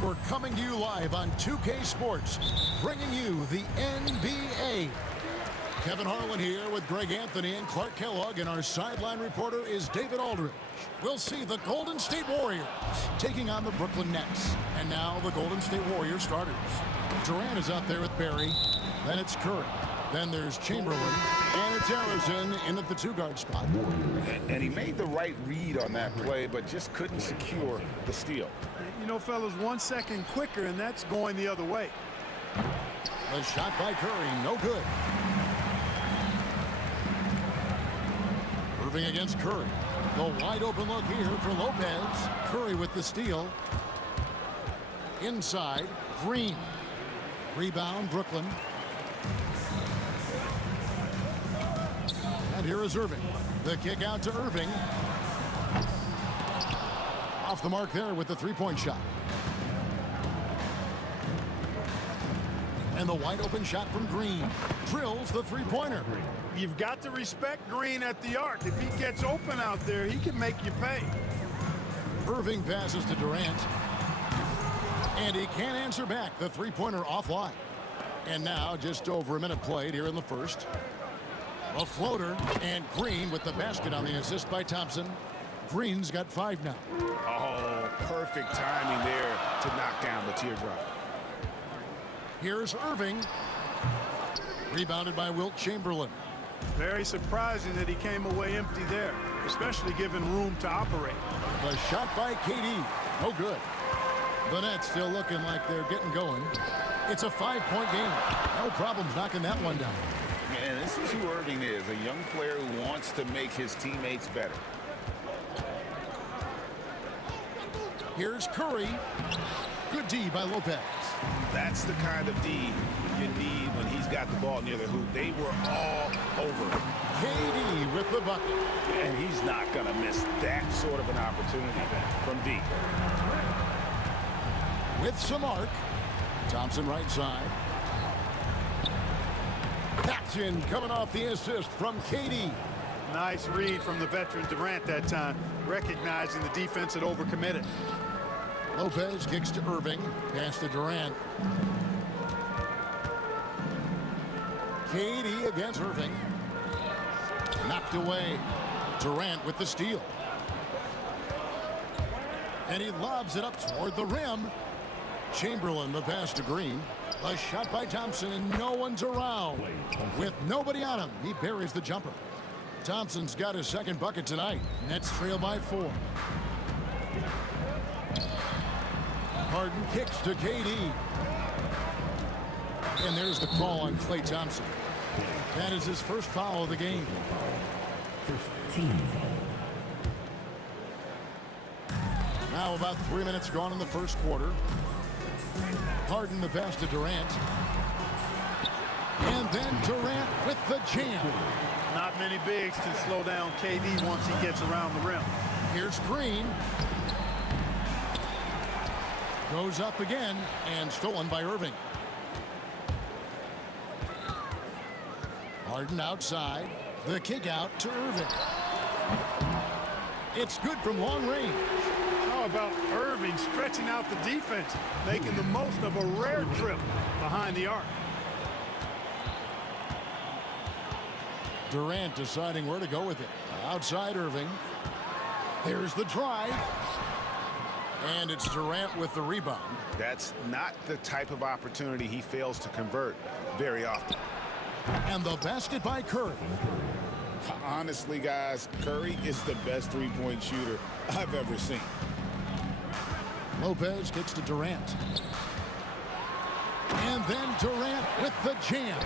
And we're coming to you live on 2K Sports, bringing you the NBA. Kevin Harlan here with Greg Anthony and Clark Kellogg, and our sideline reporter is David Aldridge. We'll see the Golden State Warriors taking on the Brooklyn Nets. And now the Golden State Warriors starters. Durant is out there with Barry. Then it's Curry. Then there's Chamberlain. And it's Harrison in at the two-guard spot. And he made the right read on that play, but just couldn't secure the steal. You know, fellas, 1 second quicker, and that's going the other way. The shot by Curry, no good. Irving against Curry. The wide open look here for Lopez. Curry with the steal. Inside, Green. Rebound, Brooklyn. And here is Irving. The kick out to Irving. Off the mark there with the three-point shot. And the wide open shot from Green. Drills the three-pointer. You've got to respect Green at the arc. If he gets open out there, he can make you pay. Irving passes to Durant. And he can't answer back. The three-pointer offline. And now just over a minute played here in the first. A floater, and Green with the basket on the assist by Thompson. Green's got 5 now. Oh, perfect timing there to knock down the teardrop. Here's Irving. Rebounded by Wilt Chamberlain. Very surprising that he came away empty there, especially given room to operate. The shot by KD. No good. The Nets still looking like they're getting going. It's a 5-point game. No problems knocking that one down. And this is who Irving is, a young player who wants to make his teammates better. Here's Curry. Good D by Lopez. That's the kind of D you need when he's got the ball near the hoop. They were all over him. KD with the bucket. And he's not going to miss that sort of an opportunity from D. With some arc. Thompson right side. Action coming off the assist from KD. Nice read from the veteran Durant that time, recognizing the defense had overcommitted. Lopez kicks to Irving. Pass to Durant. KD against Irving. Knocked away. Durant with the steal. And he lobs it up toward the rim. Chamberlain the pass to Green. A shot by Thompson, and no one's around. With nobody on him, he buries the jumper. Thompson's got his second bucket tonight. Nets trail by 4. Harden kicks to KD. And there's the call on Klay Thompson. That is his first foul of the game. Now about 3 minutes gone in the first quarter. Harden the pass to Durant. And then Durant with the jam. Not many bigs can slow down KD once he gets around the rim. Here's Green. Goes up again and stolen by Irving. Harden outside. The kick out to Irving. It's good from long range. How about Irving stretching out the defense, making the most of a rare trip behind the arc. Durant deciding where to go with it. Outside Irving. There's the drive. And it's Durant with the rebound. That's not the type of opportunity he fails to convert very often. And the basket by Curry. Honestly, guys, Curry is the best three-point shooter I've ever seen. Lopez kicks to Durant. And then Durant with the jam.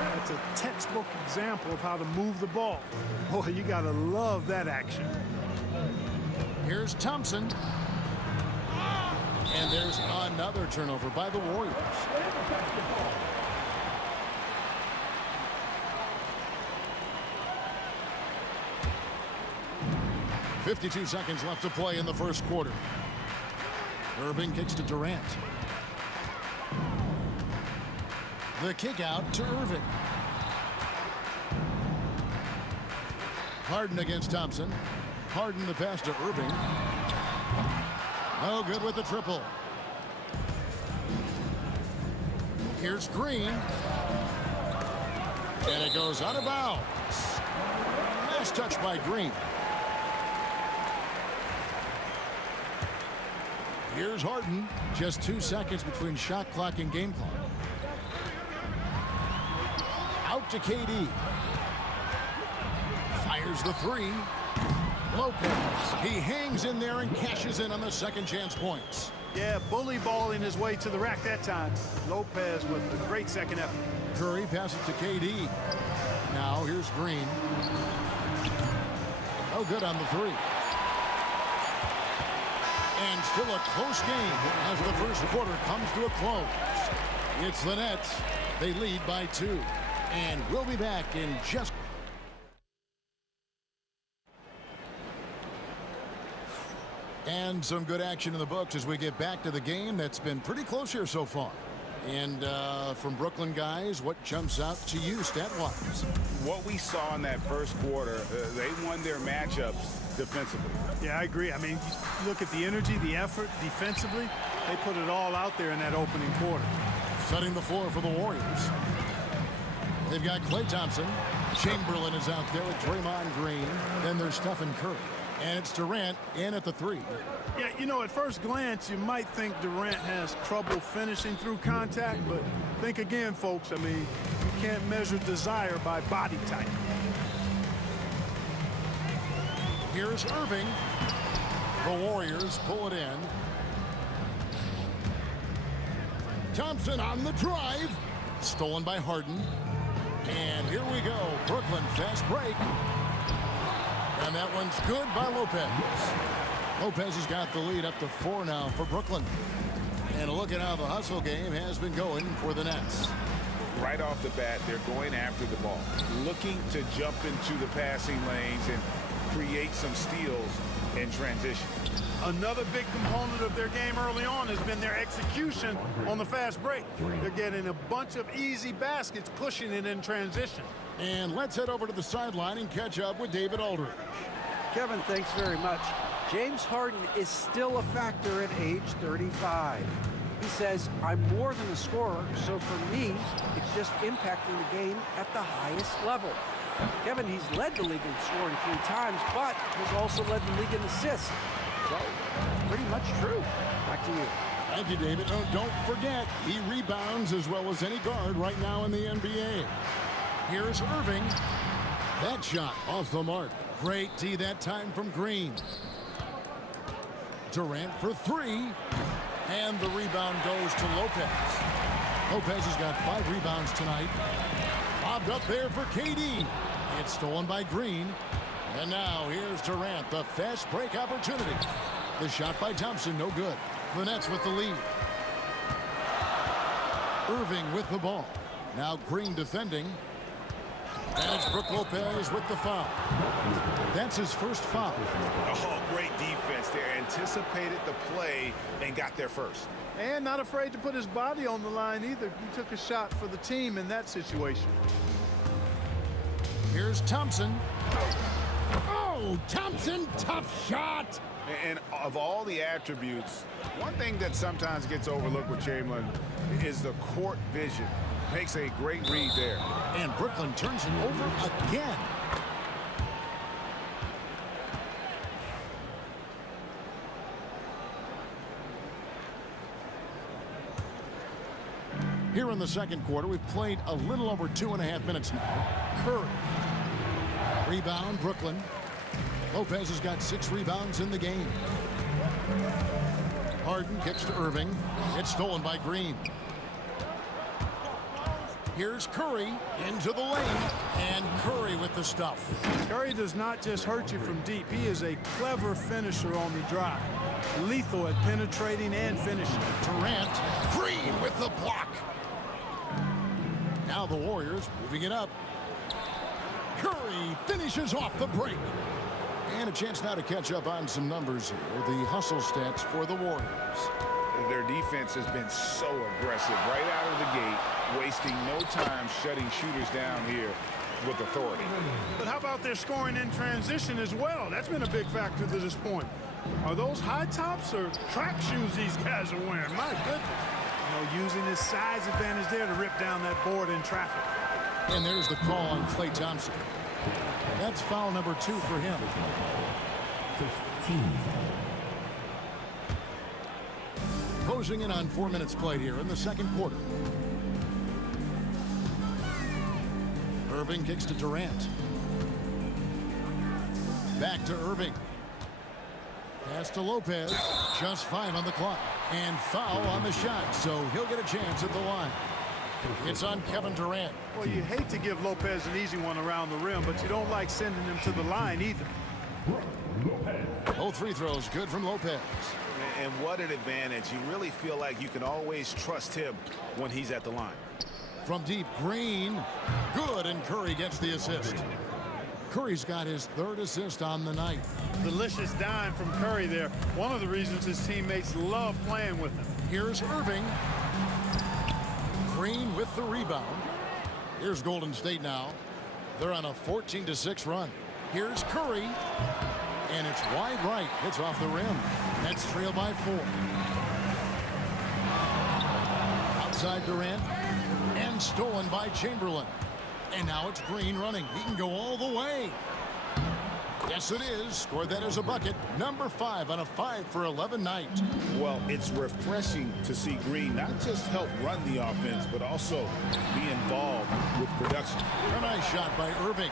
That's a textbook example of how to move the ball. Boy, you got to love that action. Here's Thompson. And there's another turnover by the Warriors. .52 seconds left to play in the first quarter. Irving kicks to Durant. The kick out to Irving. Harden against Thompson. Harden the pass to Irving. No good with the triple. Here's Green. And it goes out of bounds. Nice touch by Green. Here's Harden. Just 2 seconds between shot clock and game clock. Out to KD. Fires the three. Lopez. He hangs in there and cashes in on the second chance points. Yeah, bully balling his way to the rack that time. Lopez with a great second effort. Curry passes to KD. Now here's Green. No good on the three. And still a close game as the first quarter comes to a close. It's the Nets. They lead by 2. And we'll be back in just... And some good action in the books as we get back to the game that's been pretty close here so far. And from Brooklyn guys, what jumps out to you stat-wise? What we saw in that first quarter, they won their matchups defensively. Yeah, I agree. I mean, you look at the energy, the effort defensively. They put it all out there in that opening quarter. Setting the floor for the Warriors. They've got Klay Thompson. Chamberlain is out there with Draymond Green. Then there's Stephen Curry. And it's Durant in at the three. Yeah, you know, at first glance, you might think Durant has trouble finishing through contact, but think again, folks. I mean, you can't measure desire by body type. Here's Irving. The Warriors pull it in. Thompson on the drive. Stolen by Harden. And here we go. Brooklyn fast break. And that one's good by Lopez. Lopez has got the lead up to 4 now for Brooklyn. And look at how the hustle game has been going for the Nets. Right off the bat, they're going after the ball, looking to jump into the passing lanes and create some steals in transition. Another big component of their game early on has been their execution on the fast break. They're getting a bunch of easy baskets, pushing it in transition. And let's head over to the sideline and catch up with David Aldridge. Kevin, thanks very much. James Harden is still a factor at age 35. He says, I'm more than a scorer, so for me, it's just impacting the game at the highest level. Kevin, he's led the league in scoring 3 times, but he's also led the league in assists. So, it's pretty much true. Back to you. Thank you, David. Oh, don't forget, he rebounds as well as any guard right now in the NBA. Here's Irving. That shot off the mark. Great D that time from Green. Durant for 3. And the rebound goes to Lopez. Lopez has got 5 rebounds tonight. Bobbed up there for KD. It's stolen by Green. And now here's Durant, the fast break opportunity. The shot by Thompson, no good. The Nets with the lead. Irving with the ball. Now Green defending. And it's Brook Lopez with the foul. That's his first foul. Oh, great defense there. Anticipated the play and got there first. And not afraid to put his body on the line either. He took a shot for the team in that situation. Here's Thompson. Oh, Thompson, tough shot. And of all the attributes, one thing that sometimes gets overlooked with Chamberlain is the court vision. Makes a great read there. And Brooklyn turns it over again. Here in the second quarter, we've played a little over 2.5 minutes now. Curry. Rebound, Brooklyn. Lopez has got 6 rebounds in the game. Harden kicks to Irving. It's stolen by Green. Here's Curry into the lane. And Curry with the stuff. Curry does not just hurt you from deep. He is a clever finisher on the drive. Lethal at penetrating and finishing. Durant, Green with the block. Now the Warriors moving it up. Curry finishes off the break. And a chance now to catch up on some numbers here. The hustle stats for the Warriors. Their defense has been so aggressive right out of the gate, wasting no time shutting shooters down here with authority. But how about their scoring in transition as well? That's been a big factor to this point. Are those high tops or track shoes these guys are wearing? My goodness. You know, using his size advantage there to rip down that board in traffic. And there's the call on Klay Thompson. That's foul number 2 for him. 15. Closing in on 4 minutes played here in the second quarter. Irving kicks to Durant. Back to Irving. Pass to Lopez. Just 5 on the clock. And foul on the shot, so he'll get a chance at the line. It's on Kevin Durant. Well, you hate to give Lopez an easy one around the rim, but you don't like sending him to the line either. Both free throws good from Lopez. And what an advantage. You really feel like you can always trust him when he's at the line. From deep, Green. Good, and Curry gets the assist. Curry's got his 3rd assist on the night. Delicious dime from Curry there. One of the reasons his teammates love playing with him. Here's Irving. Green with the rebound. Here's Golden State now. They're on a 14-6 run. Here's Curry. And it's wide right. It's off the rim. Nets trail by 4. Outside Durant. And stolen by Chamberlain. And now it's Green running. He can go all the way. Yes, it is. Scored that as a bucket. Number 5 on a 5-for-11 night. Well, it's refreshing to see Green not just help run the offense, but also be involved with production. A nice shot by Irving.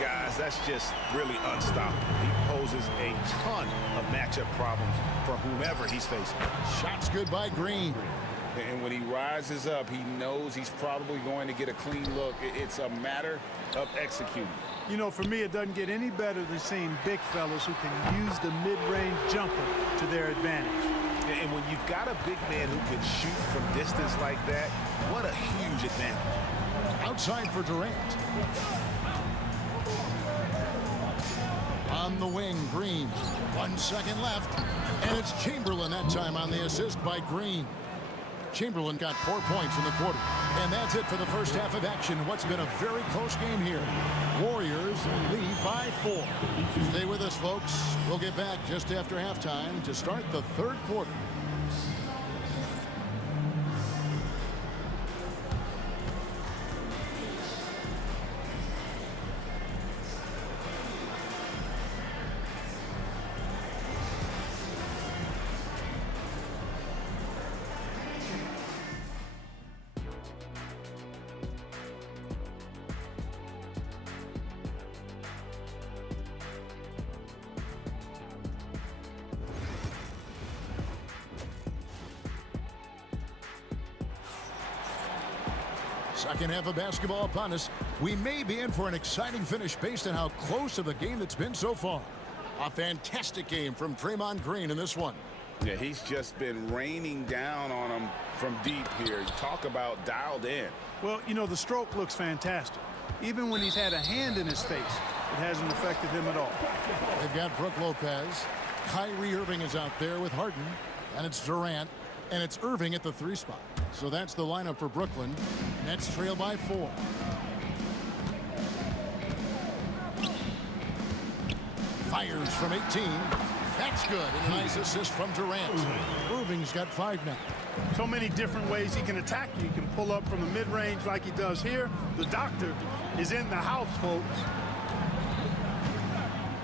Guys, that's just really unstoppable. He poses a ton of matchup problems for whomever he's facing. Shot's good by Green. And when he rises up, he knows he's probably going to get a clean look. It's a matter of executing. You know, for me, it doesn't get any better than seeing big fellas who can use the mid-range jumper to their advantage. And when you've got a big man who can shoot from distance like that, what a huge advantage. Outside for Durant. On the wing, Green. 1 second left. And it's Chamberlain that time on the assist by Green. Chamberlain got 4 points in the quarter. And that's it for the first half of action. What's been a very close game here. Warriors lead by 4. Stay with us, folks. We'll get back just after halftime to start the 3rd quarter. Second half of basketball upon us. We may be in for an exciting finish based on how close of a game it's been so far. A fantastic game from Draymond Green in this one. Yeah, he's just been raining down on him from deep here. Talk about dialed in. Well, you know, the stroke looks fantastic. Even when he's had a hand in his face, it hasn't affected him at all. They've got Brook Lopez. Kyrie Irving is out there with Harden. And it's Durant. And it's Irving at the 3 spot. So that's the lineup for Brooklyn. Nets trail by 4. Fires from 18. That's good. And a nice assist from Durant. Irving's got 5 now. So many different ways he can attack you. He can pull up from the mid-range like he does here. The doctor is in the house, folks.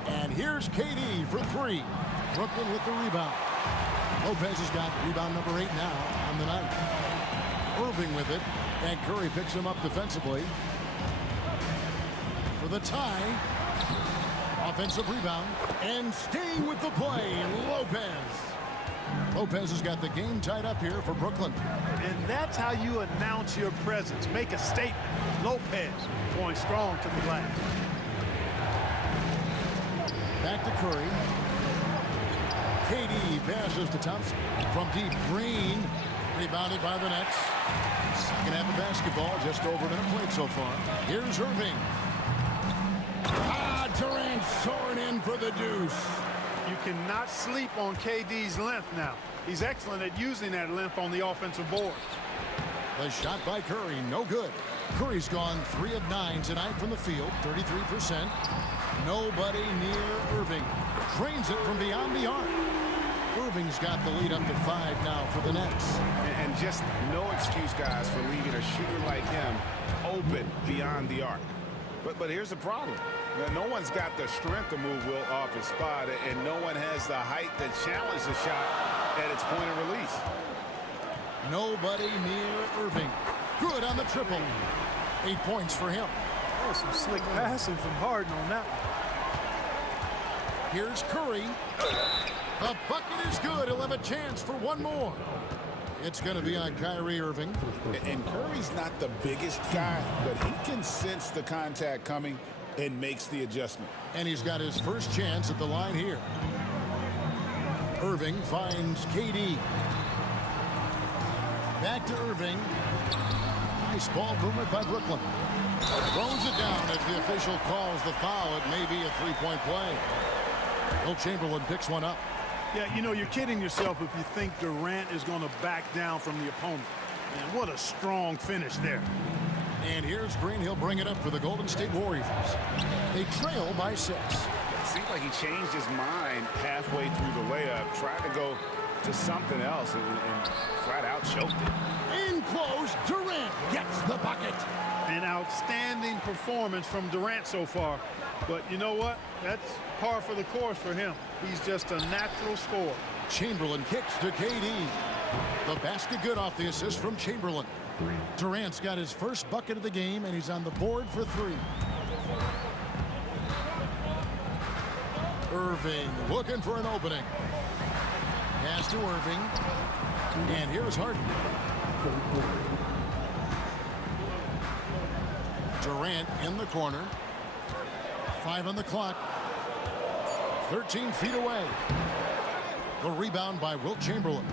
And here's KD for 3. Brooklyn with the rebound. Lopez has got rebound number 8 now on the night. Irving with it, and Curry picks him up defensively. For the tie. Offensive rebound, and staying with the play, Lopez. Lopez has got the game tied up here for Brooklyn. And that's how you announce your presence. Make a statement. Lopez going strong to the glass. Back to Curry. KD passes to Thompson. From deep, Green. Rebounded by the Nets. Second half of basketball, just over a minute played so far. Here's Irving. Durant soaring in for the deuce. You cannot sleep on KD's length now. He's excellent at using that length on the offensive boards. The shot by Curry, no good. Curry's gone 3 of 9 tonight from the field, 33%. Nobody near Irving. Drains it from beyond the arc. Irving's got the lead up to 5 now for the Nets. And just no excuse, guys, for leaving a shooter like him open beyond the arc. But here's the problem. No one's got the strength to move Will off his spot, and no one has the height to challenge the shot at its point of release. Nobody near Irving. Good on the triple. 8 points for him. Oh, some slick passing from Harden on that one. Here's Curry. The bucket is good. He'll have a chance for one more. It's going to be on Kyrie Irving. And Curry's not the biggest guy, but he can sense the contact coming and makes the adjustment. And he's got his first chance at the line here. Irving finds KD. Back to Irving. Nice ball movement by Brooklyn. Throws it down as the official calls the foul. It may be a three-point play. Will Chamberlain picks one up. Yeah, you know, you're kidding yourself if you think Durant is going to back down from the opponent. And what a strong finish there. And here's Green. He'll bring it up for the Golden State Warriors. They trail by 6. It seemed like he changed his mind halfway through the layup, tried to go to something else, and flat out choked it. In close, Durant gets the bucket. An outstanding performance from Durant so far. But you know what? That's par for the course for him. He's just a natural scorer. Chamberlain kicks to KD. The basket good off the assist from Chamberlain. Durant's got his first bucket of the game, and he's on the board for 3. Irving looking for an opening. Pass to Irving. And here's Harden. Durant in the corner. 5 on the clock. 13 feet away. The rebound by Wilt Chamberlain.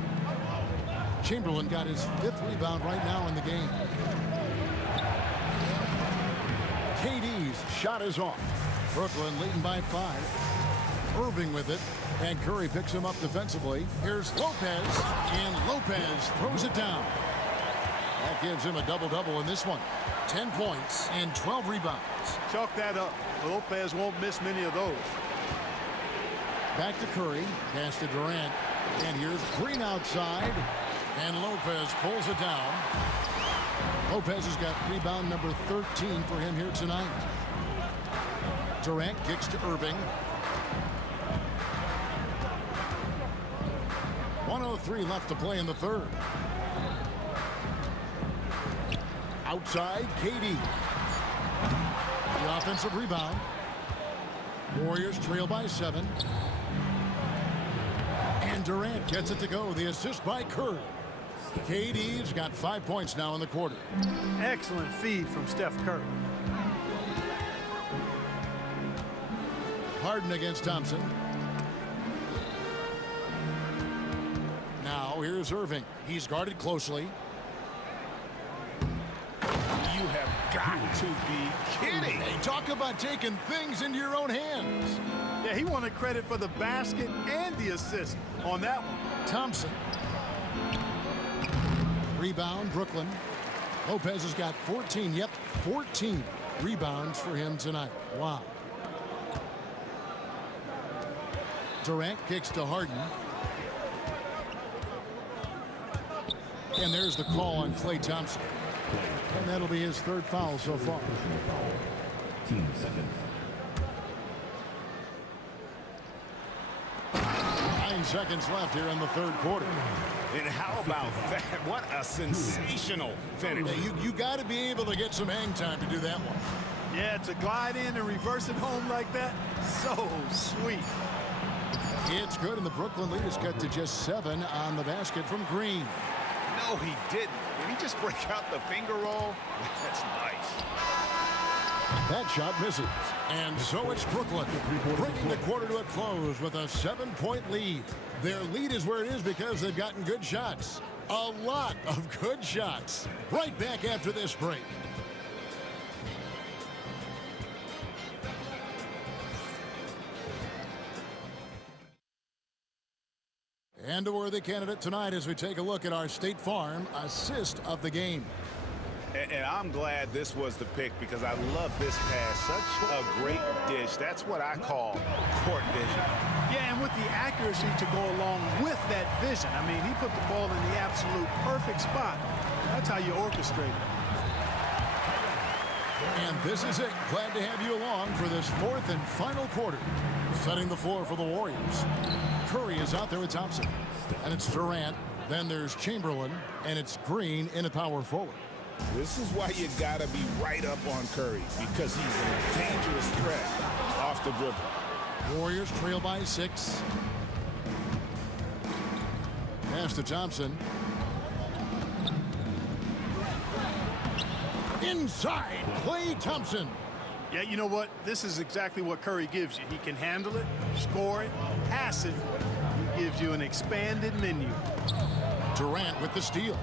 Chamberlain got his 5th rebound right now in the game. KD's shot is off. Brooklyn leading by 5. Irving with it. And Curry picks him up defensively. Here's Lopez. And Lopez throws it down. That gives him a double-double in this one. 10 points and 12 rebounds. Chalk that up. Lopez won't miss many of those. Back to Curry. Pass to Durant. And here's Green outside. And Lopez pulls it down. Lopez has got rebound number 13 for him here tonight. Durant kicks to Irving. 1:03 left to play in the third. Outside, KD. The offensive rebound. Warriors trail by 7. And Durant gets it to go. The assist by Curry. KD's got 5 points now in the quarter. Excellent feed from Steph Curry. Harden against Thompson. Now here's Irving. He's guarded closely. You have got to be kidding. Hey, talk about taking things into your own hands. Yeah, he wanted credit for the basket and the assist on that one. Thompson. Rebound, Brooklyn. Lopez has got 14. Yep, 14 rebounds for him tonight. Wow. Durant kicks to Harden. And there's the call on Klay Thompson. And that'll be his 3rd foul so far. 10 seconds. 9 seconds left here in the 3rd quarter. And how about that? What a sensational finish. Yeah, you got to be able to get some hang time to do that one. Yeah, to glide in and reverse it home like that, so sweet. It's good, and the Brooklyn lead is cut to just 7 on the basket from Green. No, he didn't. Did he just break out the finger roll? That's nice. That shot misses. And so it's Brooklyn, bringing the quarter to a close with a 7-point lead. Their lead is where it is because they've gotten good shots. A lot of good shots. Right back after this break. And a worthy candidate tonight as we take a look at our State Farm assist of the game. And I'm glad this was the pick because I love this pass. Such a great dish. That's what I call court vision. Yeah, and with the accuracy to go along with that vision. I mean, he put the ball in the absolute perfect spot. That's how you orchestrate it. And this is it. Glad to have you along for this fourth and final quarter. Setting the floor for the Warriors. Curry is out there with Thompson. And it's Durant. Then there's Chamberlain. And it's Green in a power forward. This is why you got to be right up on Curry because he's a dangerous threat off the dribble. Warriors trail by 6. Pass to Thompson. Inside, Klay Thompson. Yeah, you know what? This is exactly what Curry gives you. He can handle it, score it, pass it. He gives you an expanded menu. Durant with the steal.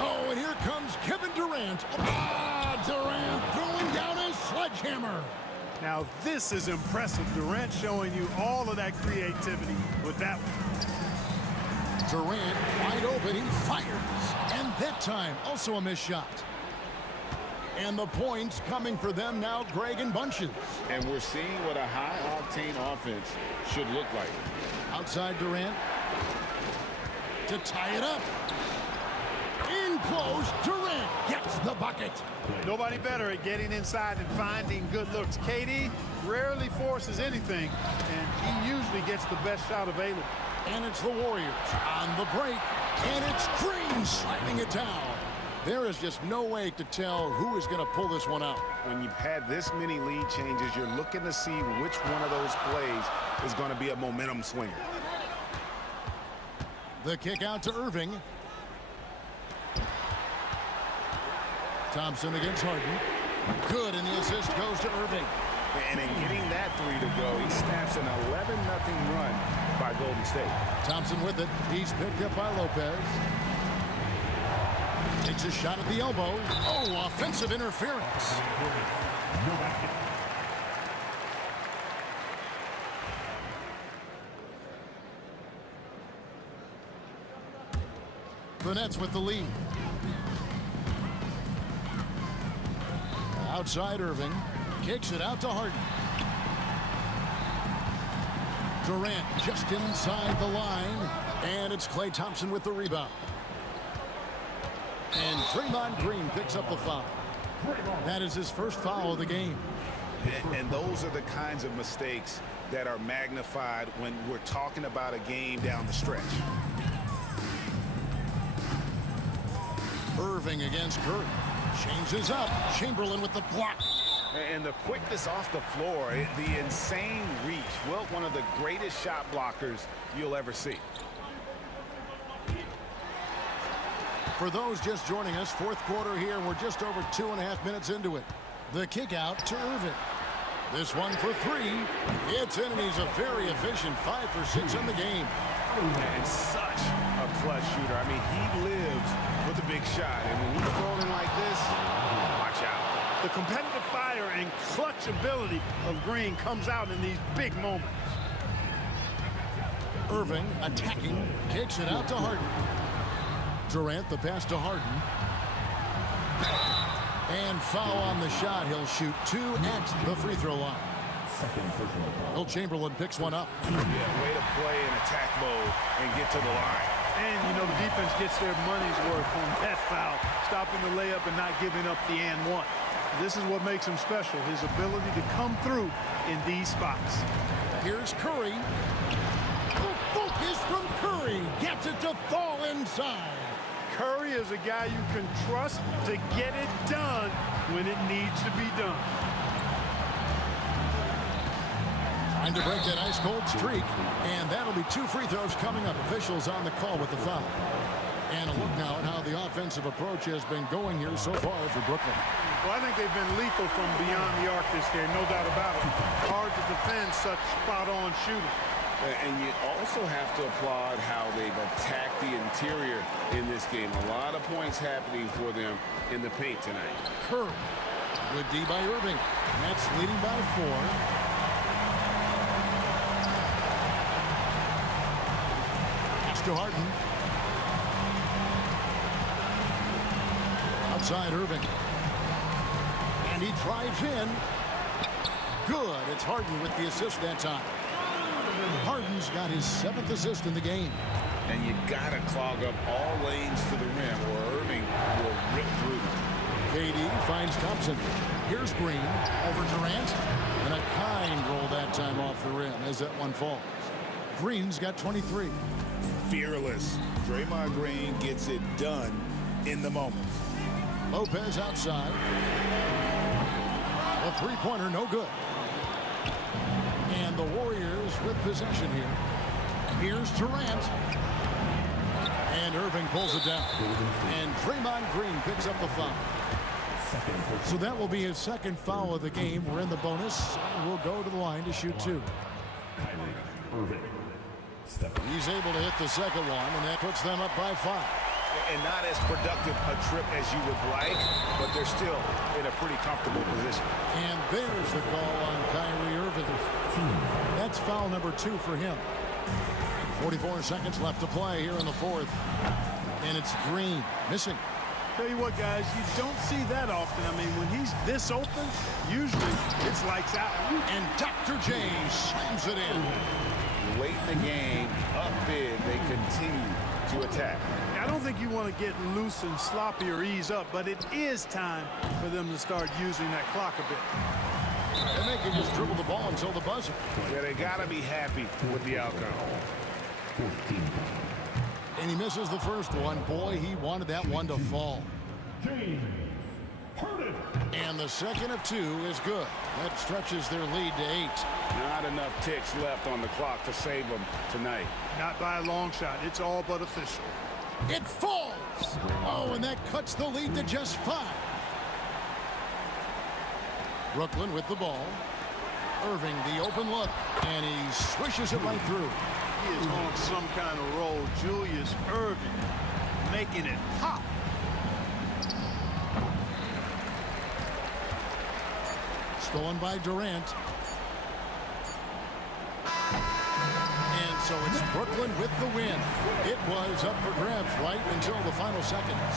Oh, and here comes Kevin Durant. Ah, Durant throwing down his sledgehammer. Now, this is impressive. Durant showing you all of that creativity with that one. Durant wide open. He fires. And that time, also a missed shot. And the points coming for them now, Greg, in bunches. And we're seeing what a high-octane offense should look like. Outside Durant. To tie it up. In close, Durant gets the bucket. Nobody better at getting inside and finding good looks. KD rarely forces anything, and he usually gets the best shot available. And it's the Warriors on the break. And it's Green slamming it down. There is just no way to tell who is going to pull this one out. When you've had this many lead changes, you're looking to see which one of those plays is going to be a momentum swinger. The kick out to Irving. Thompson against Harden. Good, and the assist goes to Irving. And in getting that three to go, he snaps an 11-0 run by Golden State. Thompson with it. He's picked up by Lopez. Takes a shot at the elbow. Oh, offensive interference. The Nets with the lead. Outside Irving. Kicks it out to Harden. Durant just inside the line. And it's Klay Thompson with the rebound. And Draymond Green picks up the foul. That is his first foul of the game. And those are the kinds of mistakes that are magnified when we're talking about a game down the stretch. Irving against Curry. Changes up. Chamberlain with the block. And the quickness off the floor, the insane reach. Well, one of the greatest shot blockers you'll ever see. For those just joining us, fourth quarter here, and we're just over 2.5 minutes into it. The kick out to Irving. This one for three. It's in, and he's a very efficient 5 for 6 in the game. And such a clutch shooter. I mean, he lives with a big shot. And when he's throwing like this, watch out. The competitive fire and clutch ability of Green comes out in these big moments. Irving attacking, kicks it out to Harden. Durant, the pass to Harden. And foul on the shot. He'll shoot 2 at the free throw line. Will Chamberlain picks one up. Yeah, way to play in attack mode and get to the line. And, you know, the defense gets their money's worth on that foul, stopping the layup and not giving up the and one. This is what makes him special, his ability to come through in these spots. Here's Curry. The focus from Curry gets it to fall inside. Curry is a guy you can trust to get it done when it needs to be done. Trying to break that ice-cold streak, and that'll be 2 free throws coming up. Officials on the call with the foul. And a look now at how the offensive approach has been going here so far for Brooklyn. Well, I think they've been lethal from beyond the arc this game, no doubt about it. Hard to defend such spot-on shooting. And you also have to applaud how they've attacked the interior in this game. A lot of points happening for them in the paint tonight. Curry. Good D by Irving. Nets leading by 4. Pass to Harden. Outside Irving. And he drives in. Good. It's Harden with the assist that time. Harden's got his 7th assist in the game. And you got to clog up all lanes to the rim or Irving will rip through them. KD finds Thompson. Here's Green over Durant. And a kind roll that time off the rim as that one falls. Green's got 23. Fearless. Draymond Green gets it done in the moment. Lopez outside. A three-pointer, no good. And the Warriors with possession here. Here's Durant. And Irving pulls it down. And Draymond Green picks up the foul. So that will be his 2nd foul of the game. We're in the bonus, and we'll go to the line to shoot 2. He's able to hit the 2nd one, and that puts them up by 5. And not as productive a trip as you would like, but they're still in a pretty comfortable position. And there's the call on Kyrie Irving. That's foul number 2 for him. 44 seconds left to play here in the 4th. And it's Green missing. Tell you what, guys, you don't see that often. I mean, when he's this open, usually it's lights out. And Dr. J slams it in. Late in the game, up big, they continue to attack. I don't think you want to get loose and sloppy or ease up, but it is time for them to start using that clock a bit. And they can just dribble the ball until the buzzer. Yeah, they got to be happy with the outcome. 14. And he misses the first one. Boy, he wanted that one to fall. And the 2nd of 2 is good. That stretches their lead to 8. Not enough ticks left on the clock to save them tonight. Not by a long shot. It's all but official. It falls. Oh, and that cuts the lead to just 5. Brooklyn with the ball. Irving, the open look. And he swishes it right through. He is on some kind of roll. Julius Irving making it pop. Stolen by Durant. And so it's Brooklyn with the win. It was up for grabs right until the final seconds.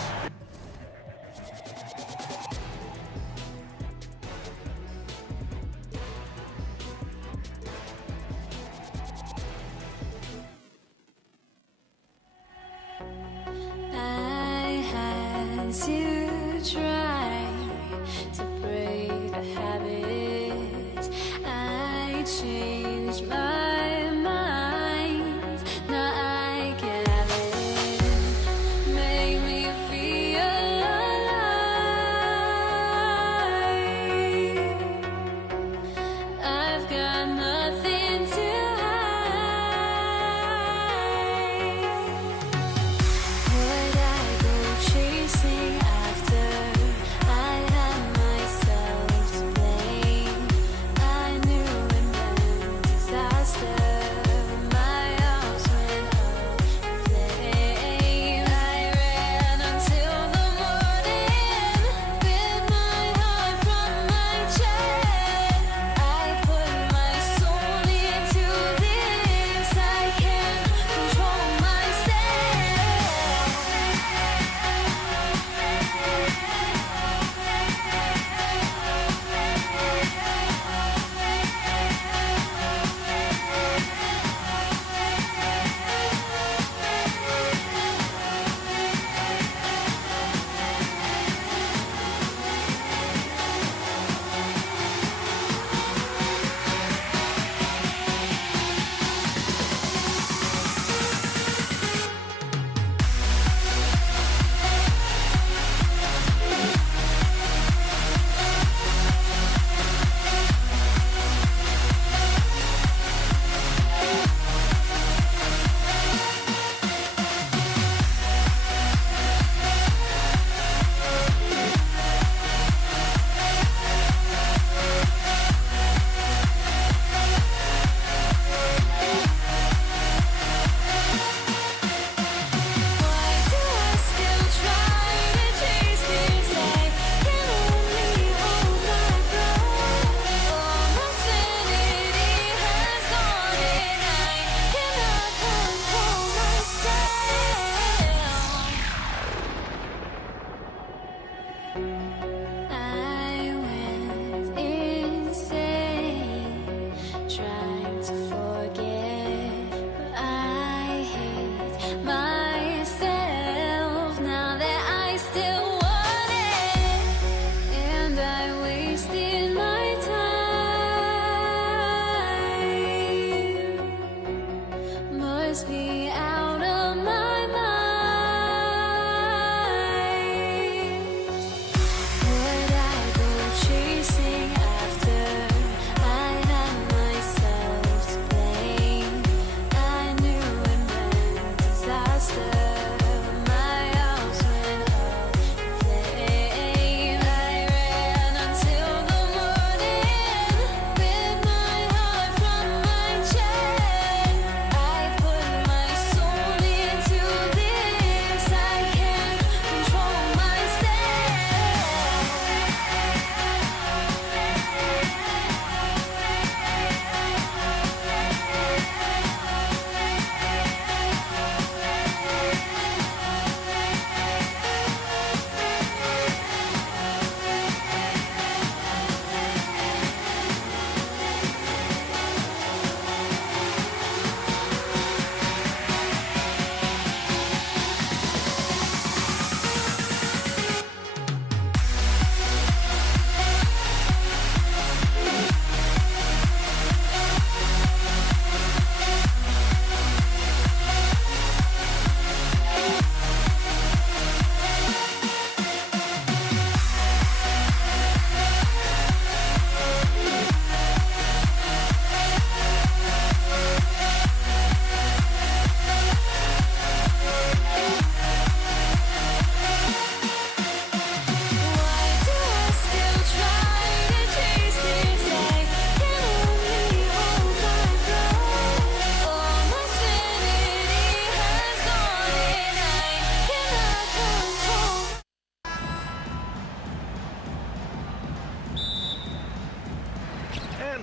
I had to try to break a habit. I changed my mind. Now I can have it. Make me feel alive. I've got nothing to would I go chasing after? I have myself to blame.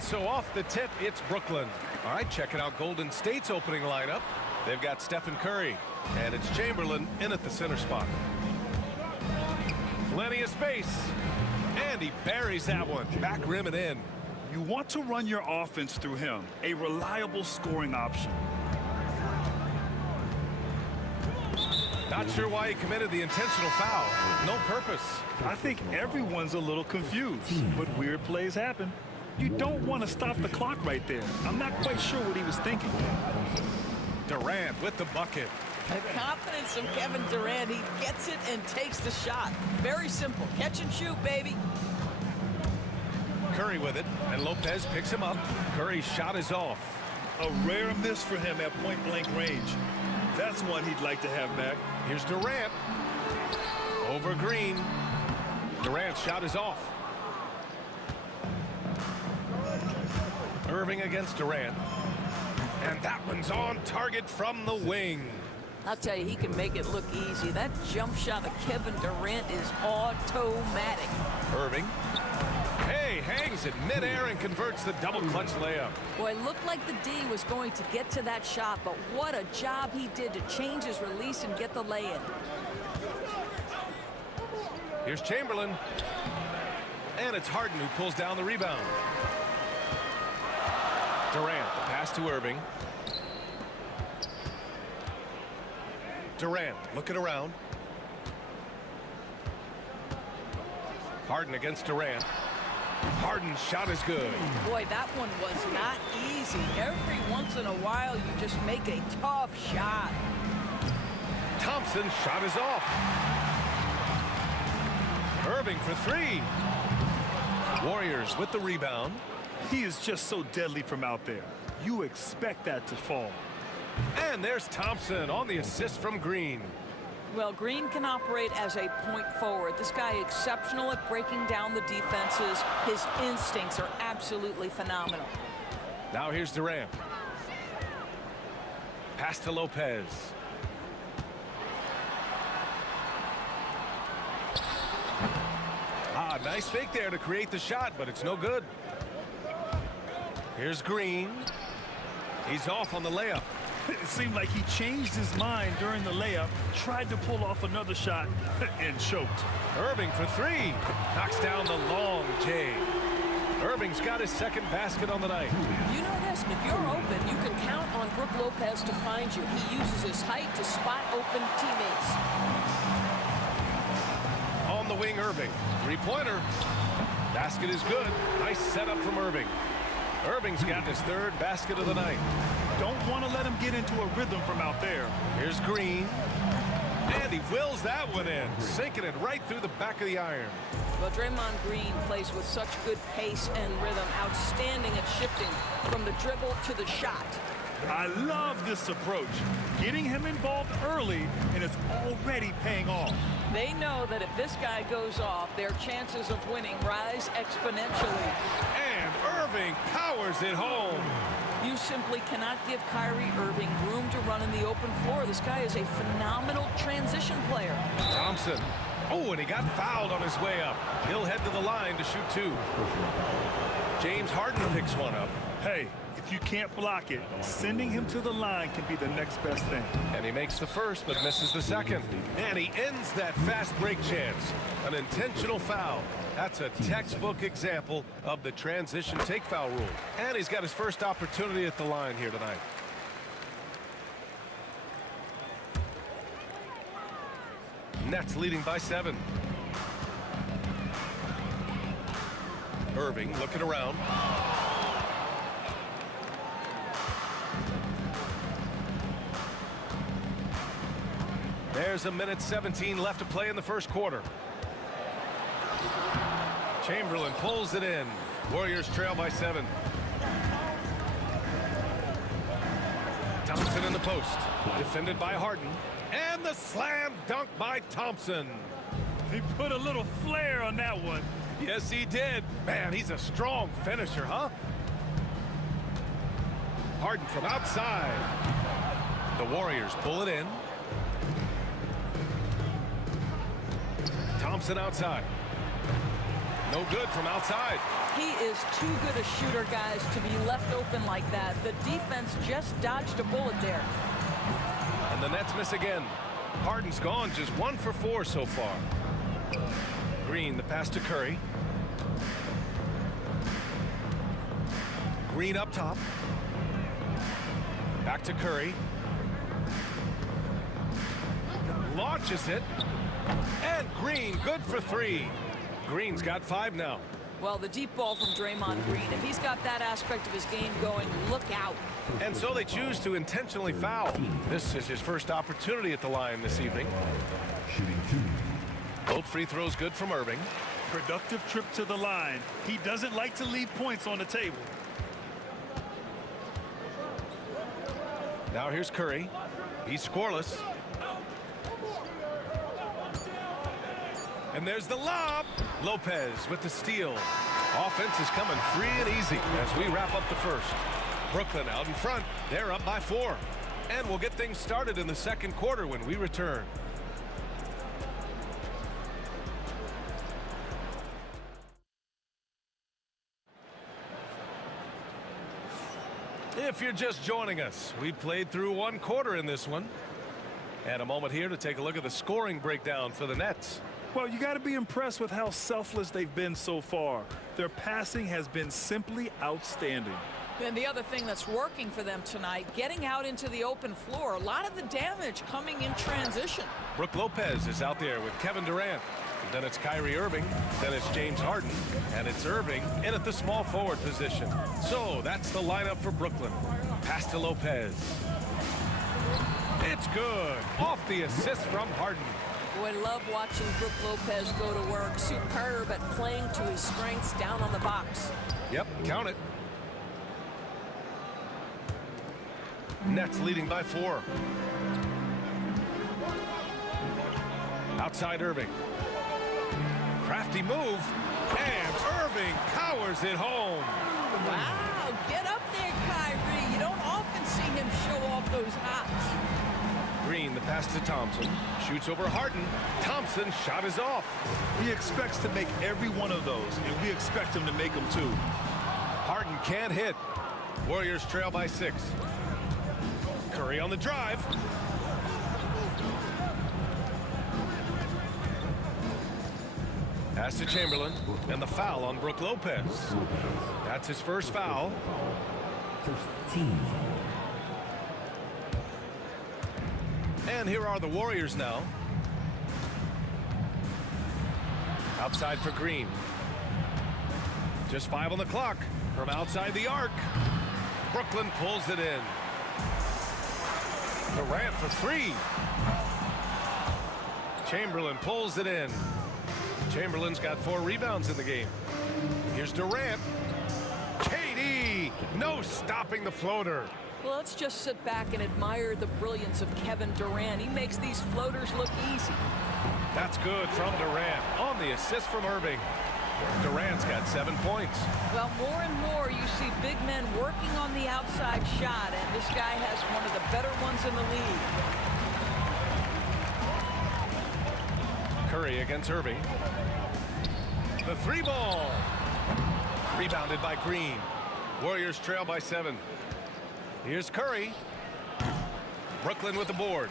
so off the tip, it's Brooklyn. All right, checking out Golden State's opening lineup. They've got Stephen Curry, and it's Chamberlain in at the center spot. Plenty of space, and he buries that one. Back rim and in. You want to run your offense through him, a reliable scoring option. Not sure why he committed the intentional foul. No purpose. I think everyone's a little confused, but weird plays happen. You don't want to stop the clock right there. I'm not quite sure what he was thinking. Durant with the bucket. The confidence of Kevin Durant. He gets it and takes the shot. Very simple. Catch and shoot, baby. Curry with it, and Lopez picks him up. Curry's shot is off. A rare miss for him at point-blank range. That's one he'd like to have back. Here's Durant. Over Green. Durant's shot is off. Irving against Durant. And that one's on target from the wing. I'll tell you, he can make it look easy. That jump shot of Kevin Durant is automatic. Irving. Hey, hangs it midair and converts the double clutch layup. Boy, it looked like the D was going to get to that shot, but what a job he did to change his release and get the lay-in. Here's Chamberlain. And it's Harden who pulls down the rebound. Durant, the pass to Irving. Durant looking around. Harden against Durant. Harden's shot is good. Boy, that one was not easy. Every once in a while, you just make a tough shot. Thompson's shot is off. Irving for three. Warriors with the rebound. He is just so deadly from out there. You expect that to fall. And there's Thompson on the assist from Green. Well, Green can operate as a point forward. This guy exceptional at breaking down the defenses. His instincts are absolutely phenomenal. Now here's Durant. Pass to Lopez. Nice fake there to create the shot, but it's no good. Here's Green. He's off on the layup. It seemed like he changed his mind during the layup, tried to pull off another shot, and choked. Irving for three. Knocks down the long J. Irving's got his second basket on the night. You know this, if you're open, you can count on Brook Lopez to find you. He uses his height to spot open teammates. On the wing, Irving. Three-pointer. Basket is good. Nice setup from Irving. Irving's got his third basket of the night. Don't want to let him get into a rhythm from out there. Here's Green. And he wills that one in, sinking it right through the back of the iron. Well, Draymond Green plays with such good pace and rhythm, outstanding at shifting from the dribble to the shot. I love this approach. Getting him involved early, and it's already paying off. They know that if this guy goes off, their chances of winning rise exponentially. And Irving powers it home. You simply cannot give Kyrie Irving room to run in the open floor. This guy is a phenomenal transition player. Thompson. Oh, and he got fouled on his way up. He'll head to the line to shoot two. James Harden picks one up. Hey, if you can't block it, sending him to the line can be the next best thing. And he makes the first, but misses the second. And he ends that fast break chance. An intentional foul. That's a textbook example of the transition take foul rule. And he's got his first opportunity at the line here tonight. Nets leading by 7. Irving looking around. There's a minute 17 left to play in the first quarter. Chamberlain pulls it in. Warriors trail by 7. Thompson in the post. Defended by Harden. And the slam dunk by Thompson. He put a little flair on that one. Yes, he did. Man, he's a strong finisher, huh? Harden from outside. The Warriors pull it in. Thompson outside. No good from outside. He is too good a shooter, guys, to be left open like that. The defense just dodged a bullet there. And the Nets miss again. Harden's gone just 1 for 4 so far. Green, the pass to Curry. Green up top. Back to Curry. Launches it. And Green, good for 3. Green's got 5 now. Well, the deep ball from Draymond Green, if he's got that aspect of his game going, look out. And so they choose to intentionally foul. This is his first opportunity at the line this evening. Shooting 2. Both free throws good from Irving. Productive trip to the line. He doesn't like to leave points on the table. Now here's Curry. He's scoreless. And there's the lob. Lopez with the steal. Offense is coming free and easy as we wrap up the first. Brooklyn out in front. They're up by 4. And we'll get things started in the second quarter when we return. If you're just joining us, we played through 1 quarter in this one. And a moment here to take a look at the scoring breakdown for the Nets. Well, you got to be impressed with how selfless they've been so far. Their passing has been simply outstanding. And the other thing that's working for them tonight, getting out into the open floor. A lot of the damage coming in transition. Brook Lopez is out there with Kevin Durant. Then it's Kyrie Irving. Then it's James Harden. And it's Irving in at the small forward position. So that's the lineup for Brooklyn. Pass to Lopez. It's good. Off the assist from Harden. Boy, love watching Brook Lopez go to work. Superb at playing to his strengths down on the box. Yep, count it. Nets leading by 4. Outside Irving. Crafty move. And Irving powers it home. Wow, get up there, Kyrie. You don't often see him show off those hops. Green, the pass to Thompson. Shoots over Harden. Thompson's shot is off. He expects to make every one of those, and we expect him to make them too. Harden can't hit. Warriors trail by 6. Curry on the drive. Pass to Chamberlain, and the foul on Brook Lopez. That's his first foul. First team. And here are the Warriors now. Outside for Green. Just 5 on the clock from outside the arc. Brooklyn pulls it in. Durant for 3. Chamberlain pulls it in. Chamberlain's got 4 rebounds in the game. Here's Durant. KD, no stopping the floater. Well, let's just sit back and admire the brilliance of Kevin Durant. He makes these floaters look easy. That's good from Durant on the assist from Irving. Durant's got 7 points. Well, more and more you see big men working on the outside shot, and this guy has one of the better ones in the league. Curry against Irving. The 3 ball. Rebounded by Green. Warriors trail by 7. Here's Curry. Brooklyn with the board.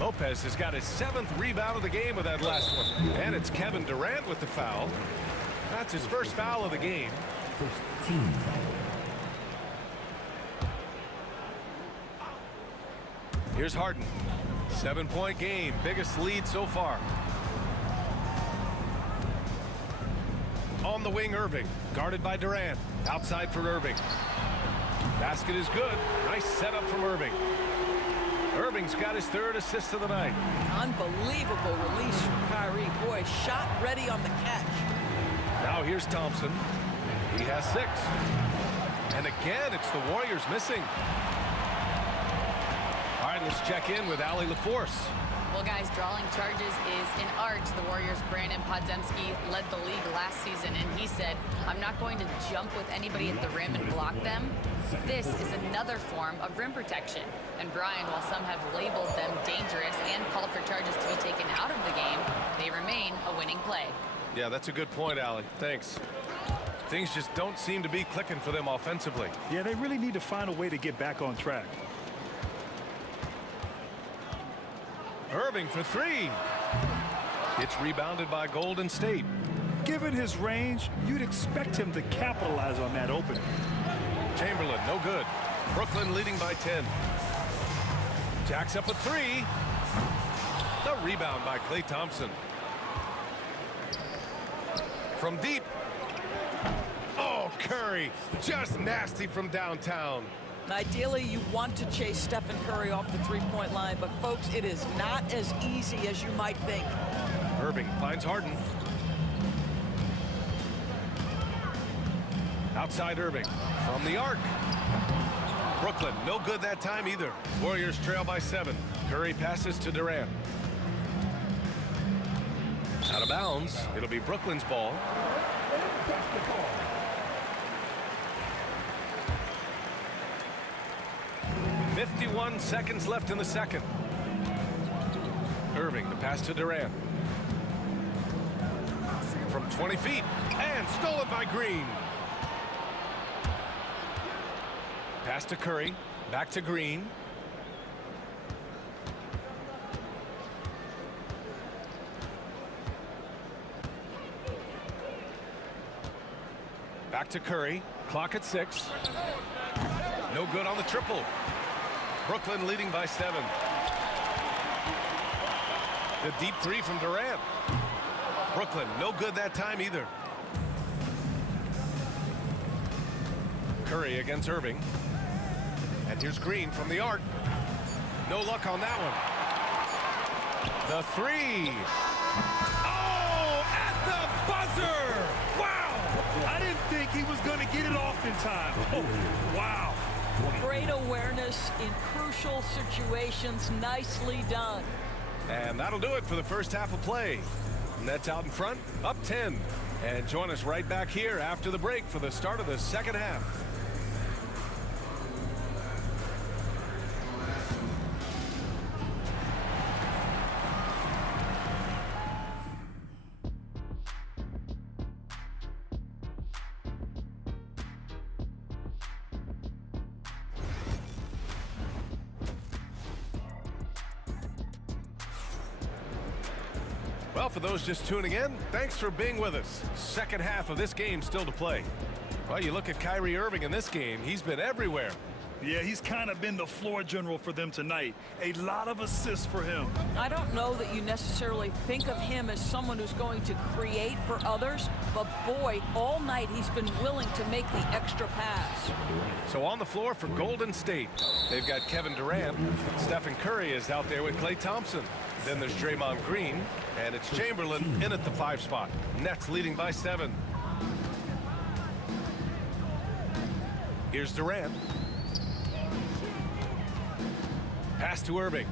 Lopez has got his 7th rebound of the game with that last one. And it's Kevin Durant with the foul. That's his first foul of the game. First team. Here's Harden. 7-point game. Biggest lead so far. On the wing, Irving. Guarded by Durant. Outside for Irving. Basket is good. Nice setup from Irving. Irving's got his 3rd assist of the night. Unbelievable release from Kyrie. Boy, shot ready on the catch. Now here's Thompson. He has 6. And again, it's the Warriors missing. All right, let's check in with Allie LaForce. Well, guys, drawing charges is an art. The Warriors' Brandon Podziemski led the league last season, and he said, I'm not going to jump with anybody at the rim and block them. This is another form of rim protection. And Brian, while some have labeled them dangerous and called for charges to be taken out of the game, they remain a winning play. Yeah, that's a good point, Allie. Thanks. Things just don't seem to be clicking for them offensively. Yeah, they really need to find a way to get back on track. Irving for three. It's rebounded by Golden State. Given his range, you'd expect him to capitalize on that opening. Chamberlain, no good. Brooklyn leading by 10. Jacks up a three. The rebound by Klay Thompson. From deep. Oh, Curry, just nasty from downtown. Ideally, you want to chase Stephen Curry off the three-point line, but folks, it is not as easy as you might think. Irving finds Harden. Outside Irving from the arc. Brooklyn, no good that time either. Warriors trail by 7. Curry passes to Durant. Out of bounds. It'll be Brooklyn's ball. .51 seconds left in the second. Irving, the pass to Durant. From 20 feet. And stolen by Green. Pass to Curry. Back to Green. Back to Curry. Clock at 6. No good on the triple. Brooklyn leading by 7. The deep three from Durant. Brooklyn, no good that time either. Curry against Irving. And here's Green from the arc. No luck on that one. The three. Oh, at the buzzer! Wow! I didn't think he was going to get it off in time. Oh, wow. Great awareness in crucial situations. Nicely done. And that'll do it for the first half of play. Nets out in front, up 10. And join us right back here after the break for the start of the second half. Well, for those just tuning in, thanks for being with us. Second half of this game still to play. Well, you look at Kyrie Irving in this game, he's been everywhere. Yeah, he's kind of been the floor general for them tonight. A lot of assists for him. I don't know that you necessarily think of him as someone who's going to create for others, but boy, all night he's been willing to make the extra pass. So on the floor for Golden State, they've got Kevin Durant. Stephen Curry is out there with Klay Thompson. Then there's Draymond Green, and it's Chamberlain in at the 5 spot. Nets leading by 7. Here's Durant. Pass to Irving.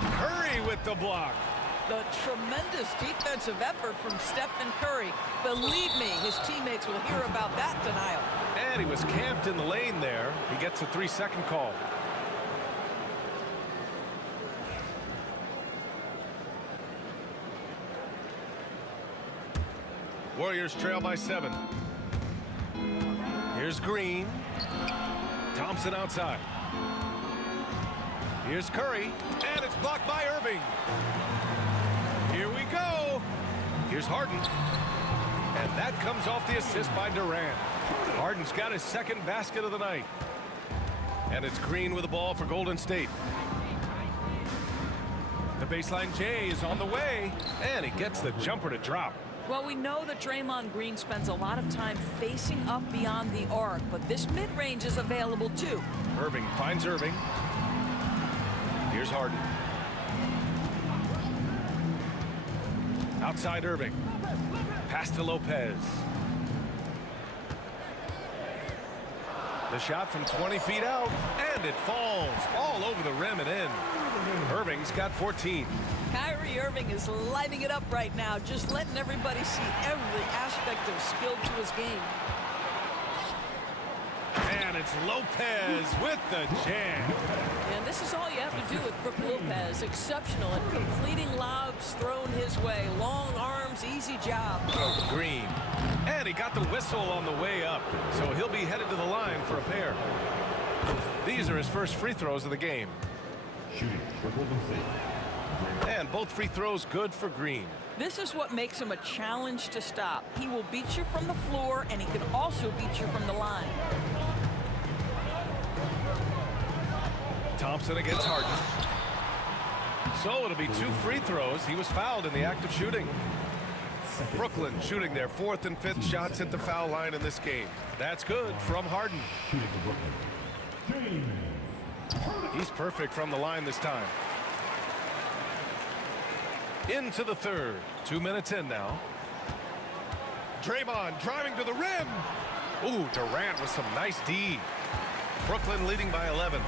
Curry with the block. The tremendous defensive effort from Stephen Curry. Believe me, his teammates will hear about that denial. And he was camped in the lane there. He gets a 3-second call. Warriors trail by 7. Here's Green. Thompson outside. Here's Curry, and it's blocked by Irving. Here we go. Here's Harden. And that comes off the assist by Durant. Harden's got his second basket of the night. And it's Green with the ball for Golden State. The baseline J is on the way, and he gets the jumper to drop. Well, we know that Draymond Green spends a lot of time facing up beyond the arc, but this mid-range is available too. Irving finds Irving. Here's Harden. Outside Irving. Pass to Lopez. The shot from 20 feet out, and it falls all over the rim and in. Irving's got 14. Kyrie Irving is lighting it up right now, just letting everybody see every aspect of skill to his game. And it's Lopez with the jam. And this is all you have to do with Brook Lopez. Exceptional at completing lobs thrown his way. Long arms, Cavs' easy job. Green. And he got the whistle on the way up, so he'll be headed to the line for a pair. These are his first free throws of the game. Shooting for Golden State. And both free throws good for Green. This is what makes him a challenge to stop. He will beat you from the floor, and he can also beat you from the line. Thompson against Harden. So it'll be 2 free throws. He was fouled in the act of shooting. Brooklyn shooting their 4th and 5th shots at the foul line in this game. That's good from Harden. Shooting for Brooklyn. He's perfect from the line this time. Into the third. 2 minutes in now. Draymond driving to the rim. Ooh, Durant with some nice D. Brooklyn leading by 11.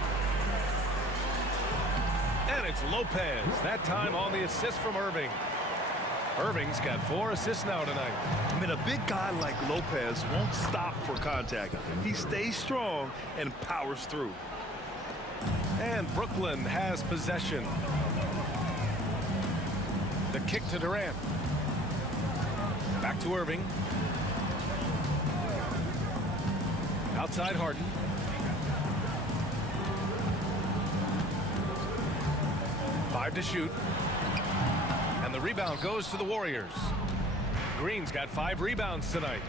And it's Lopez, that time on the assist from Irving. Irving's got 4 assists now tonight. I mean, a big guy like Lopez won't stop for contact. He stays strong and powers through. And Brooklyn has possession. The kick to Durant. Back to Irving. Outside Harden. Five to shoot. And the rebound goes to the Warriors. Green's got 5 rebounds tonight.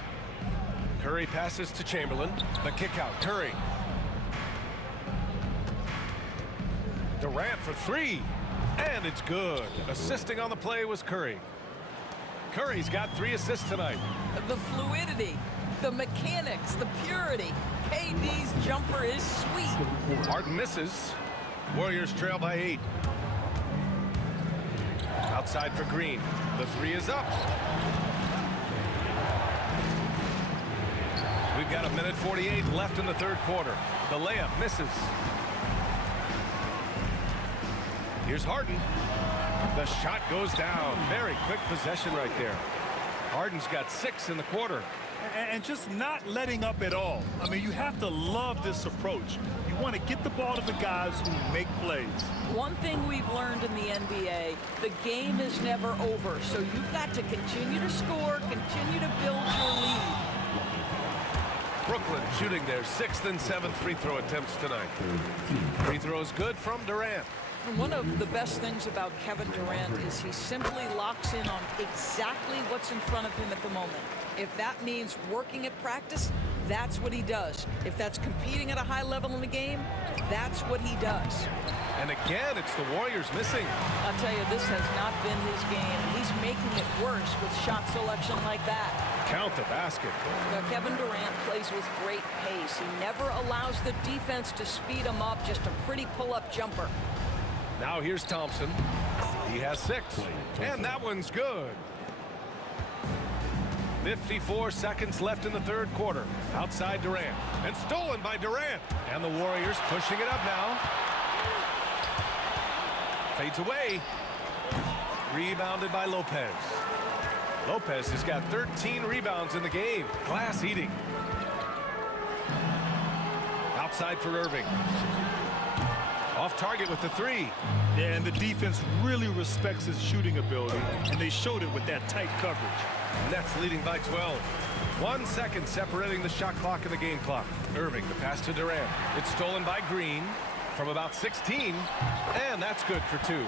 Curry passes to Chamberlain. The kick out. Curry. Durant for 3. And it's good. Assisting on the play was Curry. Curry's got 3 assists tonight. The fluidity, the mechanics, the purity. KD's jumper is sweet. Harden misses. Warriors trail by 8. Outside for Green. The 3 is up. We've got 1:48 left in the third quarter. The layup misses. Here's Harden. The shot goes down. Very quick possession right there. Harden's got 6 in the quarter. And just not letting up at all. I mean, you have to love this approach. You want to get the ball to the guys who make plays. One thing we've learned in the NBA, the game is never over. So you've got to continue to score, continue to build your lead. Brooklyn shooting their 6th and 7th free throw attempts tonight. Free throws good from Durant. And one of the best things about Kevin Durant is he simply locks in on exactly what's in front of him at the moment. If that means working at practice, that's what he does. If that's competing at a high level in the game, that's what he does. And again, it's the Warriors missing. I'll tell you, this has not been his game. He's making it worse with shot selection like that. Count the basket. Now, Kevin Durant plays with great pace. He never allows the defense to speed him up, just a pretty pull-up jumper. Now here's Thompson. He has 6. And that one's good. 54 seconds left in the third quarter. Outside Durant. And stolen by Durant. And the Warriors pushing it up now. Fades away. Rebounded by Lopez. Lopez has got 13 rebounds in the game. Glass eating. Outside for Irving. Off target with the 3. Yeah, and the defense really respects his shooting ability, and they showed it with that tight coverage. Nets leading by 12. 1 second separating the shot clock and the game clock. Irving, the pass to Durant. It's stolen by Green from about 16, and that's good for 2.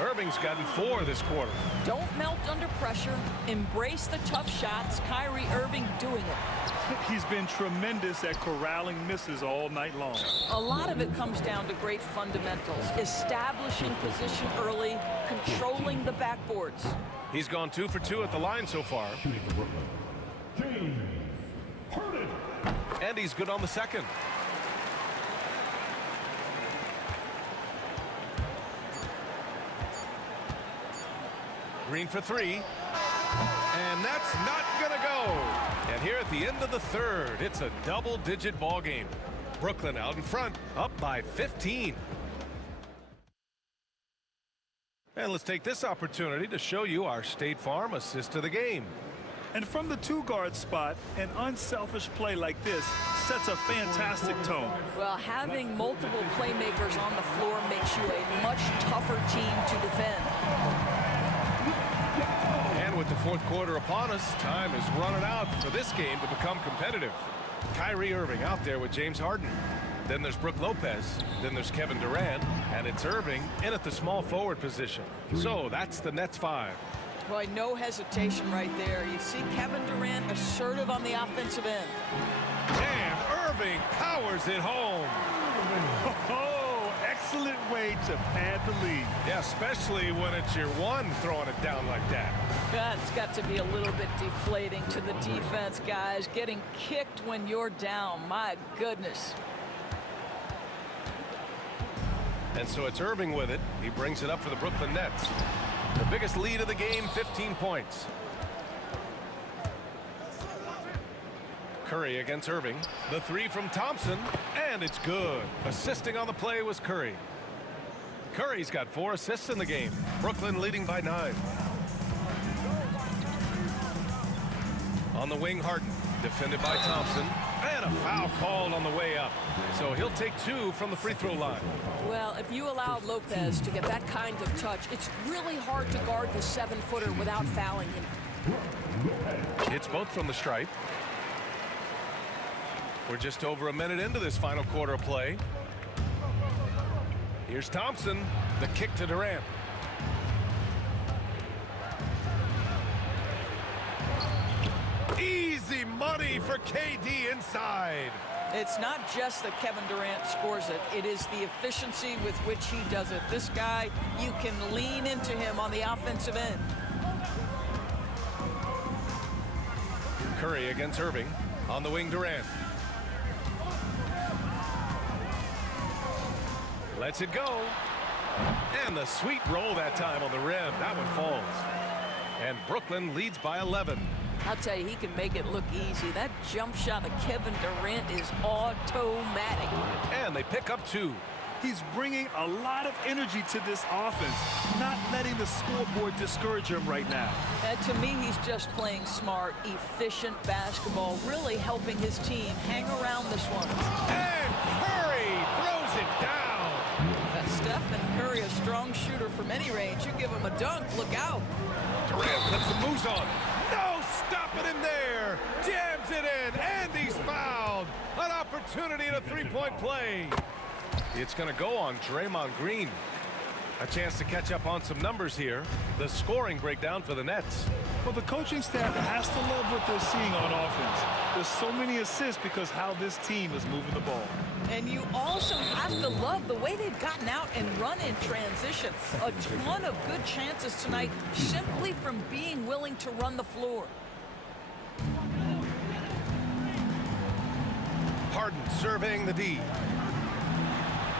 Irving's gotten 4 this quarter. Don't melt under pressure. Embrace the tough shots. Kyrie Irving doing it. He's been tremendous at corralling misses all night long. A lot of it comes down to great fundamentals. Establishing position early, controlling the backboards. He's gone 2 for 2 at the line so far. Shooting for Brooklyn. James Harden. And he's good on the second. Green for 3. And that's not gonna go. And here at the end of the third, it's a double-digit ball game. Brooklyn out in front, up by 15. And let's take this opportunity to show you our State Farm assist of the game. And from the 2-guard spot, an unselfish play like this sets a fantastic tone. Well, having multiple playmakers on the floor makes you a much tougher team to defend. And with the fourth quarter upon us. Time is running out for this game to become competitive. Kyrie Irving out there with James Harden. Then there's Brook Lopez. Then there's Kevin Durant. And it's Irving in at the small forward position. So that's the Nets 5. Boy, no hesitation right there. You see Kevin Durant assertive on the offensive end. And Irving powers it home. Oh, excellent way to pad the lead. Yeah, especially when it's your one throwing it down like that. That's got to be a little bit deflating to the defense, guys. Getting kicked when you're down. My goodness. And so it's Irving with it. He brings it up for the Brooklyn Nets. The biggest lead of the game, 15 points. Curry against Irving. The three from Thompson, and it's good. Assisting on the play was Curry. Curry's got 4 assists in the game. Brooklyn leading by 9. On the wing, Harden. Defended by Thompson. And a foul called on the way up. So he'll take 2 from the free throw line. Well, if you allow Lopez to get that kind of touch, it's really hard to guard the 7-footer without fouling him. It's both from the stripe. We're just over a minute into this final quarter of play. Here's Thompson. The kick to Durant. Easy money for KD inside. It's not just that Kevin Durant scores it. It is the efficiency with which he does it. This guy, you can lean into him on the offensive end. Curry against Irving. On the wing, Durant. Lets it go. And the sweet roll that time on the rim. That one falls. And Brooklyn leads by 11. I'll tell you, he can make it look easy. That jump shot of Kevin Durant is automatic. And they pick up 2. He's bringing a lot of energy to this offense, not letting the scoreboard discourage him right now. And to me, he's just playing smart, efficient basketball, really helping his team hang around this one. And Curry throws it down. Stephen Curry, a strong shooter from any range. You give him a dunk, look out. Durant puts some moves on. No stopping him there. Jams it in, and he's fouled. An opportunity in a three-point play. It's going to go on Draymond Green. A chance to catch up on some numbers here. The scoring breakdown for the Nets. Well, the coaching staff has to love what they're seeing on offense. There's so many assists because how this team is moving the ball. And you also have to love the way they've gotten out and run in transition. A ton of good chances tonight simply from being willing to run the floor. Harden surveying the D.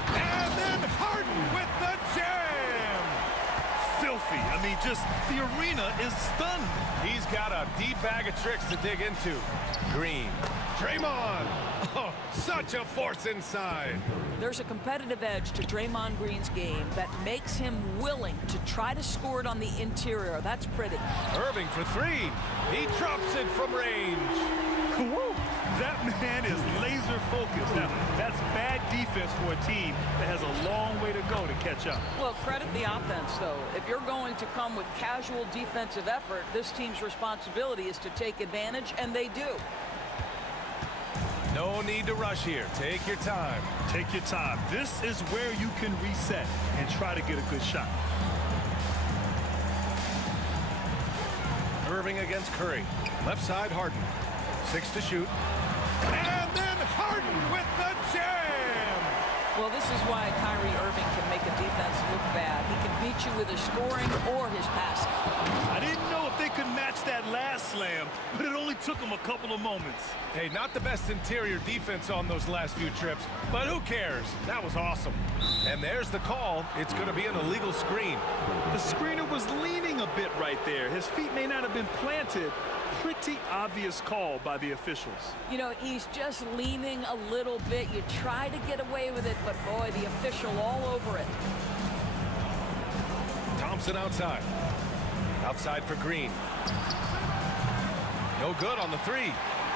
And then Harden with the jam. Filthy. I mean, just the arena is stunned. He's got a deep bag of tricks to dig into. Green. Draymond. Oh, such a force inside. There's a competitive edge to Draymond Green's game that makes him willing to try to score it on the interior. That's pretty. Irving for 3. He drops it from range. Woo! That man is laser focused. Now, that's bad defense for a team that has a long way to go to catch up. Well, credit the offense, though. If you're going to come with casual defensive effort, this team's responsibility is to take advantage, and they do. No need to rush here. Take your time. Take your time. This is where you can reset and try to get a good shot. Irving against Curry. Left side, Harden. 6 to shoot. And then Harden with the jam. Well, this is why Kyrie Irving can make a defense look bad. He can beat you with his scoring or his passing. I didn't know if they could match that last slam, but it only took them a couple of moments. Hey, not the best interior defense on those last few trips, but who cares? That was awesome. And there's the call. It's going to be an illegal screen. The screener was leaning a bit right there. His feet may not have been planted. Pretty obvious call by the officials. You know, he's just leaning a little bit. You try to get away with it, but boy, the official all over it. Thompson outside. Outside for Green. No good on the 3.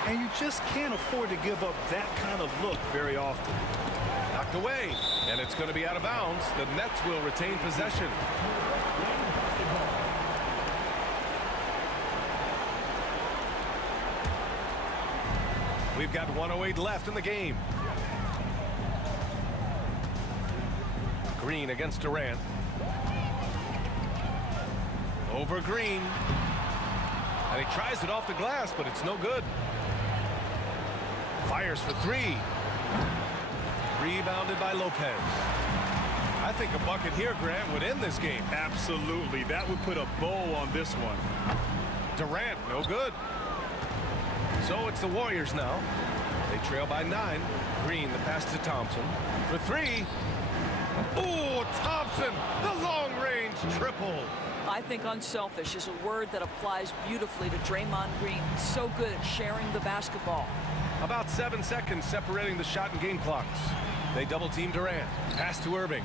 And you just can't afford to give up that kind of look very often. Knocked away, and it's going to be out of bounds. The Nets will retain possession. We've got 1:08 left in the game. Green against Durant. Over Green. And he tries it off the glass, but it's no good. Fires for three. Rebounded by Lopez. I think a bucket here, Grant, would end this game. Absolutely. That would put a bow on this one. Durant, no good. So it's the Warriors now. They trail by 9. Green, the pass to Thompson. For three. Oh, Thompson, the long-range triple. I think unselfish is a word that applies beautifully to Draymond Green. So good at sharing the basketball. About 7 seconds separating the shot and game clocks. They double-team Durant. Pass to Irving.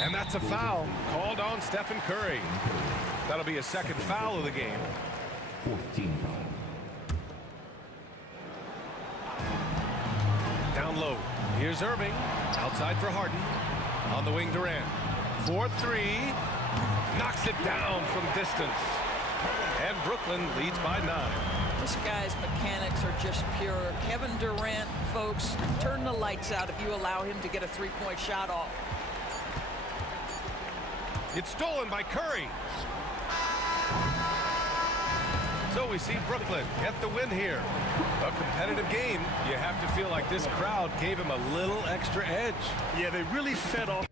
And that's a foul called on Stephen Curry. That'll be a second foul of the game. 14 foul. Down low. Here's Irving. Outside for Harden. On the wing, Durant. 4-3. Knocks it down from distance. And Brooklyn leads by 9. This guy's mechanics are just pure. Kevin Durant, folks, turn the lights out if you allow him to get a three-point shot off. It's stolen by Curry. So we see Brooklyn get the win here. A competitive game. You have to feel like this crowd gave him a little extra edge. Yeah, they really fed off.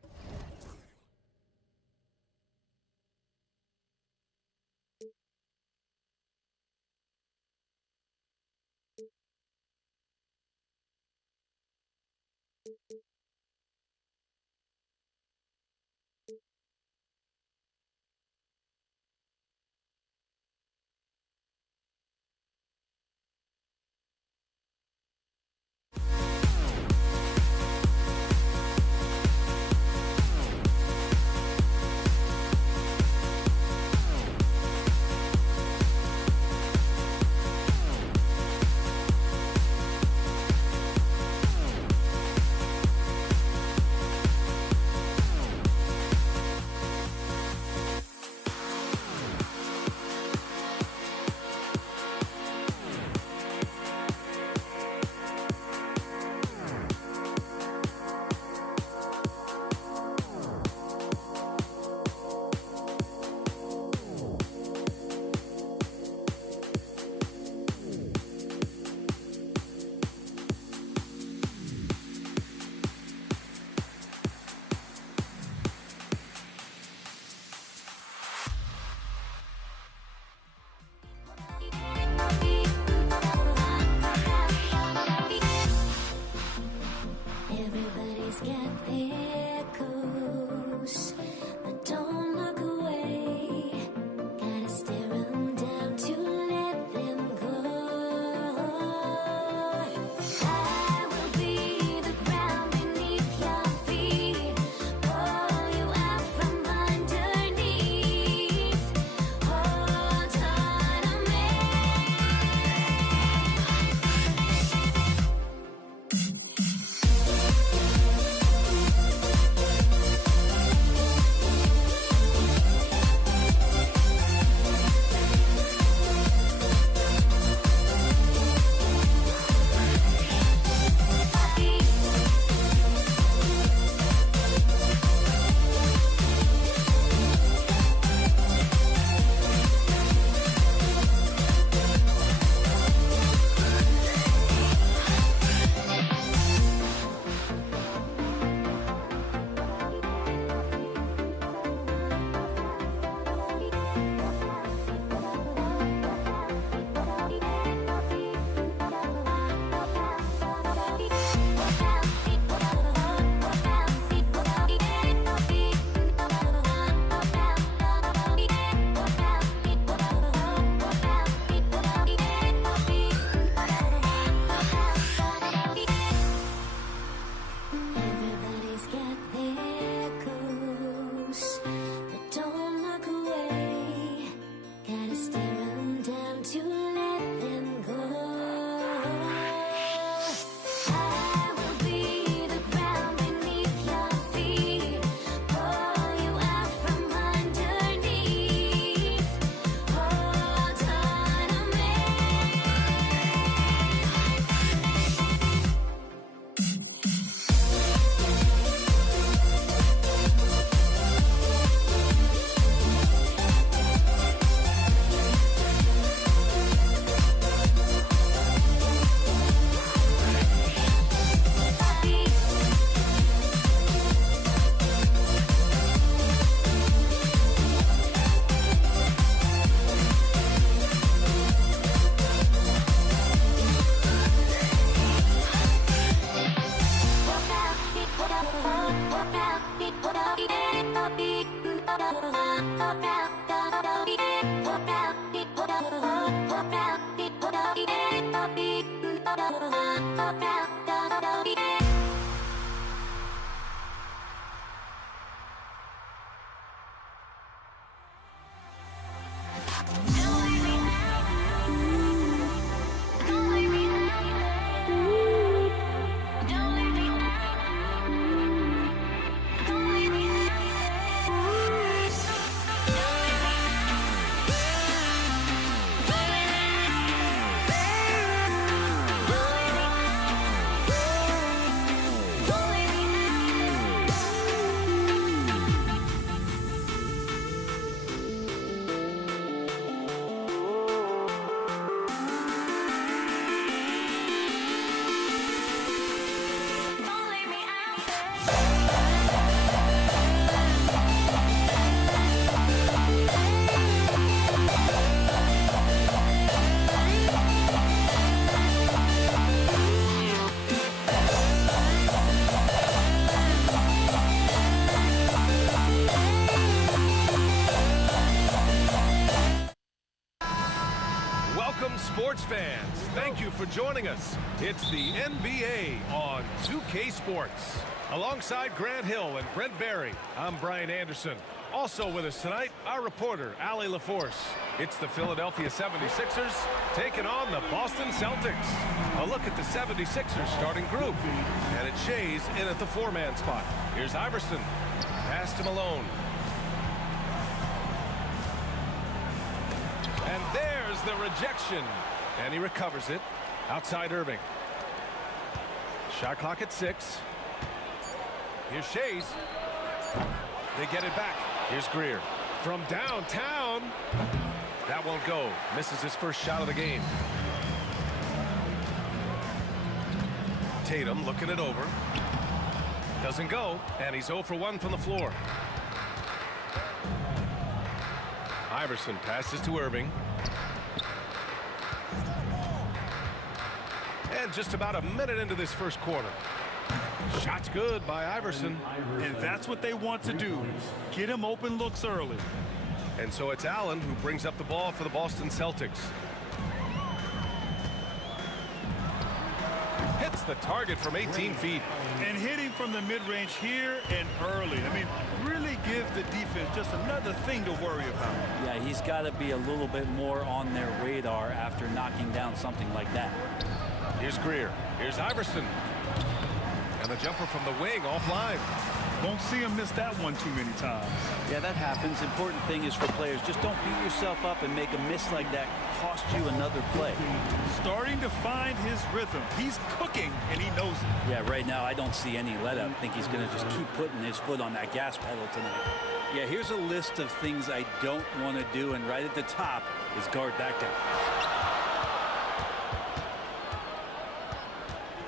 Sports fans, thank you for joining us. It's the NBA on 2K Sports. Alongside Grant Hill and Brent Barry, I'm Brian Anderson. Also with us tonight, our reporter, Allie LaForce. It's the Philadelphia 76ers taking on the Boston Celtics. A look at the 76ers starting group. And it's Shays in at the four-man spot. Here's Iverson. Pass to Malone. And there's the rejection. And he recovers it. Outside Irving. Shot clock at 6. Here's Shays. They get it back. Here's Greer. From downtown. That won't go. Misses his first shot of the game. Tatum looking it over. Doesn't go. And he's 0 for 1 from the floor. Iverson passes to Irving. And just about a minute into this first quarter. Shot's good by Iverson. And that's what they want to do. Get him open looks early. And so it's Allen who brings up the ball for the Boston Celtics. Hits the target from 18 feet. And hitting from the mid-range here and early. I mean, really give the defense just another thing to worry about. Yeah, he's got to be a little bit more on their radar after knocking down something like that. Here's Greer. Here's Iverson. And the jumper from the wing offline. Won't see him miss that one too many times. Yeah, that happens. Important thing is for players, just don't beat yourself up and make a miss like that cost you another play. Starting to find his rhythm. He's cooking, and he knows it. Yeah, right now I don't see any let-up. I think he's going to just keep putting his foot on that gas pedal tonight. Yeah, here's a list of things I don't want to do, and right at the top is guard that guy.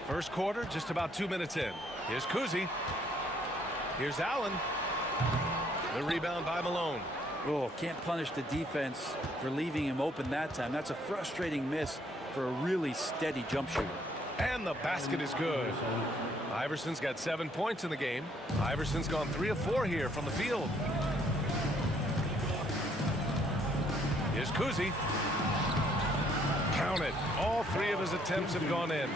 First quarter, just about 2 minutes in. Here's Kuzi. Here's Allen. The rebound by Malone. Oh, can't punish the defense for leaving him open that time. That's a frustrating miss for a really steady jump shooter. And the basket is good. Iverson's got 7 points in the game. Iverson's gone 3 of 4 here from the field. Here's Kuzi. Count it. All 3 of his attempts have gone in.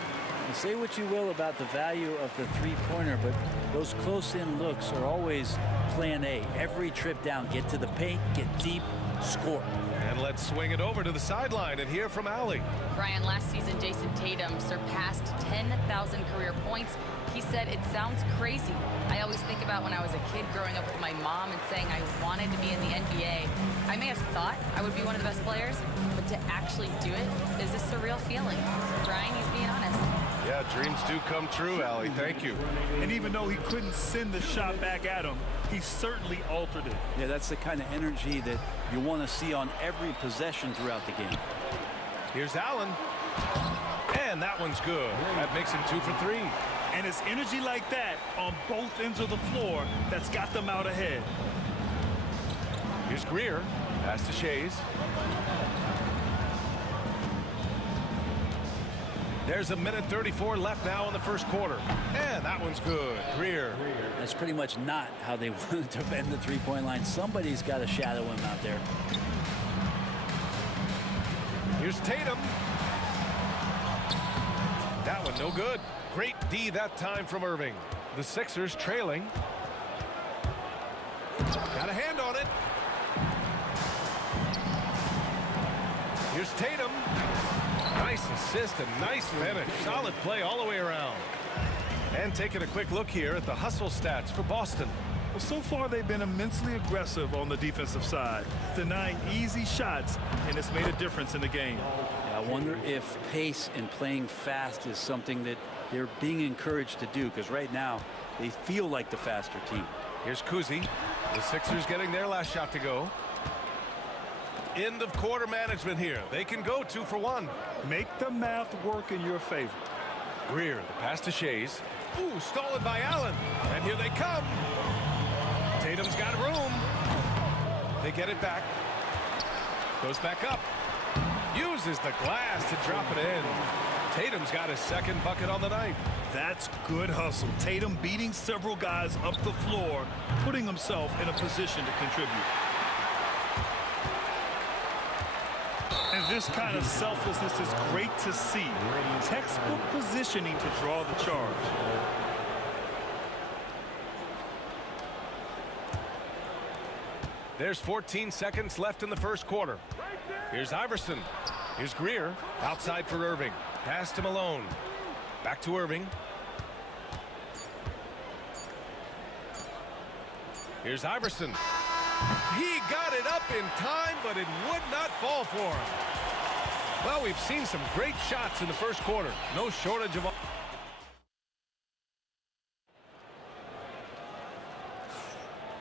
You say what you will about the value of the three-pointer, but those close-in looks are always plan A. Every trip down, get to the paint, get deep, score. And let's swing it over to the sideline and hear from Allie. Brian, last season, Jason Tatum surpassed 10,000 career points. He said, it sounds crazy. I always think about when I was a kid growing up with my mom and saying I wanted to be in the NBA. I may have thought I would be one of the best players, but to actually do it is a surreal feeling. Brian, he's being honest. Yeah, dreams do come true, Allie. Thank you. And even though he couldn't send the shot back at him, he certainly altered it. Yeah, that's the kind of energy that you want to see on every possession throughout the game. Here's Allen. And that one's good. That makes him 2 for 3. And it's energy like that on both ends of the floor that's got them out ahead. Here's Greer. Pass to Shays. There's a minute 34 left now in the first quarter. And that one's good. Greer. That's pretty much not how they wanted to defend the three-point line. Somebody's got to shadow him out there. Here's Tatum. That one no good. Great D that time from Irving. The Sixers trailing. Got a hand on it. Here's Tatum. Nice assist and nice finish. Solid play all the way around. And taking a quick look here at the hustle stats for Boston. Well, so far they've been immensely aggressive on the defensive side, denying easy shots, and it's made a difference in the game. Yeah, I wonder if pace and playing fast is something that they're being encouraged to do, because right now they feel like the faster team. Here's Kuzi. The Sixers getting their last shot to go. End of quarter management here. They can go 2 for 1. Make the math work in your favor. Greer, the pass to Shays. Ooh, stolen by Allen. And here they come. Tatum's got room. They get it back. Goes back up. Uses the glass to drop it in. Tatum's got his second bucket on the night. That's good hustle. Tatum beating several guys up the floor, putting himself in a position to contribute. And this kind of selflessness is great to see. Textbook positioning to draw the charge. There's 14 seconds left in the first quarter. Here's Iverson. Here's Greer. Outside for Irving. Pass to Malone. Back to Irving. Here's Iverson. He got it up in time, but it would not fall for him. Well, we've seen some great shots in the first quarter. No shortage of...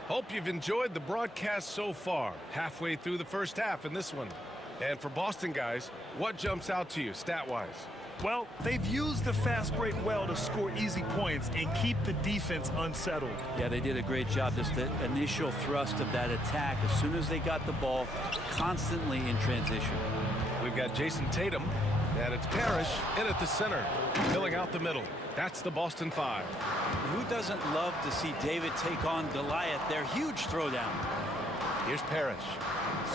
Hope you've enjoyed the broadcast so far. Halfway through the first half in this one. And for Boston guys, what jumps out to you stat-wise? Well, they've used the fast break well to score easy points and keep the defense unsettled. Yeah, they did a great job. Just the initial thrust of that attack, as soon as they got the ball, constantly in transition. We've got Jason Tatum, and it's Parrish in at the center, filling out the middle. That's the Boston 5. Who doesn't love to see David take on Goliath? Their huge throwdown. Here's Parrish.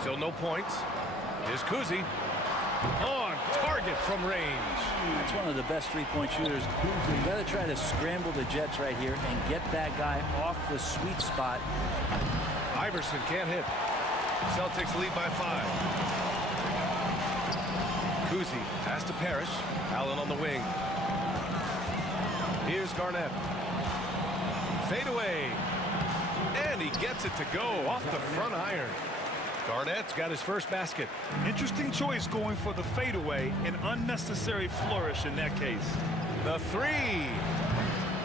Still no points. Here's Kuzi. On target from range. That's one of the best three-point shooters. You've got to try to scramble the Jets right here and get that guy off the sweet spot. Iverson can't hit. Celtics lead by 5. Kuzi pass to Parrish. Allen on the wing. Here's Garnett. Fade away. And he gets it to go off the front iron. Garnett's got his first basket. Interesting choice going for the fadeaway. An unnecessary flourish in that case. The 3.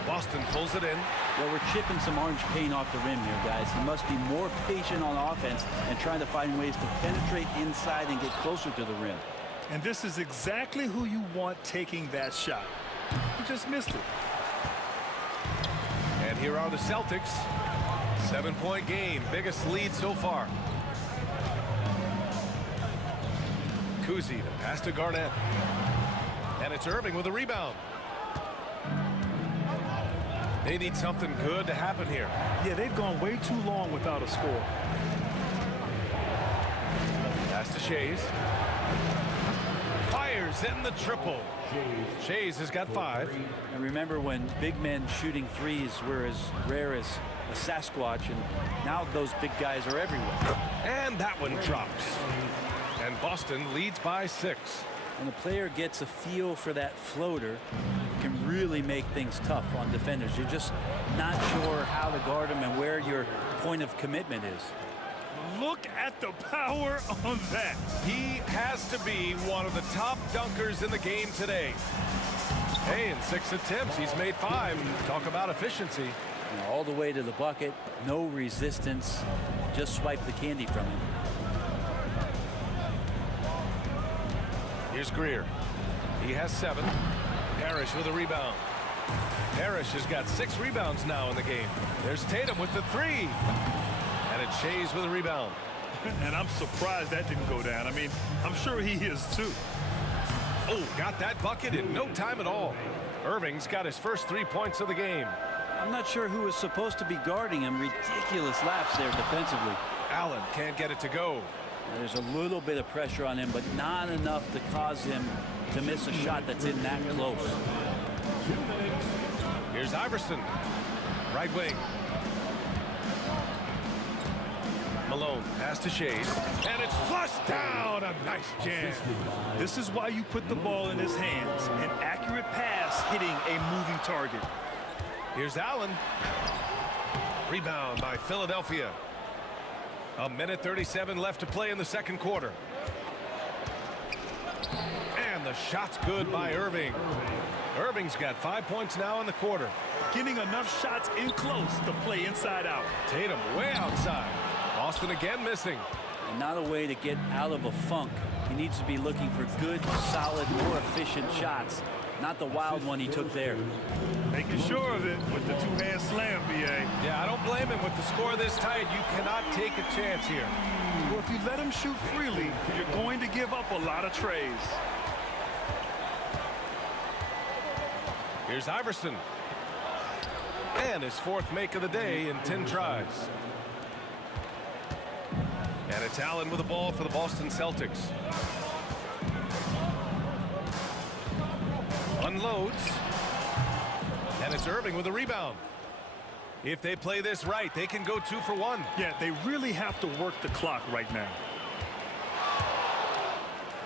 Boston pulls it in. Well, we're chipping some orange paint off the rim here, guys. He must be more patient on offense and trying to find ways to penetrate inside and get closer to the rim. And this is exactly who you want taking that shot. He just missed it. And here are the Celtics. 7-point game. Biggest lead so far. Kuzi, the pass to Garnett. And it's Irving with a rebound. They need something good to happen here. Yeah, they've gone way too long without a score. Pass to Shays. Fires in the triple. Shays has got 5. And remember when big men shooting threes were as rare as a Sasquatch, and now those big guys are everywhere. And that one drops. And Boston leads by 6. When a player gets a feel for that floater, it can really make things tough on defenders. You're just not sure how to guard them and where your point of commitment is. Look at the power on that. He has to be one of the top dunkers in the game today. Hey, in 6 attempts, he's made 5. Talk about efficiency. You know, all the way to the bucket, no resistance. Just swipe the candy from him. Here's Greer. He has 7. Parrish with a rebound. Parrish has got 6 rebounds now in the game. There's Tatum with the 3. And it's Shays with a rebound. And I'm surprised that didn't go down. I mean, I'm sure he is too. Oh, got that bucket in no time at all. Irving's got his first 3 points of the game. I'm not sure who was supposed to be guarding him. Ridiculous lapse there defensively. Allen can't get it to go. There's a little bit of pressure on him, but not enough to cause him to miss a shot that's in that close. Here's Iverson, right wing. Malone, pass to Shays, and it's flushed down. A nice jam. This is why you put the ball in his hands. An accurate pass hitting a moving target. Here's Allen. Rebound by Philadelphia. A minute 37 left to play in the second quarter. And the shot's good by Irving. Irving's got 5 points now in the quarter. Getting enough shots in close to play inside out. Tatum way outside. Boston again missing. And not a way to get out of a funk. He needs to be looking for good, solid, more efficient shots. Not the wild one he took there. Making sure of it with the two-hand slam, B.A. Yeah, I don't blame him. With the score this tight, you cannot take a chance here. Well, if you let him shoot freely, you're going to give up a lot of trays. Here's Iverson. And his fourth make of the day in 10 tries. And it's Allen with the ball for the Boston Celtics. Unloads. And it's Irving with a rebound. If they play this right, they can go 2 for 1. Yeah, they really have to work the clock right now.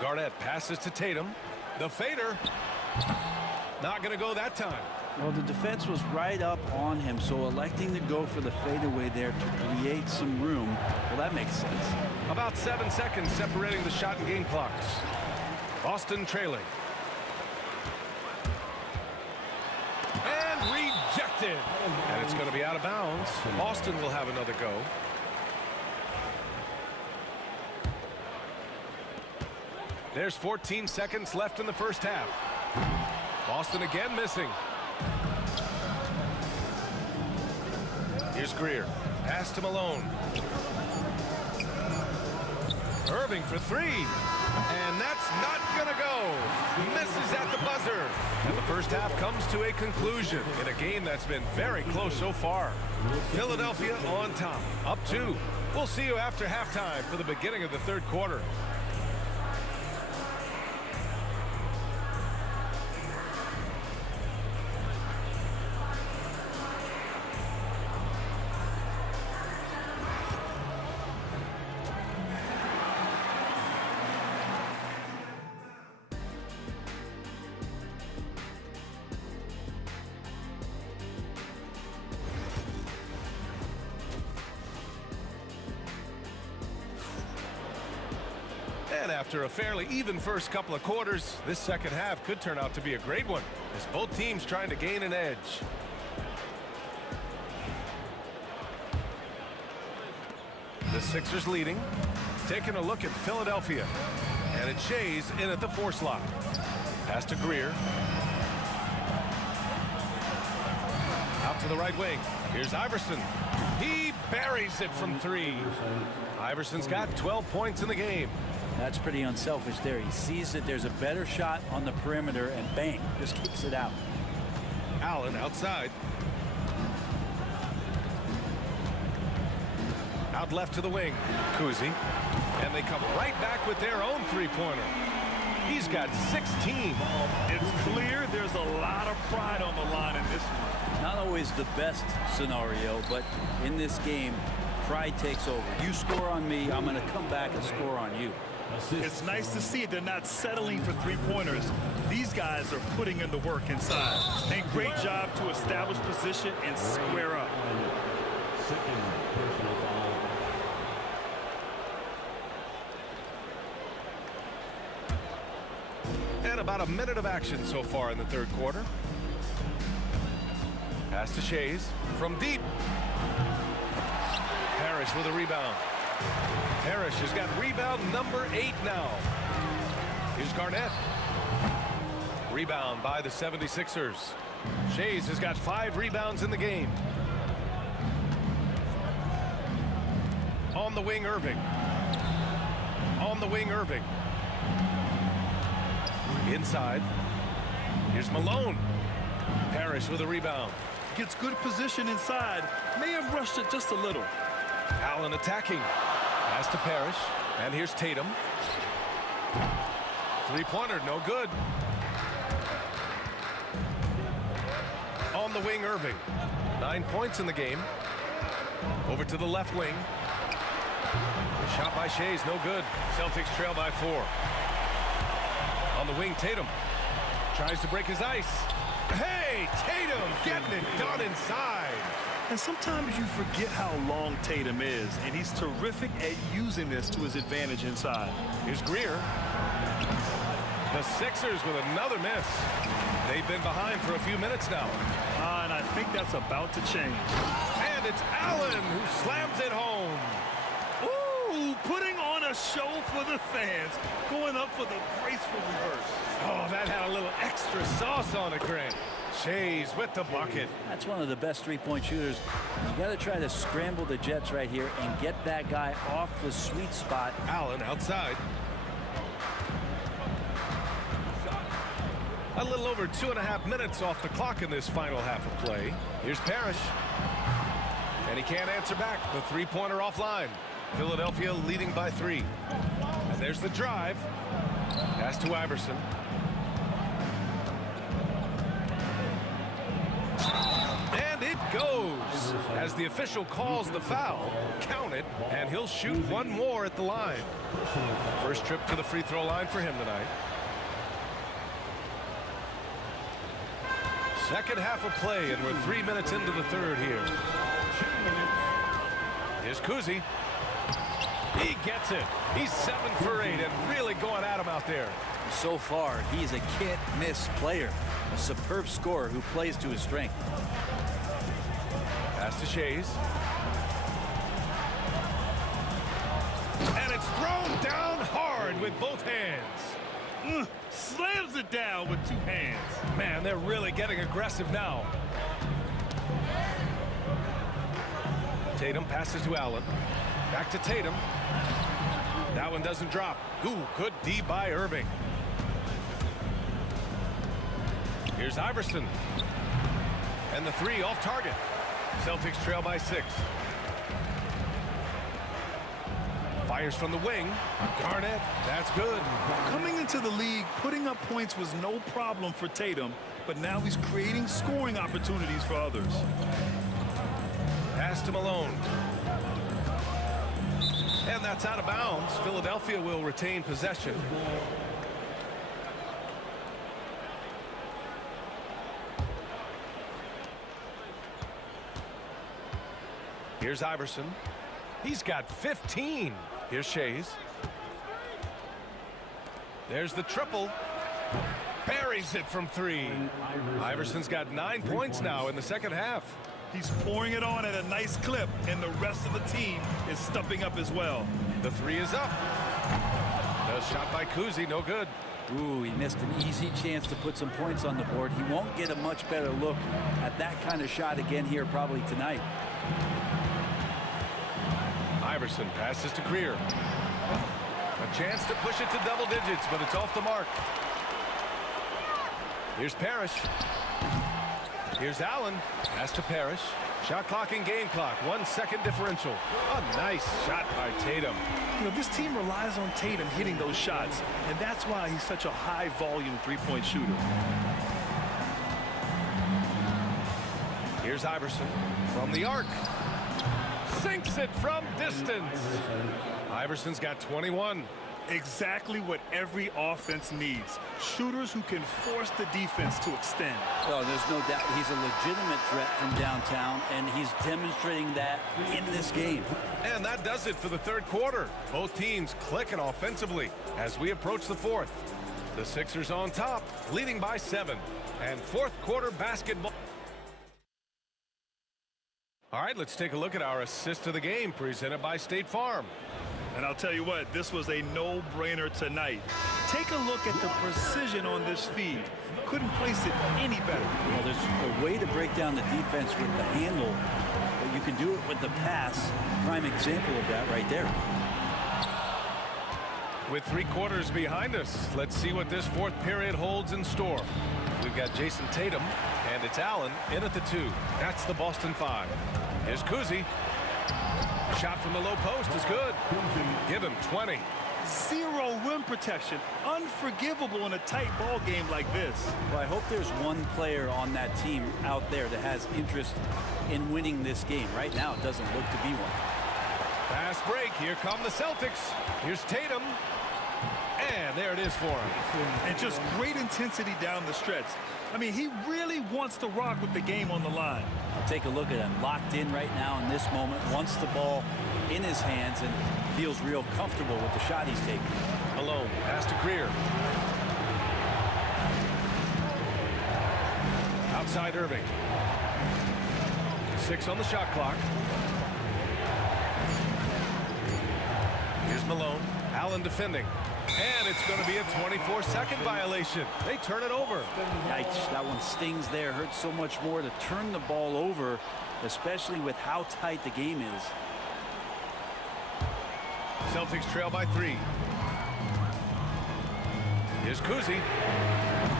Garnett passes to Tatum. The fader. Not going to go that time. Well, the defense was right up on him, so electing to go for the fadeaway there to create some room, well, that makes sense. About 7 seconds separating the shot and game clocks. Boston trailing. And rejected. And it's going to be out of bounds. Boston will have another go. There's 14 seconds left in the first half. Boston again missing. Here's Greer. Pass to Malone. Irving for 3. And that's not going to go. Misses at the buzzer. And the first half comes to a conclusion in a game that's been very close so far. Philadelphia on top. Up 2. We'll see you after halftime for the beginning of the third quarter. And after a fairly even first couple of quarters, this second half could turn out to be a great one, as both teams trying to gain an edge. The Sixers leading. Taking a look at Philadelphia. And it's Shays in at the 4 slot. Pass to Greer. Out to the right wing. Here's Iverson. He buries it from 3. Iverson's got 12 points in the game. That's pretty unselfish there. He sees that there's a better shot on the perimeter and bang, just kicks it out. Allen outside. Out left to the wing. Kuzi. And they come right back with their own 3-pointer. He's got 16. It's clear there's a lot of pride on the line in this one. Not always the best scenario, but in this game, pride takes over. You score on me, I'm going to come back and score on you. It's nice to see they're not settling for 3-pointers. These guys are putting in the work inside. And great job to establish position and square up. And about a minute of action so far in the third quarter. Pass to Shays from deep. Parrish with a rebound. Parrish has got rebound number 8 now. Here's Garnett. Rebound by the 76ers. Shays has got 5 rebounds in the game. On the wing, Irving. On the wing, Irving. Inside. Here's Malone. Parrish with a rebound. Gets good position inside. May have rushed it just a little. Allen attacking. Pass to Parrish. And here's Tatum. Three-pointer, no good. On the wing, Irving. 9 points in the game. Over to the left wing. The shot by Shea's no good. Celtics trail by 4. On the wing, Tatum tries to break his ice. Hey, Tatum getting it done inside. And sometimes you forget how long Tatum is, and he's terrific at using this to his advantage inside. Here's Greer. The Sixers with another miss. They've been behind for a few minutes now. And I think that's about to change. And it's Allen who slams it home. Ooh, putting on a show for the fans, going up for the graceful reverse. Oh, that had a little extra sauce on it, Grant. Shea's with the bucket. That's one of the best three-point shooters. You got to try to scramble the Jets right here and get that guy off the sweet spot. Allen outside. A little over 2.5 minutes off the clock in this final half of play. Here's Parrish. And he can't answer back. The three-pointer offline. Philadelphia leading by 3. And there's the drive. Pass to Iverson. And it goes. As the official calls the foul, count it, and he'll shoot one more at the line. First trip to the free throw line for him tonight. Second half of play, and we're 3 minutes into the third here. Here's Kuzi. He gets it. He's 7 for 8 and really going at him out there. So far, he's a can't-miss player. A superb scorer who plays to his strength. Pass to Shea's. And it's thrown down hard with both hands. Slams it down with 2 hands. Man, they're really getting aggressive now. Tatum passes to Allen. Back to Tatum. That one doesn't drop. Ooh, good D by Irving. Here's Iverson. And the 3 off target. Celtics trail by 6. Fires from the wing. Garnett, that's good. Coming into the league, putting up points was no problem for Tatum, but now he's creating scoring opportunities for others. Pass to Malone. And that's out of bounds. Philadelphia will retain possession. Here's Iverson. He's got 15. Here's Shea's. There's the triple. Buries it from 3. Iverson's got 9 points now in the second half. He's pouring it on at a nice clip, and the rest of the team is stepping up as well. The 3 is up. The shot by Kuzi, no good. Ooh, he missed an easy chance to put some points on the board. He won't get a much better look at that kind of shot again here probably tonight. Iverson passes to Greer. A chance to push it to double digits, but it's off the mark. Here's Parrish. Here's Allen. Pass to Parrish. Shot clock and game clock. 1 second differential. A nice shot by Tatum. You know, this team relies on Tatum hitting those shots, and that's why he's such a high-volume three-point shooter. Here's Iverson from the arc. Sinks it from distance. Iverson's got 21. Exactly what every offense needs. Shooters who can force the defense to extend. Oh, there's no doubt he's a legitimate threat from downtown, and he's demonstrating that in this game. And that does it for the third quarter. Both teams clicking offensively as we approach the fourth. The Sixers on top, leading by 7. And fourth quarter basketball. All right, let's take a look at our assist of the game presented by State Farm. And I'll tell you what, this was a no-brainer tonight. Take a look at the precision on this feed. Couldn't place it any better. Well, there's a way to break down the defense with the handle, but you can do it with the pass. Prime example of that right there. With 3 quarters behind us, let's see what this fourth period holds in store. We've got Jason Tatum, and it's Allen in at the 2. That's the Boston 5. Here's Kuzi. Shot from the low post is good. Give him 20. Zero rim protection. Unforgivable in a tight ball game like this. Well, I hope there's one player on that team out there that has interest in winning this game. Right now, it doesn't look to be one. Fast break. Here come the Celtics. Here's Tatum. And there it is for him. And just great intensity down the stretch. I mean, he really wants to rock with the game on the line. I'll take a look at him. Locked in right now in this moment. Wants the ball in his hands and feels real comfortable with the shot he's taking. Malone, pass to Greer. Outside Irving. 6 on the shot clock. Here's Malone. Allen defending. And it's going to be a 24-second violation. They turn it over. Yikes, that one stings there. Hurts so much more to turn the ball over, especially with how tight the game is. Celtics trail by 3. Here's Kuzi.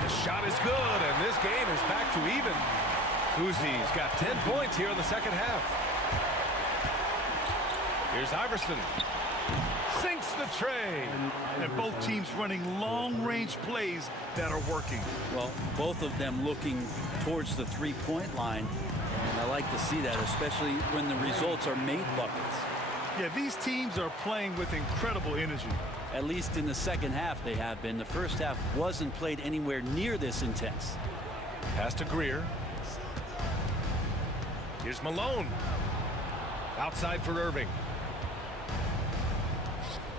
The shot is good, and this game is back to even. Kuzi's got 10 points here in the second half. Here's Iverson. Sinks the tray. And both teams running long-range plays that are working. Well, both of them looking towards the three-point line. And I like to see that, especially when the results are made buckets. Yeah, these teams are playing with incredible energy. At least in the second half they have been. The first half wasn't played anywhere near this intense. Pass to Greer. Here's Malone. Outside for Irving.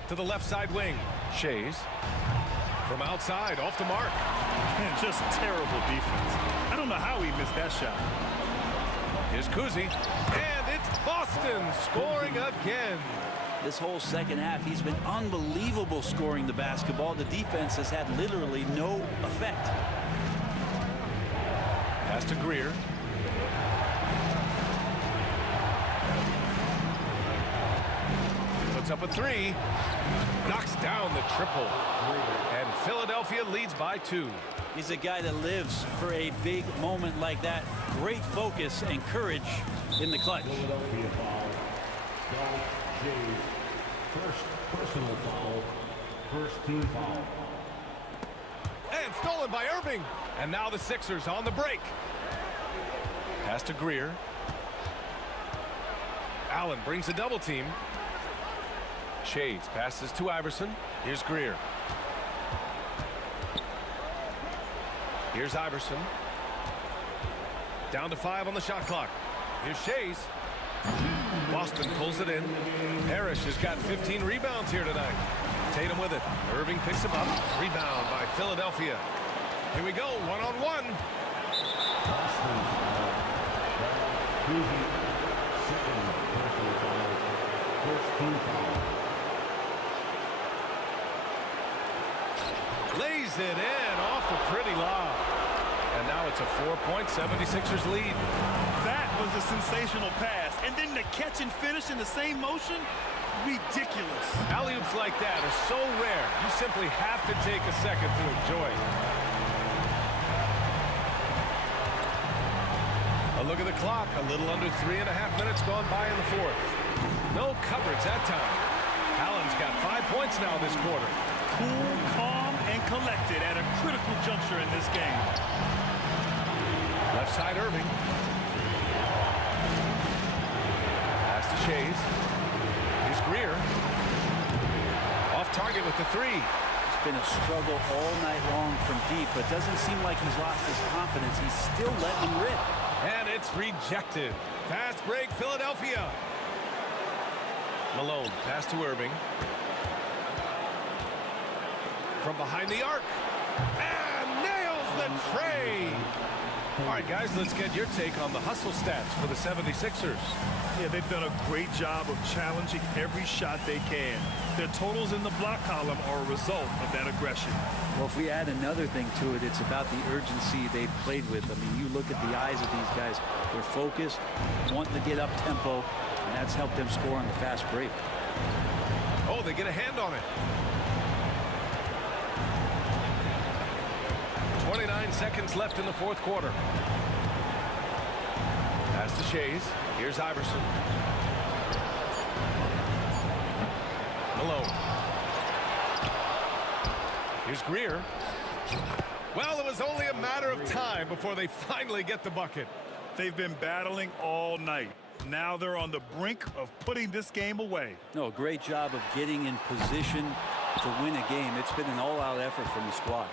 To the left side wing. Shays. From outside, off the mark. And just terrible defense. I don't know how he missed that shot. Here's Kuzi. And it's Boston scoring again. This whole second half, he's been unbelievable scoring the basketball. The defense has had literally no effect. Pass to Greer. Puts up a 3. Knocks down the triple. And Philadelphia leads by 2. He's a guy that lives for a big moment like that. Great focus and courage in the clutch. Philadelphia foul. First personal foul. First team foul. And stolen by Irving. And now the Sixers on the break. Pass to Greer. Allen brings a double team. Shades passes to Iverson. Here's Greer. Here's Iverson. Down to 5 on the shot clock. Here's Shays. Boston pulls it in. Parrish has got 15 rebounds here tonight. Tatum with it. Irving picks him up. Rebound by Philadelphia. Here we go, one-on-one. Boston foul. Kuzi, second personal foul. First team foul. Lays it in off the pretty lob. And now it's a 4-point 76ers lead. That was a sensational pass. And then the catch and finish in the same motion? Ridiculous. Alley-oops like that are so rare. You simply have to take a second to enjoy it. A look at the clock. A little under 3.5 minutes gone by in the fourth. No coverage that time. Allen's got 5 points now this quarter. Cool, calm, and collected at a critical juncture in this game. Left side Irving. Pass to Shays. Here's Greer. Off target with the 3. It's been a struggle all night long from deep, but doesn't seem like he's lost his confidence. He's still letting him rip. And it's rejected. Fast break, Philadelphia. Malone, pass to Irving. From behind the arc. And nails the tray. All right, guys, let's get your take on the hustle stats for the 76ers. Yeah, they've done a great job of challenging every shot they can. Their totals in the block column are a result of that aggression. Well, if we add another thing to it, it's about the urgency they've played with. I mean, you look at the eyes of these guys. They're focused, wanting to get up tempo, and that's helped them score on the fast break. Oh, they get a hand on it. 29 seconds left in the fourth quarter. Pass to Shays. Here's Iverson. alone. Here's Greer. Well, it was only a matter of time before they finally get the bucket. They've been battling all night. Now they're on the brink of putting this game away. No, great job of getting in position to win a game. It's been an all-out effort from the squad.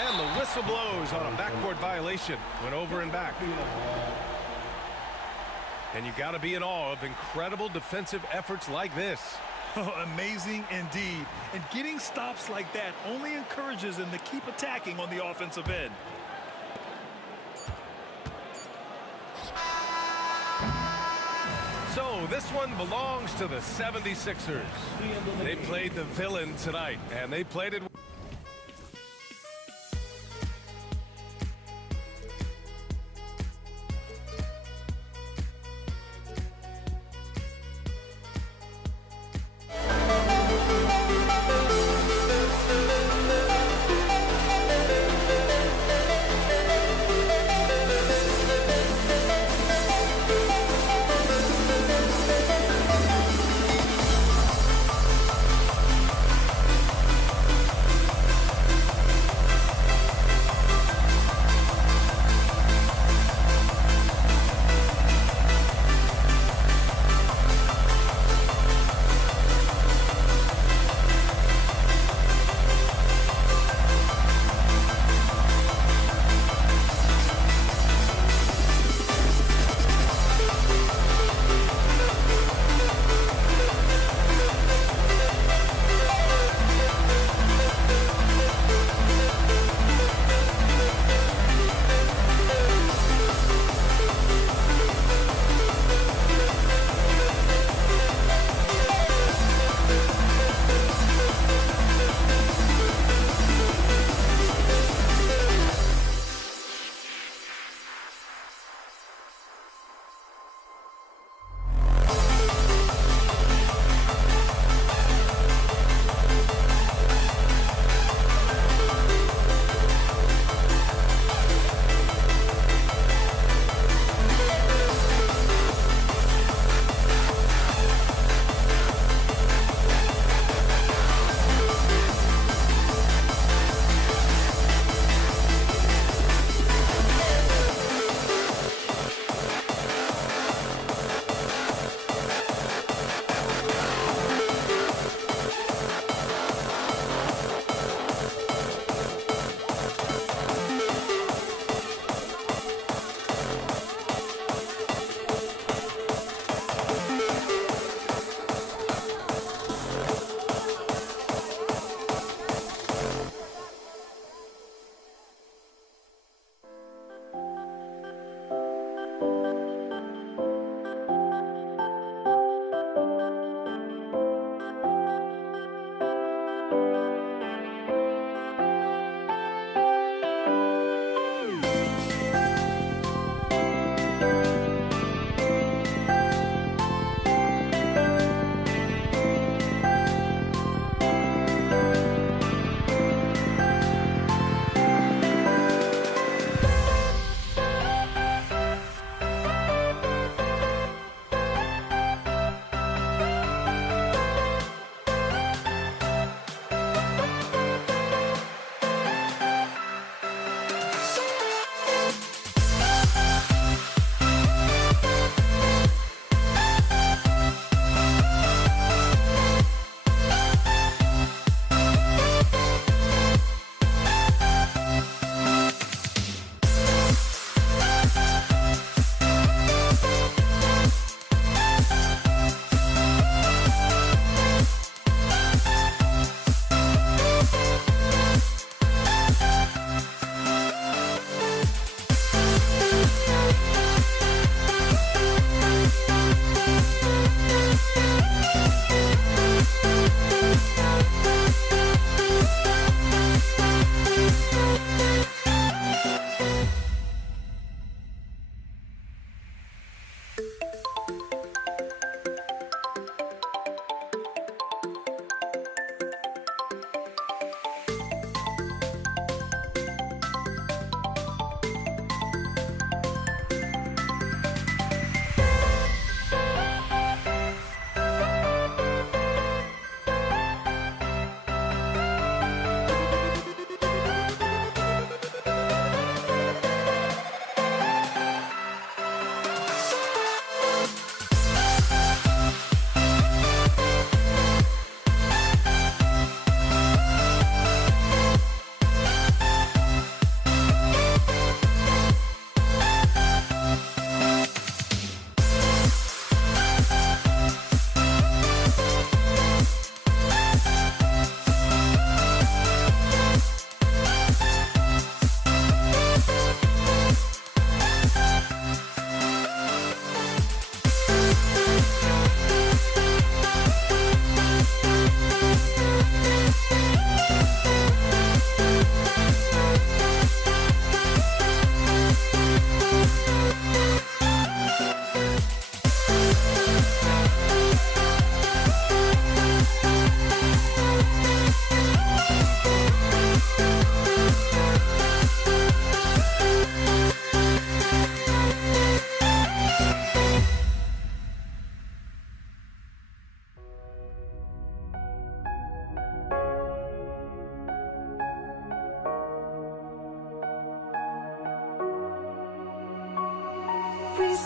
And the whistle blows on a backcourt violation. Went over and back. And you got to be in awe of incredible defensive efforts like this. Amazing indeed. And getting stops like that only encourages them to keep attacking on the offensive end. So this one belongs to the 76ers. They played the villain tonight, and they played it.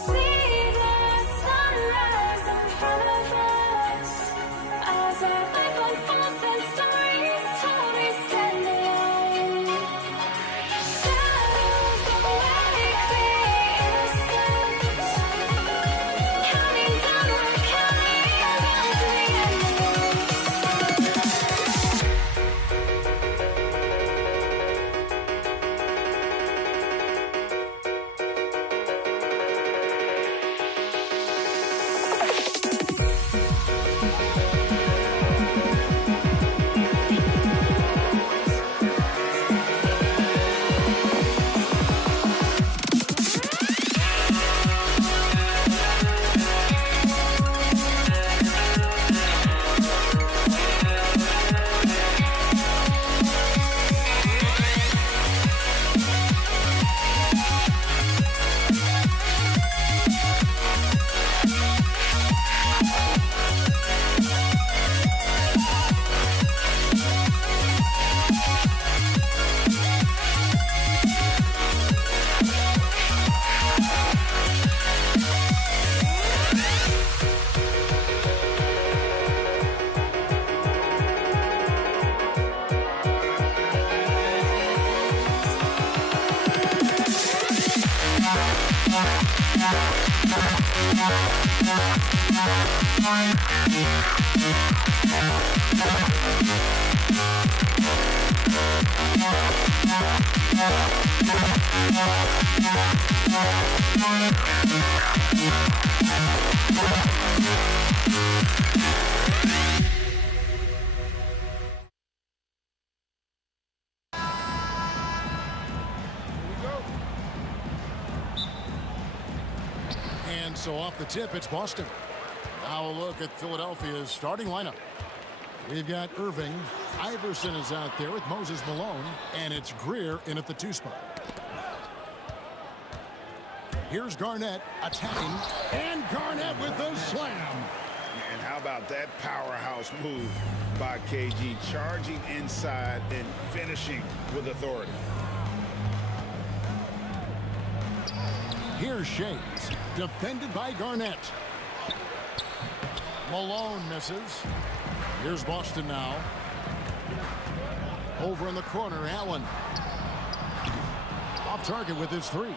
see the sunrise in front of us. As our life unfolds and stories told, we stand alone. Shadows away, clear innocence. Counting down, we're counting down to the end. And so off the tip, it's Boston. Now a look at Philadelphia's starting lineup. We've got Irving. Iverson is out there with Moses Malone. And it's Greer in at the 2 spot. Here's Garnett attacking. And Garnett with the slam. And how about that powerhouse move by KG, charging inside and finishing with authority. Here's Shades, defended by Garnett. Malone misses. Here's Boston now. Over in the corner, Allen. Off target with his 3.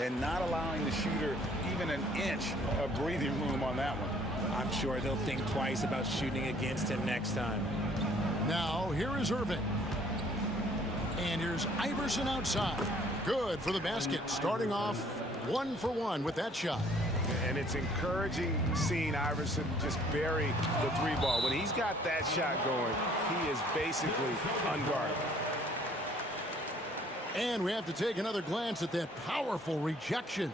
And not allowing the shooter even an inch of breathing room on that one. I'm sure they'll think twice about shooting against him next time. Now, here is Irving. And here's Iverson outside. Good for the basket, starting off 1 for 1 with that shot. And it's encouraging seeing Iverson just bury the 3-ball. When he's got that shot going, he is basically unguardable. And we have to take another glance at that powerful rejection.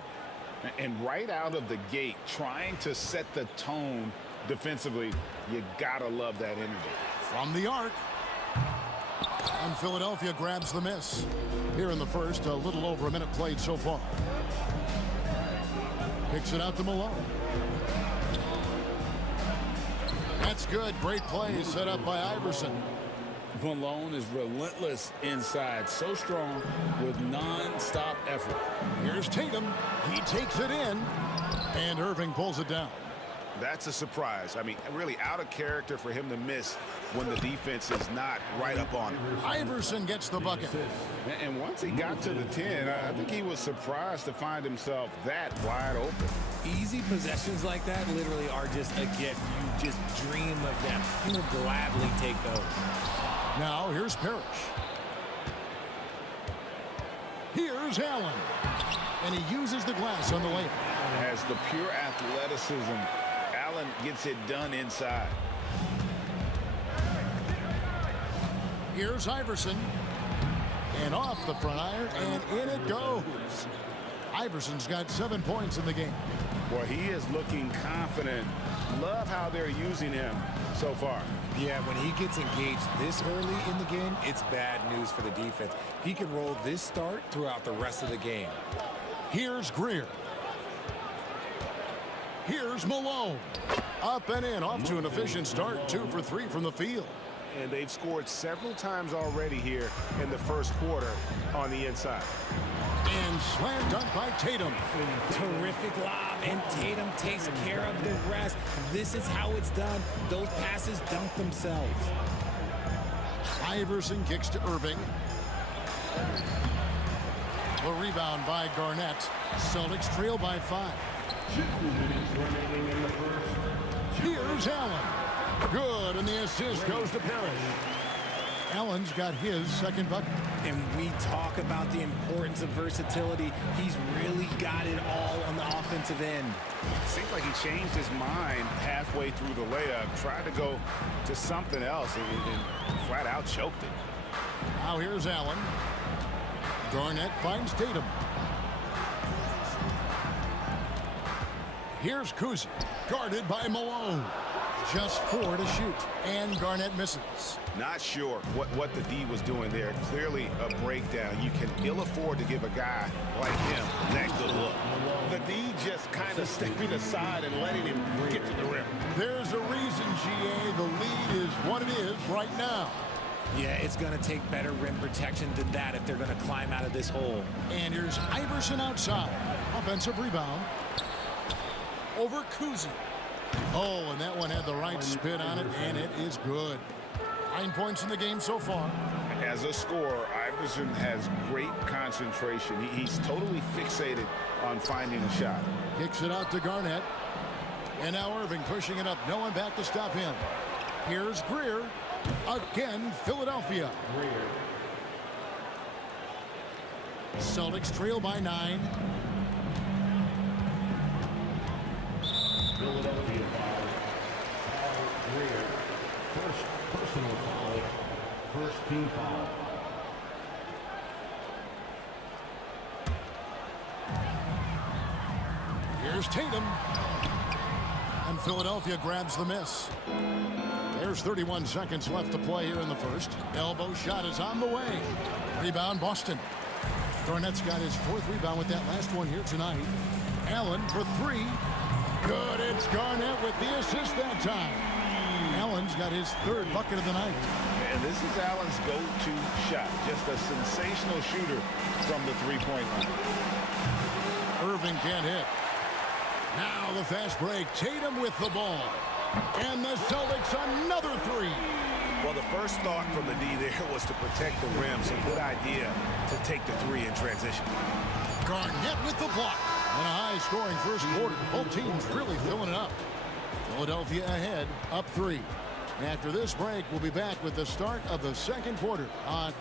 And right out of the gate, trying to set the tone defensively, you gotta love that energy. From the arc. And Philadelphia grabs the miss. Here in the first, a little over a minute played so far. Kicks it out to Malone. That's good. Great play set up by Iverson. Malone is relentless inside, so strong with non-stop effort. Here's Tatum. He takes it in, and Irving pulls it down. That's a surprise. I mean, really out of character for him to miss when the defense is not right up on him. Iverson gets the bucket. And once he got to the 10, I think he was surprised to find himself that wide open. Easy possessions like that literally are just a gift. You just dream of them. You will gladly take those. Now, here's Parrish. Here's Allen. And he uses the glass on the layup. As the pure athleticism, Allen gets it done inside. Here's Iverson. And off the front iron, and in it goes. Iverson's got 7 points in the game. Boy, he is looking confident. Love how they're using him so far. Yeah, when he gets engaged this early in the game, it's bad news for the defense. He can roll this start throughout the rest of the game. Here's Greer. Here's Malone. Up and in, off to an efficient start. 2 for 3 from the field. and they've scored several times already here in the first quarter on the inside. And slam dunk by Tatum. Terrific lob, and Tatum takes care of the rest. This is how it's done. Those passes dunk themselves. Iverson kicks to Irving. The rebound by Garnett. Celtics trail by 5. 2 minutes remaining in the first. Here's Allen. Good, and the assist goes to Parrish. Allen's got his second bucket. And we talk about the importance of versatility. He's really got it all on the offensive end. Seems like he changed his mind halfway through the layup, tried to go to something else, and flat out choked it. Now here's Allen. Garnett finds Tatum. Here's Kuzi, guarded by Malone. Just 4 to shoot, and Garnett misses. Not sure what the D was doing there. Clearly a breakdown. You can ill afford to give a guy like him that good look. The D just kind of stepping aside and letting him get to the rim. There's a reason, GA, the lead is what it is right now. Yeah, it's going to take better rim protection than that if they're going to climb out of this hole. And here's Iverson outside. Offensive rebound. Over Kuzi. Oh, and that one had the right spin on it, and it is good. 9 points in the game so far. As a scorer, Iverson has great concentration. He's totally fixated on finding a shot. Kicks it out to Garnett. And now Irving pushing it up. No one back to stop him. Here's Greer. Again, Philadelphia. Celtics trail by 9. Philadelphia foul. Greer. First personal foul. First team foul. Here's Tatum. And Philadelphia grabs the miss. There's 31 seconds left to play here in the first. Elbow shot is on the way. Rebound, Boston. Garnett's got his 4th rebound with that last one here tonight. Allen for 3. Good, it's Garnett with the assist that time. Allen's got his 3rd bucket of the night. And this is Allen's go-to shot. Just a sensational shooter from the three-point line. Irving can't hit. Now the fast break. Tatum with the ball. And the Celtics another 3. Well, the first thought from the D there was to protect the rim. So good idea to take the 3 in transition. Garnett with the block. And a high-scoring first quarter. Both teams really filling it up. Philadelphia ahead, up 3. After this break, we'll be back with the start of the second quarter on...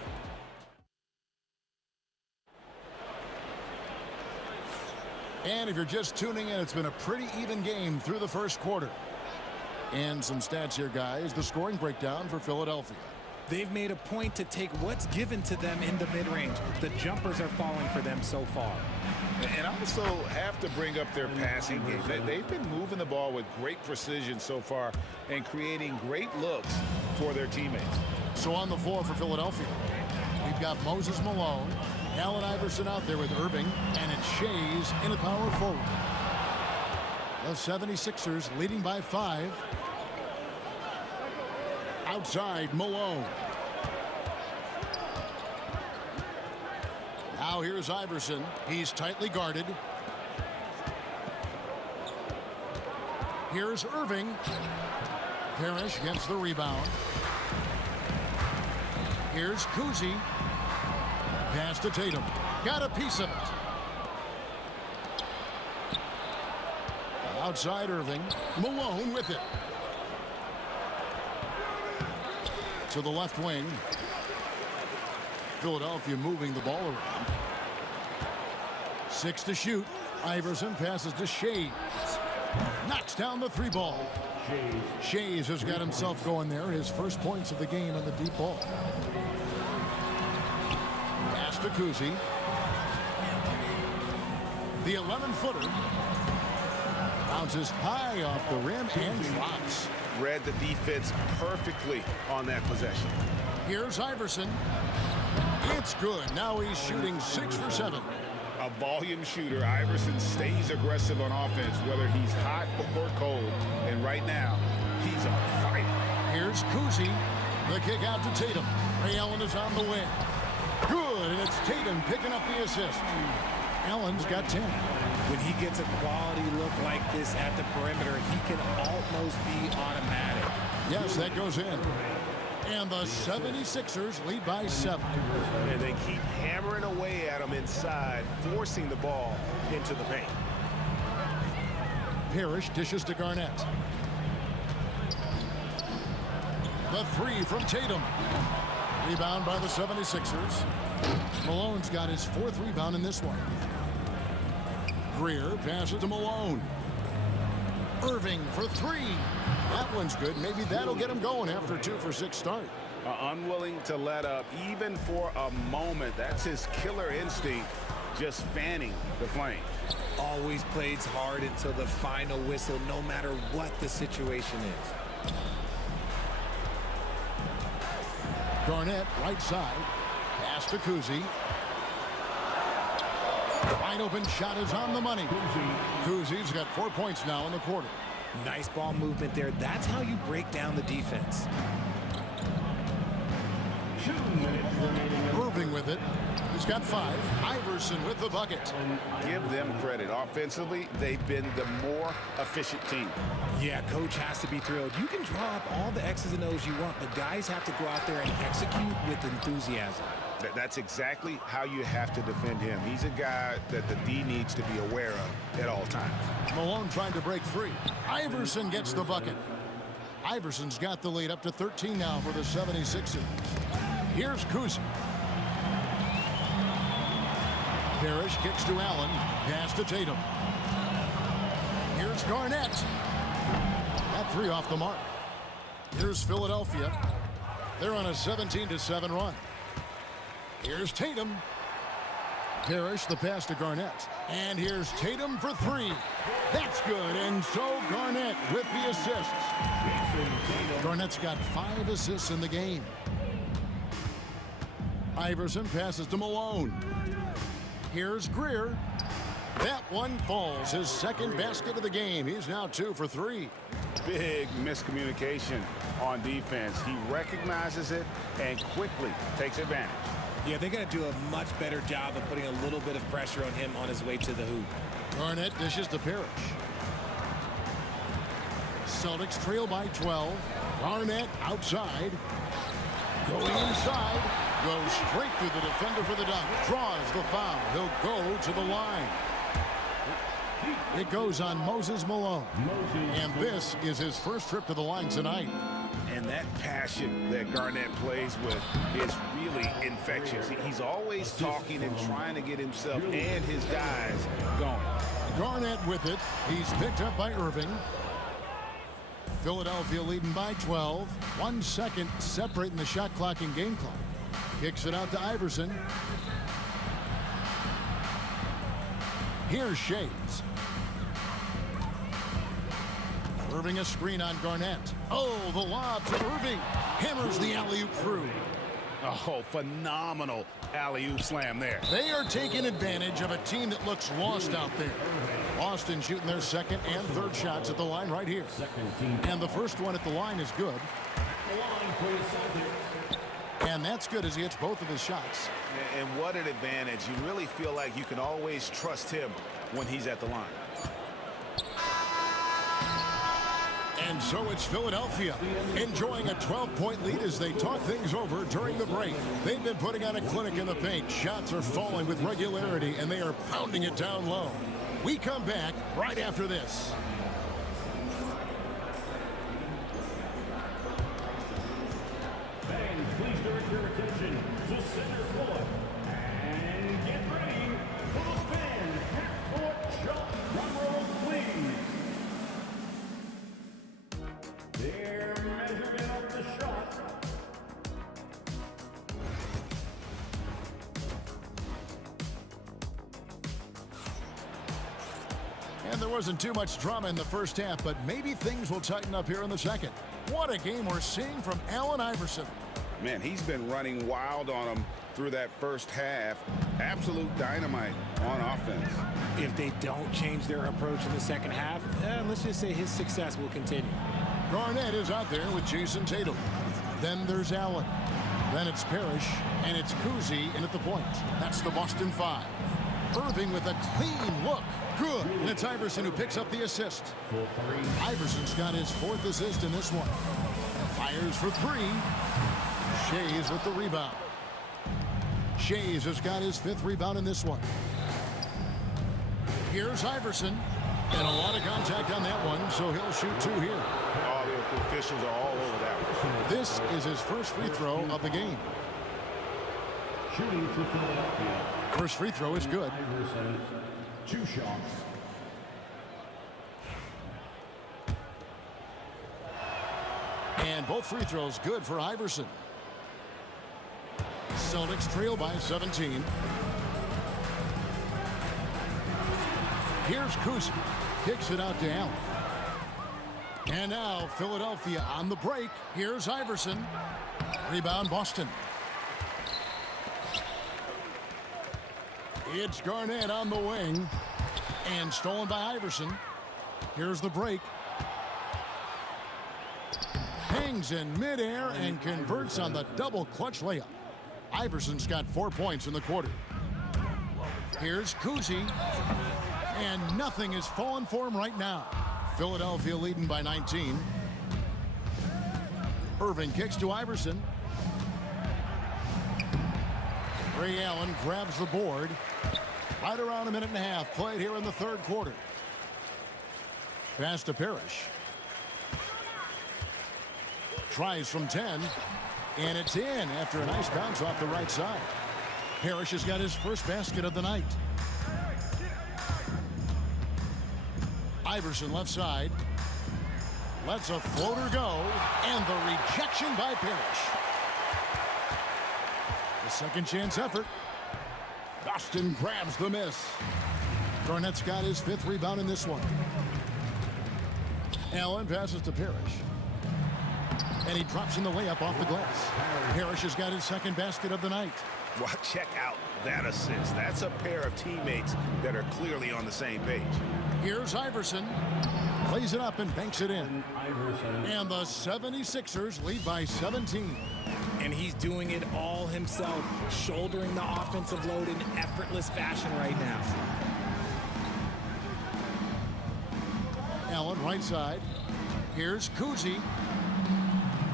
And if you're just tuning in, it's been a pretty even game through the first quarter. And some stats here, guys. The scoring breakdown for Philadelphia. They've made a point to take what's given to them in the mid-range. The jumpers are falling for them so far. And also have to bring up their passing game. They've been moving the ball with great precision so far and creating great looks for their teammates. So on the floor for Philadelphia, we've got Moses Malone, Allen Iverson out there with Irving, and it's Shays in a power forward. The 76ers leading by 5. Outside, Malone. Now here's Iverson. He's tightly guarded. Here's Irving. Parrish gets the rebound. Here's Kuzi. Pass to Tatum. Got a piece of it. Outside Irving. Malone with it. To the left wing. Philadelphia moving the ball around. 6 to shoot. Iverson passes to Shays. Knocks down the 3 ball. Shays has got himself going there. His first points of the game on the deep ball. Pass to Kuzi. The 11-footer. Bounces high off the rim and drops. Read the defense perfectly on that possession. Here's Iverson. It's good. Now he's shooting 6 for 7. A volume shooter. Iverson stays aggressive on offense, whether he's hot or cold. And right now, he's on fire. Here's Kuzi. The kick out to Tatum. Ray Allen is on the wing. Good, and it's Tatum picking up the assist. Allen's got 10. When he gets a quality look like this at the perimeter, he can almost be automatic. Yes, that goes in. And the 76ers lead by 7. And they keep hammering away at him inside, forcing the ball into the paint. Parrish dishes to Garnett. The 3 from Tatum. Rebound by the 76ers. Malone's got his 4th rebound in this one. Greer passes to Malone. Irving for 3. That one's good. Maybe that'll get him going after a 2-for-6 start. Unwilling to let up even for a moment. That's his killer instinct, just fanning the flame. Always plays hard until the final whistle, no matter what the situation is. Garnett, right side. Pass to Kuzi. Wide open shot is on the money. Kuzi's got 4 points now in the quarter. Nice ball movement there. That's how you break down the defense. Irving with it. He's got 5. Iverson with the bucket. Give them credit. Offensively, they've been the more efficient team. Yeah, coach has to be thrilled. You can draw up all the X's and O's you want, but guys have to go out there and execute with enthusiasm. That's exactly how you have to defend him. He's a guy that the D needs to be aware of at all times. Malone trying to break free. Iverson gets the bucket. Iverson's got the lead up to 13 now for the 76ers. Here's Kuzi. Parrish kicks to Allen. Pass to Tatum. Here's Garnett. That 3 off the mark. Here's Philadelphia. They're on a 17-7 run. Here's Tatum. Parrish, the pass to Garnett. And here's Tatum for 3. That's good. And so Garnett with the assists. Garnett's got 5 assists in the game. Iverson passes to Malone. Here's Greer. That one falls. His 2nd basket of the game. He's now 2 for 3. Big miscommunication on defense. He recognizes it and quickly takes advantage. Yeah, they got to do a much better job of putting a little bit of pressure on him on his way to the hoop. Garnett dishes to Parrish. Celtics trail by 12. Garnett outside. Going inside. Goes straight through the defender for the dunk. Draws the foul. He'll go to the line. It goes on Moses Malone. And this is his first trip to the line tonight. And that passion that Garnett plays with is really infectious. He's always talking and trying to get himself and his guys going. Garnett with it. He's picked up by Irving. Philadelphia leading by 12. 1 second separating the shot clock and game clock. Kicks it out to Iverson. Here's Shades. Irving a screen on Garnett. Oh, the lob to Irving. Hammers the alley-oop through. Oh, phenomenal alley-oop slam there. They are taking advantage of a team that looks lost out there. Boston shooting their 2nd and 3rd shots at the line right here. And the first one at the line is good. And that's good as he hits both of his shots. And what an advantage. You really feel like you can always trust him when he's at the line. And so it's Philadelphia enjoying a 12-point lead as they talk things over during the break. They've been putting on a clinic in the paint. Shots are falling with regularity, and they are pounding it down low. We come back right after this. Fans, please direct your attention to center court. And get ready for the fan half-court jump. Drum roll, please. Their measurement of the shot. And there wasn't too much drama in the first half, but maybe things will tighten up here in the second. What a game we're seeing from Allen Iverson. Man, he's been running wild on them through that first half. Absolute dynamite on offense. If they don't change their approach in the second half, let's just say his success will continue. Garnett is out there with Jason Tatum. Then there's Allen. Then it's Parrish, and it's Kuzi in at the point. That's the Boston 5. Irving with a clean look. Good. And it's Iverson who picks up the assist. Iverson's got his 4th assist in this one. Fires for 3. Shays with the rebound. Shays has got his 5th rebound in this one. Here's Iverson. And a lot of contact on that one, so he'll shoot 2 here. All the officials are all over that one. This is his first free throw of the game. Shooting for Philadelphia. First free throw is good. Iverson, 2 shots. And both free throws good for Iverson. Celtics trail by 17. Here's Kuzi. Kicks it out to Allen. And now Philadelphia on the break. Here's Iverson. Rebound Boston. It's Garnett on the wing. And stolen by Iverson. Here's the break. Hangs in midair and converts on the double clutch layup. Iverson's got 4 points in the quarter. Here's Kuzi. And nothing is falling for him right now. Philadelphia leading by 19. Irving kicks to Iverson. Ray Allen grabs the board. Right around a minute and a half played here in the 3rd quarter. Pass to Parrish. Tries from 10. And it's in after a nice bounce off the right side. Parrish has got his first basket of the night. Iverson left side. Lets a floater go. And the rejection by Parrish. The second chance effort. Boston grabs the miss. Garnett's got his 5th rebound in this one. Allen passes to Parrish. And he drops in the layup off the glass. Parrish has got his 2nd basket of the night. Well, check out that assist. That's a pair of teammates that are clearly on the same page. Here's Iverson. Plays it up and banks it in. And the 76ers lead by 17. And he's doing it all himself, shouldering the offensive load in effortless fashion right now. Allen right side. Here's Kuzi.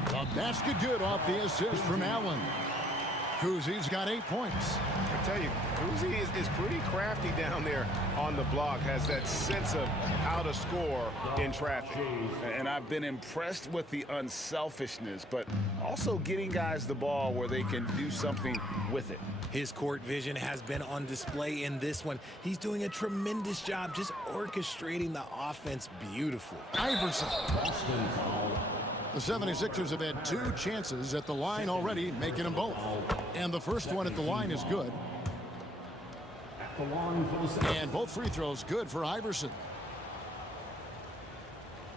A basket good off the assist from Allen. Kuzi's got 8 points. I tell you, Kuzi is pretty crafty down there on the block, has that sense of how to score in traffic. And I've been impressed with the unselfishness, but also getting guys the ball where they can do something with it. His court vision has been on display in this one. He's doing a tremendous job just orchestrating the offense beautifully. Iverson. The 76ers have had 2 chances at the line already, making them both. And the first one at the line is good. And both free throws good for Iverson.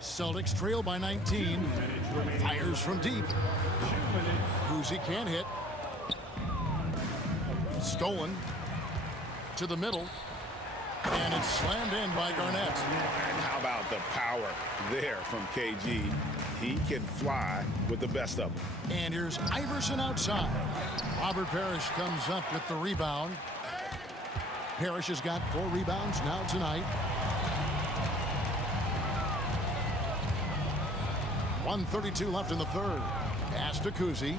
Celtics trail by 19. Fires from deep. Kuzi can't hit. Stolen to the middle. And it's slammed in by Garnett. And how about the power there from KG? He can fly with the best of them. And here's Iverson outside. Robert Parrish comes up with the rebound. Parrish has got 4 rebounds now tonight. 1:32 left in the 3rd. Pass to Kuzi.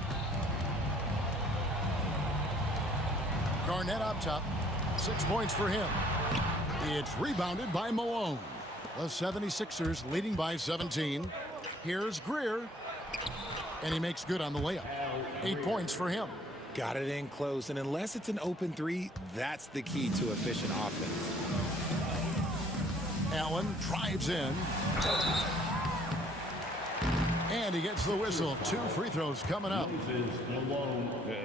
Garnett up top. 6 points for him. It's rebounded by Malone. The 76ers leading by 17. Here's Greer. And he makes good on the layup. 8 points for him. Got it in close, and unless it's an open 3, that's the key to efficient offense. Allen drives in. And he gets the whistle. 2 free throws coming up.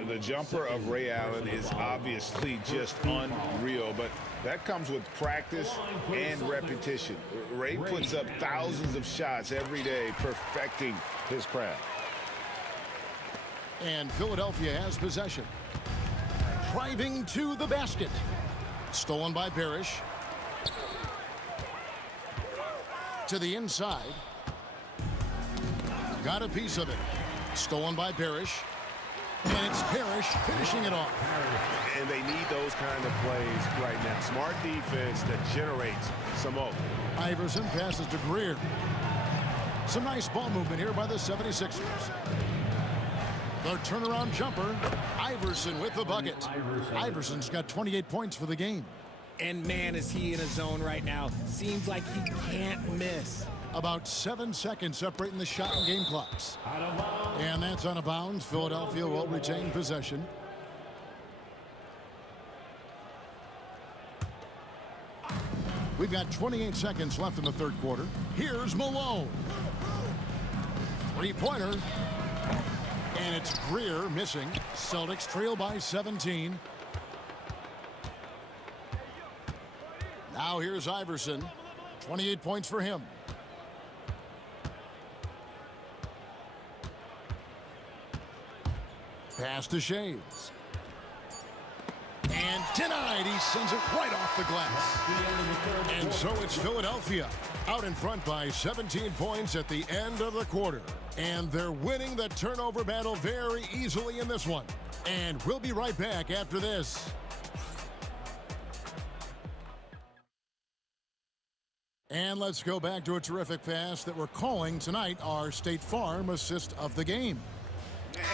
The jumper of Ray Allen is obviously just unreal, but that comes with practice and repetition. Ray puts up thousands of shots every day, perfecting his craft. And Philadelphia has possession. Driving to the basket. Stolen by Parrish. To the inside. Got a piece of it. Stolen by Parrish. And it's Parrish finishing it off. And they need those kind of plays right now. Smart defense that generates some hope. Iverson passes to Greer. Some nice ball movement here by the 76ers. The turnaround jumper. Iverson with the bucket. Iverson's got 28 points for the game. And man, is he in a zone right now. Seems like he can't miss. About 7 seconds separating the shot and game clocks. And that's out of bounds. Philadelphia will retain possession. We've got 28 seconds left in the third quarter. Here's Malone. Three-pointer. And it's Greer missing. Celtics trail by 17. Now here's Iverson. 28 points for him. Pass to Shades. And denied. He sends it right off the glass. And so it's Philadelphia out in front by 17 points at the end of the quarter. And they're winning the turnover battle very easily in this one. And we'll be right back after this. And let's go back to a terrific pass that we're calling tonight our State Farm assist of the game.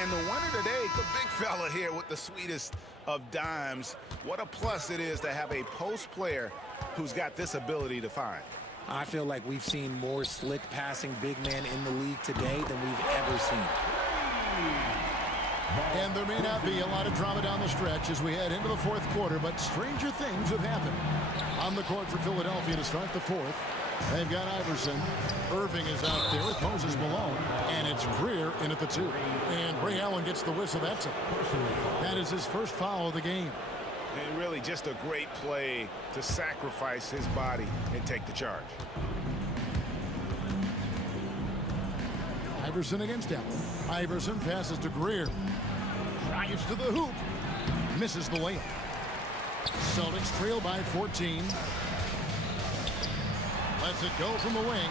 And the winner today, the big fella here with the sweetest of dimes. What a plus it is to have a post player who's got this ability to find. I feel like we've seen more slick passing big man in the league today than we've ever seen. And there may not be a lot of drama down the stretch as we head into the fourth quarter, but stranger things have happened. On the court for Philadelphia to start the fourth, they've got Iverson. Irving is out there with Moses Malone, and it's Greer in at the 2. And Ray Allen gets the whistle. That's it. That is his first foul of the game. And really just a great play to sacrifice his body and take the charge. Iverson against Allen. Iverson passes to Greer. Drives to the hoop. Misses the layup. Celtics trail by 14. Lets it go from the wing.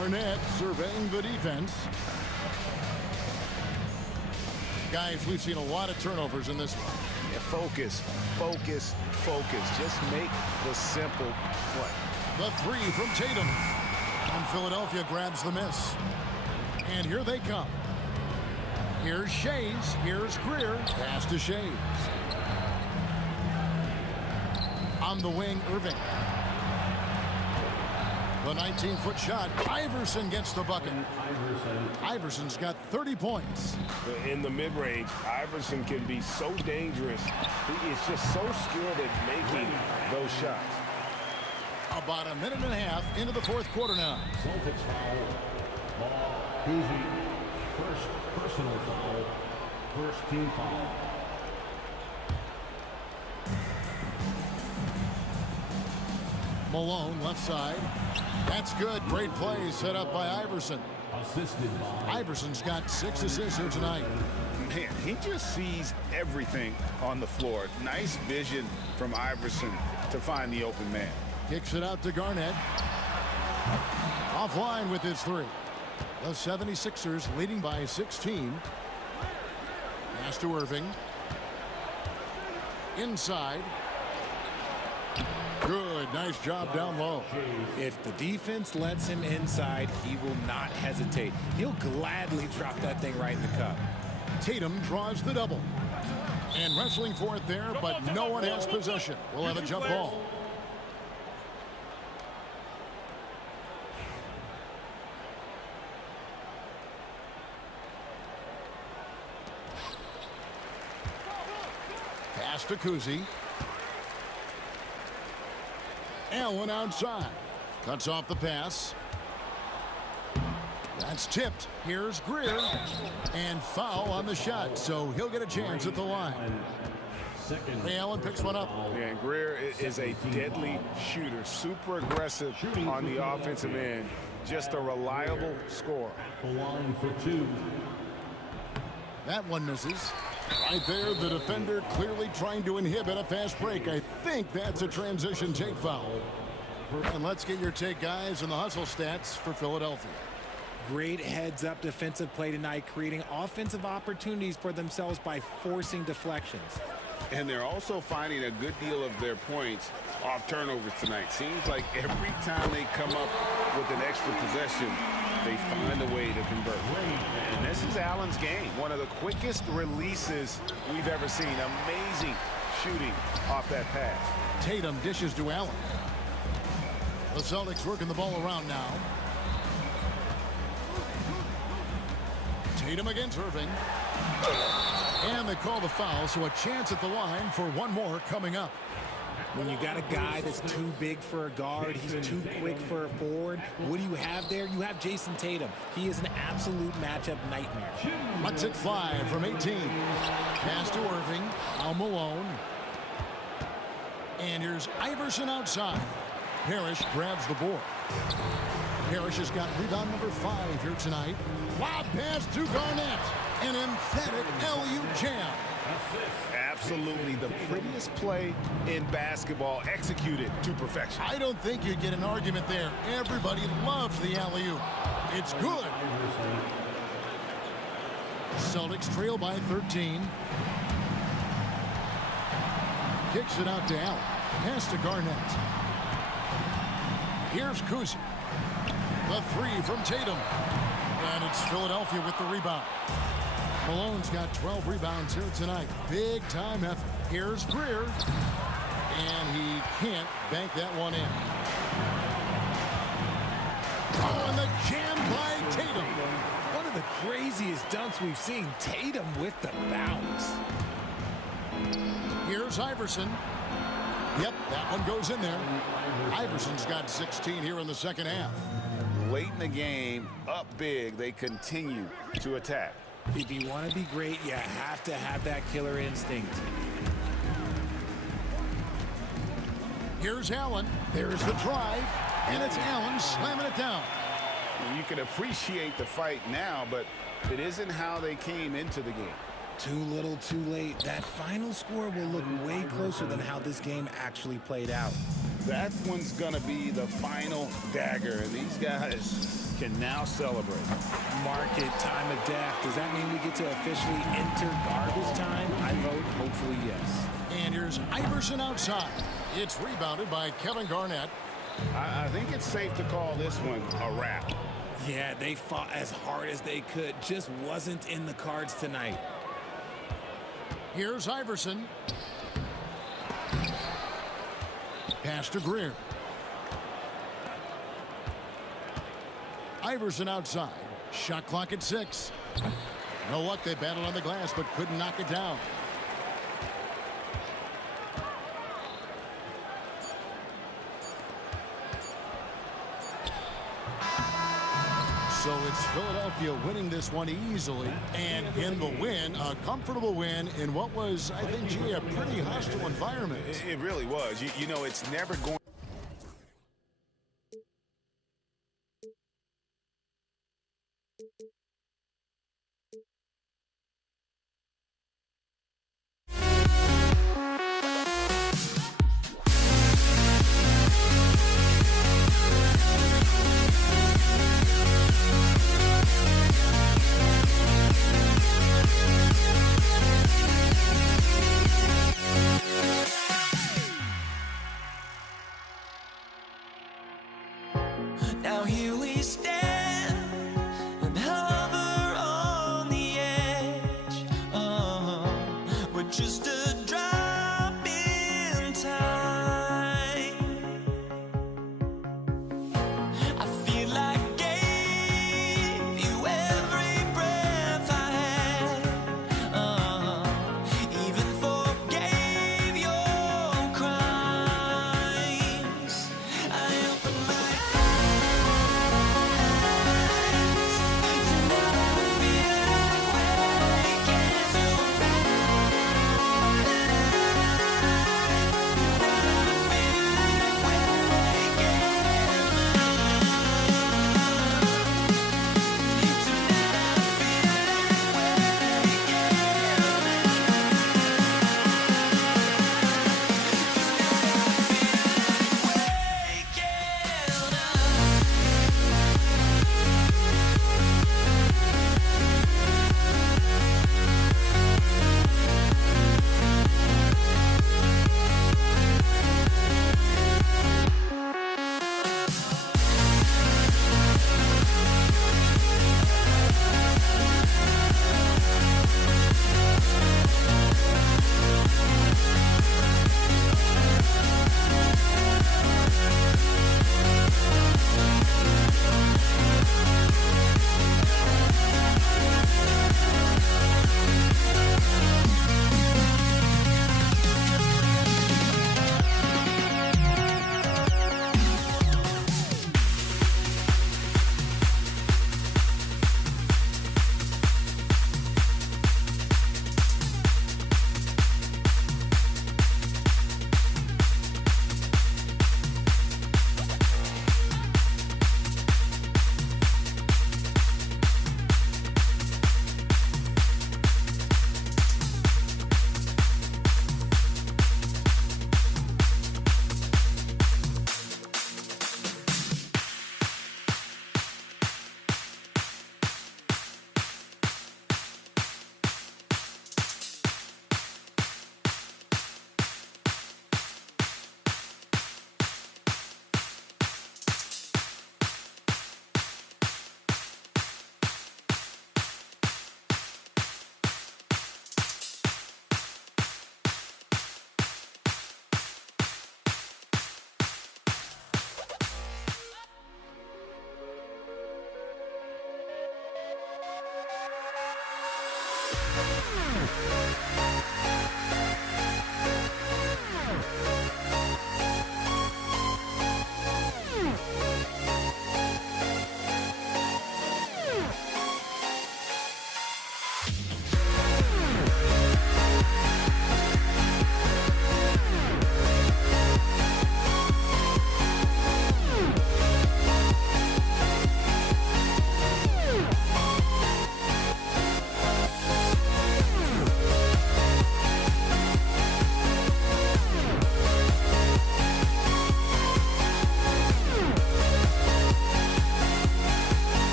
Arnett surveying the defense. Guys, we've seen a lot of turnovers in this one. Yeah, focus, focus, focus. Just make the simple play. The 3 from Tatum. And Philadelphia grabs the miss. And here they come. Here's Shades. Here's Greer. Pass to Shades. On the wing, Irving. The 19-foot shot. Iverson gets the bucket. Iverson's got 30 points. In the mid-range, Iverson can be so dangerous. He is just so skilled at making those shots. About a minute and a half into the fourth quarter now. Celtics foul. Ball. Cousy. First personal foul. First team foul. Malone left side. That's good. Great play set up by Iverson. Assisted by Iverson's got 6 assists here tonight. Man, he just sees everything on the floor. Nice vision from Iverson to find the open man. Kicks it out to Garnett. Offline with his 3. The 76ers leading by 16. Pass to Irving. Inside. Good. Nice job down low. If the defense lets him inside, he will not hesitate. He'll gladly drop that thing right in the cup. Tatum draws the double. And wrestling for it there, but no one has possession. We'll have a jump ball. Pass to Cousy. Allen outside. Cuts off the pass. That's tipped. Here's Greer. And foul on the shot, so he'll get a chance at the line. Ray Allen picks one up. Yeah, and Greer is a deadly shooter. Super aggressive on the offensive end. Just a reliable scorer. line for 2. That one misses. Right there, the defender clearly trying to inhibit a fast break. I think that's a transition take foul. And let's get your take, guys, on the hustle stats for Philadelphia. Great heads-up defensive play tonight, creating offensive opportunities for themselves by forcing deflections. And they're also finding a good deal of their points off turnovers tonight. Seems like every time they come up with an extra possession, they find a way to convert. And this is Allen's game. One of the quickest releases we've ever seen. Amazing shooting off that pass. Tatum dishes to Allen. The Celtics working the ball around now. Tatum against Irving. And they call the foul, so a chance at the line for one more coming up. When you got a guy that's too big for a guard, he's too quick for a forward, what do you have there? You have Jason Tatum. He is an absolute matchup nightmare. Lets it fly from 18. Pass to Irving. Al Malone. And here's Iverson outside. Parrish grabs the board. Parrish has got rebound number 5 here tonight. Lob pass to Garnett. An emphatic LU jam. Absolutely the prettiest play in basketball, executed to perfection. I don't think you'd get an argument there. Everybody loves the alley-oop. It's good. Celtics trail by 13. Kicks it out to Allen. Pass to Garnett. Here's Kuzi. The 3 from Tatum. And it's Philadelphia with the rebound. Malone's got 12 rebounds here tonight. Big time effort. Here's Greer. And he can't bank that one in. Oh, and the jam by Tatum. One of the craziest dunks we've seen. Tatum with the bounce. Here's Iverson. Yep, that one goes in there. Iverson's got 16 here in the second half. Late in the game, up big, they continue to attack. If you want to be great, you have to have that killer instinct. Here's Allen. There's the drive. And it's Allen slamming it down. You can appreciate the fight now, but it isn't how they came into the game. Too little, too late. That final score will look way closer than how this game actually played out. That one's going to be the final dagger, and these guys can now celebrate. Mark it, time of death. Does that mean we get to officially enter garbage time? I vote hopefully yes. And here's Iverson outside. It's rebounded by Kevin Garnett. I think it's safe to call this one a wrap. Yeah, they fought as hard as they could. Just wasn't in the cards tonight. Here's Iverson. Pass to Greer. Iverson outside. Shot clock at 6. You know what? They battled on the glass but couldn't knock it down. So it's Philadelphia winning this one easily, and in the win, a comfortable win in what was, I think, a pretty hostile environment. It really was. You know, it's never going. Now here we stand, and how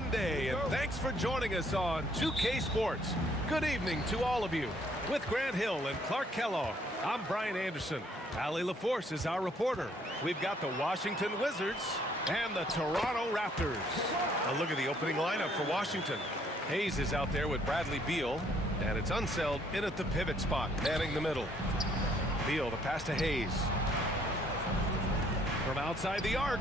Monday, and thanks for joining us on 2K Sports. Good evening to all of you. With Grant Hill and Clark Kellogg, I'm Brian Anderson. Allie LaForce is our reporter. We've got the Washington Wizards and the Toronto Raptors. A look at the opening lineup for Washington. Hayes is out there with Bradley Beal, and it's Unseld in at the pivot spot, manning the middle. Beal, the pass to Hayes. From outside the arc,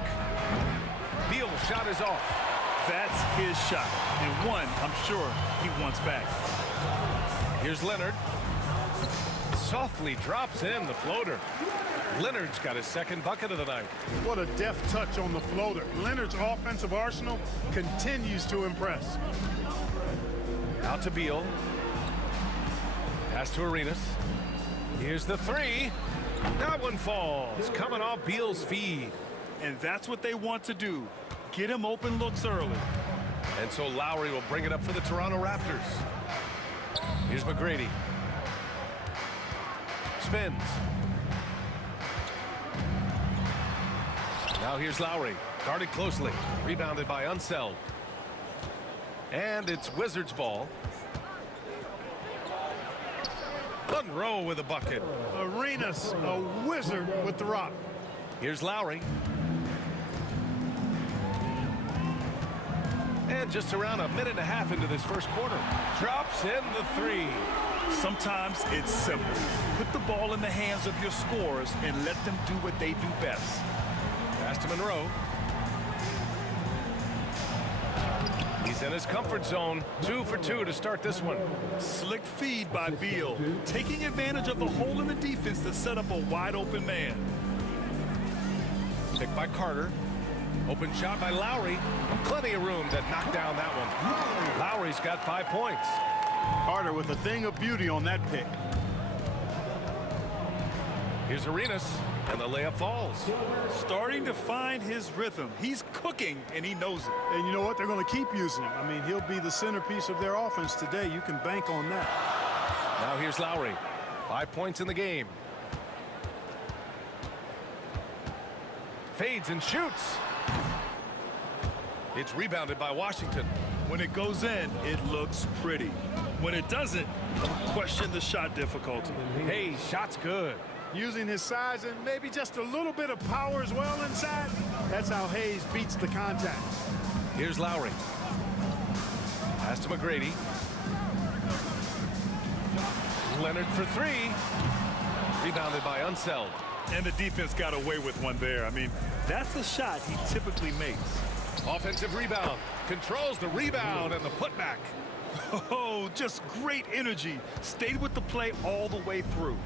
Beal's shot is off. That's his shot, and one I'm sure he wants back. Here's Leonard. Softly drops in the floater. Leonard's got his second bucket of the night. What a deft touch on the floater. Leonard's offensive arsenal continues to impress. Out to Beal. Pass to Arenas. Here's the three. That one falls, coming off Beal's feed. And that's what they want to do. Get him open looks early. And so Lowry will bring it up for the Toronto Raptors. Here's McGrady. Spins. Now here's Lowry. Guarded closely. Rebounded by Unseld. And it's Wizards ball. Monroe with a bucket. Arenas, a wizard with the rock. Here's Lowry. And just around a minute and a half into this first quarter. Drops in the three. Sometimes it's simple. Put the ball in the hands of your scorers and let them do what they do best. Pass to Monroe. He's in his comfort zone. 2 for 2 to start this one. Slick feed by Beal, taking advantage of the hole in the defense to set up a wide open man. Picked by Carter. Open shot by Lowry. Plenty of room to knock down that one. Lowry's got 5 points. Carter with a thing of beauty on that pick. Here's Arenas, and the layup falls. Starting to find his rhythm. He's cooking, and he knows it. And you know what? They're going to keep using him. I mean, he'll be the centerpiece of their offense today. You can bank on that. Now here's Lowry. 5 points in the game. Fades and shoots. It's rebounded by Washington. When it goes in, it looks pretty. When it doesn't, question the shot difficulty. Hey, shot's good. Using his size and maybe just a little bit of power as well inside. That's how Hayes beats the contact. Here's Lowry. Pass to McGrady. Leonard for three. Rebounded by Unseld. And the defense got away with one there. I mean, that's a shot he typically makes. Offensive rebound. Controls the rebound and the putback. Oh, just great energy. Stayed with the play all the way through.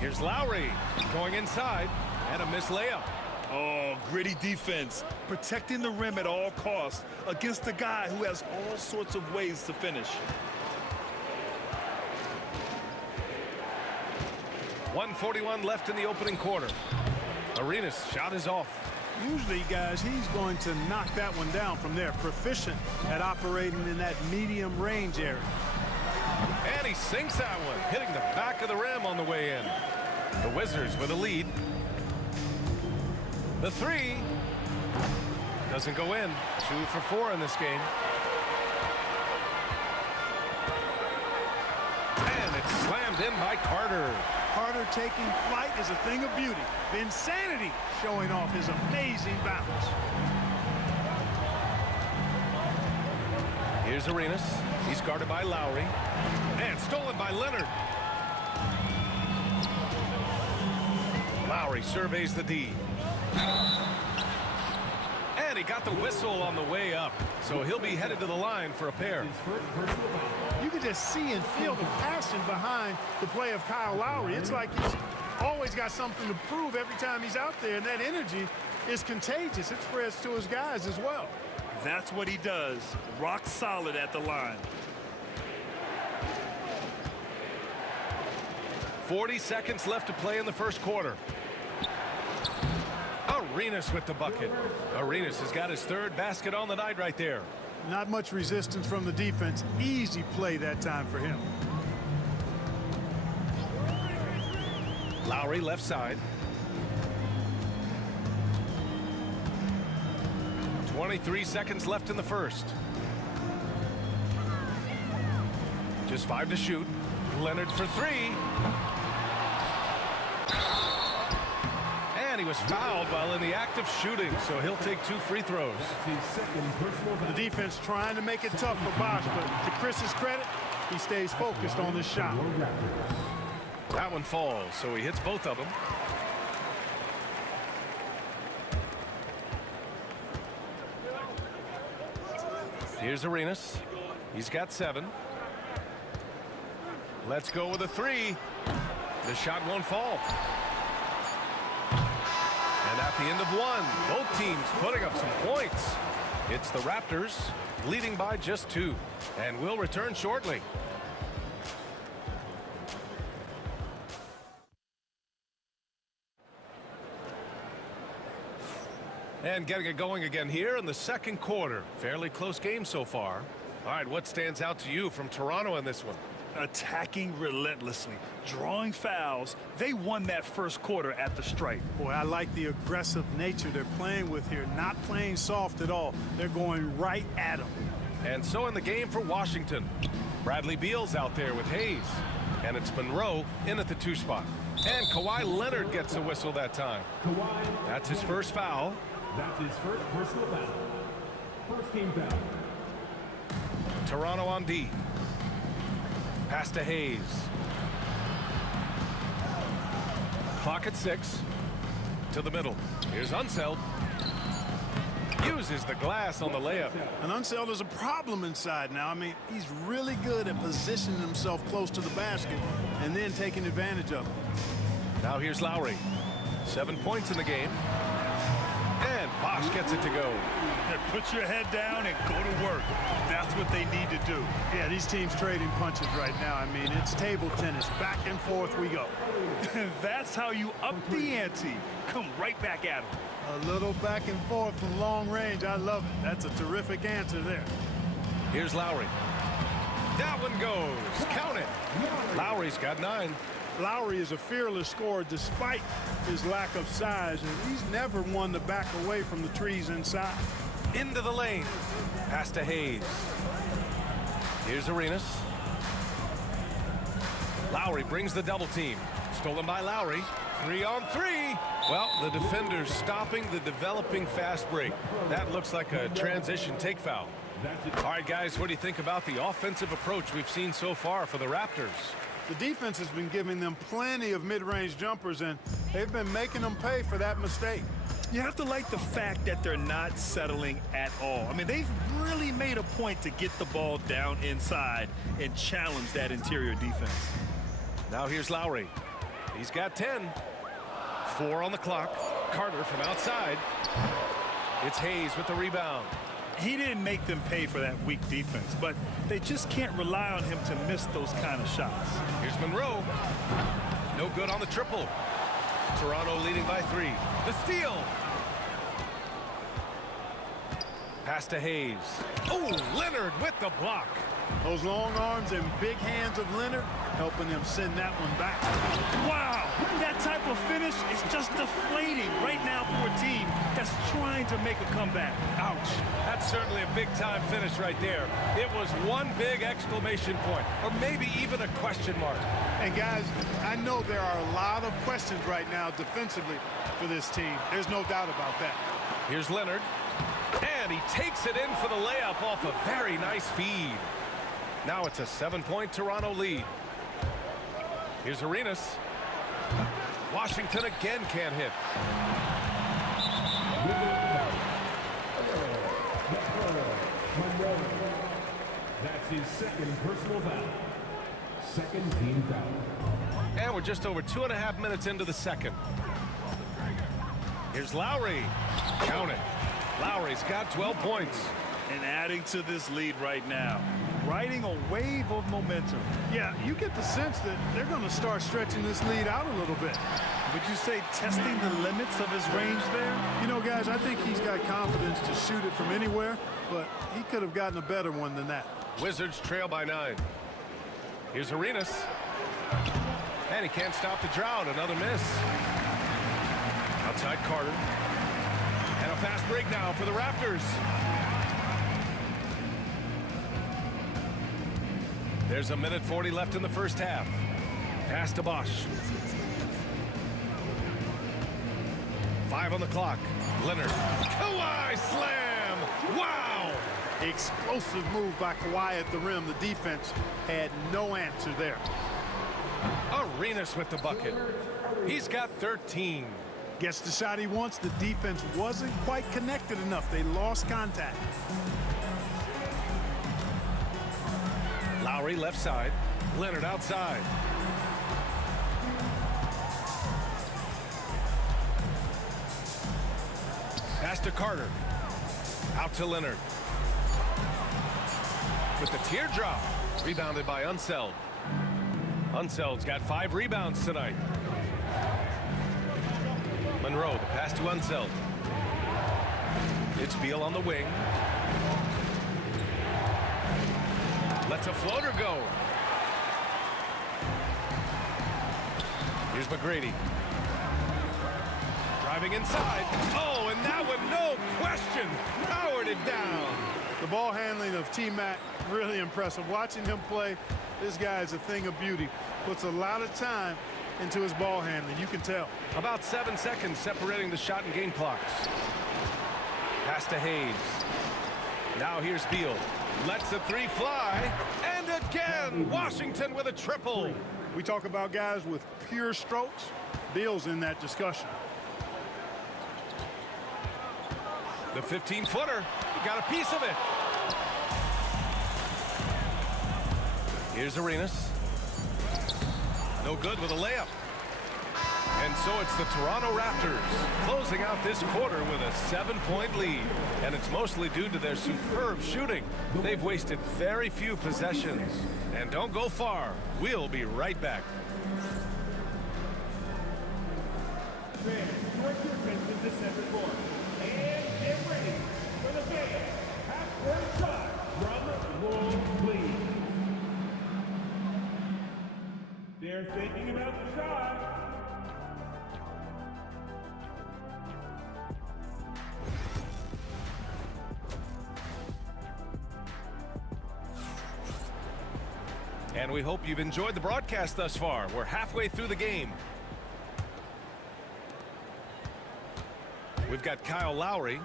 Here's Lowry going inside and a missed layup. Oh, gritty defense. Protecting the rim at all costs against a guy who has all sorts of ways to finish. 1:41 left in the opening quarter. Arenas' shot is off. Usually, guys, he's going to knock that one down from there. Proficient at operating in that medium range area. And he sinks that one, hitting the back of the rim on the way in. The Wizards with a lead. The three doesn't go in. 2 for 4 in this game. And it's slammed in by Carter. Carter taking flight is a thing of beauty. Insanity showing off his amazing balance. Here's Arenas. He's guarded by Lowry. And stolen by Leonard. Lowry surveys the D. And he got the whistle on the way up. So he'll be headed to the line for a pair. You can just see and feel the passion behind the play of Kyle Lowry. It's like he's always got something to prove every time he's out there, and that energy is contagious. It spreads to his guys as well. That's what he does. Rock solid at the line. 40 seconds left to play in the first quarter. Arenas with the bucket. Arenas has got his third basket on the night right there. Not much resistance from the defense. Easy play that time for him. Lowry left side. 23 seconds left in the first. Just 5 to shoot. Leonard for three. And he was fouled while in the act of shooting, so he'll take 2 free throws. The defense trying to make it tough for Bosch, but to Chris's credit, he stays focused on this shot. That one falls, so he hits both of them. Here's Arenas. He's got 7. Let's go with a 3. The shot won't fall. And at the end of 1, both teams putting up some points. It's the Raptors leading by just 2, and we'll return shortly. And getting it going again here in the second quarter. Fairly close game so far. All right, what stands out to you from Toronto in this one? Attacking relentlessly, drawing fouls. They won that first quarter at the stripe. Boy, I like the aggressive nature they're playing with here. Not playing soft at all. They're going right at them. And so in the game for Washington, Bradley Beal's out there with Hayes. And it's Monroe in at the 2 spot. And Kawhi Leonard gets a whistle that time. That's his first foul. That's his first personal foul. First team foul. Toronto on D. Pass to Hayes. Clock at 6. To the middle. Here's Unseld. Uses the glass on the layup. And Unseld is a problem inside now. I mean, he's really good at positioning himself close to the basket and then taking advantage of it. Now here's Lowry. 7 points in the game. And Bosch gets it to go. Put your head down and go to work. That's what they need to do. Yeah, these teams trading punches right now. I mean, it's table tennis. Back and forth we go. That's how you up the ante. Come right back at them. A little back and forth from long range. I love it. That's a terrific answer there. Here's Lowry. That one goes. Count it. Lowry's got 9. Lowry is a fearless scorer despite his lack of size, and he's never one to back away from the trees inside. Into the lane. Pass to Hayes. Here's Arenas. Lowry brings the double team. Stolen by Lowry. 3 on 3. Well, The defender stopping the developing fast break. That looks like a transition take foul. All right, guys, what do you think about the offensive approach we've seen so far for the Raptors? The defense has been giving them plenty of mid-range jumpers, and they've been making them pay for that mistake. You have to like the fact that they're not settling at all. I mean, they've really made a point to get the ball down inside and challenge that interior defense. Now here's Lowry. He's got 10. 4 on the clock. Carter from outside. It's Hayes with the rebound. He didn't make them pay for that weak defense, but they just can't rely on him to miss those kind of shots. Here's Monroe. No good on the triple. Toronto leading by 3. The steal. Pass to Hayes. Oh, Leonard with the block. Those long arms and big hands of Leonard helping them send that one back. Wow, that type of finish is just deflating right now for a team that's trying to make a comeback. Ouch. That's certainly a big-time finish right there. It was one big exclamation point, or maybe even a question mark. And guys, I know there are a lot of questions right now defensively for this team. There's no doubt about that. Here's Leonard. And he takes it in for the layup off a very nice feed. Now it's a 7-point Toronto lead. Here's Arenas. Washington again can't hit. That's his second personal foul. Second team foul. And we're just over 2.5 minutes into the second. Here's Lowry. Count it. Lowry's got 12 points. And adding to this lead right now, riding a wave of momentum. Yeah, you get the sense that they're going to start stretching this lead out a little bit. Would you say testing the limits of his range there? You know, guys, I think he's got confidence to shoot it from anywhere, but he could have gotten a better one than that. Wizards trail by 9. Here's Arenas. And he can't stop the drought. Another miss. Outside Carter. And a fast break now for the Raptors. There's 1:40 left in the first half. Pass to Bosch. 5 on the clock. Leonard. Kawhi slam! Wow! Explosive move by Kawhi at the rim. The defense had no answer there. Arenas with the bucket. He's got 13. Gets the shot he wants. The defense wasn't quite connected enough. They lost contact. Lowry left side. Leonard outside. Pass to Carter. Out to Leonard. With the teardrop. Rebounded by Unseld. Unseld's got 5 rebounds tonight. Monroe, the pass to Unseld. It's Beal on the wing. Lets a floater go. Here's McGrady. Driving inside. Oh, and that one, no question, powered it down. The ball handling of T-Mac, really impressive. Watching him play, this guy is a thing of beauty. Puts a lot of time into his ball handling, you can tell. About 7 seconds separating the shot and game clocks. Pass to Hayes. Now here's Beal. Lets the 3 fly. And again, Washington with a triple. We talk about guys with pure strokes. Beal's in that discussion. The 15-footer. Got a piece of it. Here's Arenas. No good with a layup. And so it's the Toronto Raptors closing out this quarter with a 7-point lead. And it's mostly due to their superb shooting. They've wasted very few possessions. And don't go far. We'll be right back. Fans, direct your attention to center court. And get ready for the fan half-court shot from World League. They're thinking about the shot. And we hope you've enjoyed the broadcast thus far. We're halfway through the game. We've got Kyle Lowry,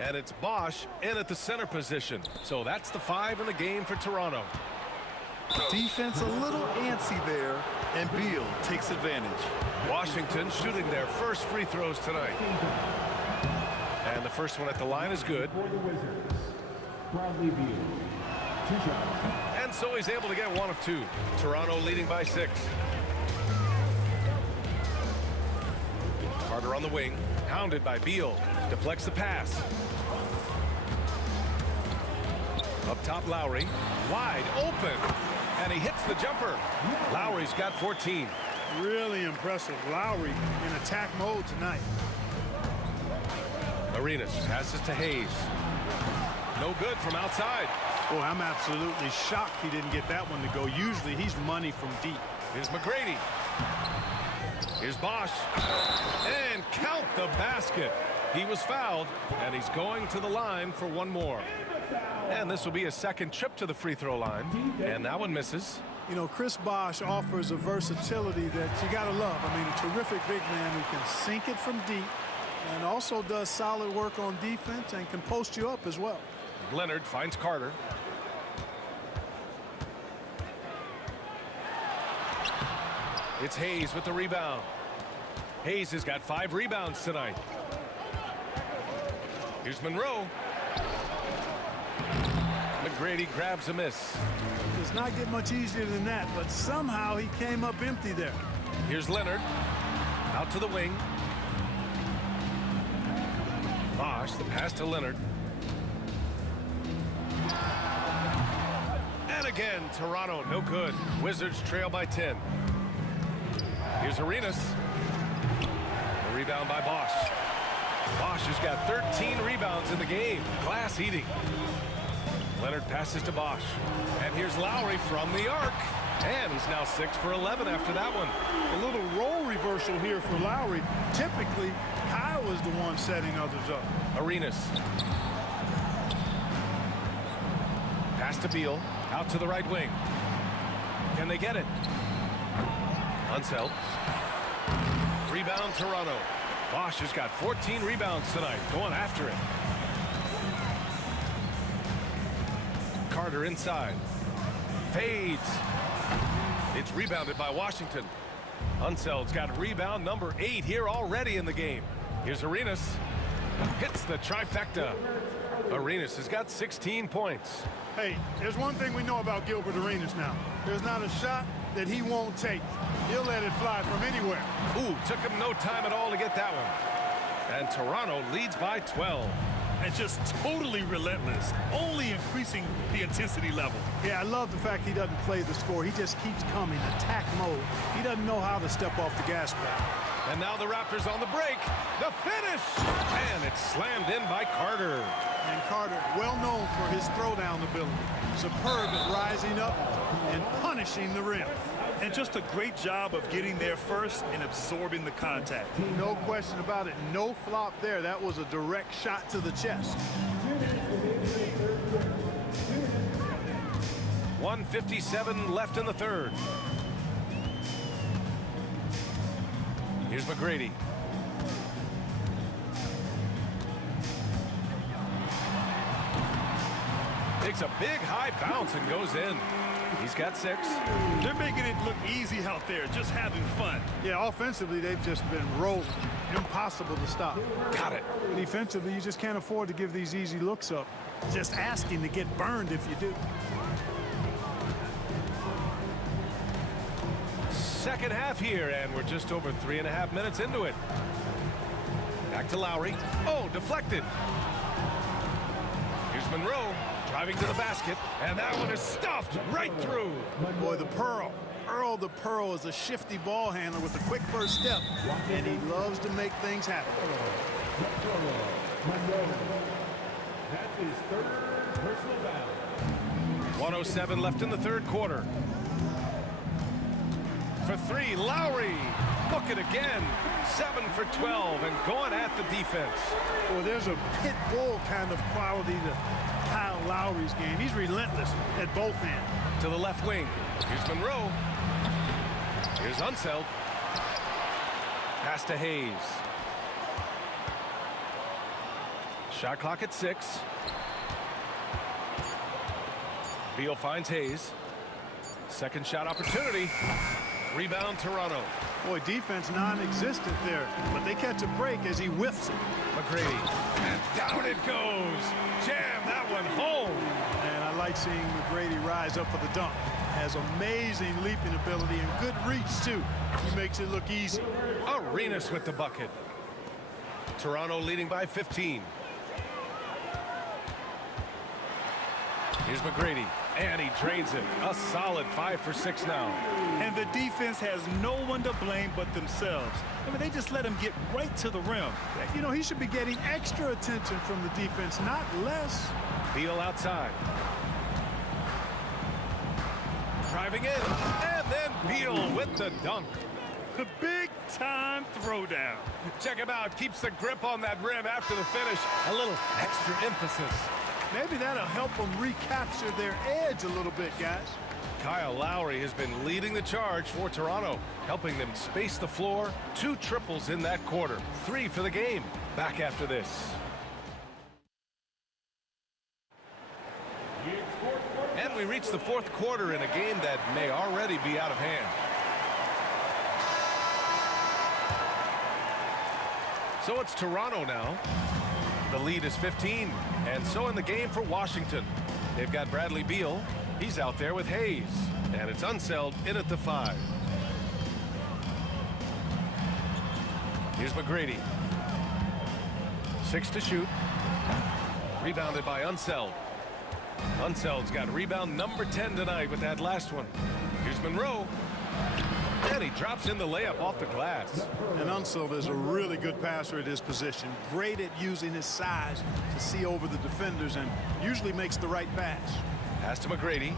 and it's Bosch in at the center position. So that's the 5 in the game for Toronto. Defense a little antsy there, and Beal takes advantage. Washington shooting their first free throws tonight. And the first one at the line is good. For the Wizards, Bradley Beal. 2 shots. And so he's able to get 1 of 2. Toronto leading by 6. Carter on the wing, hounded by Beal. Deflects the pass. Up top, Lowry. Wide open. And he hits the jumper. Lowry's got 14. Really impressive. Lowry in attack mode tonight. Arenas passes to Hayes. No good from outside. Boy, I'm absolutely shocked he didn't get that one to go. Usually he's money from deep. Here's McGrady. Here's Bosch. And count the basket. He was fouled, and he's going to the line for 1 more. And this will be a second trip to the free throw line. And that one misses. You know, Chris Bosch offers a versatility that you got to love. I mean, a terrific big man who can sink it from deep and also does solid work on defense and can post you up as well. Leonard finds Carter. It's Hayes with the rebound. Hayes has got 5 rebounds tonight. Here's Monroe. McGrady grabs a miss. Does not get much easier than that, but somehow he came up empty there. Here's Leonard. Out to the wing. Bosch, the pass to Leonard. And again, Toronto, no good. Wizards trail by 10. Here's Arenas. A rebound by Bosch. Bosch has got 13 rebounds in the game. Glass eating. Leonard passes to Bosch. And here's Lowry from the arc. And he's now 6 for 11 after that one. A little role reversal here for Lowry. Typically, Kyle is the one setting others up. Arenas. Pass to Beal. Out to the right wing. Can they get it? Unseld. Rebound Toronto. Bosch has got 14 rebounds tonight. Going after it. Carter inside. Fades. It's rebounded by Washington. Unseld's got rebound number 8 here already in the game. Here's Arenas. Hits the trifecta. Arenas has got 16 points. Hey, there's one thing we know about Gilbert Arenas now. There's not a shot that he won't take. He'll let it fly from anywhere. Ooh, took him no time at all to get that one. And Toronto leads by 12. And just totally relentless, only increasing the intensity level. Yeah, I love the fact he doesn't play the score. He just keeps coming, attack mode. He doesn't know how to step off the gas pedal. And now the Raptors on the break. The finish! And it's slammed in by Carter. And Carter, well known for his throwdown ability. Superb at rising up and punishing the rim. And just a great job of getting there first and absorbing the contact. No question about it. No flop there. That was a direct shot to the chest. 1:57 left in the third. Here's McGrady. Takes a big high bounce and goes in. He's got 6. They're making it look easy out there, just having fun. Yeah, offensively, they've just been rolling. Impossible to stop. Got it. Defensively, you just can't afford to give these easy looks up. Just asking to get burned if you do. Second half here, and we're just over 3.5 minutes into it. Back to Lowry. Oh, deflected. Here's Monroe. Driving to the basket, and that one is stuffed right through. Boy, the Pearl. Earl the Pearl is a shifty ball handler with a quick first step, and he loves to make things happen. That's his 3rd personal foul. 1:07 left in the third quarter. For 3, Lowry. Book it again. 7 for 12, and going at the defense. Well, there's a pit bull kind of quality to Kyle Lowry's game. He's relentless at both ends. To the left wing. Here's Monroe. Here's Unseld. Pass to Hayes. Shot clock at 6. Beal finds Hayes. Second shot opportunity. Rebound Toronto. Boy, defense non-existent there, but they catch a break as he whiffs it. McGrady. And down it goes. Jam that one home. And I like seeing McGrady rise up for the dunk. Has amazing leaping ability and good reach, too. He makes it look easy. Arenas with the bucket. Toronto leading by 15. Here's McGrady, and he drains it. A solid 5 for 6 now. And the defense has no one to blame but themselves. I mean, they just let him get right to the rim. You know, he should be getting extra attention from the defense, not less. Beal outside. Driving in, and then Beal with the dunk. The big-time throwdown. Check him out. Keeps the grip on that rim after the finish. A little extra emphasis. Maybe that'll help them recapture their edge a little bit, guys. Kyle Lowry has been leading the charge for Toronto, helping them space the floor. 2 triples in that quarter. 3 for the game. Back after this. And we reach the 4th quarter in a game that may already be out of hand. So it's Toronto now. The lead is 15, and so in the game for Washington. They've got Bradley Beal. He's out there with Hayes, and it's Unseld in at the 5. Here's McGrady. 6 to shoot. Rebounded by Unseld. Unseld's got rebound number 10 tonight with that last one. Here's Monroe. And he drops in the layup off the glass. And Unseld is a really good passer at his position. Great at using his size to see over the defenders and usually makes the right pass. Pass to McGrady.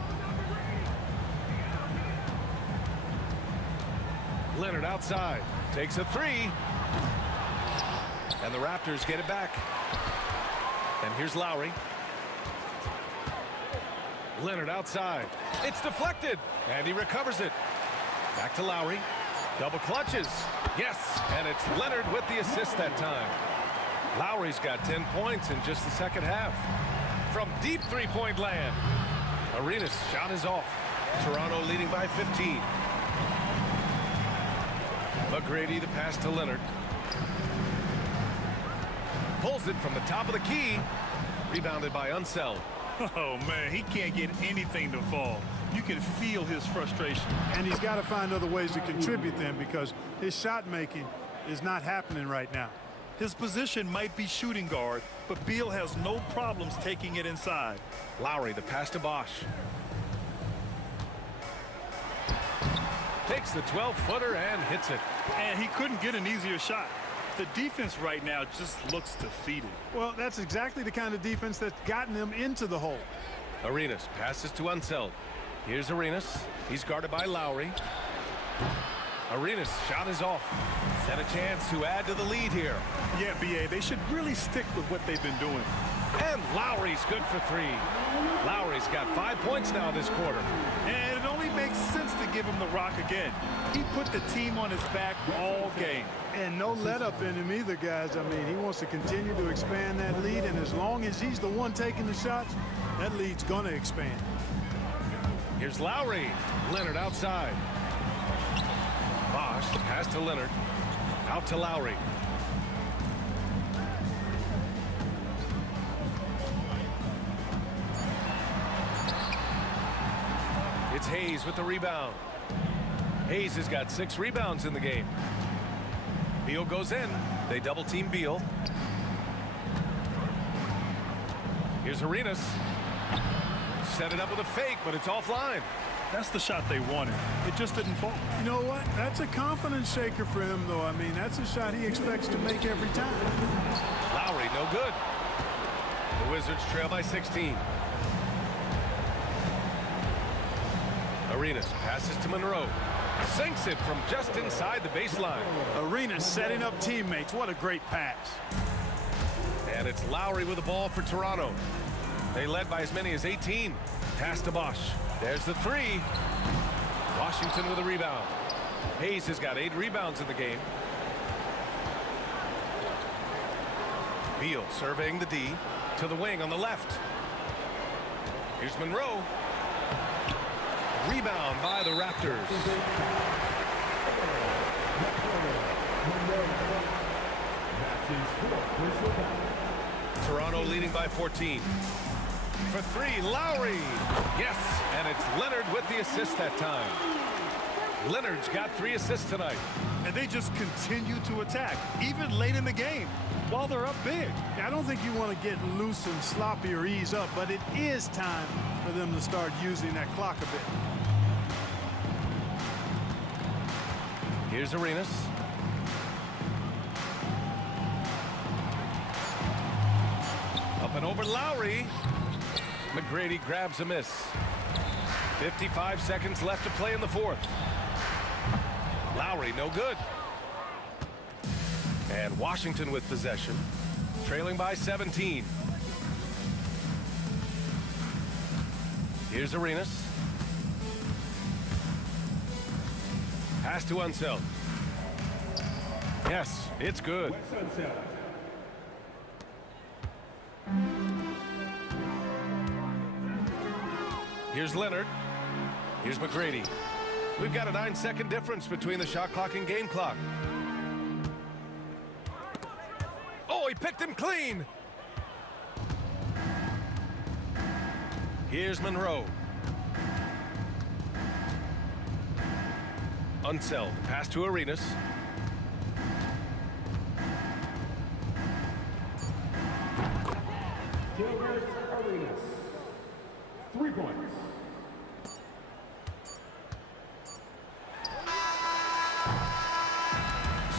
Leonard outside. Takes a 3. And the Raptors get it back. And here's Lowry. Leonard outside. It's deflected. And he recovers it. Back to Lowry. Double clutches. Yes, and it's Leonard with the assist that time. Lowry's got 10 points in just the second half. From deep three-point land. Arenas' shot is off. Toronto leading by 15. McGrady the pass to Leonard. Pulls it from the top of the key. Rebounded by Unseld. Oh, man, he can't get anything to fall. You can feel his frustration. And he's got to find other ways to contribute them because his shot making is not happening right now. His position might be shooting guard, but Beal has no problems taking it inside. Lowry the pass to Bosch. Takes the 12-footer and hits it. And he couldn't get an easier shot. The defense right now just looks defeated. Well, that's exactly the kind of defense that's gotten them into the hole. Arenas passes to Unseld. Here's Arenas. He's guarded by Lowry. Arenas' shot is off. Set a chance to add to the lead here. Yeah, B.A., they should really stick with what they've been doing. And Lowry's good for 3. Lowry's got 5 points now this quarter. And it only makes sense to give him the rock again. He put the team on his back all game. And no let up in him either, guys. I mean, he wants to continue to expand that lead, and as long as he's the one taking the shots, that lead's going to expand. Here's Lowry. Leonard outside. Bosch, the pass to Leonard. Out to Lowry. It's Hayes with the rebound. Hayes has got 6 rebounds in the game. Beal goes in. They double team Beal. Here's Arenas. Set it up with a fake, but it's offline. That's the shot they wanted. It just didn't fall. You know what? That's a confidence shaker for him, though. I mean, that's a shot he expects to make every time. Lowry, no good. The Wizards trail by 16. Arenas passes to Monroe. Sinks it from just inside the baseline. Arenas setting up teammates. What a great pass. And it's Lowry with the ball for Toronto. They led by as many as 18. Pass to Bosch. There's the 3. Washington with a rebound. Hayes has got 8 rebounds in the game. Beal surveying the D to the wing on the left. Here's Monroe. Rebound by the Raptors. Toronto leading by 14. For three, Lowry. Yes, and it's Leonard with the assist that time. Leonard's got 3 assists tonight. And they just continue to attack, even late in the game, while they're up big. I don't think you want to get loose and sloppy or ease up, but it is time for them to start using that clock a bit. Here's Arenas. Up and over Lowry. McGrady grabs a miss. 55 seconds left to play in the fourth. Lowry no good. And Washington with possession, trailing by 17. Here's Arenas. Pass to Unseld. Yes, it's good. Here's Leonard. Here's McGrady. We've got a 9-second difference between the shot clock and game clock. Oh, he picked him clean. Here's Monroe. Unseld. Pass to Arenas. Gilbert Arenas. 3 points.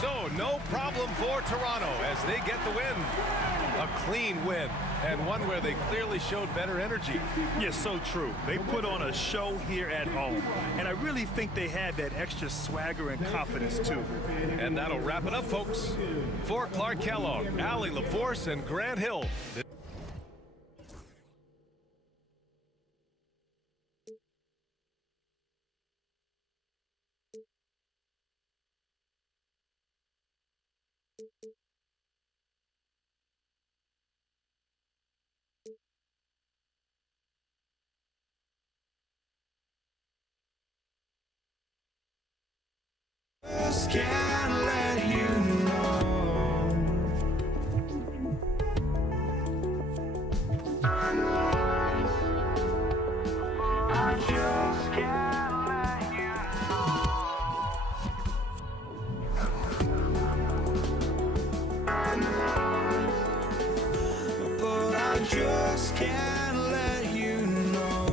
So no problem for Toronto as they get the win. A clean win, and one where they clearly showed better energy. Yes, so true. They put on a show here at home, and I really think they had that extra swagger and confidence too. And that'll wrap it up, folks. For Clark Kellogg, Allie LaForce, and Grant Hill. Just can't let you know. I just can't let you know. But I just can't let you know.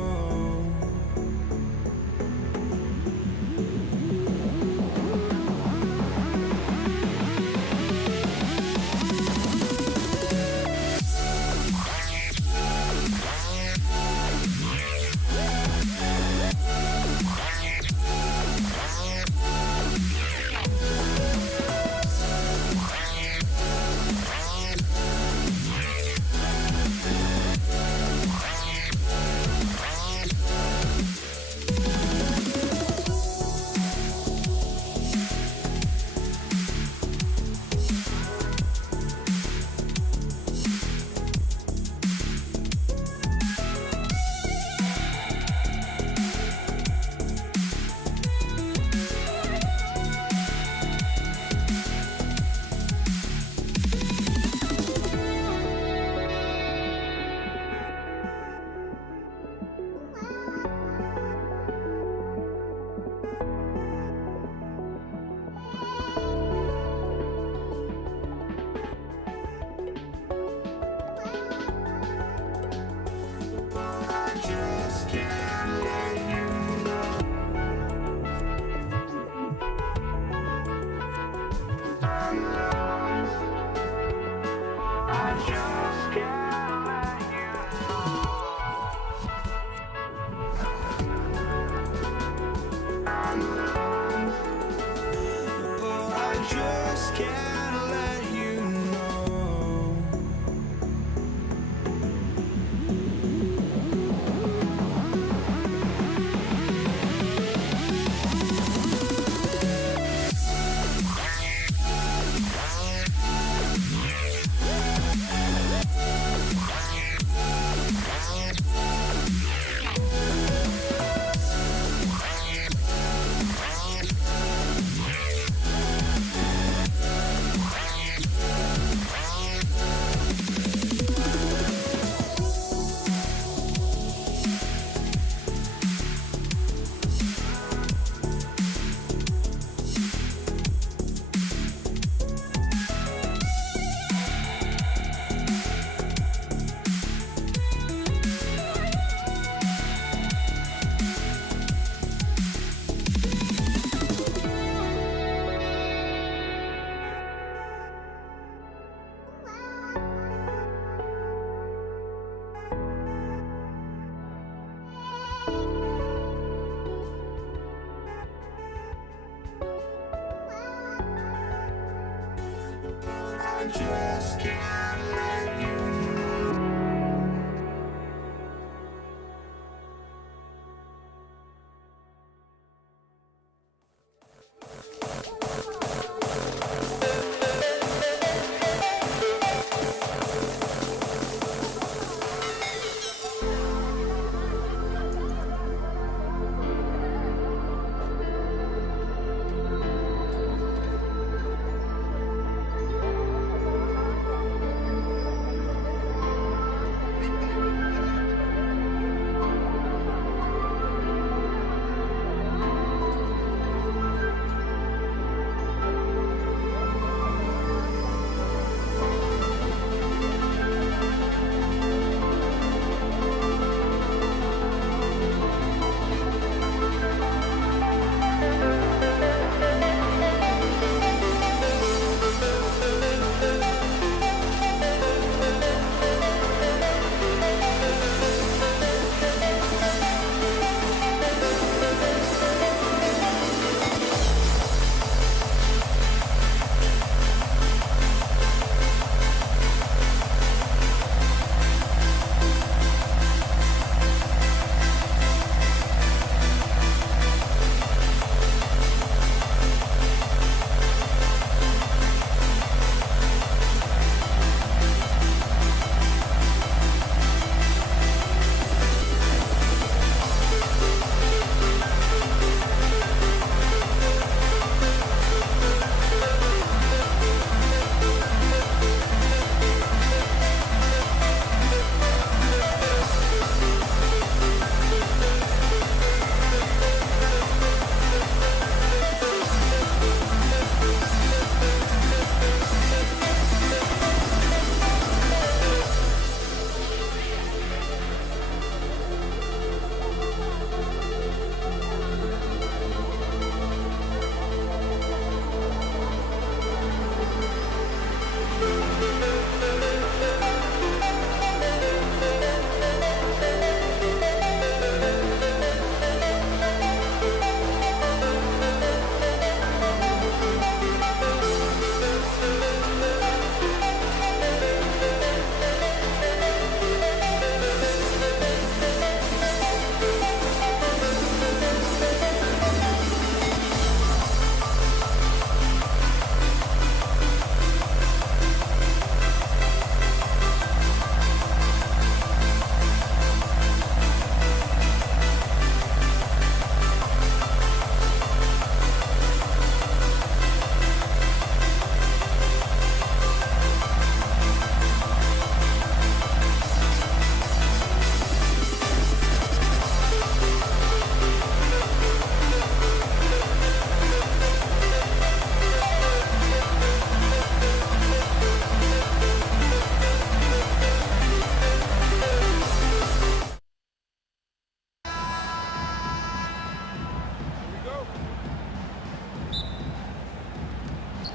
just can't let you know.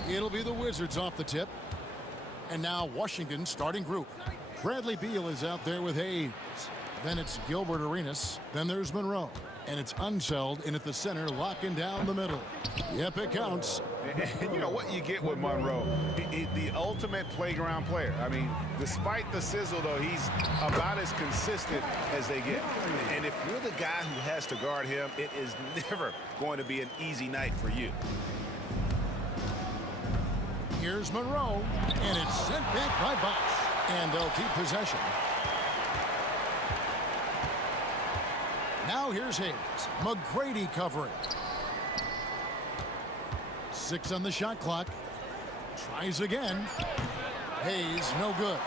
It'll be the Wizards off the tip. And now Washington starting group. Bradley Beal is out there with Hayes. Then it's Gilbert Arenas. Then there's Monroe. And it's Unseld in at the center, locking down the middle. Yep, it counts. And you know what you get with Monroe? The ultimate playground player. I mean, despite the sizzle, though, he's about as consistent as they get. And if you're the guy who has to guard him, it is never going to be an easy night for you. Here's Monroe, and it's sent back by Bosch. And they'll keep possession. Now here's Hayes. McGrady covering. 6 on the shot clock. Tries again. Hayes, no good.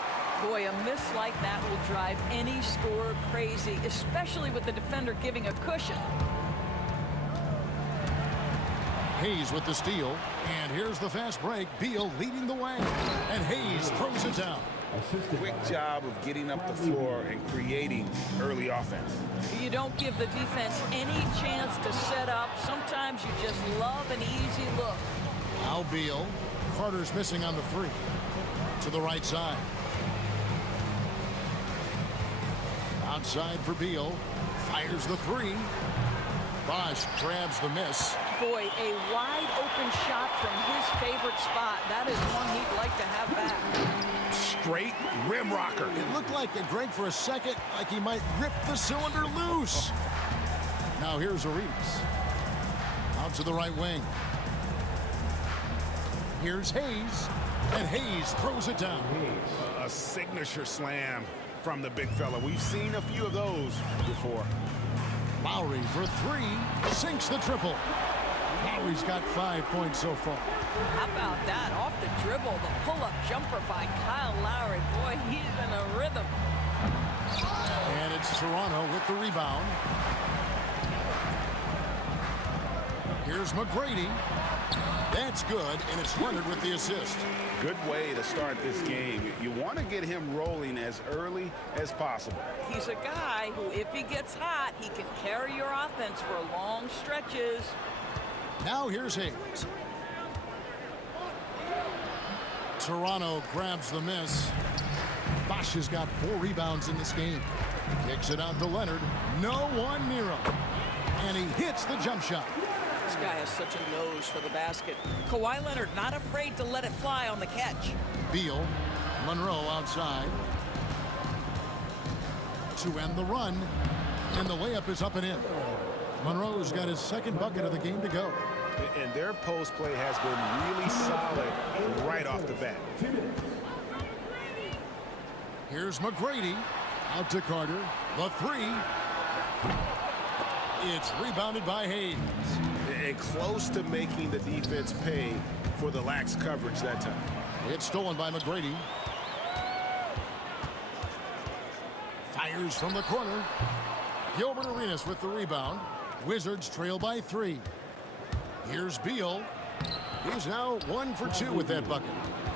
Boy, a miss like that will drive any scorer crazy, especially with the defender giving a cushion. Hayes with the steal. And here's the fast break. Beal leading the way. And Hayes throws it down. Quick job of getting up the floor and creating early offense. You don't give the defense any chance to set up. Sometimes you just love an easy look. Now Beal. Carter's missing on the three. To the right side. Outside for Beal. Fires the three. Bosch grabs the miss. Boy, a wide open shot from his favorite spot. That is one he'd like to have back. Straight rim rocker. It looked like it, Greg, for a second, like he might rip the cylinder loose. Now here's Arenas. Out to the right wing. Here's Hayes, and Hayes throws it down. A signature slam from the big fella. We've seen a few of those before. Lowry for three, sinks the triple. Lowry's got 5 points so far. How about that? Off the dribble, the pull-up jumper by Kyle Lowry. Boy, he's in a rhythm. And it's Toronto with the rebound. Here's McGrady. That's good, and it's Leonard with the assist. Good way to start this game. You want to get him rolling as early as possible. He's a guy who, if he gets hot, he can carry your offense for long stretches. Now here's Hayes. Toronto grabs the miss. Bosch has got 4 rebounds in this game. Kicks it out to Leonard. No one near him. And he hits the jump shot. This guy has such a nose for the basket. Kawhi Leonard not afraid to let it fly on the catch. Beal, Monroe outside to end the run, and the layup is up and in. Monroe's got his second bucket of the game to go. And their post play has been really solid right off the bat. Here's McGrady out to Carter. The three. It's rebounded by Hayes. And close to making the defense pay for the lax coverage that time. It's stolen by McGrady. Fires from the corner. Gilbert Arenas with the rebound. Wizards trail by 3. Here's Beal. He's now 1 for 2 with that bucket.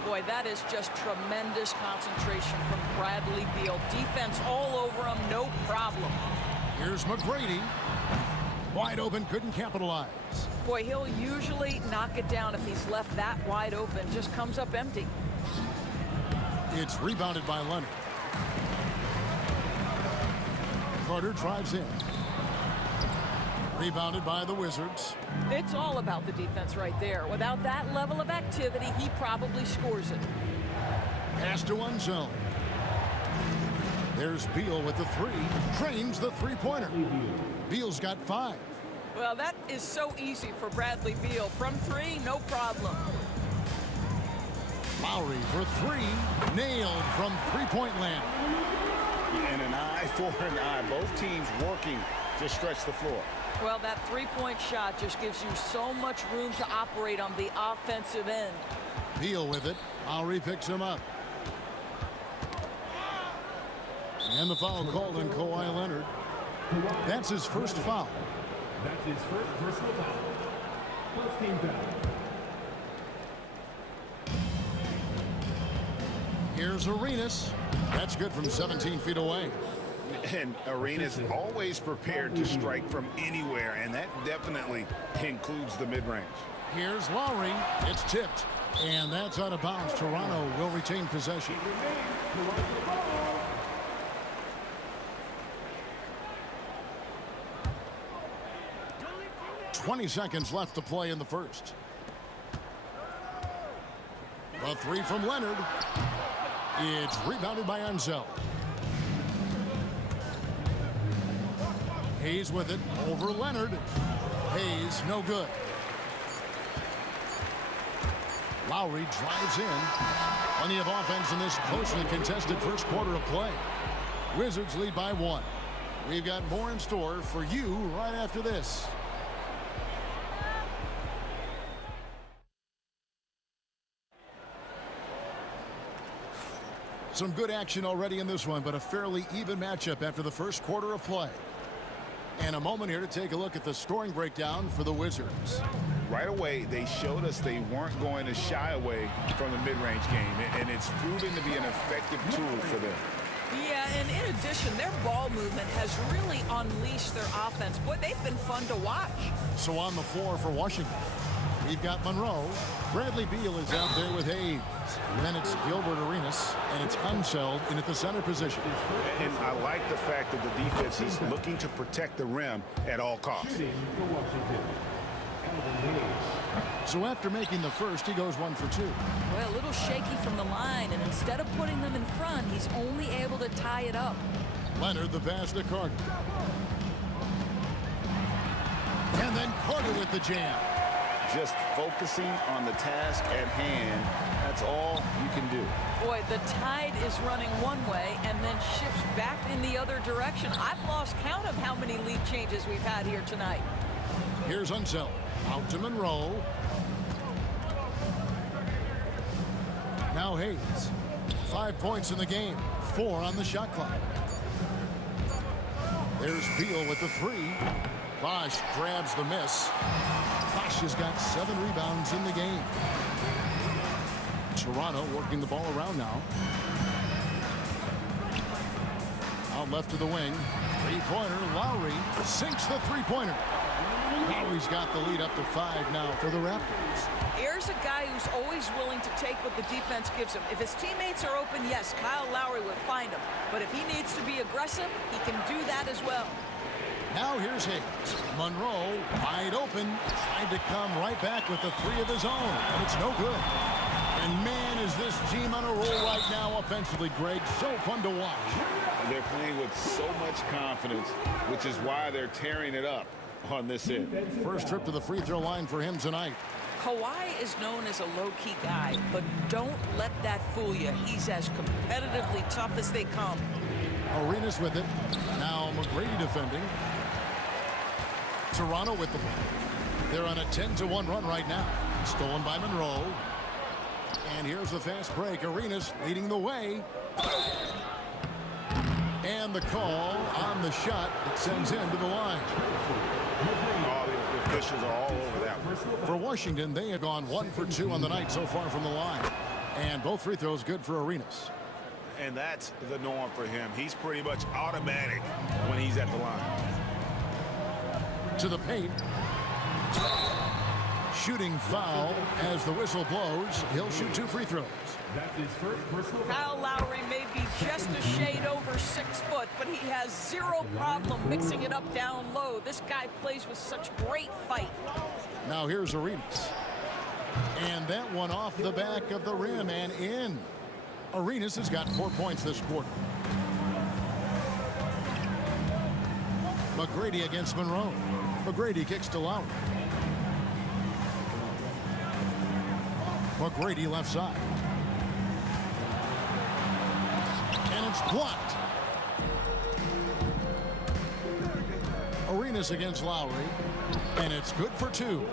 Boy, that is just tremendous concentration from Bradley Beal. Defense all over him, no problem. Here's McGrady. Wide open, couldn't capitalize. Boy, he'll usually knock it down if he's left that wide open. Just comes up empty. It's rebounded by Leonard. Carter drives in. Rebounded by the Wizards. It's all about the defense right there. Without that level of activity, he probably scores it. Pass to one zone. There's Beal with the 3. Drains the three-pointer. Beal's got 5. Well, that is so easy for Bradley Beal. From 3, no problem. Lowry for 3. Nailed from three-point land. And an eye for an eye. Both teams working to stretch the floor. Well, that three-point shot just gives you so much room to operate on the offensive end. Beal with it. Lowry picks him up. And the foul called on Kawhi Leonard. That's his first foul. That's his first personal foul. First team foul. Here's Arenas. That's good from 17 feet away. And Arenas always prepared to strike from anywhere, and that definitely includes the mid-range. Here's Lowry. It's tipped. And that's out of bounds. Toronto will retain possession. 20 seconds left to play in the first. The 3 from Leonard. It's rebounded by Ansel. Hayes with it over Leonard. Hayes no good. Lowry drives in. Plenty of offense in this closely contested first quarter of play. Wizards lead by 1. We've got more in store for you right after this. Some good action already in this one, but a fairly even matchup after the first quarter of play. And a moment here to take a look at the scoring breakdown for the Wizards. Right away, they showed us they weren't going to shy away from the mid-range game, and it's proven to be an effective tool for them. Yeah, and in addition, their ball movement has really unleashed their offense. Boy, they've been fun to watch. So on the floor for Washington, we've got Monroe. Bradley Beal is out there with Hayes. Then it's Gilbert Arenas, and it's Unseld in at the center position. And I like the fact that the defense is looking to protect the rim at all costs. So after making the first, he goes 1 for 2. Well, a little shaky from the line, and instead of putting them in front, he's only able to tie it up. Leonard the pass to Carter. And then Carter with the jam. Just focusing on the task at hand, that's all you can do. Boy, the tide is running one way and then shifts back in the other direction. I've lost count of how many lead changes we've had here tonight. Here's Unseld. Out to Monroe. Now Hayes. 5 points in the game. 4 on the shot clock. There's Beal with the 3. Bosch grabs the miss. Bosch has got 7 rebounds in the game. Toronto working the ball around now. Out left to the wing. Three-pointer. Lowry sinks the three-pointer. Lowry's got the lead up to 5 now for the Raptors. Here's a guy who's always willing to take what the defense gives him. If his teammates are open, yes, Kyle Lowry would find him. But if he needs to be aggressive, he can do that as well. Now here's Hayes. Monroe wide open. Tried to come right back with the 3 of his own. And it's no good. And man, is this team on a roll right now offensively, Greg. So fun to watch. They're playing with so much confidence, which is why they're tearing it up on this end. First trip to the free throw line for him tonight. Kawhi is known as a low-key guy, but don't let that fool you. He's as competitively tough as they come. Arenas with it. Now McGrady defending. Toronto with the ball. They're on a 10-1 run right now. Stolen by Monroe. And here's the fast break. Arenas leading the way. And the call on the shot that sends him to the line. Oh, the officials are all over that one. For Washington, they have gone 1 for 2 on the night so far from the line. And both free throws good for Arenas. And that's the norm for him. He's pretty much automatic when he's at the line. To the paint. Shooting foul as the whistle blows. He'll shoot 2 free throws. That's his first personal Kyle Lowry may be just a shade over 6 foot, but he has zero problem mixing it up down low. This guy plays with such great fight. Now here's Arenas. And that one off the back of the rim and in. Arenas has got 4 points this quarter. McGrady against Monroe. McGrady kicks to Lowry. McGrady left side. And it's blocked. Arenas against Lowry. And it's good for 2.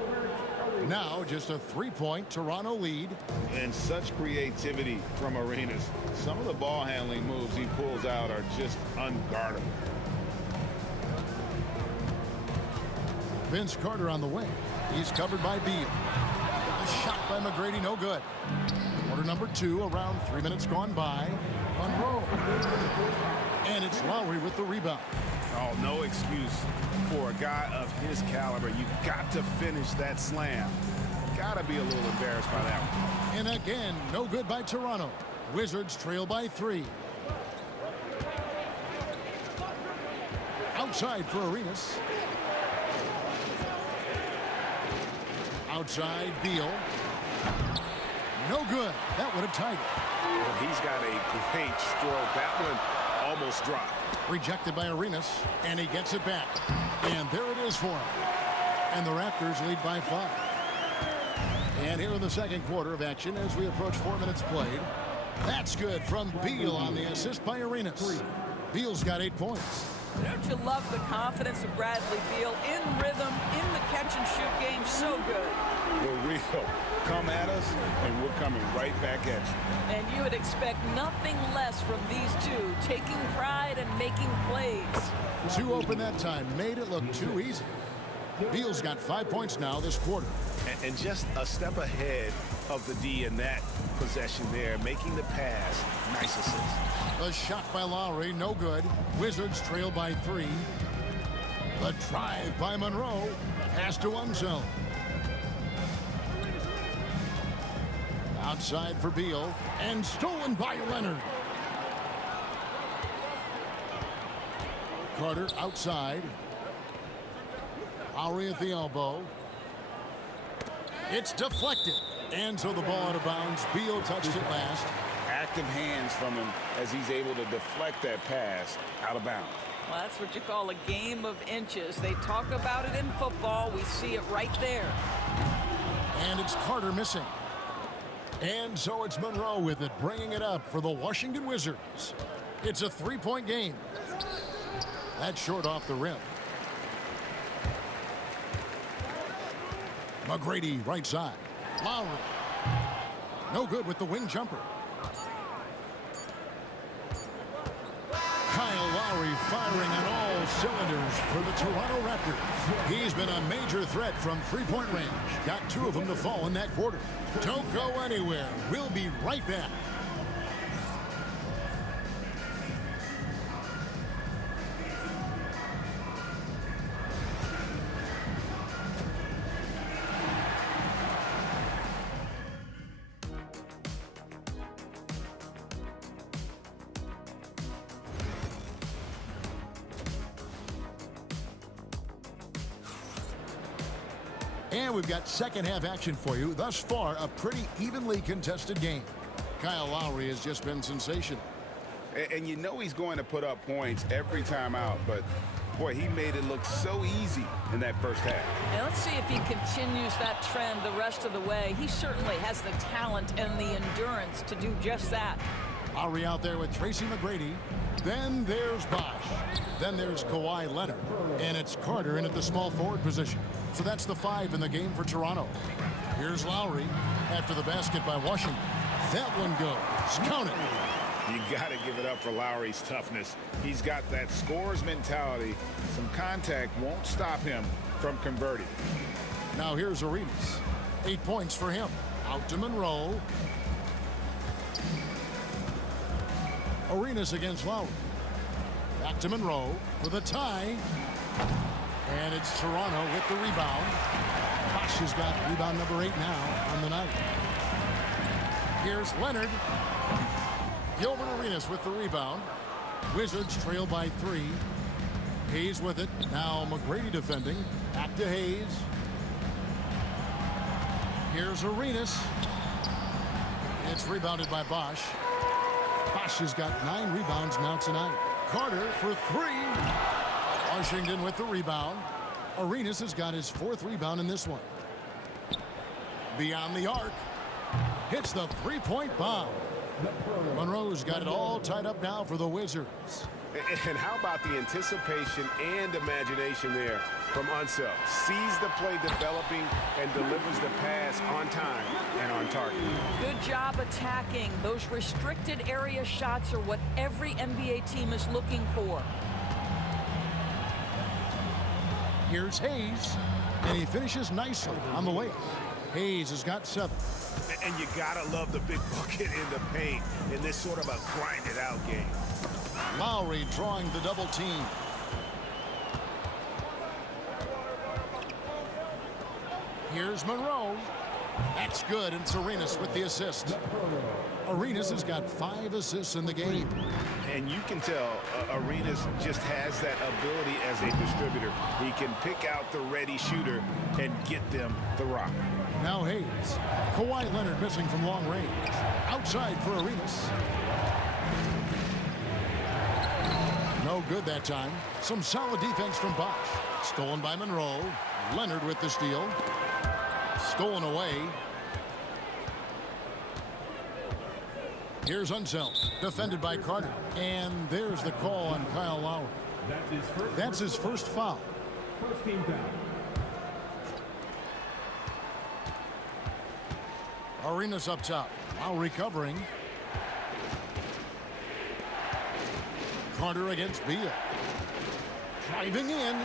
Now just a 3-point Toronto lead. And such creativity from Arenas. Some of the ball handling moves he pulls out are just unguardable. Vince Carter on the wing. He's covered by Beal. A shot by McGrady, no good. Quarter number 2, around 3 minutes gone by. Monroe. And it's Lowry with the rebound. Oh, no excuse for a guy of his caliber. You've got to finish that slam. Got to be a little embarrassed by that one. And again, no good by Toronto. Wizards trail by 3. Outside for Arenas. Outside, Beal. No good. That would have tied it. Well, he's got a great stroke. That one almost dropped. Rejected by Arenas, and he gets it back. And there it is for him. And the Raptors lead by 5. And here in the second quarter of action as we approach 4 minutes played. That's good from Beal on the assist by Arenas. Beal's got 8 points. Don't you love the confidence of Bradley Beal? In rhythm, in the catch-and-shoot game, so good. The real. Come at us, and we're coming right back at you. And you would expect nothing less from these two, taking pride and making plays. 2 open that time, made it look too easy. Beal's got 5 points now this quarter. And just a step ahead of the D in that possession there, making the pass. Nice assist. The shot by Lowry, no good. Wizards trail by 3. The drive by Monroe. Pass to Unseld. Outside for Beal. And stolen by Leonard. Carter outside. Lowry at the elbow. It's deflected. And so the ball out of bounds. Beal touched it last. Active hands from him as he's able to deflect that pass out of bounds. Well, that's what you call a game of inches. They talk about it in football. We see it right there. And it's Carter missing. And so it's Monroe with it, bringing it up for the Washington Wizards. It's a 3-point game. That's short off the rim. McGrady right side. Lowry. No good with the wing jumper. Kyle Lowry firing on all cylinders for the Toronto Raptors. He's been a major threat from three-point range. Got 2 of them to fall in that quarter. Don't go anywhere. We'll be right back. And we've got second half action for you. Thus far, a pretty evenly contested game. Kyle Lowry has just been sensational. And you know he's going to put up points every time out, but boy, he made it look so easy in that first half. And let's see if he continues that trend the rest of the way. He certainly has the talent and the endurance to do just that. Lowry out there with Tracy McGrady. Then there's Bosch. Then there's Kawhi Leonard. And it's Carter in at the small forward position. So that's the 5 in the game for Toronto. Here's Lowry after the basket by Washington. That one goes. Count it. You got to give it up for Lowry's toughness. He's got that scorer's mentality. Some contact won't stop him from converting. Now here's Arenas. 8 points for him. Out to Monroe. Arenas against Lowry. Back to Monroe for the tie. And it's Toronto with the rebound. Bosch has got rebound number 8 now on the night. Here's Leonard. Gilbert Arenas with the rebound. Wizards trail by 3. Hayes with it. Now McGrady defending. Back to Hayes. Here's Arenas. It's rebounded by Bosch. Bosch has got 9 rebounds now tonight. Carter for 3. Washington with the rebound. Arenas has got his 4th rebound in this one. Beyond the arc. Hits the 3-point bomb. Monroe's got it all tied up now for the Wizards. And how about the anticipation and imagination there from Unseld? Sees the play developing and delivers the pass on time and on target. Good job attacking. Those restricted area shots are what every NBA team is looking for. Here's Hayes, and he finishes nicely on the layup. Hayes has got 7. And you gotta love the big bucket in the paint in this sort of a grinded-out game. Lowry drawing the double team. Here's Monroe. That's good, and it's Arenas with the assist. Arenas has got 5 assists in the game. And you can tell Arenas just has that ability as a distributor. He can pick out the ready shooter and get them the rock. Now Hayes. Kawhi Leonard missing from long range. Outside for Arenas. No good that time. Some solid defense from Bosch. Stolen by Monroe. Leonard with the steal. Stolen away. Here's Unseld, defended by Carter. And there's the call on Kyle Lowry. That's his first foul. First team foul. Arenas up top. Lowry covering. Carter against Beal. Driving in.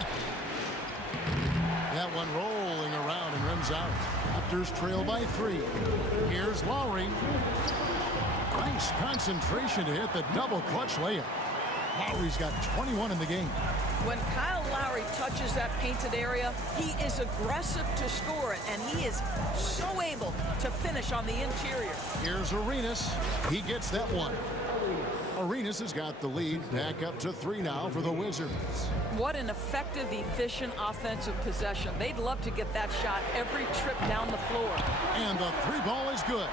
That one rolling around and rims out. Raptors trail by 3. Here's Lowry. Nice concentration to hit the double clutch layup. Lowry's got 21 in the game. When Kyle Lowry touches that painted area, he is aggressive to score it, and he is so able to finish on the interior. Here's Arenas. He gets that one. Arenas has got the lead back up to 3 now for the Wizards. What an effective, efficient offensive possession. They'd love to get that shot every trip down the floor. And the 3 ball is good.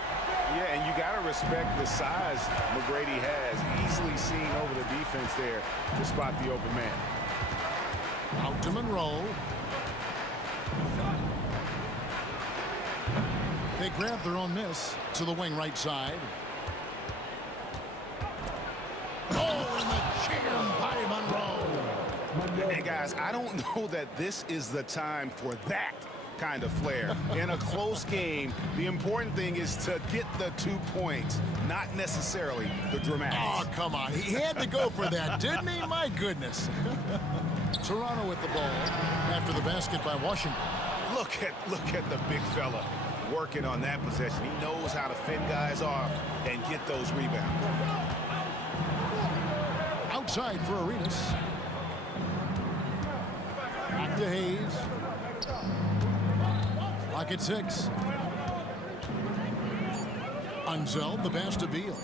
Yeah, and you got to respect the size McGrady has. Easily seen over the defense there to spot the open man. Out to Monroe. They grab their own miss to the wing right side. Oh, and the jam by Monroe. Hey, guys, I don't know that this is the time for that kind of flair. In a close game, the important thing is to get the 2 points, not necessarily the dramatics. Oh, come on. He had to go for that, didn't he? My goodness. Toronto with the ball after the basket by Washington. Look at the big fella working on that possession. He knows how to fend guys off and get those rebounds. Outside for Arenas. Back to Hayes. Clock at 6. Unzeld, the pass to Beal.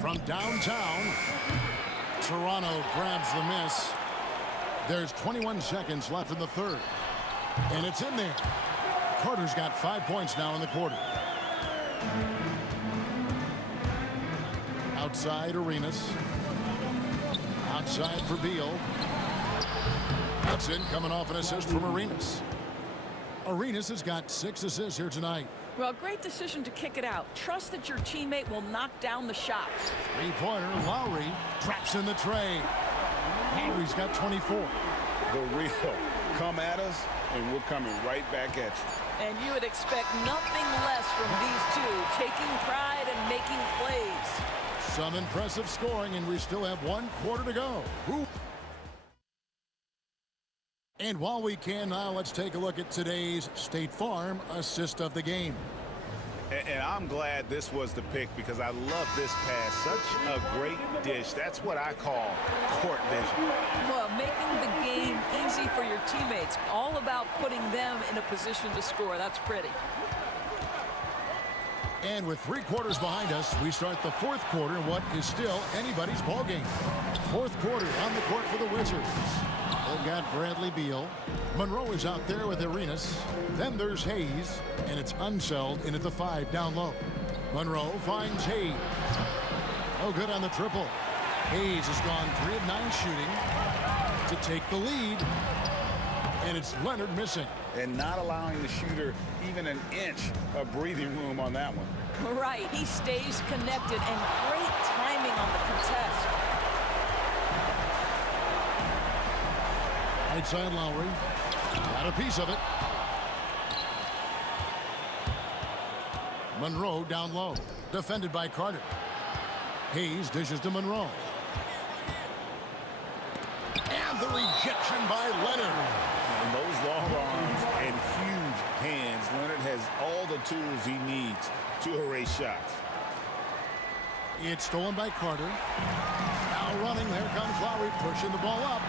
From downtown, Toronto grabs the miss. There's 21 seconds left in the third. And it's in there. Carter's got 5 points now in the quarter. Outside, Arenas. Outside for Beal. That's in, coming off an assist from Arenas. Arenas has got 6 assists here tonight. Well, great decision to kick it out. Trust that your teammate will knock down the shots. 3-pointer, Lowry traps in the tray. Lowry's got 24. The real come at us, and we're coming right back at you. And you would expect nothing less from these two, taking pride and making plays. Some impressive scoring, and we still have 1 quarter to go. And while we can now, let's take a look at today's State Farm assist of the game. And I'm glad this was the pick because I love this pass. Such a great dish. That's what I call court vision. Well, making the game easy for your teammates. All about putting them in a position to score. That's pretty. And with 3 quarters behind us, we start the 4th quarter in what is still anybody's ball game. 4th quarter on the court for the Wizards. They've got Bradley Beal. Monroe is out there with Arenas. Then there's Hayes, and it's Unseld in at the 5 down low. Monroe finds Hayes. No good on the triple. Hayes has gone 3 of 9 shooting to take the lead. And it's Leonard missing. And not allowing the shooter even an inch of breathing room on that one. Right, he stays connected, and great timing on the contest. Right side Lowry. Got a piece of it. Monroe down low. Defended by Carter. Hayes dishes to Monroe. And the rejection by Leonard. And those long arms and huge hands. Leonard has all the tools he needs to erase shots. It's stolen by Carter. Now running. There comes Lowry pushing the ball up.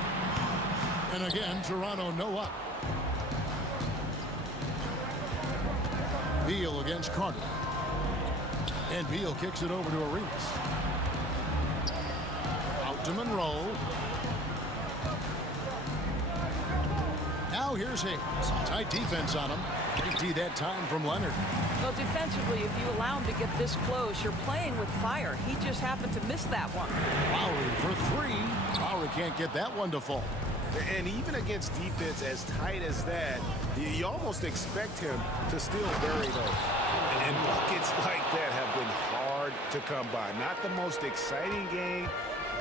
And again, Toronto no up. Beal against Carter. And Beal kicks it over to Arenas. Out to Monroe. Now here's Hayes. Tight defense on him. Great D that time from Leonard. Well, defensively, if you allow him to get this close, you're playing with fire. He just happened to miss that one. Lowry for 3. Lowry can't get that one to fall. And even against defense as tight as that, you almost expect him to still bury those. And buckets like that have been hard to come by. Not the most exciting game.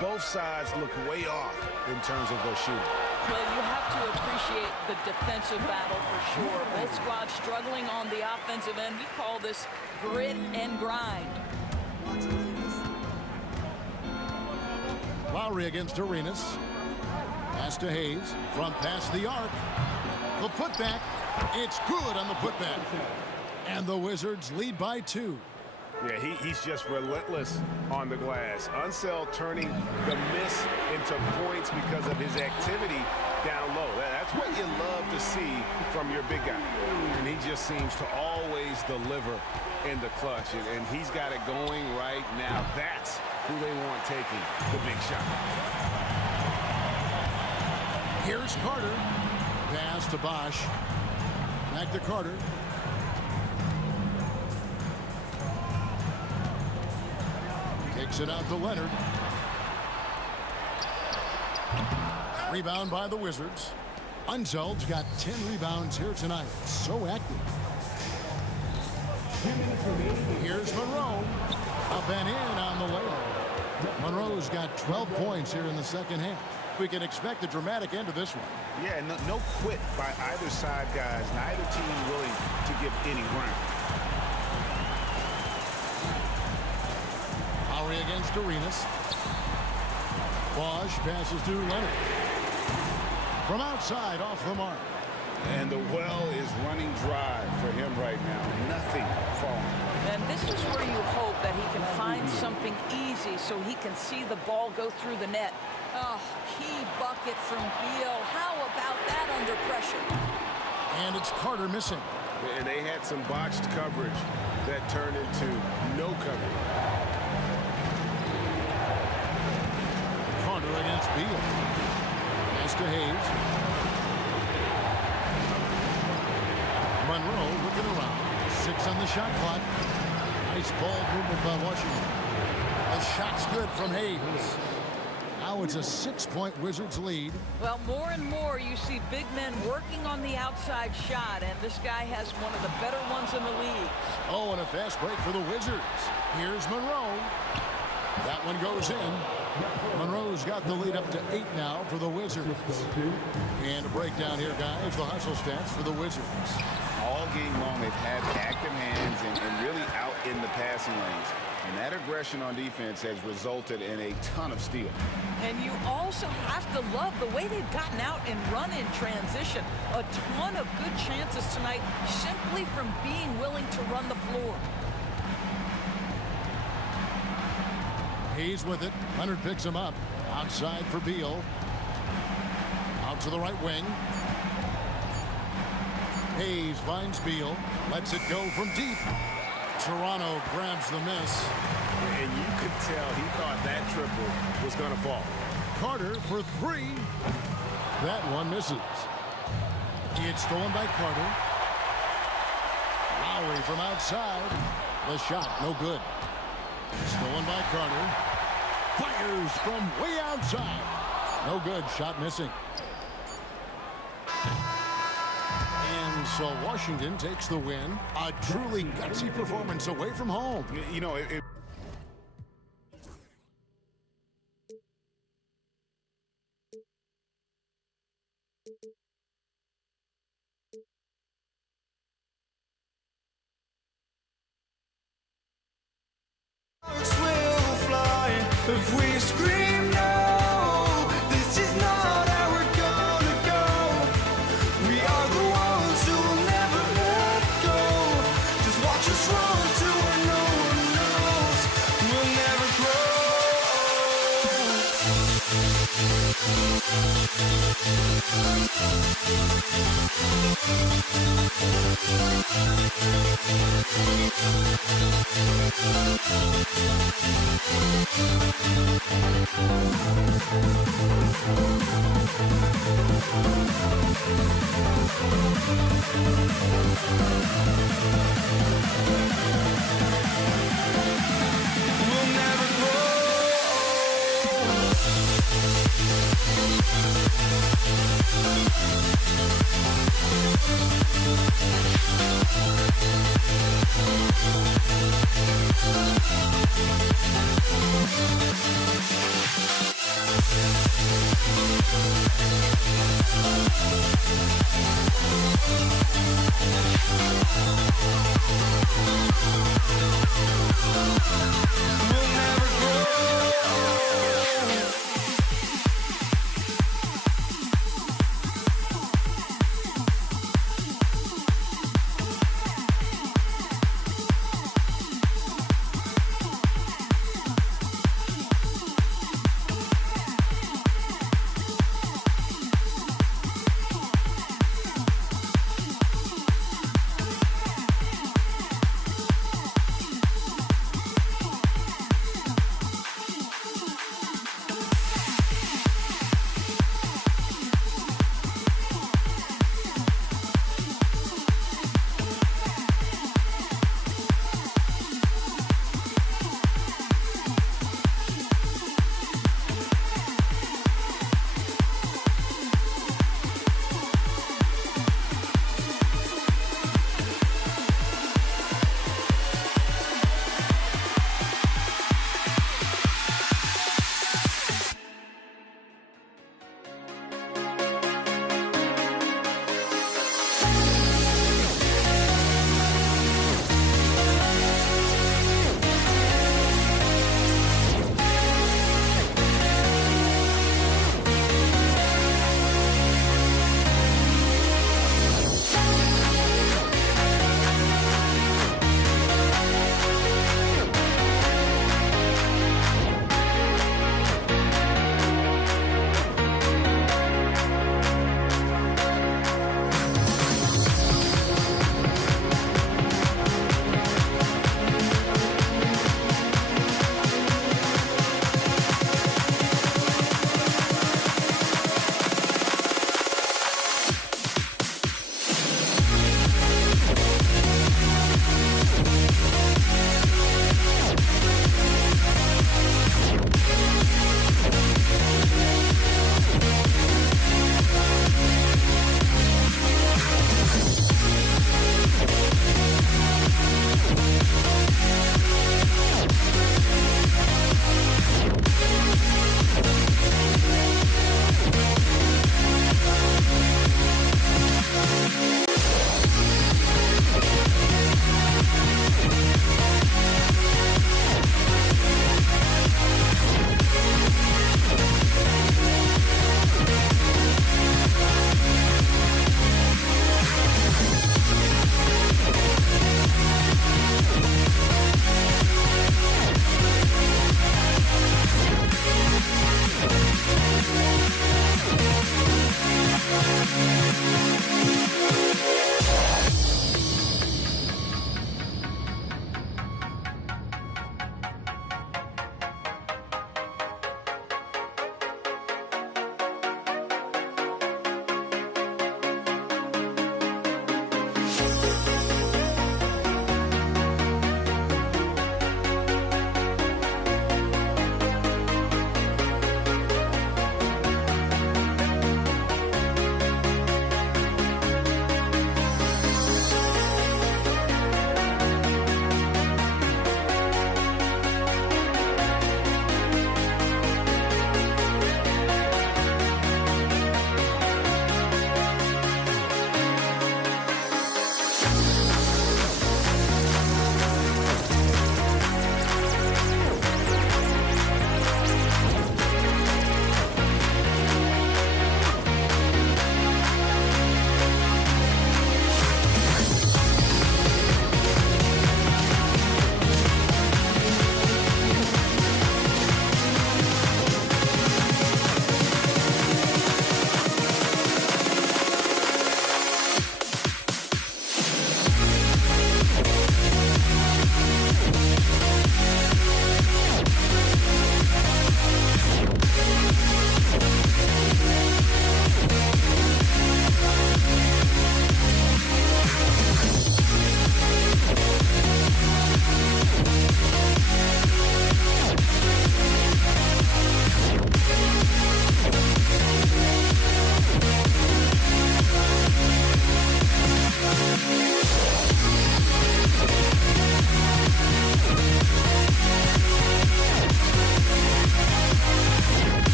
Both sides look way off in terms of their shooting. Well, you have to appreciate the defensive battle for sure. Both squads struggling on the offensive end. We call this grit and grind. Lowry against Arenas. Pass to Hayes. Front pass the arc. The putback. It's good on the putback. And the Wizards lead by 2. Yeah, he's just relentless on the glass. Unseld turning the miss into points because of his activity down low. That's what you love to see from your big guy. And he just seems to always deliver in the clutch. And he's got it going right now. That's who they want taking the big shot. Here's Carter. Pass to Bosch. Back to Carter. Kicks it out to Leonard. Rebound by the Wizards. Unzeld's got 10 rebounds here tonight. So active. Here's Monroe. Up and in on the layup. Monroe's got 12 points here in the second half. We can expect a dramatic end to this one. Yeah, no quit by either side, guys. Neither team willing to give any ground. Lowry against Arenas. Bosch passes to Leonard. From outside, off the mark. And the well is running dry for him right now. Nothing falling. And this is where you hope that he can find something easy so he can see the ball go through the net. Oh, key bucket from Beal. How about that under pressure? And it's Carter missing. And they had some botched coverage that turned into no coverage. Carter against Beal. Pass to Hayes. Monroe looking around. 6 on the shot clock. Nice ball movement by Washington. A shot's good from Hayes. Now it's a 6-point Wizards lead. Well, more and more you see big men working on the outside shot, and this guy has one of the better ones in the league. Oh, and a fast break for the Wizards. Here's Monroe. That one goes in. Monroe's got the lead up to 8 now for the Wizards. And a breakdown here, guys. The hustle stats for the Wizards. All game long, they've had active hands and really out in the passing lanes. And that aggression on defense has resulted in a ton of steals. And you also have to love the way they've gotten out and run in transition. A ton of good chances tonight simply from being willing to run the floor. Hayes with it. Leonard picks him up. Outside for Beal. Out to the right wing. Hayes finds Beal. Lets it go from deep. Toronto grabs the miss. And you could tell he thought that triple was going to fall. Carter for 3. That one misses. It's stolen by Carter. Lowry from outside. The shot, no good. Stolen by Carter. Fires from way outside. No good. Shot missing. And so Washington takes the win. A truly gutsy performance away from home. You know, will fly if we scream no. This is not how we're gonna go. We are the ones who will never let go. Just watch us run to where no one knows. We'll never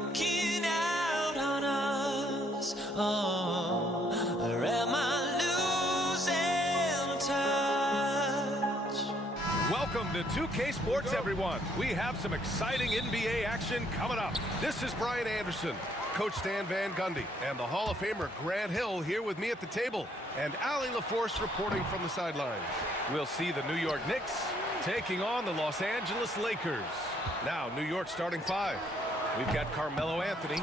looking out on us? Or am I losing touch? Welcome to 2K Sports, everyone. We have some exciting NBA action coming up. This is Brian Anderson, Coach Stan Van Gundy, and the Hall of Famer Grant Hill here with me at the table, and Allie LaForce reporting from the sidelines. We'll see the New York Knicks taking on the Los Angeles Lakers. Now, New York starting five. We've got Carmelo Anthony,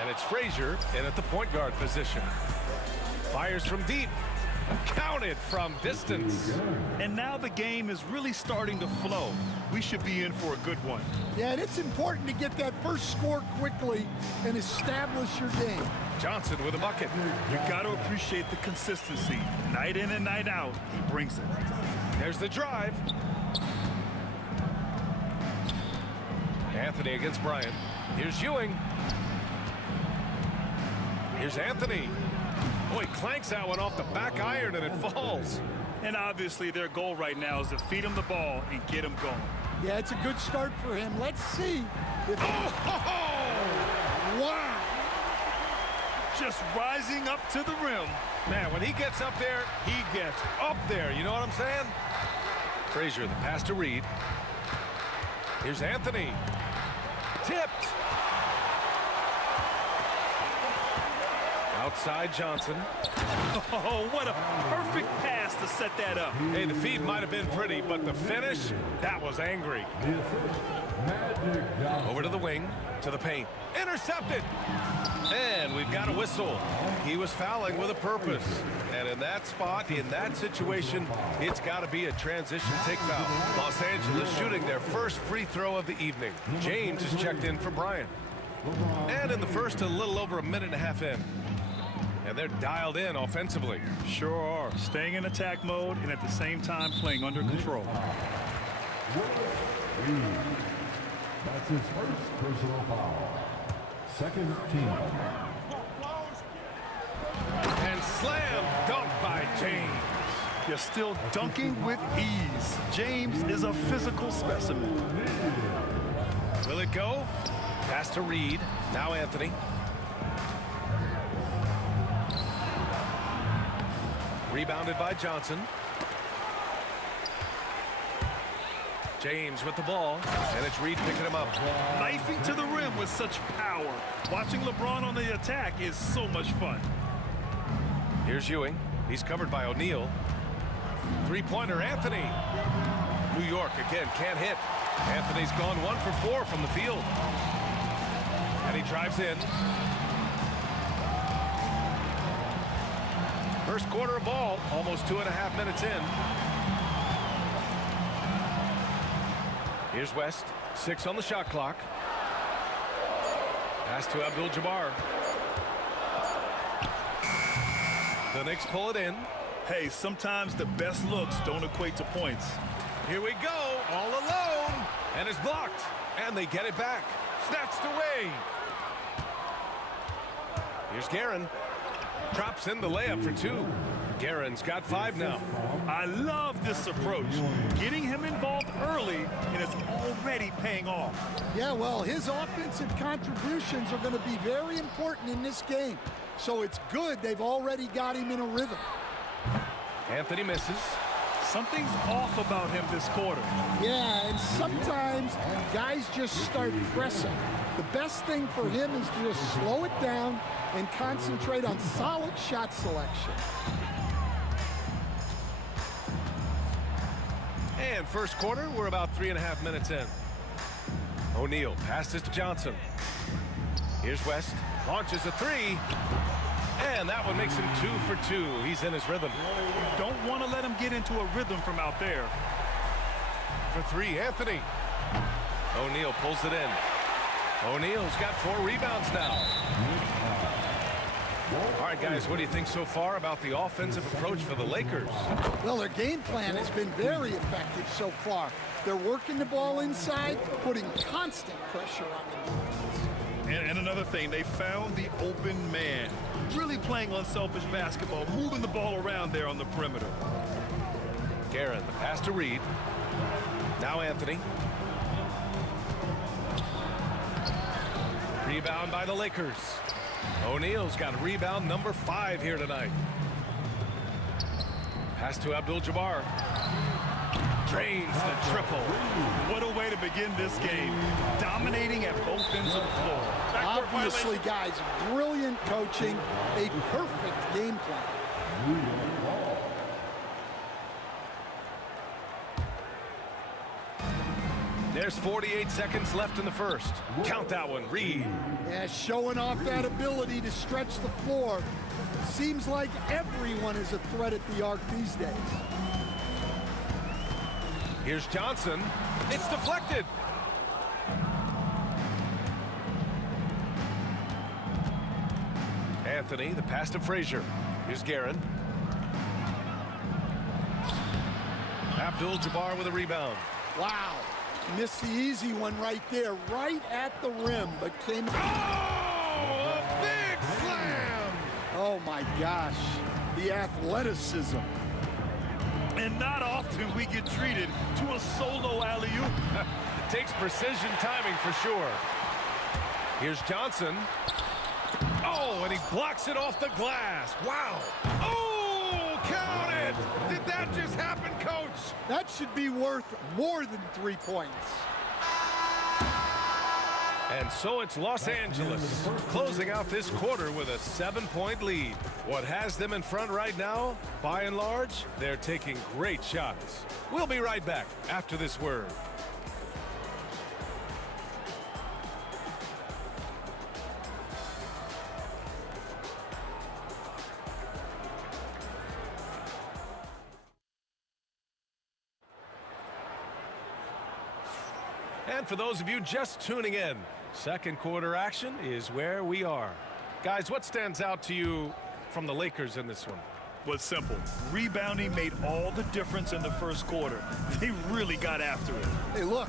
and it's Frazier in at the point guard position. Fires from deep. Counted from distance. And now the game is really starting to flow. We should be in for a good one. Yeah, and it's important to get that first score quickly and establish your game. Johnson with a bucket. You got to appreciate the consistency. Night in and night out, he brings it. There's the drive. Anthony against Bryant. Here's Ewing. Here's Anthony. Oh, he clanks that one off the back iron and it falls. And obviously their goal right now is to feed him the ball and get him going. Yeah, it's a good start for him. Let's see if... Wow! Just rising up to the rim. Man, when he gets up there, he gets up there. You know what I'm saying? Frazier, the pass to Reed. Here's Anthony. Tipped. Outside Johnson. Oh, what a perfect pass to set that up. Hey, the feed might have been pretty, but the finish, that was angry. Over to the wing, to the paint. Intercepted. And we've got a whistle. He was fouling with a purpose. And in that spot, in that situation, it's got to be a transition take foul. Los Angeles shooting their first free throw of the evening. James is checked in for Bryant. And in the first, a little over a minute and a half in. And they're dialed in offensively. Sure are. Staying in attack mode and at the same time playing under control. That's his first personal foul. Second team. And slam dunk by James. You're still dunking with ease. James is a physical specimen. Will it go? Pass to Reed. Now Anthony. Rebounded by Johnson. James with the ball, and it's Reed picking him up. Knifing to the rim with such power. Watching LeBron on the attack is so much fun. Here's Ewing. He's covered by O'Neal. Three-pointer, Anthony. New York again can't hit. Anthony's gone 1 for 4 from the field. And he drives in. First quarter of ball, almost 2.5 minutes in. Here's West, 6 on the shot clock. Pass to Abdul-Jabbar. The Knicks pull it in. Hey, sometimes the best looks don't equate to points. Here we go, all alone. And it's blocked. And they get it back. Snatched away. Here's Guerin. Drops in the layup for 2. Guerin's got 5 now. I love this approach. Getting him involved early, and it's already paying off. Yeah, well, his offensive contributions are going to be very important in this game. So it's good they've already got him in a rhythm. Anthony misses. Something's off about him this quarter. Yeah, and sometimes guys just start pressing. The best thing for him is to just slow it down and concentrate on solid shot selection. And first quarter, we're about 3.5 minutes in. O'Neal passes to Johnson. Here's West. Launches a 3. And that one makes him 2 for 2. He's in his rhythm. You don't want to let him get into a rhythm from out there. For 3, Anthony. O'Neal pulls it in. O'Neal's got 4 rebounds now. All right, guys, what do you think so far about the offensive approach for the Lakers? Well, their game plan has been very effective so far. They're working the ball inside, putting constant pressure on the defense. And another thing, they found the open man. Really playing unselfish basketball, moving the ball around there on the perimeter. Guerin, the pass to Reed. Now Anthony. Rebound by the Lakers. O'Neal's got rebound number 5 here tonight. Pass to Abdul-Jabbar. Drains the triple. What a way to begin this game. Dominating at both ends of the floor. Obviously, guys, brilliant coaching, a perfect game plan. There's 48 seconds left in the first. Count that one, Reed. Yeah, showing off that ability to stretch the floor. Seems like everyone is a threat at the arc these days. Here's Johnson. It's deflected. Anthony, the pass to Frazier. Here's Guerin. Abdul-Jabbar with a rebound. Wow. Missed the easy one right there, right at the rim, but came... Oh, a big slam! Oh, my gosh. The athleticism. And not often we get treated to a solo alley-oop. Takes precision timing for sure. Here's Johnson. Oh, and he blocks it off the glass. Wow. Oh, count it. Did that just happen, Coach? That should be worth more than 3 points. And so it's Los Angeles closing out this quarter with a 7-point lead. What has them in front right now, by and large, they're taking great shots. We'll be right back after this word. And for those of you just tuning in, second quarter action is where we are. Guys, what stands out to you from the Lakers in this one? Was simple. Rebounding made all the difference in the first quarter. They really got after it. Hey, look,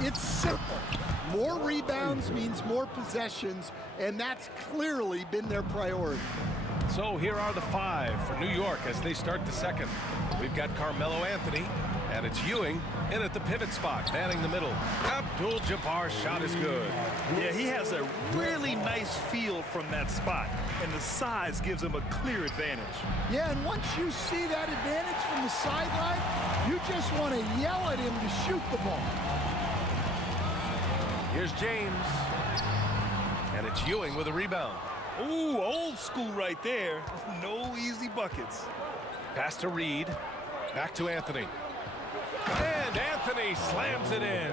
it's simple. More rebounds means more possessions, and that's clearly been their priority. So here are the 5 for New York as they start the second. We've got Carmelo Anthony, and it's Ewing in at the pivot spot, manning the middle. Abdul-Jabbar's shot is good. Yeah, he has a really nice feel from that spot, and the size gives him a clear advantage. Yeah, and once you see that advantage from the sideline, you just want to yell at him to shoot the ball. Here's James, and it's Ewing with a rebound. Ooh, old school right there. No easy buckets. Pass to Reed, back to Anthony. And Anthony slams it in.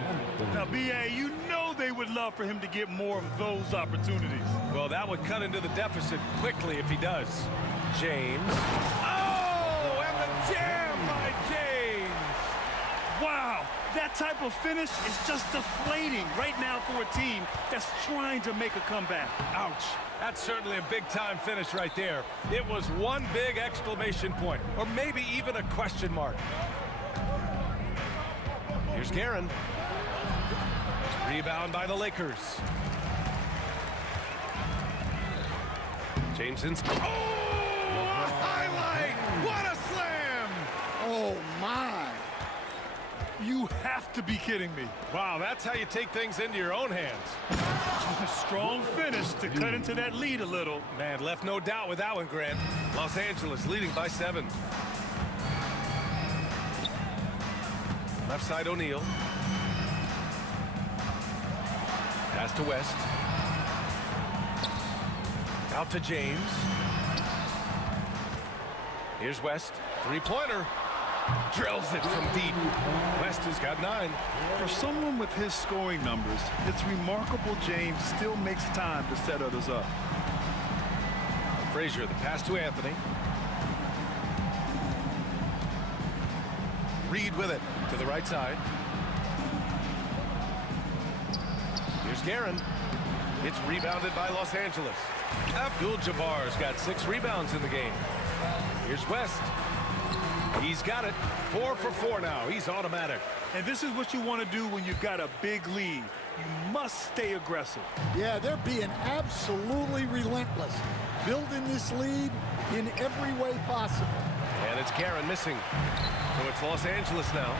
Now, B.A., you know they would love for him to get more of those opportunities. Well, that would cut into the deficit quickly if he does. James. Oh, and the jam by James. Wow, that type of finish is just deflating right now for a team that's trying to make a comeback. Ouch. That's certainly a big-time finish right there. It was one big exclamation point, or maybe even a question mark. Here's Guerin. Rebound by the Lakers. James in. Oh, a highlight! What a slam! Oh, my. You have to be kidding me. Wow, that's how you take things into your own hands. A strong finish to cut into that lead a little. Man, left no doubt with that one, Grant. Los Angeles leading by 7. Left side O'Neal. Pass to West. Out to James. Here's West. Three-pointer. Drills it from deep. West has got 9. For someone with his scoring numbers, it's remarkable James still makes time to set others up. Frazier, the pass to Anthony. Reed with it to the right side. Here's Guerin. It's rebounded by Los Angeles. Abdul-Jabbar's got 6 rebounds in the game. Here's West. He's got it. 4 for 4 now. He's automatic. And this is what you want to do when you've got a big lead. You must stay aggressive. Yeah, they're being absolutely relentless, building this lead in every way possible. And it's Guerin missing. So it's Los Angeles now.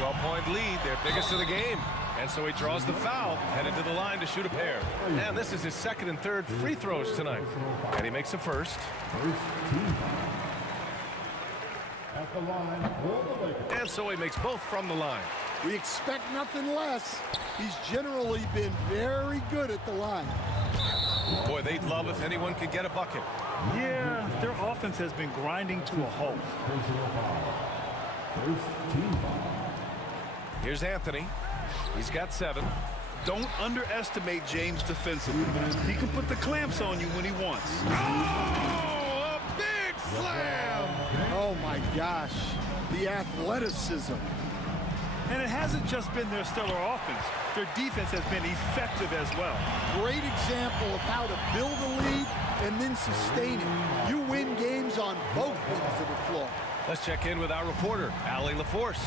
12-point lead, their biggest of the game. And so he draws the foul, headed to the line to shoot a pair. And this is his second and third free throws tonight. And he makes a first. At the line for the Lakers. And so he makes both from the line. We expect nothing less. He's generally been very good at the line. Boy, they'd love if anyone could get a bucket. Yeah, their offense has been grinding to a halt. First team foul. Here's Anthony. He's got 7. Don't underestimate James defensively. He can put the clamps on you when he wants. Oh, a big slam! Oh my gosh, the athleticism. And it hasn't just been their stellar offense. Their defense has been effective as well. Great example of how to build a lead and then sustain it. You win games on both ends of the floor. Let's check in with our reporter, Allie LaForce.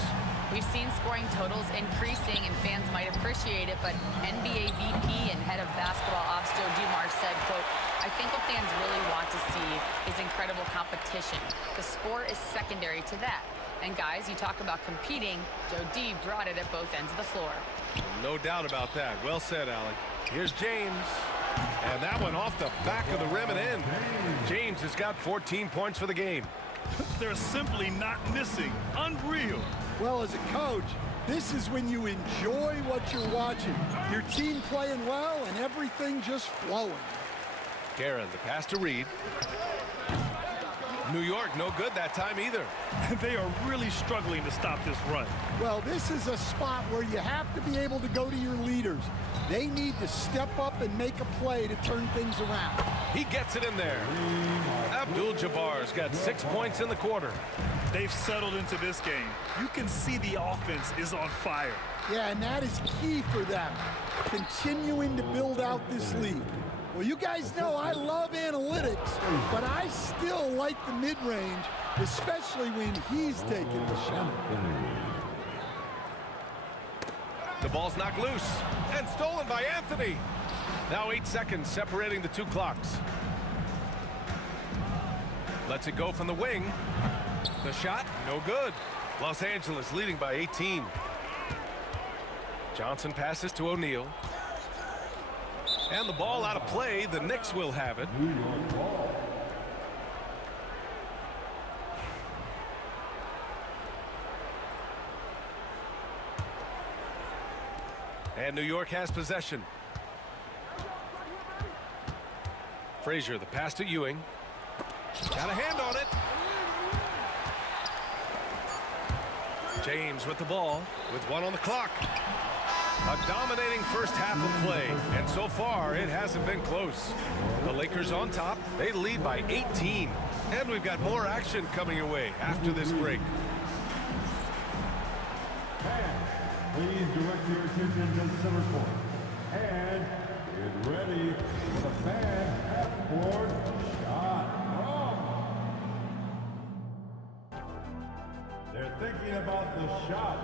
We've seen scoring totals increasing, and fans might appreciate it, but NBA VP and head of basketball ops Joe Dumars said, quote, "I think what fans really want to see is incredible competition. The score is secondary to that. And guys, you talk about competing, Joe D brought it at both ends of the floor." No doubt about that. Well said, Allie. Here's James. And that one off the back of the rim and in. James has got 14 points for the game. They're simply not missing. Unreal. Well, as a coach, this is when you enjoy what you're watching. Your team playing well and everything just flowing. Guerin, the pass to Reed. New York, no good that time either. They are really struggling to stop this run. Well, this is a spot where you have to be able to go to your leaders. They need to step up and make a play to turn things around. He gets it in there. Abdul-Jabbar's got 6 points in the quarter. They've settled into this game. You can see the offense is on fire. Yeah, and that is key for them, continuing to build out this lead. Well, you guys know I love analytics, but I still like the mid-range, especially when he's taking the shot. The ball's knocked loose and stolen by Anthony. Now 8 seconds separating the 2 clocks. Lets it go from the wing. The shot, no good. Los Angeles leading by 18. Johnson passes to O'Neal. And the ball out of play. The Knicks will have it. And New York has possession. Frazier, the pass to Ewing. Got a hand on it. James with the ball with 1 on the clock. A dominating first half of play, and so far it hasn't been close. The Lakers on top. They lead by 18. And we've got more action coming your way after this break. Please direct your attention to the center court. And get ready for the fan half-court shot. They're thinking about the shot.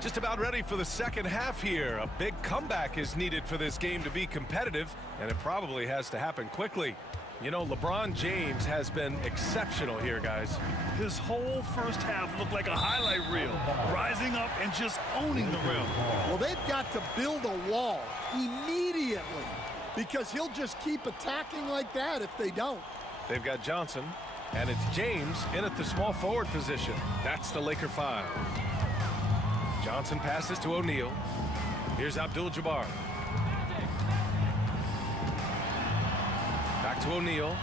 Just about ready for the second half here. A big comeback is needed for this game to be competitive, and it probably has to happen quickly. You know, LeBron James has been exceptional here, guys. His whole first half looked like a highlight reel, rising up and just owning the rim. Well, they've got to build a wall immediately because he'll just keep attacking like that if they don't. They've got Johnson, and it's James in at the small forward position. That's the Laker 5. Johnson passes to O'Neal. Here's Abdul-Jabbar. Back to O'Neal.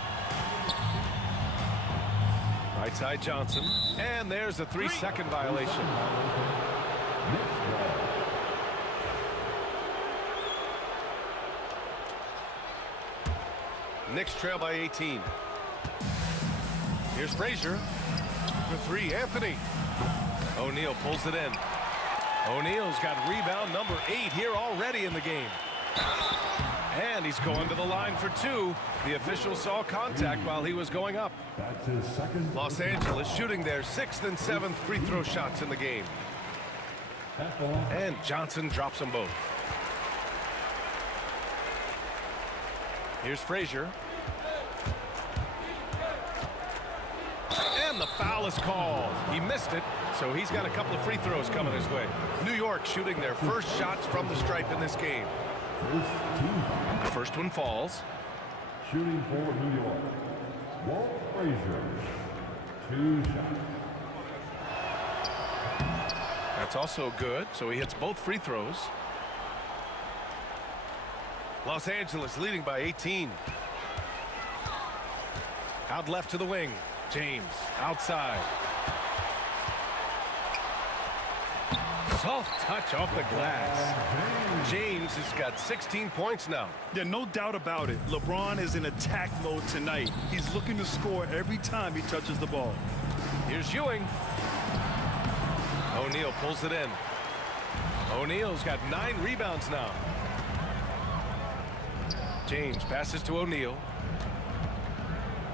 Right side Johnson. And there's a 3-second violation. Knicks trail by 18. Here's Frazier. For 3, Anthony. O'Neal pulls it in. O'Neal's got rebound number 8 here already in the game. And he's going to the line for 2. The official saw contact while he was going up. That's his second. Los Angeles shooting their 6th and 7th free throw shots in the game. And Johnson drops them both. Here's Frazier. And the foul is called. He missed it, so he's got a couple of free throws coming his way. New York shooting their first shots from the stripe in this game. The first one falls. Shooting for New York, Walt Frazier, 2 shots. That's also good, so he hits both free throws. Los Angeles leading by 18. Out left to the wing. James outside. Soft touch off the glass. James has got 16 points now. Yeah, no doubt about it. LeBron is in attack mode tonight. He's looking to score every time he touches the ball. Here's Ewing. O'Neal pulls it in. O'Neal's got 9 rebounds now. James passes to O'Neal.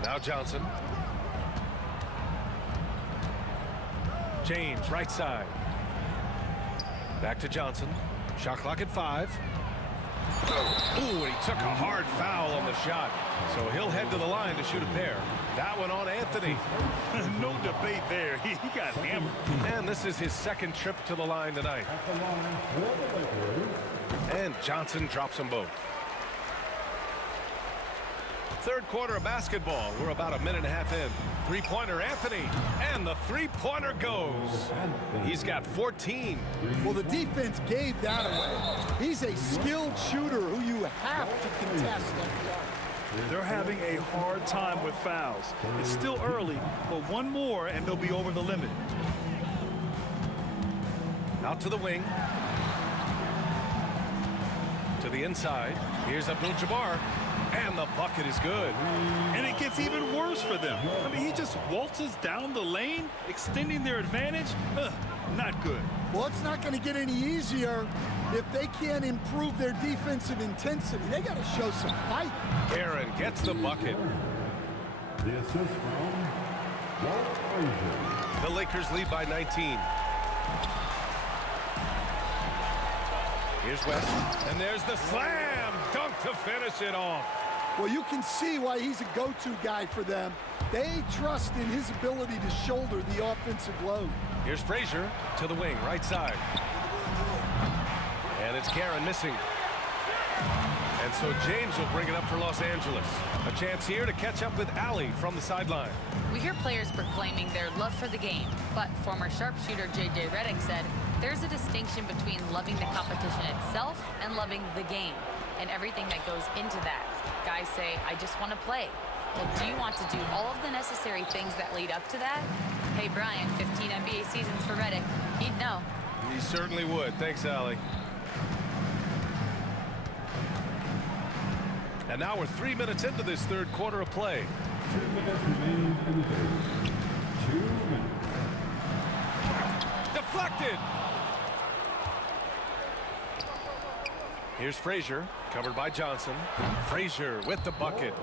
Now Johnson. James right side. Back to Johnson. Shot clock at 5. Ooh, and he took a hard foul on the shot. So he'll head to the line to shoot a pair. That one on Anthony. No debate there. He got hammered. And this is his second trip to the line tonight. And Johnson drops them both. Third quarter of basketball. We're about a minute and a half in. Three-pointer Anthony. And the three-pointer goes. He's got 14. Well, the defense gave that away. He's a skilled shooter who you have to contest at the arc. They're having a hard time with fouls. It's still early, but one more and they'll be over the limit. Out to the wing. To the inside. Here's Abdul-Jabbar. And the bucket is good. And it gets even worse for them. I mean, he just waltzes down the lane, extending their advantage. Not good. Well, it's not going to get any easier if they can't improve their defensive intensity. They got to show some fight. Aaron gets the bucket. The assist from Walt Frazier. The Lakers lead by 19. Here's West. And there's the slam dunk to finish it off. Well, you can see why he's a go-to guy for them. They trust in his ability to shoulder the offensive load. Here's Frazier to the wing, right side. And it's Karen missing. And so James will bring it up for Los Angeles. A chance here to catch up with Allie from the sideline. We hear players proclaiming their love for the game, but former sharpshooter J.J. Redick said there's a distinction between loving the competition itself and loving the game and everything that goes into that. Guys say, I just want to play. Well, do you want to do all of the necessary things that lead up to that? Hey, Brian, 15 NBA seasons for Redick. He'd know. He certainly would. Thanks, Allie. And now we're 3 minutes into this third quarter of play. 2 minutes remaining in the third. 2 minutes. Deflected. Here's Frazier, covered by Johnson. Frazier with the bucket.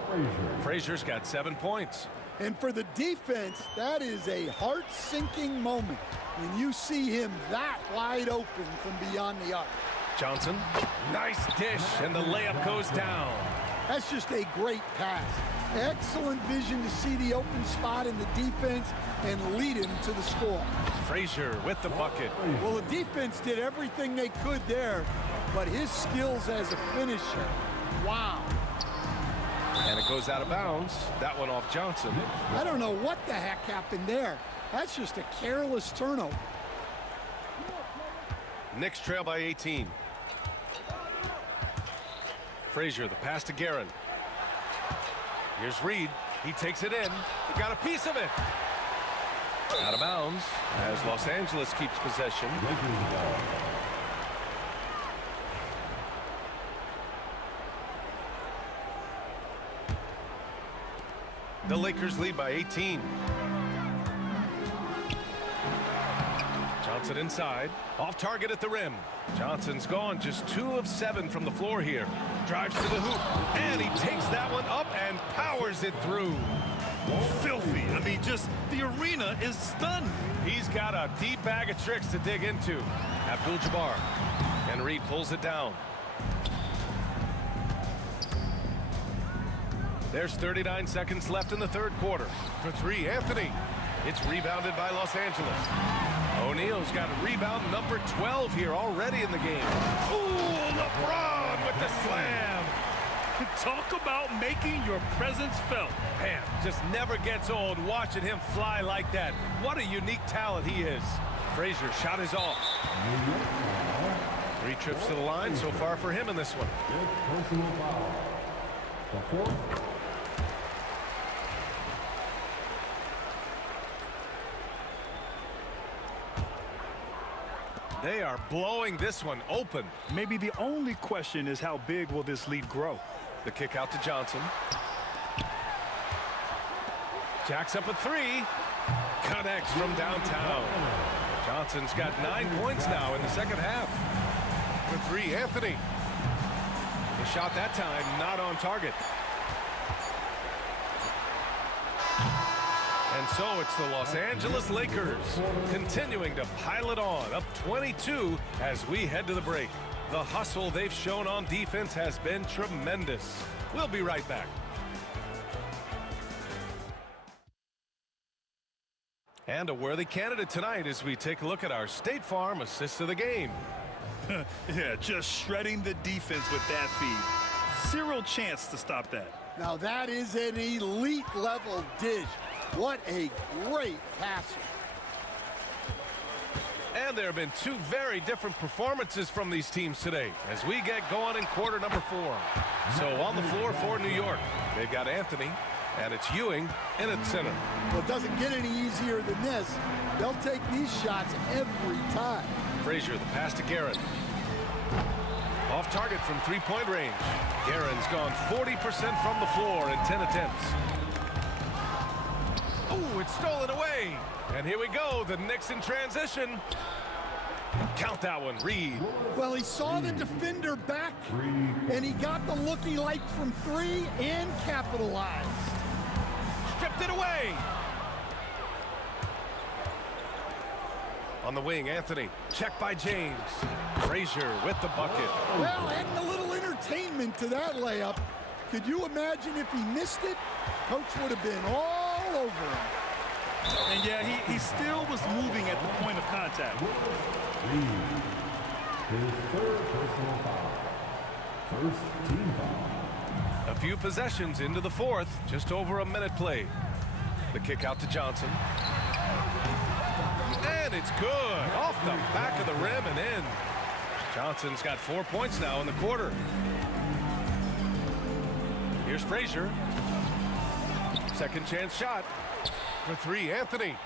Frazier's got 7 points. And for the defense, that is a heart-sinking moment when you see him that wide open from beyond the arc. Johnson, nice dish, and the layup goes down. That's just a great pass. Excellent vision to see the open spot in the defense and lead him to the score. Frazier with the bucket. Well, the defense did everything they could there, but his skills as a finisher, wow. And it goes out of bounds. That one off Johnson. I don't know what the heck happened there. That's just a careless turnover. Knicks trail by 18. Frazier, the pass to Guerin. Here's Reed. He takes it in. He got a piece of it. Out of bounds as Los Angeles keeps possession. The Lakers lead by 18. Johnson inside. Off target at the rim. Johnson's gone just 2 of 7 from the floor here. Drives to the hoop. And he takes that one up and powers it through. Filthy. I mean, just the arena is stunned. He's got a deep bag of tricks to dig into. Abdul-Jabbar. And Reed pulls it down. There's 39 seconds left in the third quarter. For three, Anthony. It's rebounded by Los Angeles. O'Neal's got rebound number 12 here already in the game. Ooh, LeBron with the slam. Talk about making your presence felt. Man, just never gets old watching him fly like that. What a unique talent he is. Frazier shot is off. 3 trips to the line so far for him in this one. Personal foul. The fourth. They are blowing this one open. Maybe the only question is how big will this lead grow? The kick out to Johnson. Jacks up a 3. Connects from downtown. Johnson's got 9 points now in the second half. For 3, Anthony. The shot that time not on target. And so it's the Los Angeles Lakers continuing to pile it on, up 22 as we head to the break. The hustle they've shown on defense has been tremendous. We'll be right back. And a worthy candidate tonight as we take a look at our State Farm assist of the game. Yeah, just shredding the defense with that feed. Zero chance to stop that. Now that is an elite level dish. What a great passer. And there have been 2 very different performances from these teams today as we get going in quarter number 4. So on the floor for New York, they've got Anthony, and it's Ewing in at center. Well, it doesn't get any easier than this. They'll take these shots every time. Frazier, the pass to Guerin. Off target from 3-point range. Guerin's gone 40% from the floor in 10 attempts. Oh, it's stolen away. And here we go, the Knicks in transition. Count that one, Reed. Well, he saw the defender back, and he got the look he liked from 3 and capitalized. Stripped it away. On the wing, Anthony. Check by James. Frazier with the bucket. Well, adding a little entertainment to that layup. Could you imagine if he missed it? Coach would have been all over him. And yeah, he still was moving at the point of contact. His third personal foul. First team foul. A few possessions into the fourth, just over a minute played. The kick out to Johnson. And it's good. Off the back of the rim and in. Johnson's got 4 points now in the quarter. Here's Frazier. Second chance shot. For 3, Anthony.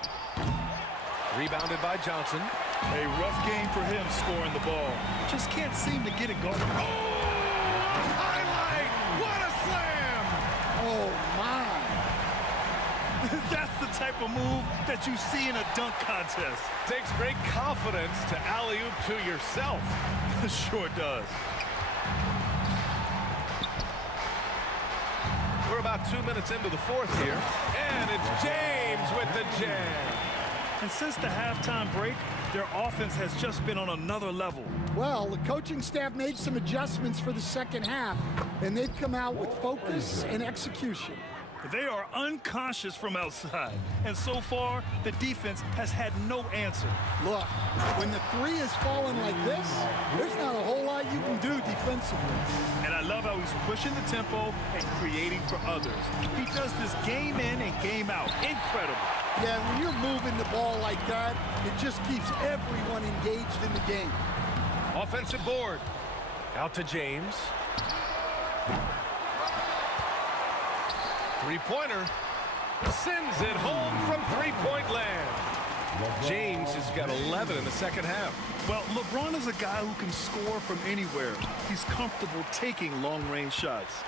Rebounded by Johnson. A rough game for him scoring the ball. Just can't seem to get it going. Oh! Highlight! What a slam! Oh, my. That's the type of move that you see in a dunk contest. Takes great confidence to alley-oop to yourself. Sure does. We're about 2 minutes into the fourth here. And it's James with the jam. And since the halftime break, their offense has just been on another level. Well, the coaching staff made some adjustments for the second half, and they've come out with focus and execution. They are unconscious from outside, and so far, the defense has had no answer. Look, when the 3 is falling like this, there's not a whole lot you can do defensively. And I love how he's pushing the tempo and creating for others. He does this game in and game out. Incredible. Yeah, when you're moving the ball like that, it just keeps everyone engaged in the game. Offensive board. Out to James. Three-pointer. Sends it home from three-point land. James has got 11 in the second half. Well, LeBron is a guy who can score from anywhere. He's comfortable taking long-range shots.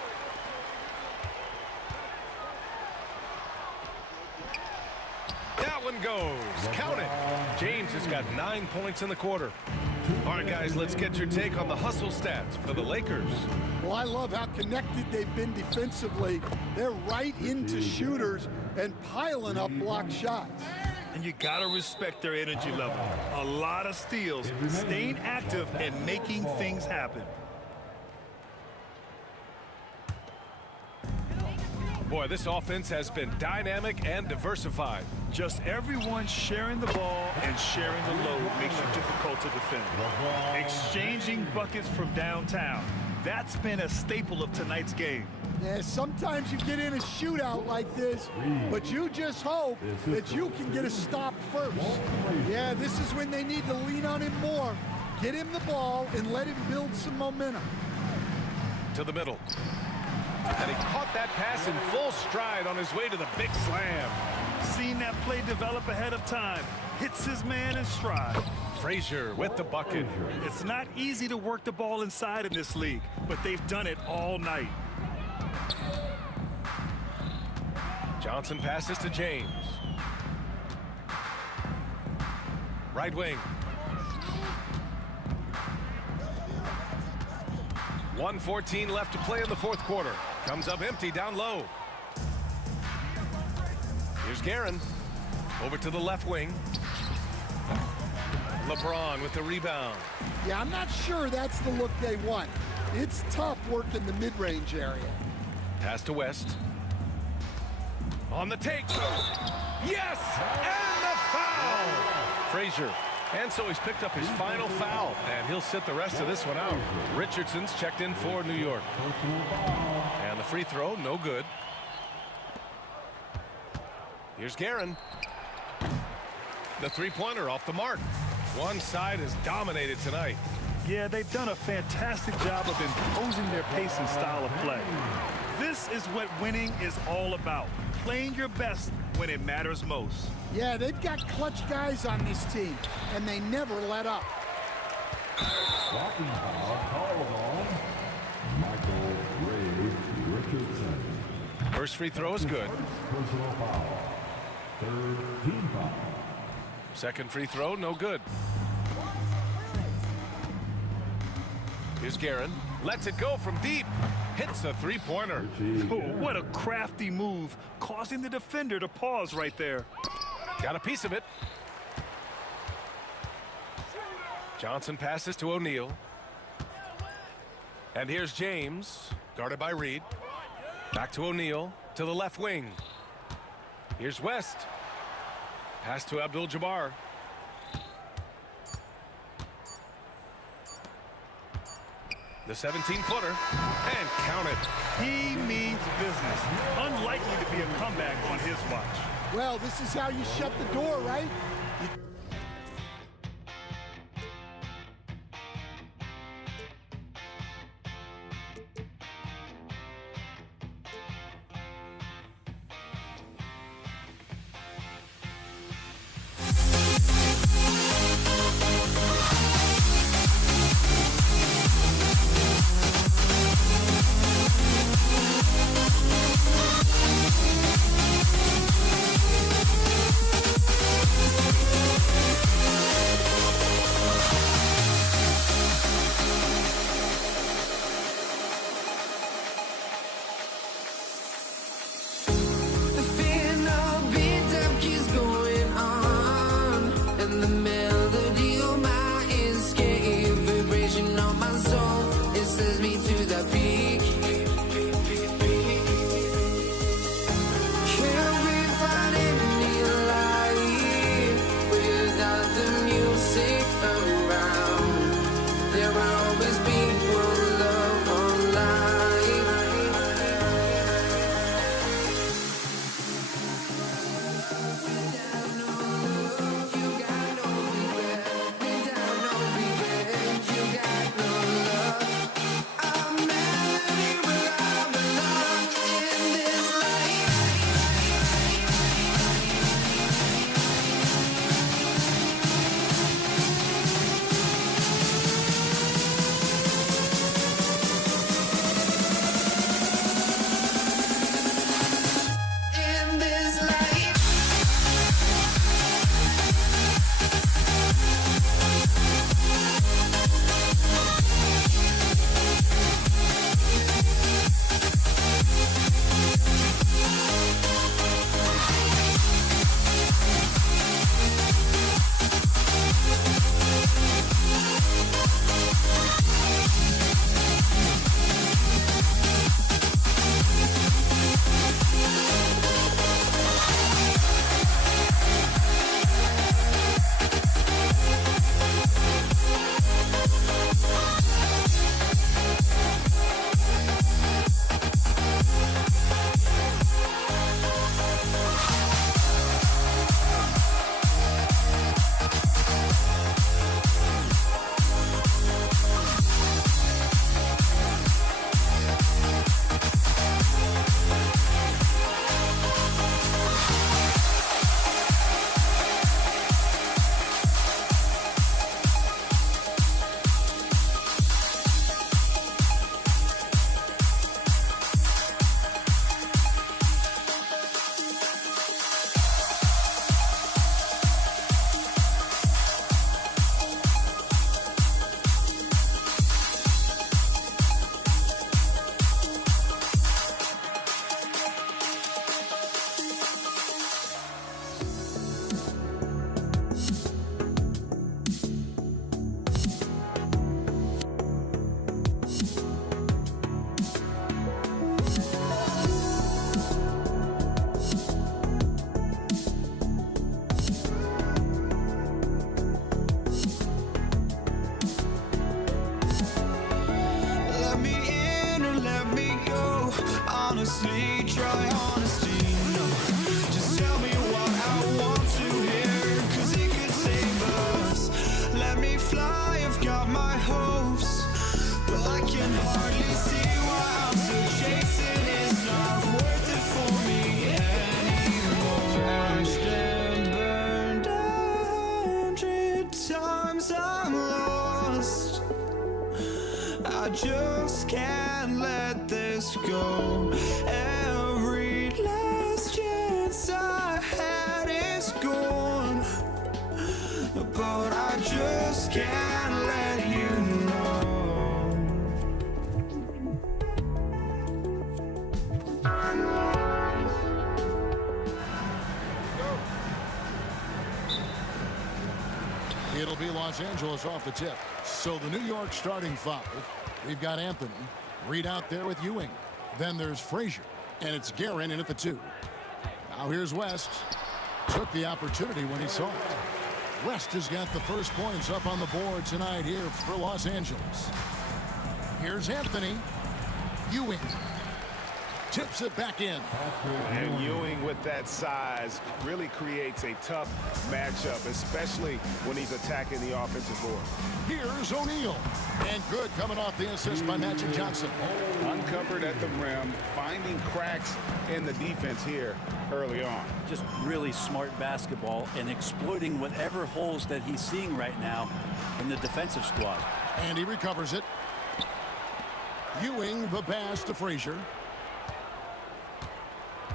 That one goes. Count it. James has got 9 points in the quarter. All right, guys, let's get your take on the hustle stats for the Lakers. Well, I love how connected they've been defensively. They're right into shooters and piling up block shots. And you got to respect their energy level. A lot of steals, staying active and making things happen. Boy, this offense has been dynamic and diversified. Just everyone sharing the ball and sharing the load makes you difficult to defend. Exchanging buckets from downtown. That's been a staple of tonight's game. Yeah, sometimes you get in a shootout like this, but you just hope that you can get a stop first. Yeah, this is when they need to lean on him more. Get him the ball and let him build some momentum. To the middle. And he caught that pass in full stride on his way to the big slam. Seen that play develop ahead of time. Hits his man in stride. Frazier with the bucket. It's not easy to work the ball inside in this league, but they've done it all night. Johnson passes to James. Right wing. 1:14 left to play in the fourth quarter. Comes up empty down low. Here's Guerin. Over to the left wing. LeBron with the rebound. Yeah, I'm not sure that's the look they want. It's tough working the mid-range area. Pass to West. On the take. Yes! And the foul! Frazier. And so he's picked up his final foul, and he'll sit the rest of this one out. Richardson's checked in for New York. And the free throw, no good. Here's Guerin. The three-pointer off the mark. One side is dominated tonight. Yeah, they've done a fantastic job of imposing their pace and style of play. This is what winning is all about. Playing your best when it matters most. Yeah, they've got clutch guys on this team, and they never let up. Walking foul called on Michael Ray Richardson. First free throw is good. Personal foul. Third team foul. Second free throw, no good. Here's Guerin. Lets it go from deep. Hits a three-pointer. Oh, what a crafty move, causing the defender to pause right there. Got a piece of it. Johnson passes to O'Neal. And here's James, guarded by Reed. Back to O'Neal, to the left wing. Here's West. Pass to Abdul-Jabbar. The 17-footer, and count it. He means business. Unlikely to be a comeback on his watch. Well, this is how you shut the door, right? my honesty, no. Just tell me what I want to hear, 'cause it could save us. Let me fly, I've got my hopes, but I can hardly see why I'm still chasing. It's not worth it for me anymore. Crashed and burned 100 times, I'm lost. I just can't let this go. Every last chance I had is gone, but I just can't let you know. It'll be Los Angeles off the tip. So the New York starting five. We've got Anthony, Reed out there with Ewing. Then there's Frazier, and it's Guerin in at the 2. Now here's West. Took the opportunity when he saw it. West has got the first points up on the board tonight here for Los Angeles. Here's Anthony. Ewing tips it back in. And Ewing with that size really creates a tough matchup, especially when he's attacking the offensive board. Here's O'Neal. And good coming off the assist by Magic Johnson. Uncovered at the rim, finding cracks in the defense here early on. Just really smart basketball and exploiting whatever holes that he's seeing right now in the defensive squad. And he recovers it. Ewing the pass to Frazier.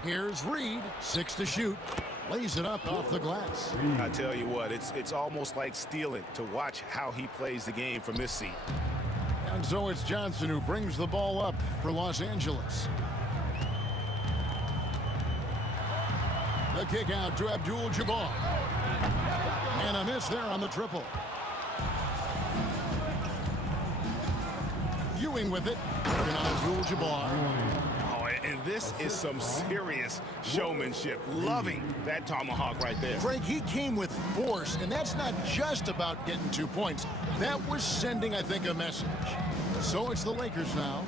Here's Reed, 6 to shoot. Lays it up off the glass. I tell you what, it's almost like stealing to watch how he plays the game from this seat. And so it's Johnson who brings the ball up for Los Angeles. The kick out to Abdul-Jabbar. And a miss there on the triple. Ewing with it. And Abdul-Jabbar. And this is some serious showmanship. Loving that tomahawk right there. Greg, he came with force, and that's not just about getting 2 points. That was sending, I think, a message. So it's the Lakers now,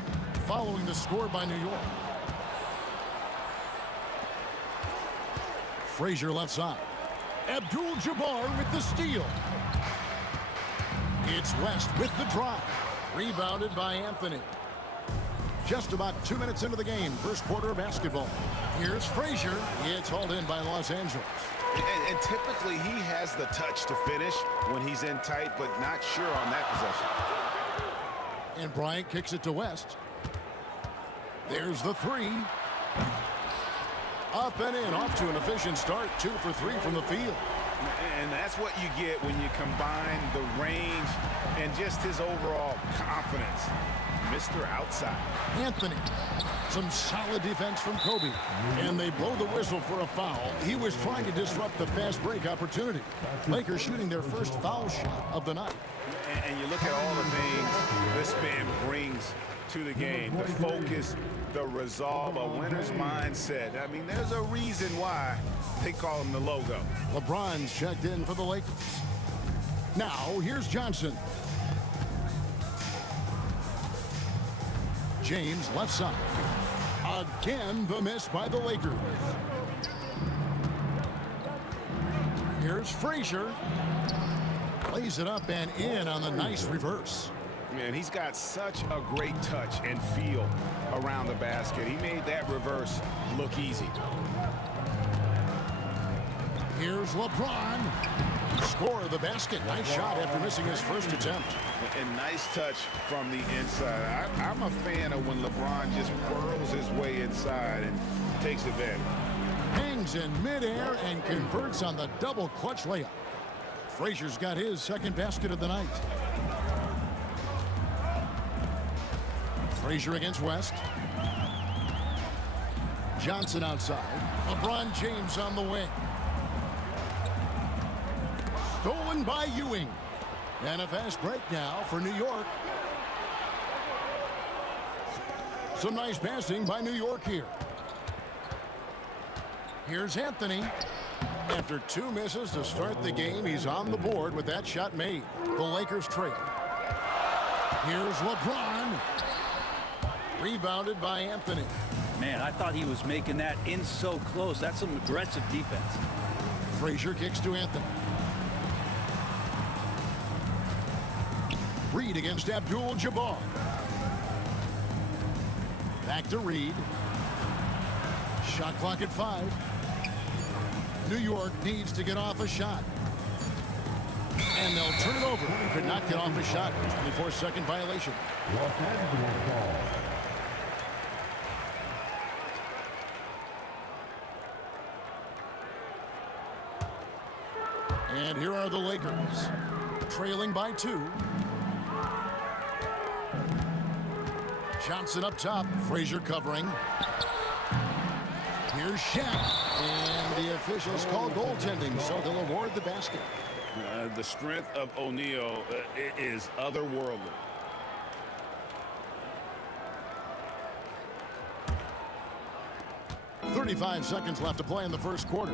following the score by New York. Frazier left side. Abdul-Jabbar with the steal. It's West with the drive. Rebounded by Anthony. Just about 2 minutes into the game, first quarter of basketball. Here's Frazier. It's hauled in by Los Angeles. And typically he has the touch to finish when he's in tight, but not sure on that possession. And Bryant kicks it to West. There's the 3. Up and in, off to an efficient start. 2 for 3 from the field. And that's what you get when you combine the range and just his overall confidence. Mr. Outside. Anthony. Some solid defense from Kobe. And they blow the whistle for a foul. He was trying to disrupt the fast break opportunity. Lakers shooting their first foul shot of the night. And you look at all the things this man brings to the game. The focus, the resolve, a winner's mindset. I mean, there's a reason why they call him the logo. LeBron's checked in for the Lakers. Now, here's Johnson. James left side. Again, the miss by the Lakers. Here's Frazier. Lays it up and in on the nice reverse. Man, he's got such a great touch and feel around the basket. He made that reverse look easy. Here's LeBron. Score the basket. Nice shot after missing his first attempt. And nice touch from the inside. I'm a fan of when LeBron just whirls his way inside and takes advantage. Hangs in midair and converts on the double clutch layup. Frazier's got his second basket of the night. Frazier against West. Johnson outside. LeBron James on the wing. Stolen by Ewing. And a fast break now for New York. Some nice passing by New York here. Here's Anthony. After 2 misses to start the game, he's on the board with that shot made. The Lakers trail. Here's LeBron. Rebounded by Anthony. Man, I thought he was making that in so close. That's some aggressive defense. Frazier kicks to Anthony. Reed against Abdul-Jabbar. Back to Reed. Shot clock at 5. New York needs to get off a shot. And they'll turn it over. Could not get off a shot. 24-second violation. Los Angeles ball. And here are the Lakers, trailing by 2. Johnson up top, Frazier covering. Here's Shaq, and the officials call goaltending, so they'll award the basket. The strength of O'Neal is otherworldly. .35 seconds left to play in the first quarter.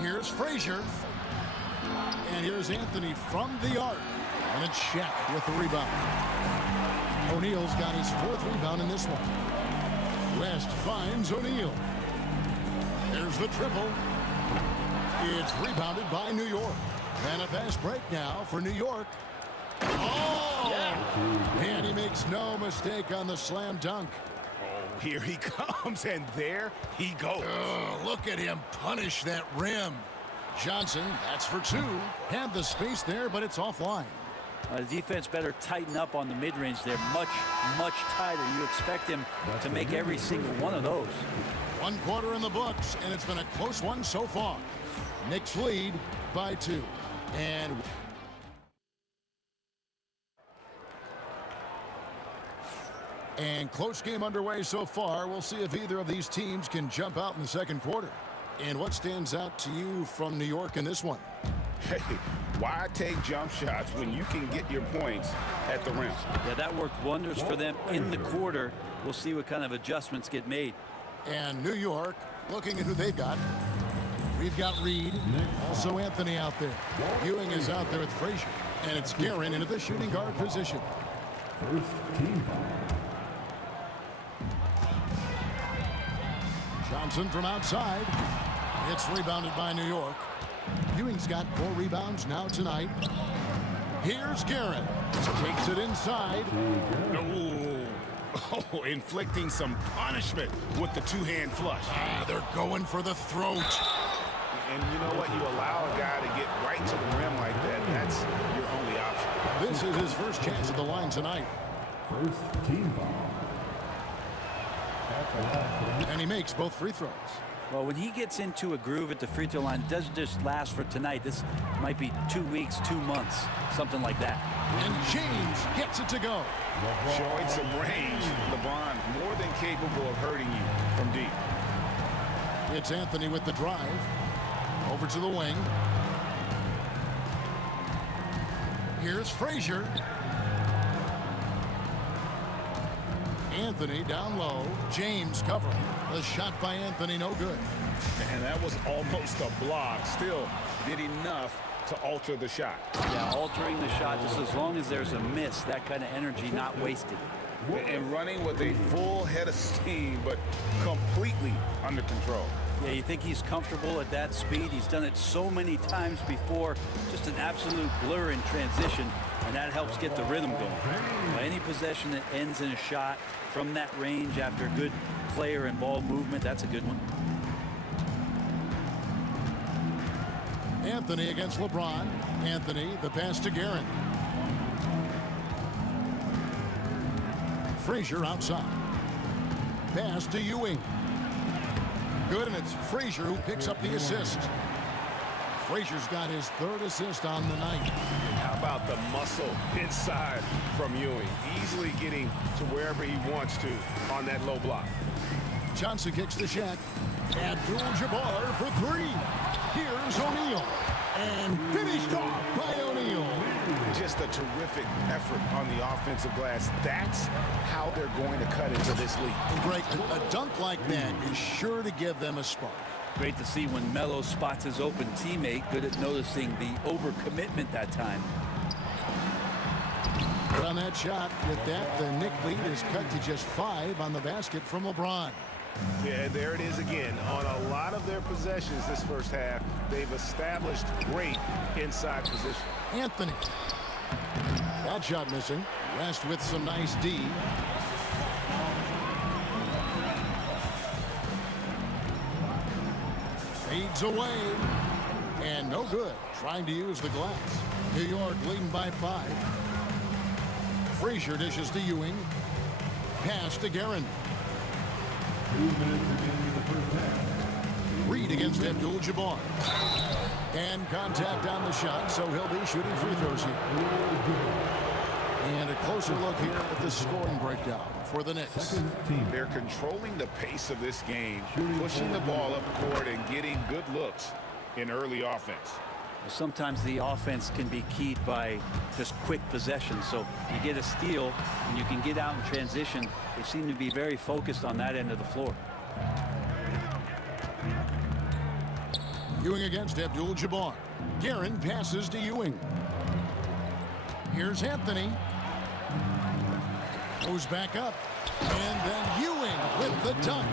Here's Frazier. And here's Anthony from the arc. And it's Shaq with the rebound. O'Neal's got his 4th rebound in this one. West finds O'Neal. There's the triple. It's rebounded by New York. And a fast break now for New York. Oh! And he makes no mistake on the slam dunk. Oh, here he comes, and there he goes. Oh, look at him punish that rim. Johnson, that's for 2. Had the space there, but it's offline. The defense better tighten up on the mid-range. They're much, much tighter. You expect him to make every single one of those. 1 quarter in the books, and it's been a close one so far. Knicks lead by 2. And close game underway so far. We'll see if either of these teams can jump out in the second quarter. And what stands out to you from New York in this one? Hey, why take jump shots when you can get your points at the rim? Yeah, that worked wonders for them in the quarter. We'll see what kind of adjustments get made. And New York, looking at who they've got. We've got Reed, also Anthony out there. Ewing is out there with Frazier. And it's Guerin into the shooting guard position. First team foul. Johnson from outside. It's rebounded by New York. Ewing's got 4 rebounds now tonight. Here's Guerin. Takes it inside. Oh, inflicting some punishment with the 2-hand flush. They're going for the throat. And you know what? You allow a guy to get right to the rim like that. That's your only option. This is his first chance at the line tonight. First team foul. And he makes both free throws. Well, when he gets into a groove at the free throw line, it doesn't just last for tonight. This might be 2 weeks, 2 months, something like that. And James gets it to go. Showing some range. LeBron more than capable of hurting you from deep. It's Anthony with the drive. Over to the wing. Here's Frazier. Anthony down low. James covering. The shot by Anthony, no good. And that was almost a block. Still did enough to alter the shot. Yeah, altering the shot just as long as there's a miss. That kind of energy not wasted. And running with a full head of steam, but completely under control. Yeah, you think he's comfortable at that speed. He's done it so many times before. Just an absolute blur in transition, and that helps get the rhythm going. Any possession that ends in a shot from that range after good player and ball movement, that's a good one. Anthony against LeBron. Anthony, the pass to Guerin. Frazier outside. Pass to Ewing. Good, and it's Frazier who picks up the assist. Frazier's got his 3rd assist on the night. How about the muscle inside from Ewing? Easily getting to wherever he wants to on that low block. Johnson kicks the Shaq. Abdul-Jabbar for 3. Here's O'Neal. And finished off by O'Neal. Just a terrific effort on the offensive glass. That's how they're going to cut into this league. Great. A dunk like that is sure to give them a spark. Great to see when Melo spots his open teammate. Good at noticing the overcommitment that time. on that shot. With that, the Knick lead is cut to just 5 on the basket from LeBron. Yeah, there it is again. On a lot of their possessions this first half, they've established great inside position. Anthony. That shot missing. West with some nice D. Fades away. And no good. Trying to use the glass. New York leading by 5. Frazier dishes to Ewing. Pass to Guerin. 2 minutes remaining in the first half. Reed against Abdul-Jabbar. And contact on the shot, so he'll be shooting free throws here. And a closer look here at the scoring breakdown for the Knicks. They're controlling the pace of this game, pushing the ball up court and getting good looks in early offense. Sometimes the offense can be keyed by just quick possession. So you get a steal and you can get out in transition. They seem to be very focused on that end of the floor. Ewing against Abdul-Jabbar. Guerin passes to Ewing. Here's Anthony. Goes back up. And then Ewing with the dunk.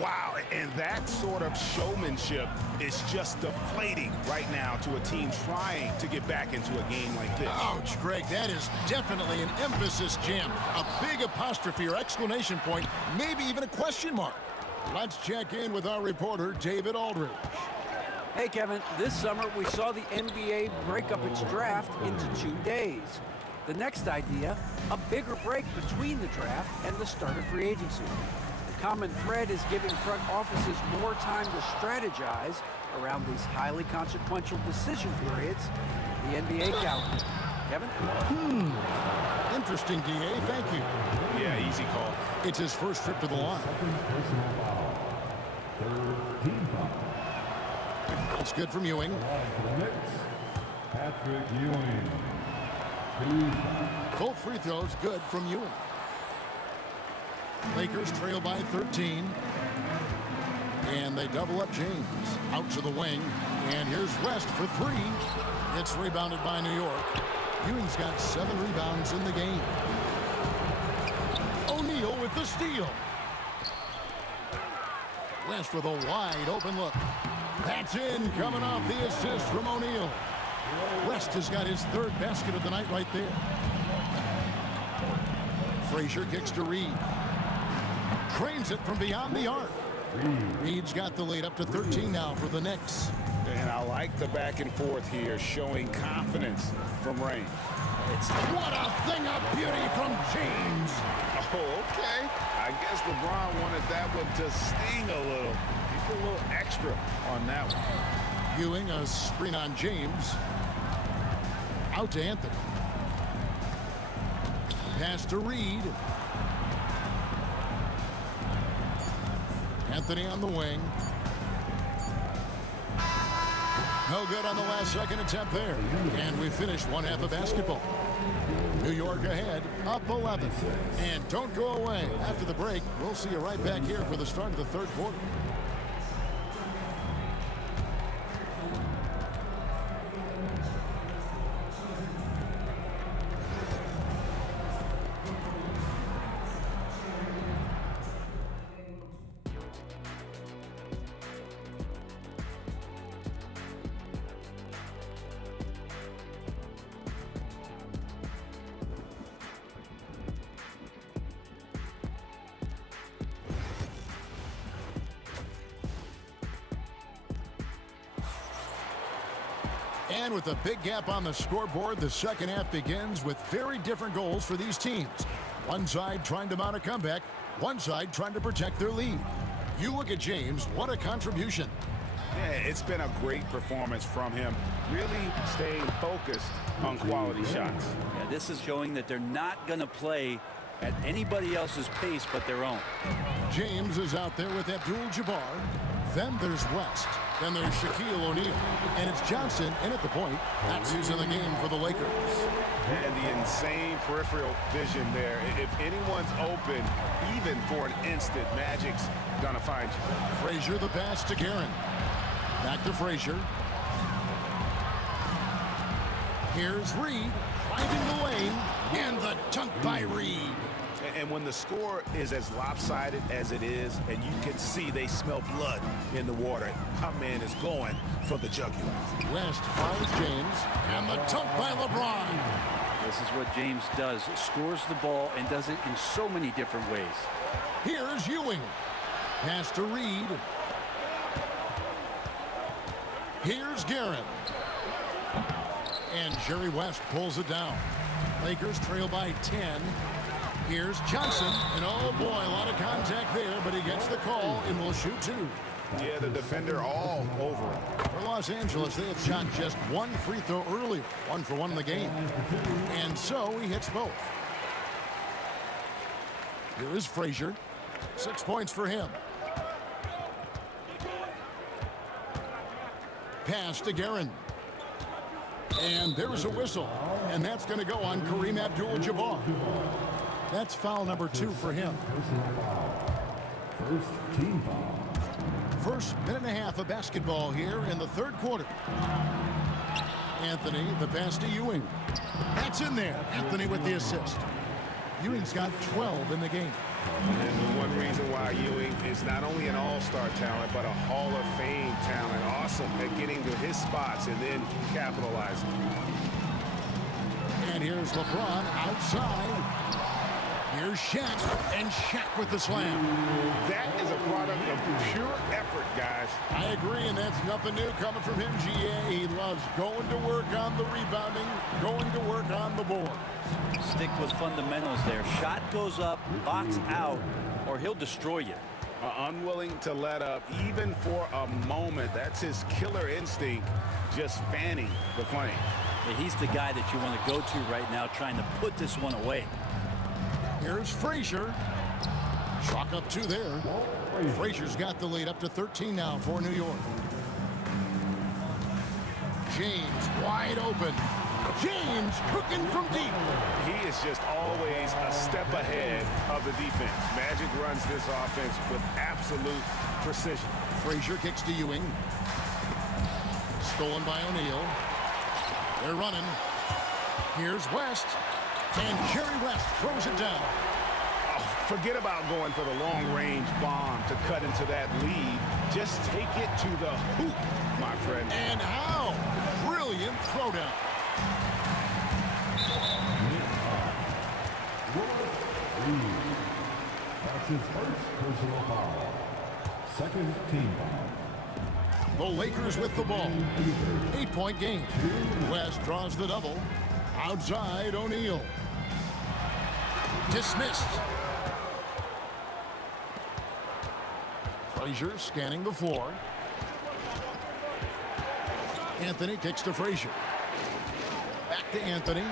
Wow, and that sort of showmanship is just deflating right now to a team trying to get back into a game like this. Ouch, Greg, that is definitely an emphasis jam. A big apostrophe or exclamation point, maybe even a question mark. Let's check in with our reporter, David Aldridge. Hey, Kevin, this summer we saw the NBA break up its draft into 2 days. The next idea, a bigger break between the draft and the start of free agency. The common thread is giving front offices more time to strategize around these highly consequential decision periods, the NBA calendar. Kevin? Interesting, DA. Thank you. Yeah, easy call. It's his first trip to the line. It's good from Ewing. Patrick Ewing. Both free throws good from Ewing. Lakers trail by 13. And they double up James. Out to the wing. And here's West for 3. It's rebounded by New York. Ewing's got 7 rebounds in the game. O'Neal with the steal. West with a wide open look. That's in, coming off the assist from O'Neal. West has got his 3rd basket of the night right there. Frazier kicks to Reed. Trains it from beyond the arc. Reed's got the lead up to 13 now for the Knicks. And I like the back and forth here, showing confidence from Rain. What a thing of beauty from James. Oh, okay. I guess LeBron wanted that one to sting a little. He put a little extra on that one. Ewing, a screen on James. Out to Anthony. Pass to Reed. Anthony on the wing. No good on the last second attempt there. And we finished one half of basketball. New York ahead, up 11. And don't go away. After the break, we'll see you right back here for the start of the 3rd quarter. And with a big gap on the scoreboard, the second half begins with very different goals for these teams. One side trying to mount a comeback, one side trying to protect their lead. You look at James, what a contribution. Yeah, it's been a great performance from him, really staying focused on quality shots. Yeah, this is showing that they're not going to play at anybody else's pace but their own. James is out there with Abdul-Jabbar. Then there's West. Then there's Shaquille O'Neal. And it's Johnson in at the point. That's who's in the game for the Lakers. And the insane peripheral vision there. If anyone's open, even for an instant, Magic's gonna find you. Frazier the pass to Guerin. Back to Frazier. Here's Reed. driving the lane, and the dunk by Reed. And when the score is as lopsided as it is, and you can see they smell blood in the water, my man is going for the jugular. West finds James, and the dunk by LeBron. This is what James does. Scores the ball and does it in so many different ways. Here's Ewing. Pass to Reed. Here's Guerin. And Jerry West pulls it down. Lakers trail by 10. Here's Johnson. And oh boy, a lot of contact there, but he gets the call and will shoot two. Yeah, the defender all over him. For Los Angeles, they had shot just one free throw earlier. 1 for 1 in the game. And so he hits both. Here is Frazier. 6 points for him. Pass to Guerin. And there's a whistle. And that's going to go on Kareem Abdul-Jabbar. That's foul number 2 for him. First team foul. First minute and a half of basketball here in the third quarter. Anthony, the pass to Ewing. That's in there. Anthony with the assist. Ewing's got 12 in the game. And the one reason why Ewing is not only an all-star talent, but a Hall of Fame talent. Awesome at getting to his spots and then capitalizing. And here's LeBron outside. Here's Shaq, and Shaq with the slam. That is a product of pure effort, guys. I agree, and that's nothing new coming from him, GA. He loves going to work on the rebounding, going to work on the board. Stick with fundamentals there. Shot goes up, box out, or he'll destroy you. Unwilling to let up, even for a moment. That's his killer instinct, just fanning the flame. Yeah, he's the guy that you want to go to right now, trying to put this one away. Here's Frazier. Chalk up 2 there. Frazier's got the lead up to 13 now for New York. James wide open. James cooking from deep. He is just always a step ahead of the defense. Magic runs this offense with absolute precision. Frazier kicks to Ewing. Stolen by O'Neal. They're running. Here's West. And Jerry West throws it down. Oh, forget about going for the long-range bomb to cut into that lead. Just take it to the hoop, my friend. And how? Brilliant throwdown. That's his first personal foul. Second team foul. The Lakers with the ball. 8-point game. West draws the double. Outside O'Neal. Dismissed. Frazier scanning the floor. Anthony kicks to Frazier. Back to Anthony.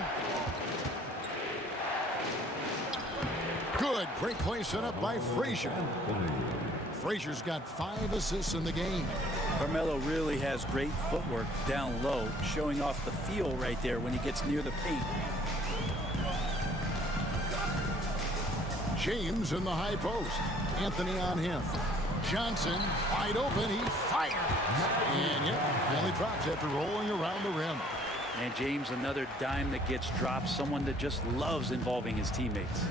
Good. Great play set up by Frazier. Frazier's got 5 assists in the game. Carmelo really has great footwork down low, showing off the feel right there when he gets near the paint. James in the high post. Anthony on him. Johnson wide open. He fires. And yep, finally drops after rolling around the rim. And James, another dime that gets dropped. Someone that just loves involving his teammates.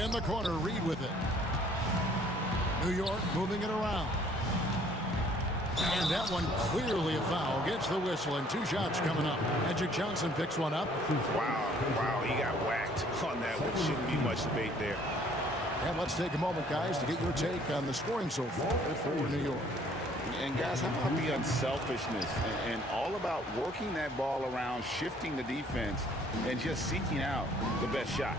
In the corner, Reed with it. New York moving it around. And that one clearly a foul. Gets the whistle, and 2 shots coming up. Magic Johnson picks one up. Wow, he got whacked on that one. Shouldn't be much debate there. And let's take a moment, guys, to get your take on the scoring so far for New York. And guys, how about the unselfishness and all about working that ball around, shifting the defense, and just seeking out the best shot.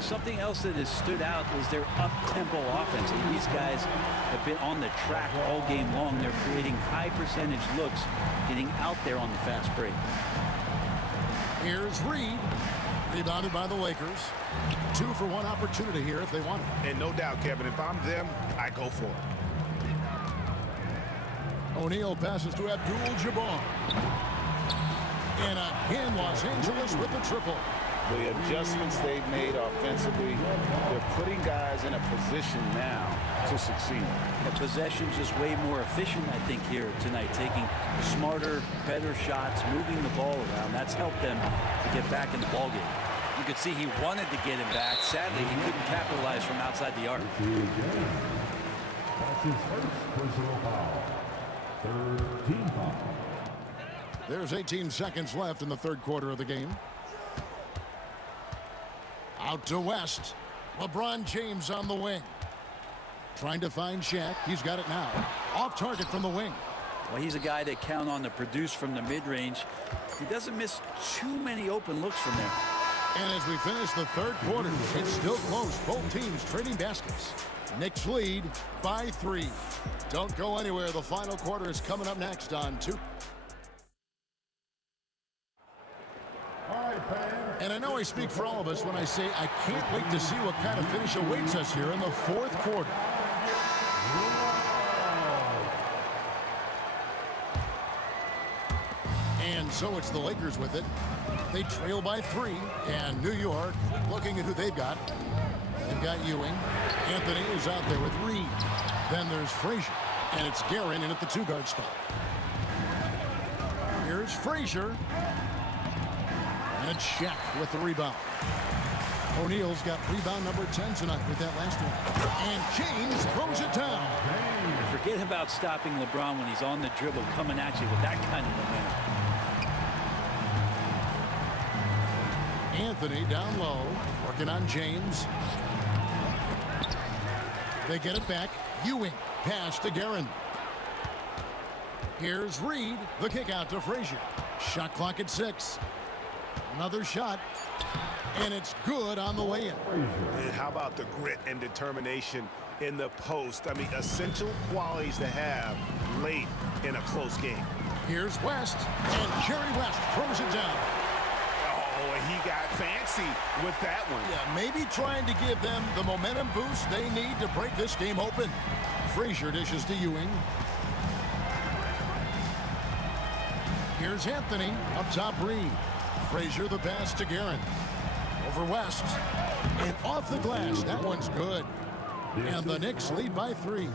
Something else that has stood out is their up-tempo offense. And these guys have been on the track all game long. They're creating high-percentage looks, getting out there on the fast break. Here's Reed. Rebounded by the Lakers. 2 for 1 opportunity here if they want it. And no doubt, Kevin, if I'm them, I go for it. O'Neal passes to Abdul-Jabbar. And again, Los Angeles with the triple. The adjustments they've made offensively, they're putting guys in a position now to succeed. The possession just way more efficient, I think, here tonight, taking smarter, better shots, moving the ball around. That's helped them to get back in the ball game. You could see he wanted to get it back. Sadly, he couldn't capitalize from outside the arc. That's his first personal foul. Third team foul. There's 18 seconds left in the third quarter of the game. Out to West. LeBron James on the wing. Trying to find Shaq. He's got it now. Off target from the wing. Well, he's a guy they count on to produce from the mid-range. He doesn't miss too many open looks from there. And as we finish the third quarter, it's still close. Both teams trading baskets. Knicks lead by 3. Don't go anywhere. The final quarter is coming up next on 2. And I know I speak for all of us when I say I can't wait to see what kind of finish awaits us here in the fourth quarter. And so it's the Lakers with it. They trail by 3, and New York looking at who they've got. They've got Ewing. Anthony is out there with Reed. Then there's Frazier, and it's Guerin in at the 2-guard spot. Here's Frazier. And it's Shaq with the rebound. O'Neal's got rebound number 10 tonight with that last one. And James throws it down. Forget about stopping LeBron when he's on the dribble coming at you with that kind of momentum. Anthony down low, working on James. They get it back. Ewing, pass to Guerin. Here's Reed, the kick out to Frazier. Shot clock at 6. Another shot, and it's good on the way in. And how about the grit and determination in the post? I mean, essential qualities to have late in a close game. Here's West, and Jerry West throws it down. Oh, he got fancy with that one. Yeah, maybe trying to give them the momentum boost they need to break this game open. Frazier dishes to Ewing. Here's Anthony, up top Reed. Frazier the pass to Guerin. Over West. And off the glass. That one's good. And the Knicks lead by 3.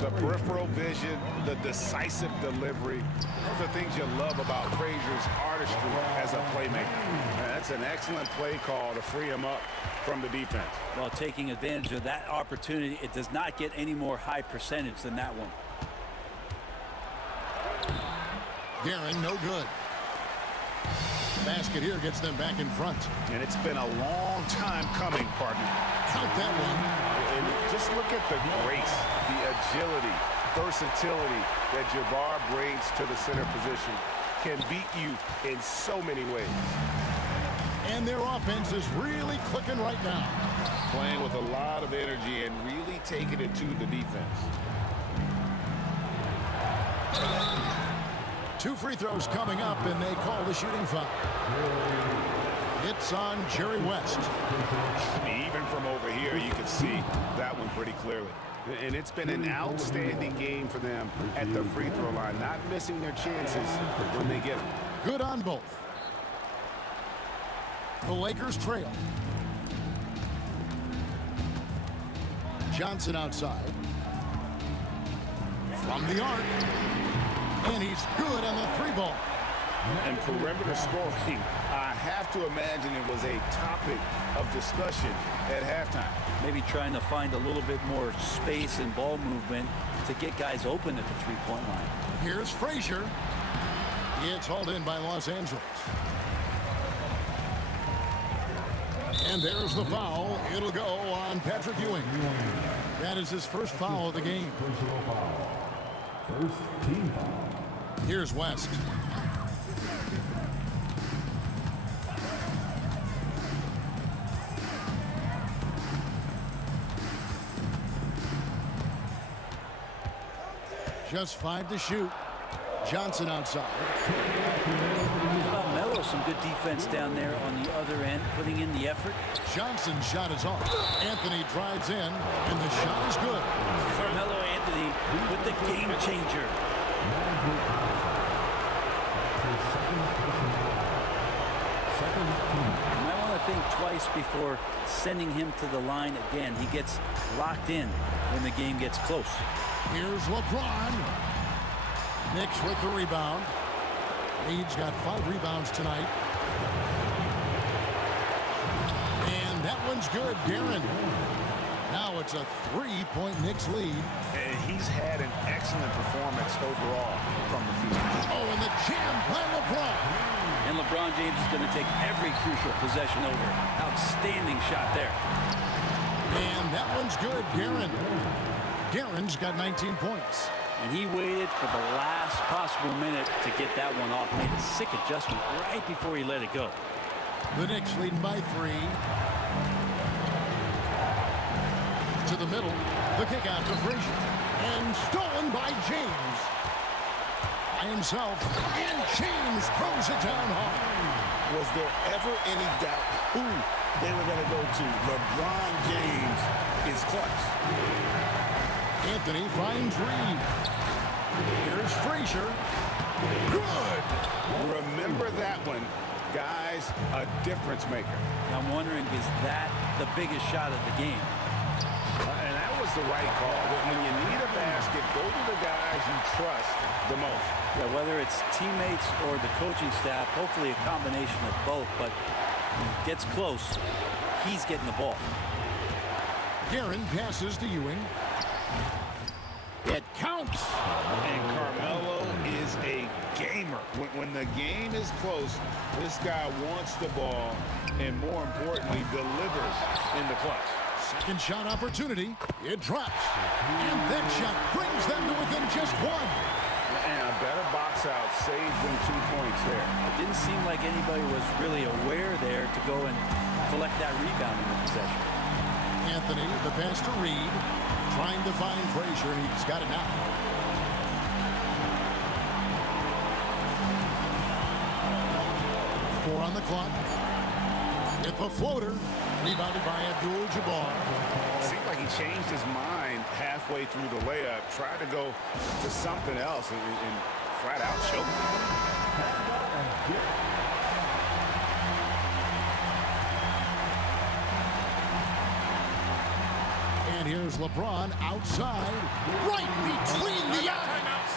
The peripheral vision, the decisive delivery. Those are things you love about Frazier's artistry as a playmaker. That's an excellent play call to free him up from the defense. Well, taking advantage of that opportunity, it does not get any more high percentage than that one. Guerin, no good. Basket here gets them back in front. And it's been a long time coming, partner. Count that one. And just look at the grace, the agility, versatility that Jabbar brings to the center position. Can beat you in so many ways. And their offense is really clicking right now. Playing with a lot of energy and really taking it to the defense. 2 free throws coming up, and they call the shooting foul. It's on Jerry West. I mean, even from over here, you can see that one pretty clearly. And it's been an outstanding game for them at the free throw line, not missing their chances when they get them. Good on both. The Lakers trail. Johnson outside. From the arc. And he's good on the 3-ball. And perimeter scoring, I have to imagine it was a topic of discussion at halftime. Maybe trying to find a little bit more space and ball movement to get guys open at the 3-point line. Here's Frazier. It's hauled in by Los Angeles. And there's the foul. It'll go on Patrick Ewing. That is his first foul of the game. Personal foul. First team foul. Here's West. Just 5 to shoot. Johnson outside. Melo, some good defense down there on the other end, putting in the effort. Johnson's shot is off. Anthony drives in, and the shot is good. Carmelo Anthony with the game changer. You might want to think twice before sending him to the line again. He gets locked in when the game gets close. Here's LeBron. Knicks with the rebound. Reed's got 5 rebounds tonight. And that one's good, Darren. Now it's a 3-point Knicks lead. And he's had an excellent performance overall from the field. Oh, and the jam by LeBron. And LeBron James is going to take every crucial possession over. Outstanding shot there. And that one's good, Darren. Darren's got 19 points. And he waited for the last possible minute to get that one off. Made a sick adjustment right before he let it go. The Knicks leading by 3. To the middle. The kick out to Frazier. And stolen by James. By himself. And James throws it down hard. Was there ever any doubt who they were going to go to? LeBron James is clutch. Anthony finds Reed. Here's Frazier. Good. Remember that one, guys, a difference maker. I'm wondering, is that the biggest shot of the game? And that was the right call. When you need a basket, go to the guys you trust the most. Yeah, whether it's teammates or the coaching staff, hopefully a combination of both, but when it gets close, he's getting the ball. Guerin passes to Ewing. It counts. And Carmelo is a gamer. When the game is close, this guy wants the ball and, more importantly, delivers in the clutch. Second shot opportunity. It drops. And that shot brings them to within just 1. And a better box out saves them 2 points there. It didn't seem like anybody was really aware there to go and collect that rebound in the possession. Anthony, the pass to Reed. Trying to find Frazier, and he's got it now. Four on the clock. With the floater. Rebounded by Abdul-Jabbar. Seemed like he changed his mind halfway through the layup, tried to go to something else, and flat out choked. And here's LeBron outside, right between the eyes.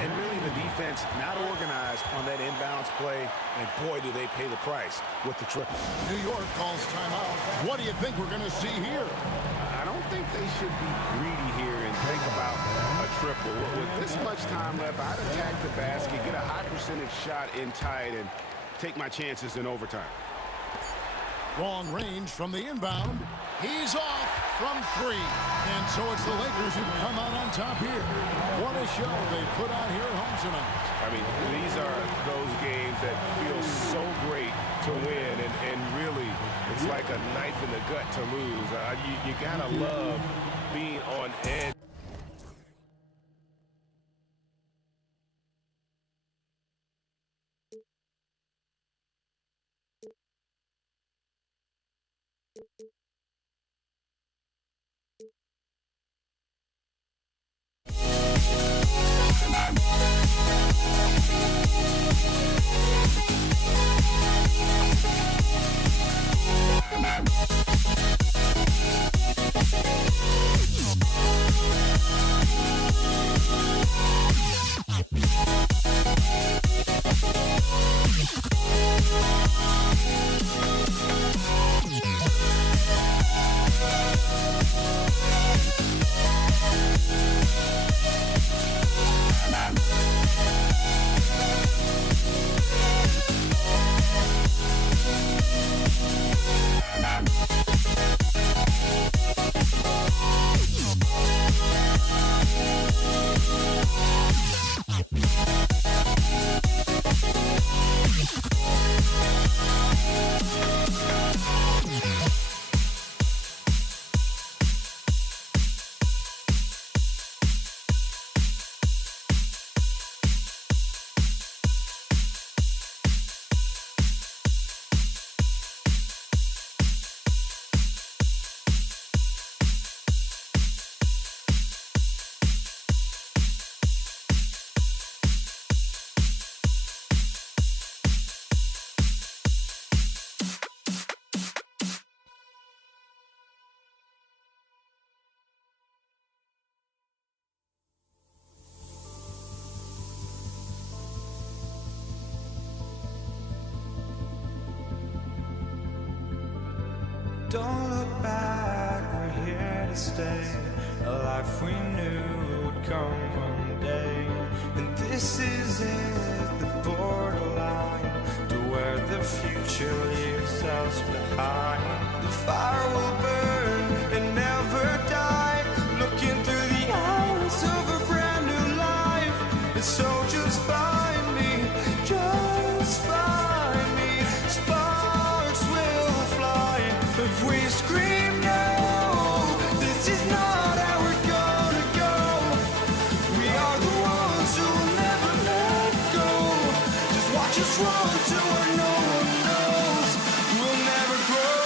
And really the defense not organized on that inbounds play, and boy, do they pay the price with the triple. New York calls timeout. What do you think we're going to see here? I don't think they should be greedy here and think about a triple. With this much time left, I'd attack the basket, get a high percentage shot in tight, and take my chances in overtime. Long range from the inbound. He's off from 3. And so it's the Lakers who come out on top here. What a show they put on here at home tonight. I mean, these are those games that feel so great to win, and really, it's like a knife in the gut to lose. You gotta love being on edge. Don't look back, we're here to stay. A life we knew would come one day. And this is it, the borderline to where the future leaves us behind. The fire will burn and never die, looking through the eyes of a brand new life. And so just find me, just find me. Sparks will fly if we scream no. This is not how we're gonna go. We are the ones who will never let go. Just watch us run to where no one knows. We'll never grow.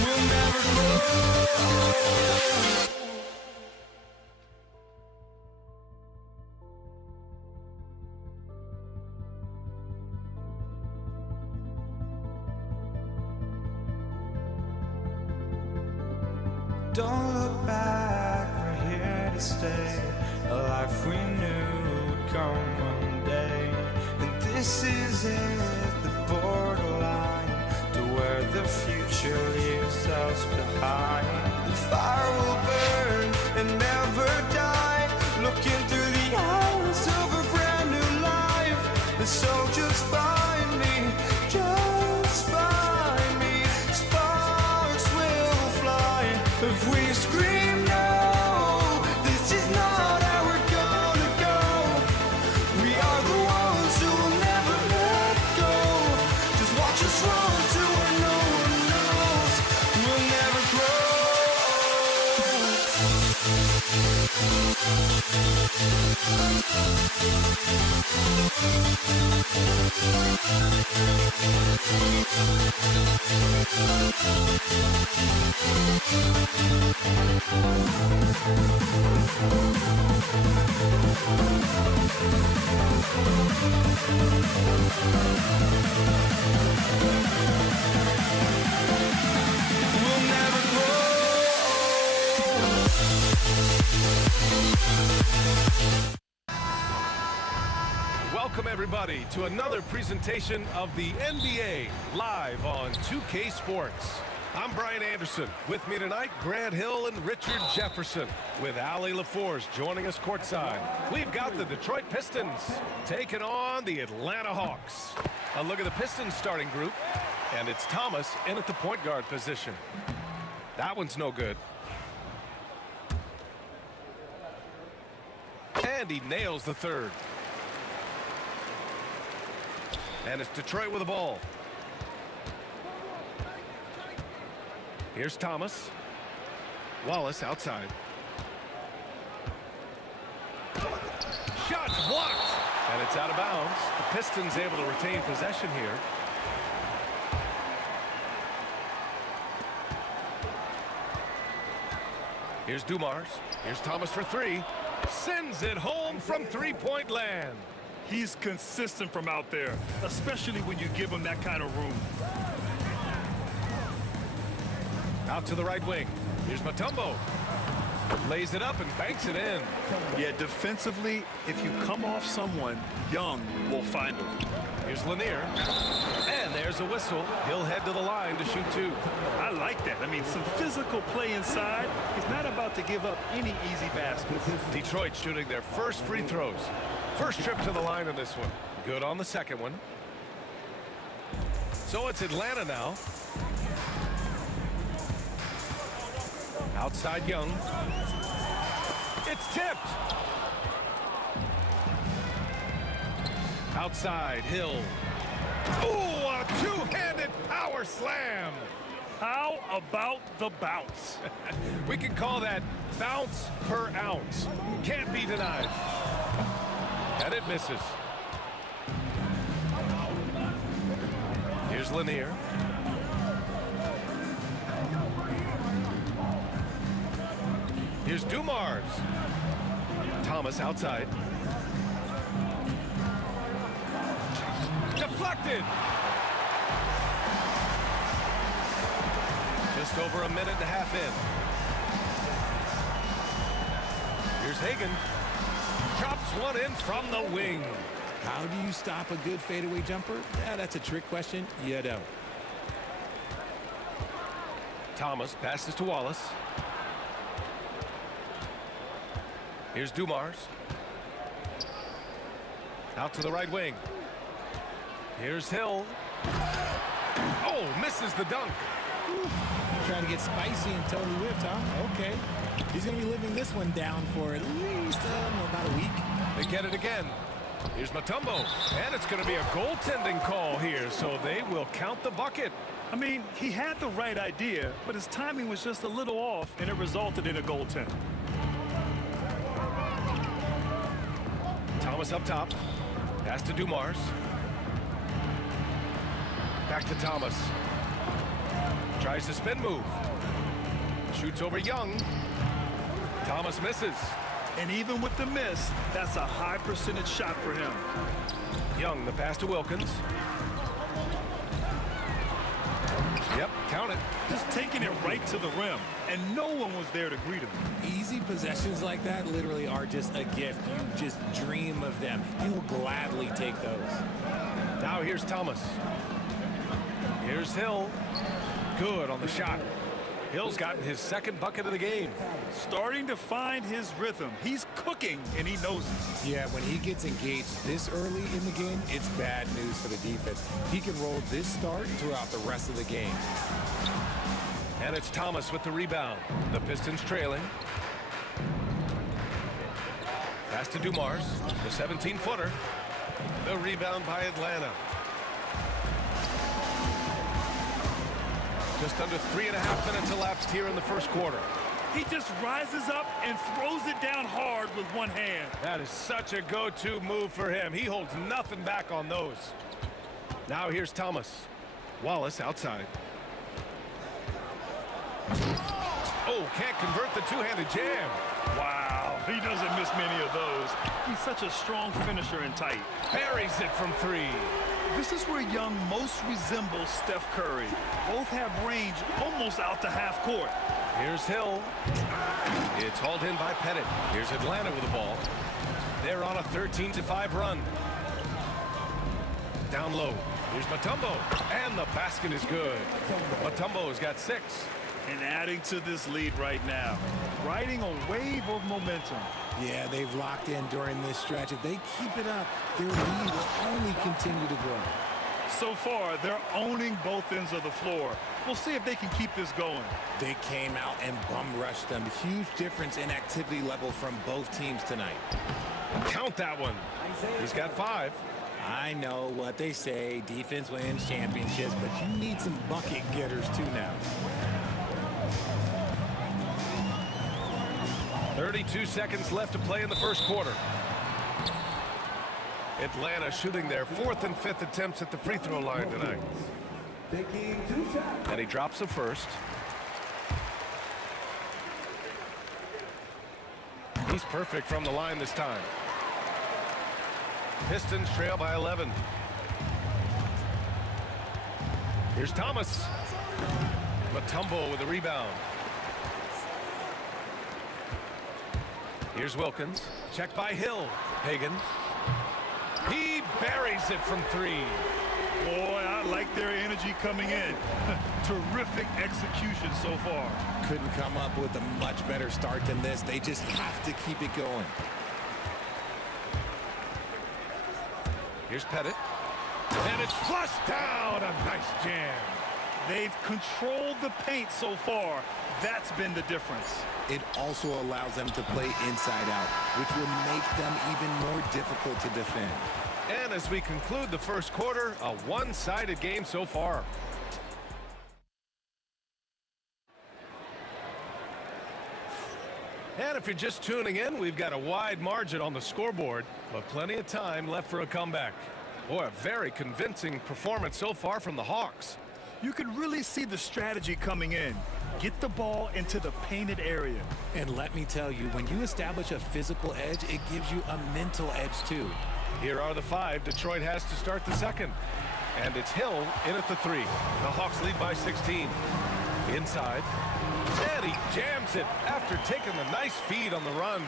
We'll never grow. Don't look back, we're here to stay. A life we knew would come one day. And this is it, the borderline to where the future leaves us behind. The fire will burn and never die, looking through the eyes of a brand new life. And so just find me, just find me. Sparks will fly if we scream no. This is not how we're gonna go. We are the ones who will never let go. Just watch us run to where no one knows. We'll never grow. We'll never grow. Welcome, everybody, to another presentation of the NBA live on 2K Sports. I'm Brian Anderson. With me tonight, Grant Hill and Richard Jefferson, with Allie LaForce joining us courtside. We've got the Detroit Pistons taking on the Atlanta Hawks. A look at the Pistons starting group, and it's Thomas in at the point guard position. That one's no good. And he nails the third. And it's Detroit with the ball. Here's Thomas. Wallace outside. Shot blocked. And it's out of bounds. The Pistons able to retain possession here. Here's Dumars. Here's Thomas for three. Sends it home from three-point land. He's consistent from out there, especially when you give him that kind of room. Out to the right wing. Here's Mutombo. Lays it up and banks it in. Yeah, defensively, if you come off someone, Young will find him. Here's Lanier. And there's a whistle. He'll head to the line to shoot two. I like that. I mean, some physical play inside. He's not about to give up any easy baskets. Detroit shooting their first free throws. First trip to the line on this one. Good on the second one. So it's Atlanta now. Outside Young. It's tipped. Outside Hill. Oh, a two-handed power slam. How about the bounce? We can call that bounce per ounce. Can't be denied. And it misses. Here's Lanier. Here's Dumars. Thomas outside. Deflected. Just over a minute and a half in. Here's Hagan. Drops one in from the wing. How do you stop a good fadeaway jumper? Yeah, that's a trick question. You don't. Thomas passes to Wallace. Here's Dumars. Out to the right wing. Here's Hill. Oh, misses the dunk. Trying to get spicy and totally whipped, huh? Okay. He's going to be living this one down for at least about a week. They get it again. Here's Mutombo. And it's going to be a goaltending call here, so they will count the bucket. I mean, he had the right idea, but his timing was just a little off, and it resulted in a goaltend. Thomas up top. Pass to Dumars. Back to Thomas. Tries to spin move. Shoots over Young. Thomas misses. And even with the miss, that's a high percentage shot for him. Young, the pass to Wilkins. Yep, count it. Just taking it right to the rim, and no one was there to greet him. Easy possessions like that literally are just a gift. You just dream of them. You will gladly take those. Now here's Thomas. Here's Hill. Good on the shot. Hill's gotten his second bucket of the game. Starting to find his rhythm. He's cooking, and he knows it. Yeah, when he gets engaged this early in the game, it's bad news for the defense. He can roll this start throughout the rest of the game. And it's Thomas with the rebound. The Pistons trailing. Pass to Dumars. The 17-footer. The rebound by Atlanta. Just under 3.5 minutes elapsed here in the first quarter. He just rises up and throws it down hard with one hand. That is such a go-to move for him. He holds nothing back on those. Now here's Thomas. Wallace outside. Oh, can't convert the two-handed jam. Wow, he doesn't miss many of those. He's such a strong finisher and tight. Buries it from three. This is where Young most resembles Steph Curry. Both have range almost out to half court. Here's Hill. It's hauled in by Pettit. Here's Atlanta with the ball. They're on a 13-5 run. Down low. Here's Mutombo. And the basket is good. Mutombo's got 6. And adding to this lead right now. Riding a wave of momentum. Yeah, they've locked in during this stretch. If they keep it up, their lead will only continue to grow. So far, they're owning both ends of the floor. We'll see if they can keep this going. They came out and bum rushed them. Huge difference in activity level from both teams tonight. Count that one. He's got 5. I know what they say, defense wins championships, but you need some bucket getters too now. 32 seconds left to play in the first quarter. Atlanta shooting their 4th and 5th attempts at the free throw line tonight. And he drops the first. He's perfect from the line this time. Pistons trail by 11. Here's Thomas. Mutombo with the rebound. Here's Wilkins. Checked by Hill. Hagan. He buries it from 3. Boy, I like their energy coming in. Terrific execution so far. Couldn't come up with a much better start than this. They just have to keep it going. Here's Pettit. And it's flushed down. A nice jam. They've controlled the paint so far. That's been the difference. It also allows them to play inside out, which will make them even more difficult to defend. And as we conclude the first quarter, a one-sided game so far. And if you're just tuning in, we've got a wide margin on the scoreboard, but plenty of time left for a comeback. Boy, a very convincing performance so far from the Hawks. You can really see the strategy coming in. Get the ball into the painted area. And let me tell you, when you establish a physical edge, it gives you a mental edge too. Here are the 5 Detroit has to start the second. And it's Hill in at the 3. The Hawks lead by 16. Inside. And he jams it after taking the nice feed on the run.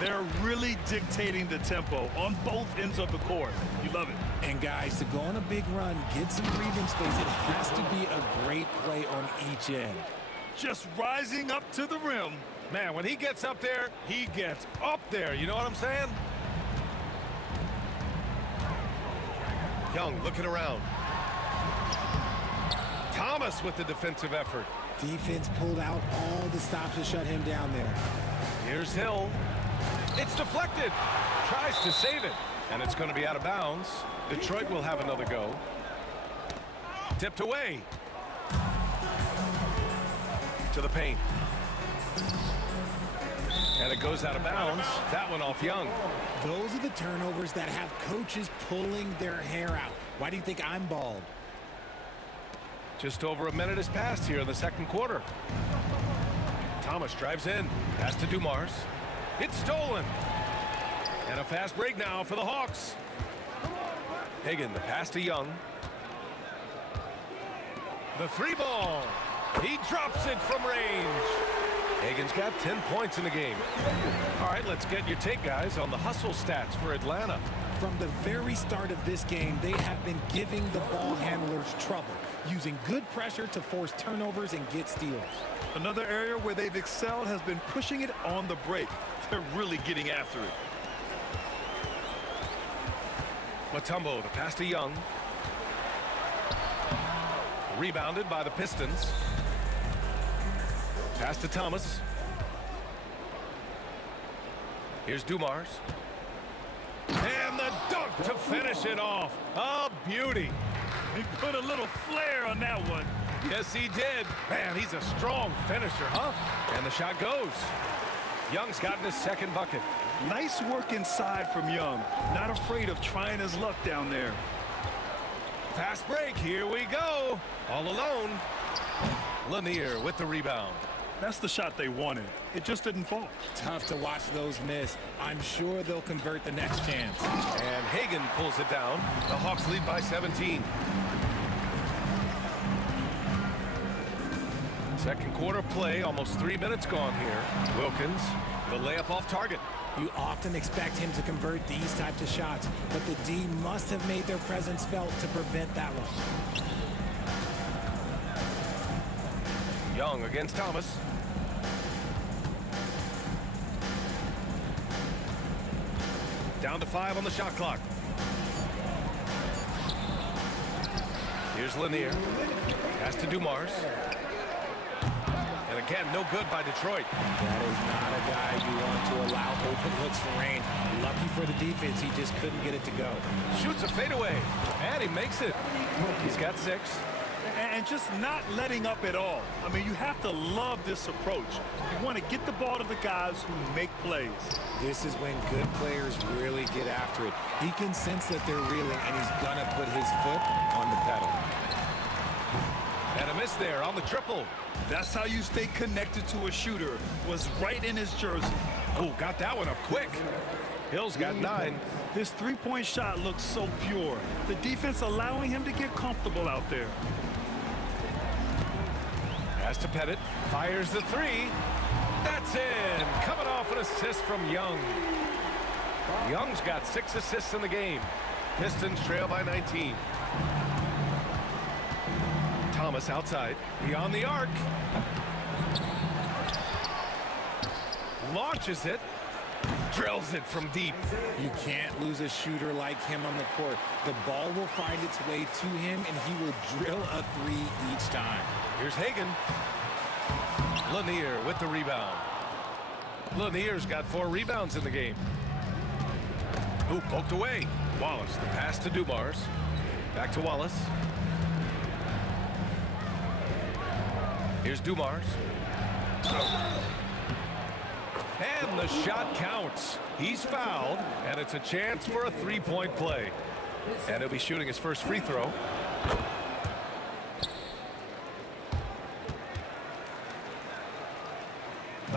They're really dictating the tempo on both ends of the court. You love it. And guys, to go on a big run, get some breathing space, it has to be a great play on each end. Just rising up to the rim. Man, when he gets up there, he gets up there. You know what I'm saying? Young looking around. Thomas with the defensive effort. Defense pulled out all the stops to shut him down there. Here's Hill. It's deflected. Tries to save it. And it's going to be out of bounds. Detroit will have another go. Tipped away. To the paint. And it goes out of bounds. That one off Young. Those are the turnovers that have coaches pulling their hair out. Why do you think I'm bald? Just over a minute has passed here in the second quarter. Thomas drives in. Pass to Dumars. It's stolen. And a fast break now for the Hawks. Hagan, the pass to Young. The 3 ball. He drops it from range. Hagan's got 10 points in the game. All right, let's get your take, guys, on the hustle stats for Atlanta. From the very start of this game, they have been giving the ball handlers trouble, using good pressure to force turnovers and get steals. Another area where they've excelled has been pushing it on the break. They're really getting after it. Mutombo, the pass to Young. Rebounded by the Pistons. Pass to Thomas. Here's Dumars. And the dunk to finish it off. A beauty. He put a little flair on that one. Yes, he did. Man, he's a strong finisher, huh? And the shot goes. Young's gotten his second bucket. Nice work inside from Young. Not afraid of trying his luck down there. Fast break. Here we go. All alone. Lanier with the rebound. That's the shot they wanted. It just didn't fall. Tough to watch those miss. I'm sure they'll convert the next chance. And Hagan pulls it down. The Hawks lead by 17. Second quarter play, almost 3 minutes gone here. Wilkins, the layup off target. You often expect him to convert these types of shots, but the D must have made their presence felt to prevent that one. Young against Thomas. Down to 5 on the shot clock. Here's Lanier. Pass to Dumars. And again, no good by Detroit. That is not a guy you want to allow open looks for rain. Lucky for the defense, he just couldn't get it to go. Shoots a fadeaway, and he makes it. He's got 6. And just not letting up at all. I mean, you have to love this approach. You want to get the ball to the guys who make plays. This is when good players really get after it. He can sense that they're reeling, and he's going to put his foot on the pedal. And a miss there on the triple. That's how you stay connected to a shooter. Was right in his jersey. Oh, got that one up quick. Hill's got 9. This three-point shot looks so pure. The defense allowing him to get comfortable out there. Pass to Pettit. Fires the 3. That's in. Coming off an assist from Young. Young's got 6 assists in the game. Pistons trail by 19. Thomas outside. Beyond the arc. Launches it. Drills it from deep. You can't lose a shooter like him on the court. The ball will find its way to him, and he will drill a 3 each time. Here's Hagan. Lanier with the rebound. Lanier's got 4 rebounds in the game. Ooh, poked away. Wallace, the pass to Dumars. Back to Wallace. Here's Dumars. And the shot counts. He's fouled, and it's a chance for a 3-point play. And he'll be shooting his first free throw.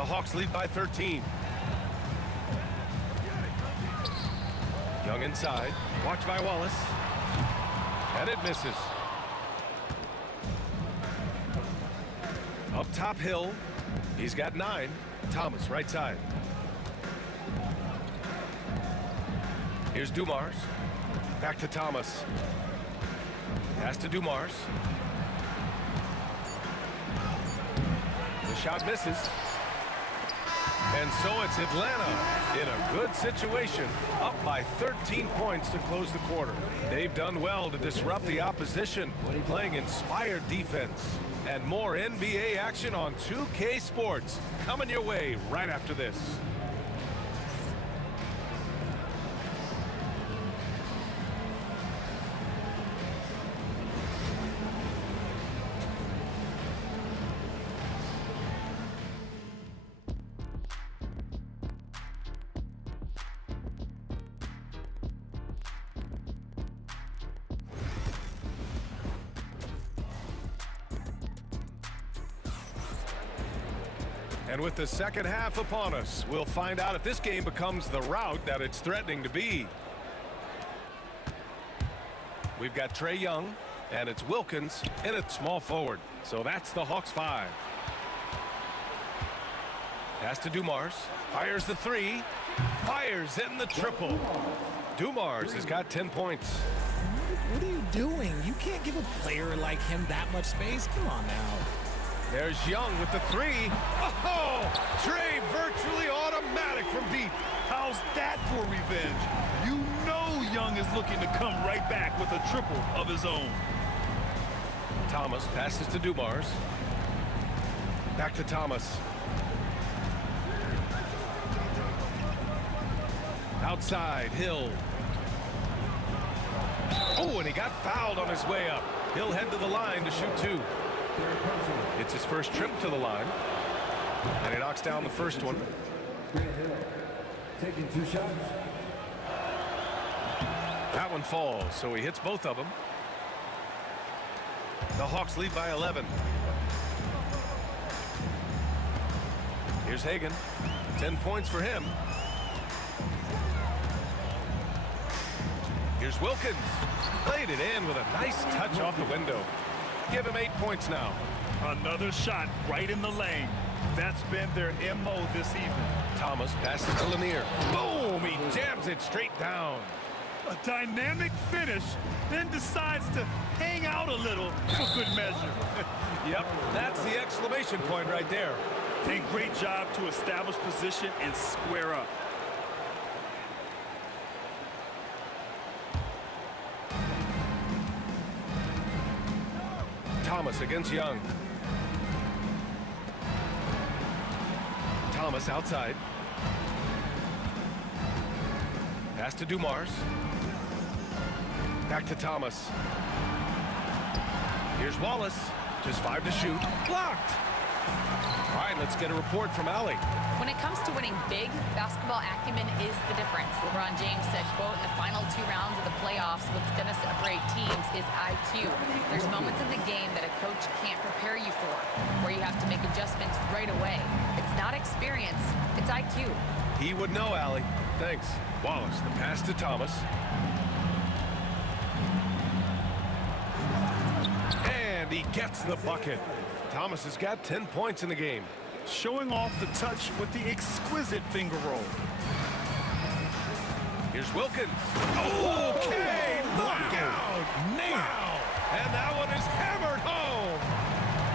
Hawks lead by 13. Young inside. Watch by Wallace. And it misses. Up top, Hill. He's got 9. Thomas, right side. Here's Dumars. Back to Thomas. Pass to Dumars. The shot misses. And so it's Atlanta in a good situation, up by 13 points to close the quarter. They've done well to disrupt the opposition, playing inspired defense. And more NBA action on 2K Sports coming your way right after this. And with the second half upon us, we'll find out if this game becomes the rout that it's threatening to be. We've got Trae Young, and it's Wilkins in at small forward. So that's the Hawks 5. Pass to Dumars. Fires the 3. Fires in the triple. Dumars has got 10 points. What are you doing? You can't give a player like him that much space. Come on now. There's Young with the 3. Oh, Trae virtually automatic from deep. How's that for revenge? You know Young is looking to come right back with a triple of his own. Thomas passes to Dumars. Back to Thomas. Outside, Hill. Oh, and he got fouled on his way up. He'll head to the line to shoot 2. It's his first trip to the line. And he knocks down the first one. Taking 2 shots. That one falls, so he hits both of them. The Hawks lead by 11. Here's Hagan. 10 points for him. Here's Wilkins. Played it in with a nice touch off the window. Give him 8 points now. Another shot right in the lane. That's been their MO this evening. Thomas passes to Lanier. Boom! He jams it straight down. A dynamic finish, then decides to hang out a little for good measure. Yep, that's the exclamation point right there. A great job to establish position and square up. Thomas against Young. Thomas outside. Pass to Dumars. Back to Thomas. Here's Wallace. Just 5 to shoot. Blocked. All right, let's get a report from Allie. When it comes to winning big, basketball acumen is the difference. LeBron James said, quote, in the final 2 rounds of the playoffs, what's going to separate teams is IQ. There's moments in the game that a coach can't prepare you for, where you have to make adjustments right away. It's not experience, it's IQ. He would know, Allie. Thanks. Wallace, the pass to Thomas. And he gets the bucket. Thomas has got 10 points in the game. Showing off the touch with the exquisite finger roll. Here's Wilkins. Okay, knockout. Wow. And that one is hammered home.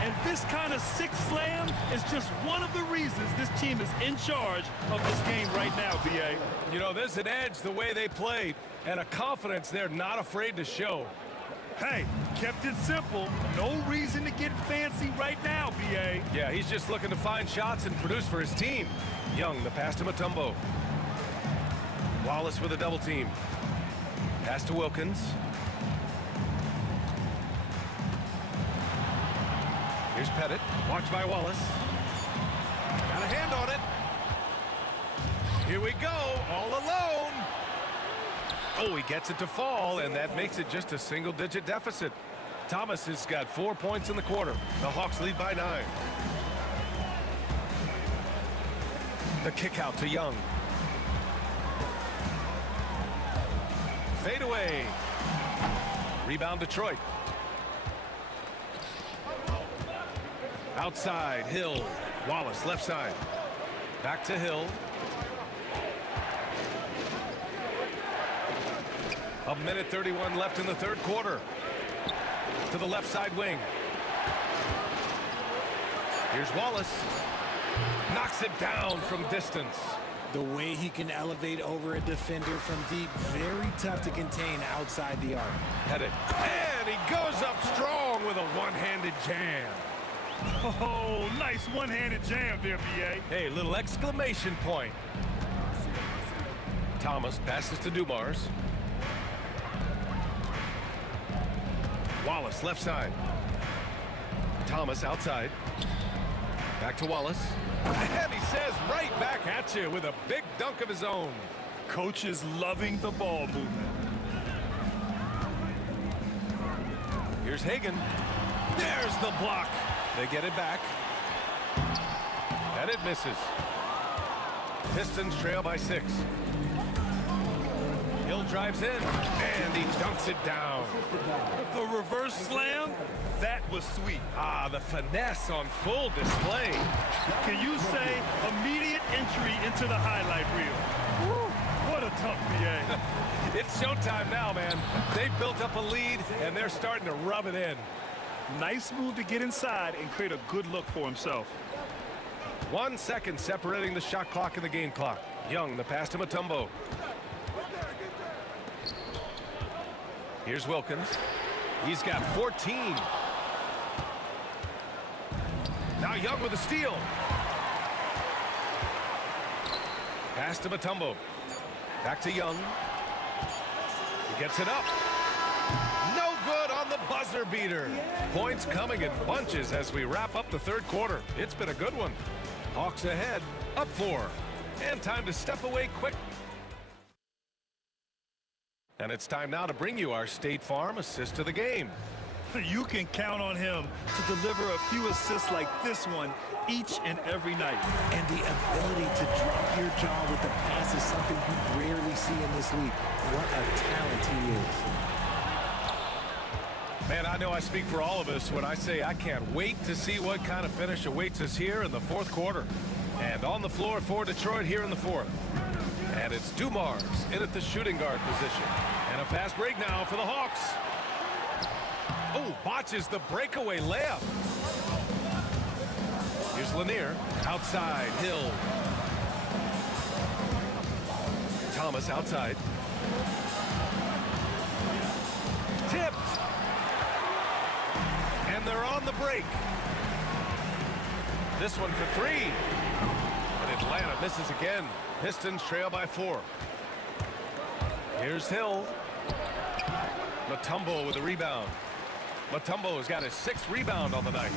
And this kind of sick slam is just one of the reasons this team is in charge of this game right now, BA. You know, there's an edge the way they played and a confidence they're not afraid to show. Hey, kept it simple. No reason to get fancy right now, BA. Yeah, he's just looking to find shots and produce for his team. Young, the pass to Mutombo. Wallace with a double team. Pass to Wilkins. Here's Pettit. Watched by Wallace. Got a hand on it. Here we go, all alone. Oh, he gets it to fall, and that makes it just a single-digit deficit. Thomas has got 4 points in the quarter. The Hawks lead by 9. The kick out to Young. Fade away. Rebound Detroit. Outside, Hill. Wallace, left side. Back to Hill. A minute 31 left in the third quarter. To the left side wing. Here's Wallace. Knocks it down from distance. The way he can elevate over a defender from deep, very tough to contain outside the arc. Headed. And he goes up strong with a one-handed jam. Oh, nice one-handed jam there, B.A. Hey, little exclamation point. Thomas passes to Dumars. Wallace, left side. Thomas outside. Back to Wallace. And he says right back at you with a big dunk of his own. Coach is loving the ball movement. Here's Hagan. There's the block. They get it back. And it misses. Pistons trail by 6. Hill drives in, and he dunks it down. The reverse slam, that was sweet. Ah, the finesse on full display. Can you say immediate entry into the highlight reel? Woo, what a tough BA. It's showtime now, man. They've built up a lead, and they're starting to rub it in. Nice move to get inside and create a good look for himself. 1 second separating the shot clock and the game clock. Young, the pass to Mutombo. Here's Wilkins. He's got 14. Now Young with a steal. Pass to Mutombo. Back to Young. He gets it up. No good on the buzzer beater. Points coming in bunches as we wrap up the third quarter. It's been a good one. Hawks ahead, up 4. And time to step away quick. And it's time now to bring you our State Farm assist of the game. You can count on him to deliver a few assists like this one each and every night. And the ability to drop your jaw with the pass is something you rarely see in this league. What a talent he is. Man, I know I speak for all of us when I say I can't wait to see what kind of finish awaits us here in the fourth quarter. And on the floor for Detroit here in the fourth. And it's Dumars in at the shooting guard position. And a fast break now for the Hawks. Oh, botches the breakaway layup. Here's Lanier. Outside, Hill. Thomas outside. Tipped. And they're on the break. This one for 3. And Atlanta misses again. Pistons trail by 4. Here's Hill. Mutombo with a rebound. Mutombo has got his 6th rebound on the night.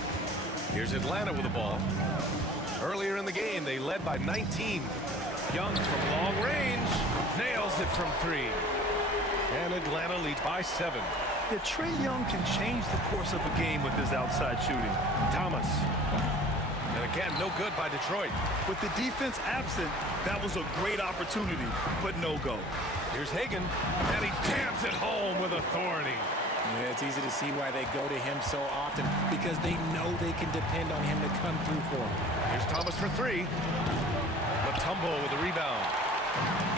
Here's Atlanta with the ball. Earlier in the game, they led by 19. Young from long range nails it from 3. And Atlanta leads by 7. Yeah, Trae Young can change the course of a game with his outside shooting. Thomas. And again, no good by Detroit. With the defense absent, that was a great opportunity, but no go. Here's Hagan, and he jams it home with authority. Yeah, it's easy to see why they go to him so often, because they know they can depend on him to come through for them. Here's Thomas for 3. Mutombo with a rebound.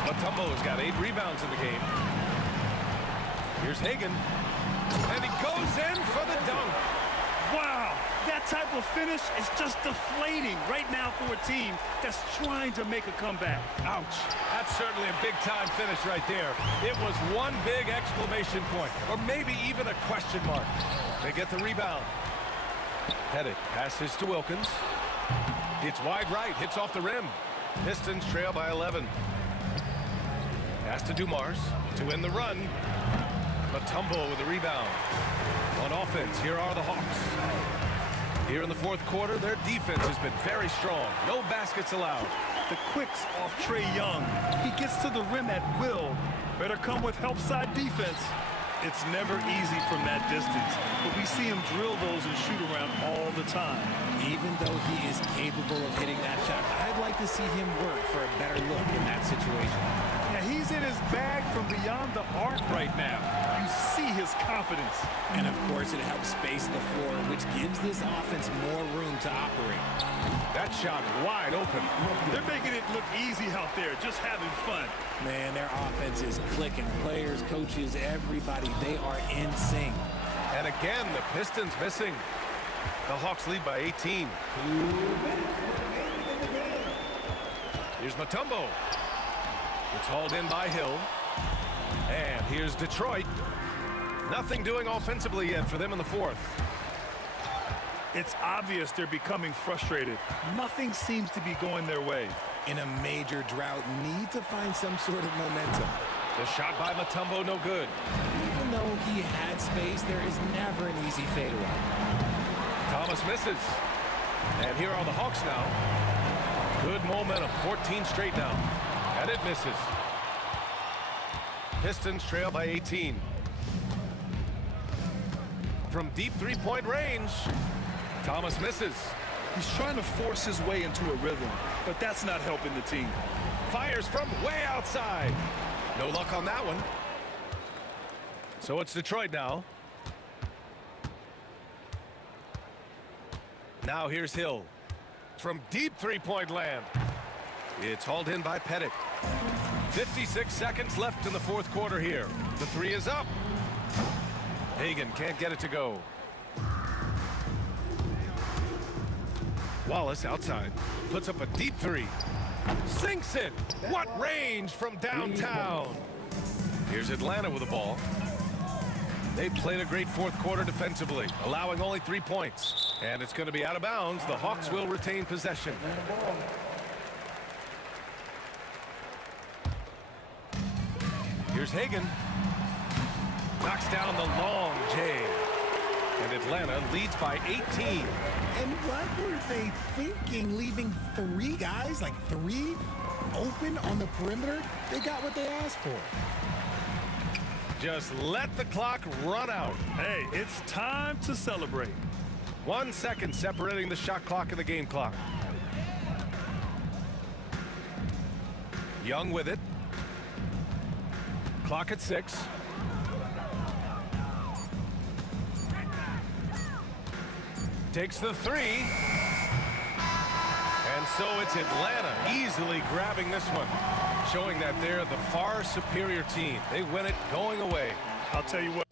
Mutombo has got 8 rebounds in the game. Here's Hagan, and he goes in for the dunk. Wow, that type of finish is just deflating right now for a team that's trying to make a comeback. Ouch. That's certainly a big-time finish right there. It was one big exclamation point, or maybe even a question mark. They get the rebound. Headed, passes to Wilkins. It's wide right, hits off the rim. Pistons trail by 11. Pass to Dumars to win the run. Mutombo with the rebound. On offense, here are the Hawks. Here in the fourth quarter, their defense has been very strong. No baskets allowed. The quicks off Trae Young. He gets to the rim at will. Better come with help side defense. It's never easy from that distance, but we see him drill those and shoot around all the time. Even though he is capable of hitting that shot, I'd like to see him work for a better look in that situation. Yeah, he's in his bag from beyond the arc right now. You see his confidence. And of course, it helps space the floor, which gives this offense more room to operate. That shot wide open. They're making it look easy out there, just having fun. Man, their offense is clicking. Players, coaches, everybody, they are in sync. And again, the Pistons missing. The Hawks lead by 18. Here's Mutombo. It's hauled in by Hill. And here's Detroit. Nothing doing offensively yet for them in the fourth. It's obvious they're becoming frustrated. Nothing seems to be going their way. In a major drought, need to find some sort of momentum. The shot by Mutombo, no good. Even though he had space, there is never an easy fadeaway. Thomas misses. And here are the Hawks now. Good momentum, 14 straight now. And it misses. Pistons trail by 18. From deep three-point range, Thomas misses. He's trying to force his way into a rhythm, but that's not helping the team. Fires from way outside. No luck on that one. So it's Detroit now. Now here's Hill. From deep three-point land. It's hauled in by Pettit. 56 seconds left in the fourth quarter here. The three is up. Hagan can't get it to go. Wallace outside. Puts up a deep three. Sinks it. What range from downtown. Here's Atlanta with the ball. They played a great fourth quarter defensively, allowing only 3 points. And it's going to be out of bounds. The Hawks will retain possession. Here's Hagan. Knocks down the long J. And Atlanta leads by 18. And what were they thinking, leaving 3 guys, like 3 open on the perimeter? They got what they asked for. Just let the clock run out. Hey, it's time to celebrate. 1 second separating the shot clock and the game clock. Young with it. Clock at 6. Takes the 3. And so it's Atlanta easily grabbing this one, showing that they're the far superior team. They win it going away. I'll tell you what.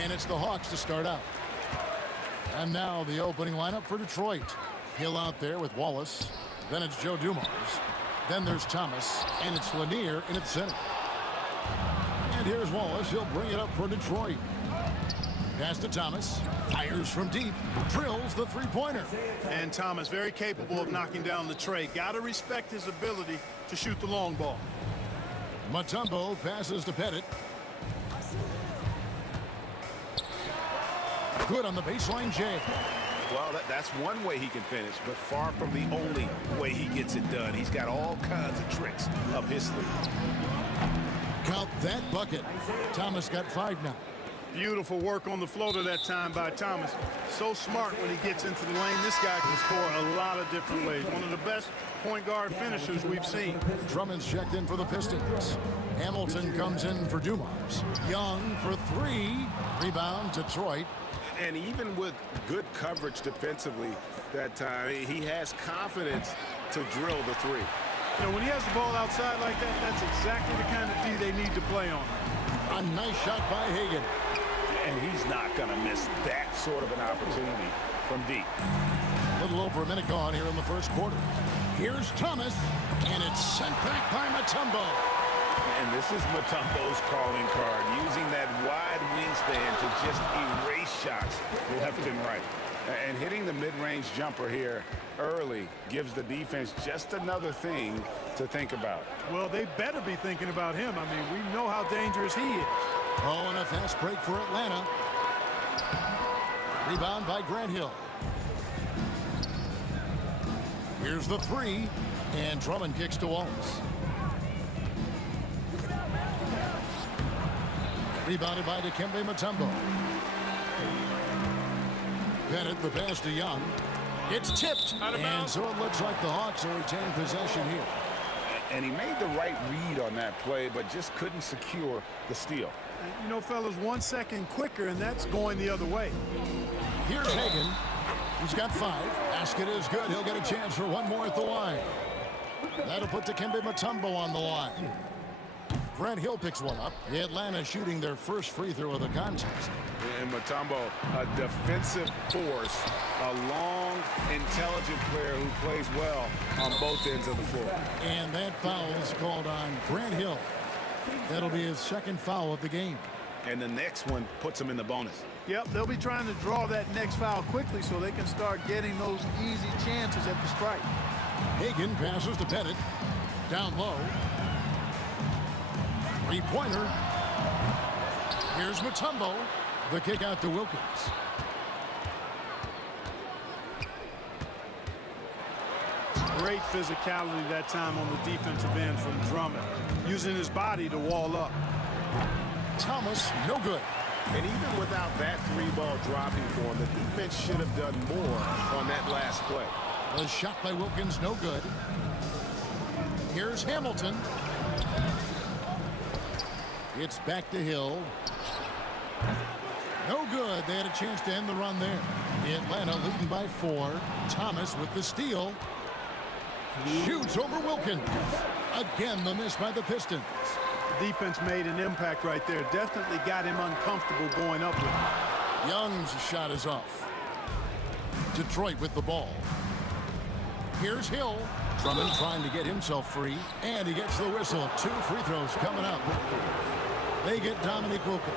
And it's the Hawks to start out. And now the opening lineup for Detroit. Hill out there with Wallace. Then it's Joe Dumars. Then there's Thomas. And it's Lanier in its center. And here's Wallace. He'll bring it up for Detroit. Pass to Thomas. Fires from deep. Drills the three-pointer. And Thomas very capable of knocking down the tray. Got to respect his ability to shoot the long ball. Mutombo passes to Pettit. Good on the baseline, Jay. Well, that's one way he can finish, but far from the only way he gets it done. He's got all kinds of tricks up his sleeve. Count that bucket. Thomas got 5 now. Beautiful work on the floater that time by Thomas. So smart when he gets into the lane. This guy can score a lot of different ways. One of the best point guard finishers we've seen. Drummond's checked in for the Pistons. Hamilton comes in for Dumars. Young for 3. Rebound, Detroit. And even with good coverage defensively that time, he has confidence to drill the 3. You know, when he has the ball outside like that, that's exactly the kind of D they need to play on. A nice shot by Hagan. And he's not going to miss that sort of an opportunity from deep. A little over a minute gone here in the first quarter. Here's Thomas, and it's sent back by Mutombo. And this is Mutombo's calling card, using that wide wingspan to just erase shots left and right. And hitting the mid-range jumper here early gives the defense just another thing to think about. Well, they better be thinking about him. I mean, we know how dangerous he is. Oh, and a fast break for Atlanta. Rebound by Grant Hill. Here's the 3, and Drummond kicks to Wallace. Rebounded by Dikembe Mutombo. Bennett, the pass to Young. It's tipped, and so it looks like the Hawks are retaining possession here. And he made the right read on that play, but just couldn't secure the steal. You know, fellas, 1 second quicker, and that's going the other way. Here's Hagan. He's got 5. Basket is good. He'll get a chance for one more at the line. That'll put Dikembe Mutombo on the line. Grant Hill picks one up. The Atlanta shooting their first free throw of the contest. And Mutombo, a defensive force, a long, intelligent player who plays well on both ends of the floor. And that foul is called on Grant Hill. That'll be his second foul of the game. And the next one puts him in the bonus. Yep, they'll be trying to draw that next foul quickly so they can start getting those easy chances at the strike. Hagan passes to Pettit. Down low. Three-pointer. Here's Mutombo. The kick out to Wilkins. Great physicality that time on the defensive end from Drummond, using his body to wall up. Thomas, no good. And even without that 3-ball dropping for him, the defense should have done more on that last play. The shot by Wilkins, no good. Here's Hamilton. It's back to Hill. No good. They had a chance to end the run there. Atlanta leading by 4. Thomas with the steal. Shoots over Wilkins. Again, the miss by the Pistons. The defense made an impact right there. Definitely got him uncomfortable going up with him. Young's shot is off. Detroit with the ball. Here's Hill. Drummond trying to get himself free. And he gets the whistle. 2 free throws coming up. They get Dominique Wilkins.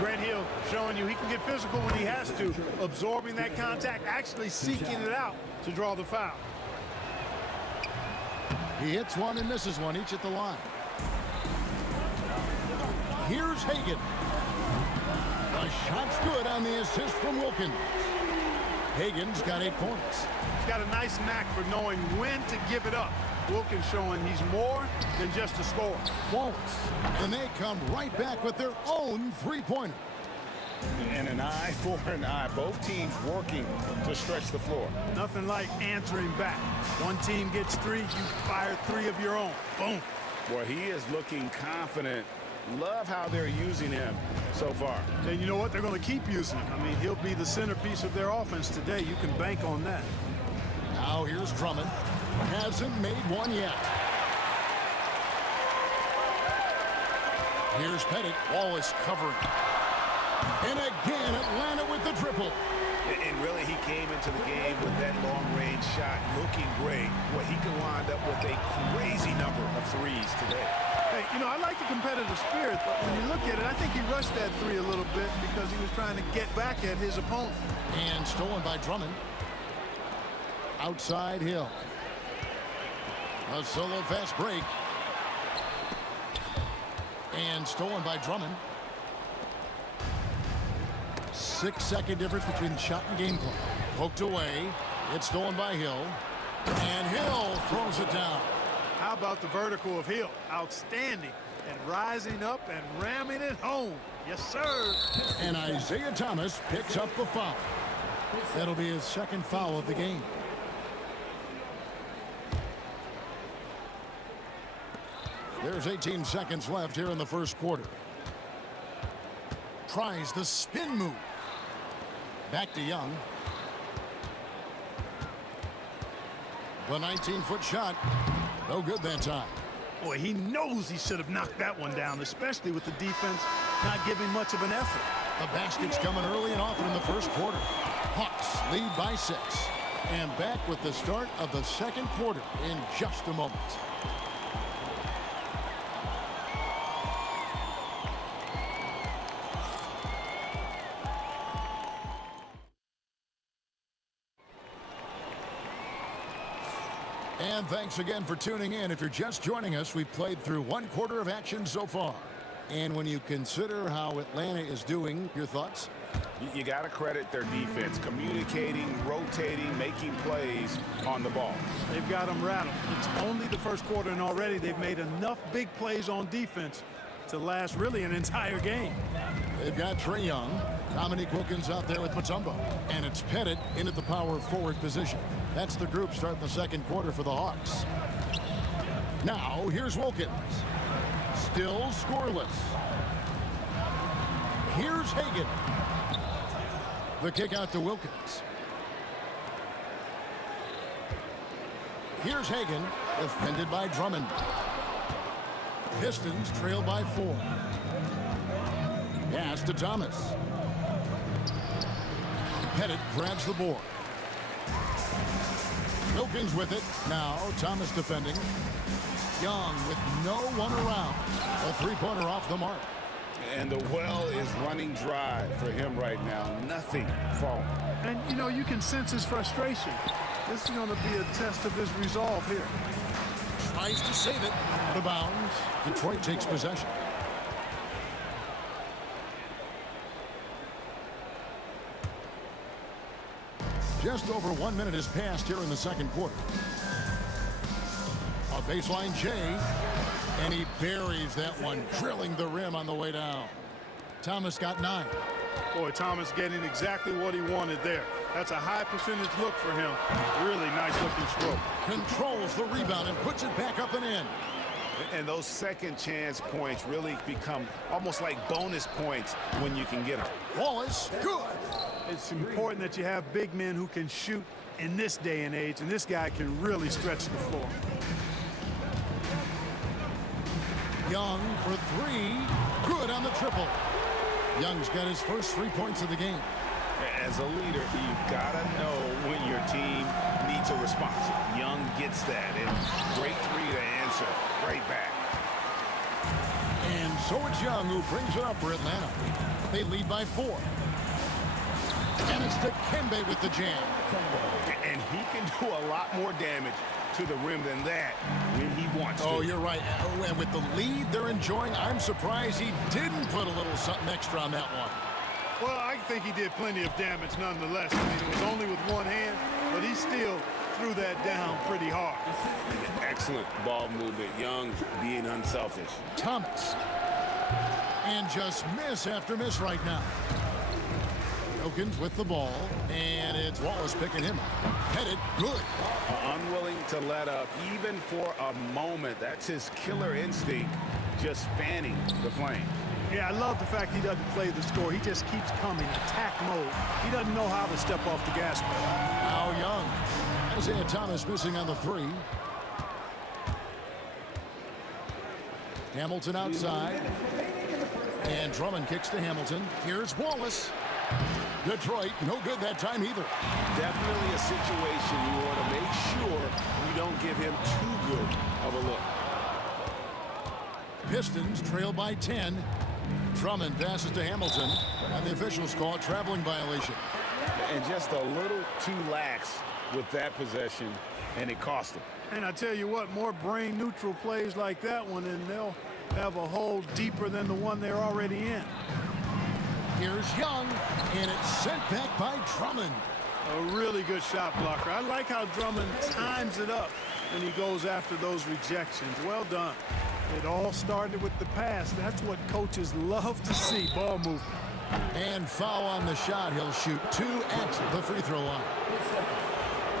Grant Hill showing you he can get physical when he has to. Absorbing that contact, actually seeking it out to draw the foul. He hits one and misses one, each at the line. Here's Hagan. The shot's good on the assist from Wilkins. Hagan's got 8 points. He's got a nice knack for knowing when to give it up. Wilkins showing he's more than just a scorer. Wallace. And they come right back with their own 3-pointer. And an eye for an eye. Both teams working to stretch the floor. Nothing like answering back. One team gets 3, you fire 3 of your own. Boom. Boy, he is looking confident. Love how they're using him so far. And you know what? They're going to keep using him. I mean, he'll be the centerpiece of their offense today. You can bank on that. Now here's Drummond. Hasn't made one yet. Here's Pettit. Wallace covering. And again, Atlanta with the triple. And really, he came into the game with that long-range shot looking great. Well, he can wind up with a crazy number of threes today. Hey, you know, I like the competitive spirit, but when you look at it, I think he rushed that 3 a little bit because he was trying to get back at his opponent. And stolen by Drummond. Outside Hill. A solo fast break. And stolen by Drummond. 6-second difference between shot and game clock. Poked away. It's stolen by Hill. And Hill throws it down. How about the vertical of Hill? Outstanding. And rising up and ramming it home. Yes, sir. And Isaiah Thomas picks up the foul. That'll be his second foul of the game. There's 18 seconds left here in the first quarter. Tries the spin move. Back to Young. The 19-foot shot. No good that time. Boy, he knows he should have knocked that one down, especially with the defense not giving much of an effort. The basket's coming early and often in the first quarter. Hawks lead by 6. And back with the start of the second quarter in just a moment. And thanks again for tuning in. If you're just joining us, we've played through 1 quarter of action so far. And when you consider how Atlanta is doing, your thoughts? You got to credit their defense, communicating, rotating, making plays on the ball. They've got them rattled. It's only the first quarter, and already they've made enough big plays on defense to last really an entire game. They've got Trae Young, Dominique Wilkins out there with Mutombo, and it's Pettit in at the power forward position. That's the group starting the second quarter for the Hawks. Now, here's Wilkins. Still scoreless. Here's Hagan. The kick out to Wilkins. Here's Hagan, defended by Drummond. Pistons trail by 4. Pass to Thomas. Pettit grabs the board. Wilkins with it. Now Thomas defending. Young with no one around. A 3-pointer off the mark. And the well is running dry for him right now. Nothing falling. And, you know, you can sense his frustration. This is going to be a test of his resolve here. Tries to save it. Out of bounds. Detroit takes possession. Just over 1 minute has passed here in the second quarter. A baseline J, and he buries that one, drilling the rim on the way down. Thomas got 9. Boy, Thomas getting exactly what he wanted there. That's a high percentage look for him. Really nice looking stroke. Controls the rebound and puts it back up and in. And those second chance points really become almost like bonus points when you can get them. Wallace, good. It's important that you have big men who can shoot in this day and age, and this guy can really stretch the floor. Young for 3. Good on the triple. Young's got his first 3 points of the game. As a leader, you've got to know when your team needs a response. Young gets that, and great 3 to answer right back. And so it's Young who brings it up for Atlanta. They lead by 4. And it's Dikembe with the jam. And he can do a lot more damage to the rim than that when he wants to. Oh, you're right. Oh, and with the lead they're enjoying, I'm surprised he didn't put a little something extra on that one. Well, I think he did plenty of damage nonetheless. I mean, it was only with one hand, but he still threw that down pretty hard. Excellent ball movement. Young being unselfish. Thomas. And just miss after miss right now. Wilkins with the ball, and it's Wallace picking him up. Headed, good. Unwilling to let up, even for a moment. That's his killer instinct, just fanning the flames. Yeah, I love the fact he doesn't play the score. He just keeps coming, attack mode. He doesn't know how to step off the gas pedal. Now Young. Isaiah Thomas missing on the 3. Hamilton outside. And Drummond kicks to Hamilton. Here's Wallace. Detroit, no good that time either. Definitely a situation you want to make sure you don't give him too good of a look. Pistons trail by 10. Drummond passes to Hamilton, and the officials call it traveling violation. And just a little too lax with that possession, and it cost them. And I tell you what, more brain-neutral plays like that one, and they'll have a hole deeper than the one they're already in. Here's Young, and it's sent back by Drummond. A really good shot blocker. I like how Drummond times it up when he goes after those rejections. Well done. It all started with the pass. That's what coaches love to see, ball movement. And foul on the shot. He'll shoot 2 at the free throw line.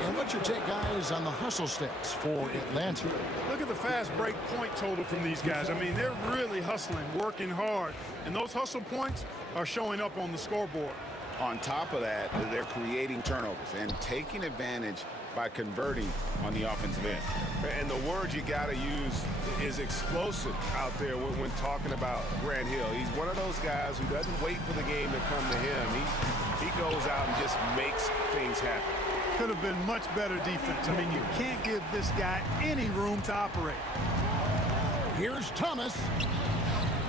And what's your take, guys, on the hustle stats for Atlanta? Look at the fast break point total from these guys. I mean, they're really hustling, working hard. And those hustle points are showing up on the scoreboard. On top of that, they're creating turnovers and taking advantage by converting on the offensive end. And the word you got to use is explosive out there when talking about Grant Hill. He's one of those guys who doesn't wait for the game to come to him. He goes out and just makes things happen. Could have been much better defense. I mean, you can't give this guy any room to operate. Here's Thomas.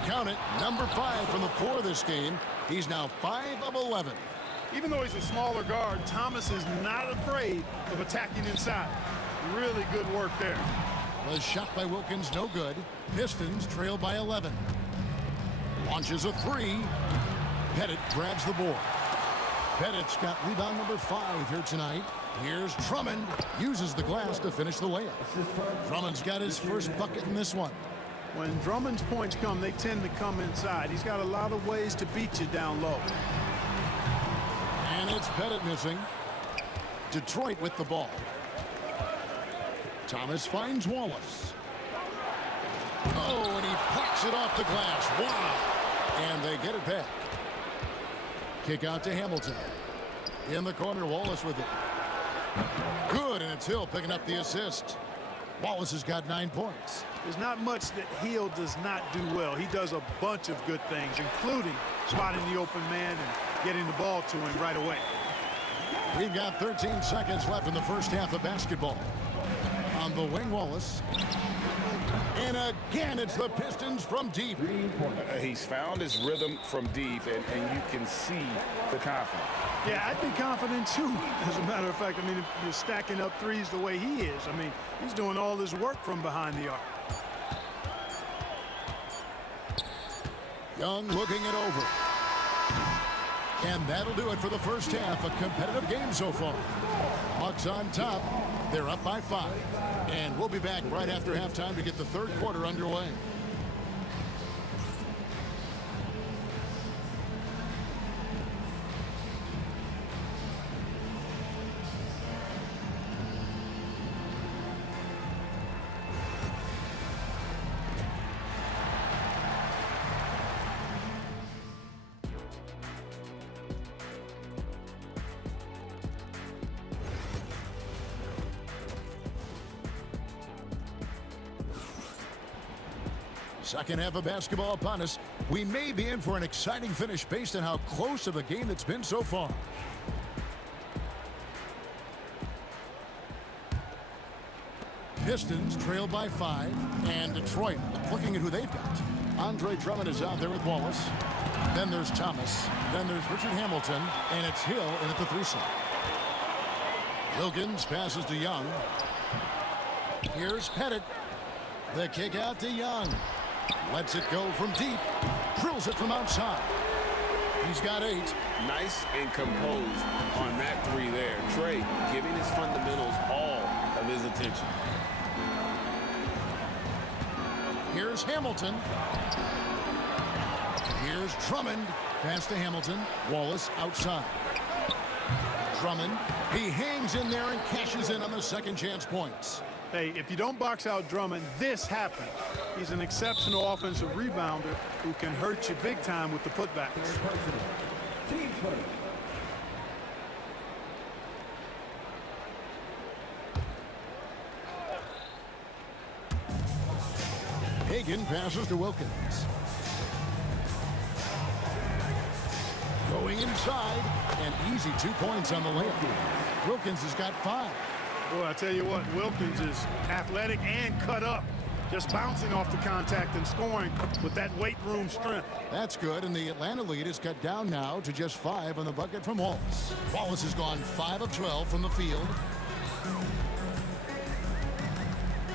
Count it, number 5 from the 4 this game. He's now 5 of 11. Even though he's a smaller guard, Thomas is not afraid of attacking inside. Really good work there. Was shot by Wilkins, no good. Pistons trail by 11. Launches a 3. Pettit grabs the board. Pettit's got rebound number 5 here tonight. Here's Drummond. Uses the glass to finish the layup. Drummond's got his first bucket in this one. When Drummond's points come, they tend to come inside. He's got a lot of ways to beat you down low. And it's Pettit missing. Detroit with the ball. Thomas finds Wallace. Oh, and he pucks it off the glass. Wow. And they get it back. Kick out to Hamilton. In the corner, Wallace with it. Good, and it's Hill picking up the assist. Wallace has got 9 points. There's not much that Hill does not do well. He does a bunch of good things, including spotting the open man and getting the ball to him right away. We've got 13 seconds left in the first half of basketball. On the wing, Wallace. And again, it's the Pistons from deep. He's found his rhythm from deep, and you can see the confidence. Yeah, I'd be confident too. As a matter of fact, I mean, if you're stacking up threes the way he is, I mean, he's doing all his work from behind the arc. Young looking it over. And that'll do it for the first half. A competitive game so far. Bucks on top. They're up by 5. And we'll be back right after halftime to get the third quarter underway. Second half of basketball upon us. We may be in for an exciting finish based on how close of a game it's been so far. Pistons trail by 5. And Detroit looking at who they've got. Andre Drummond is out there with Wallace. Then there's Thomas. Then there's Richard Hamilton. And it's Hill in at the 3 slot. Wilkins passes to Young. Here's Pettit. The kick out to Young. Lets it go from deep. Drills it from outside. He's got 8. Nice and composed on that 3 there. Trey giving his fundamentals all of his attention. Here's Hamilton. Here's Drummond. Pass to Hamilton. Wallace outside. Drummond. He hangs in there and cashes in on the second chance points. Hey, if you don't box out Drummond, this happens. He's an exceptional offensive rebounder who can hurt you big time with the putbacks. Team first. Hagan passes to Wilkins. Going inside, and easy 2 points on the layup. Wilkins has got 5. Boy, I tell you what, Wilkins is athletic and cut up. Just bouncing off the contact and scoring with that weight room strength. That's good, and the Atlanta lead is cut down now to just 5 on the bucket from Wallace. Wallace has gone 5 of 12 from the field.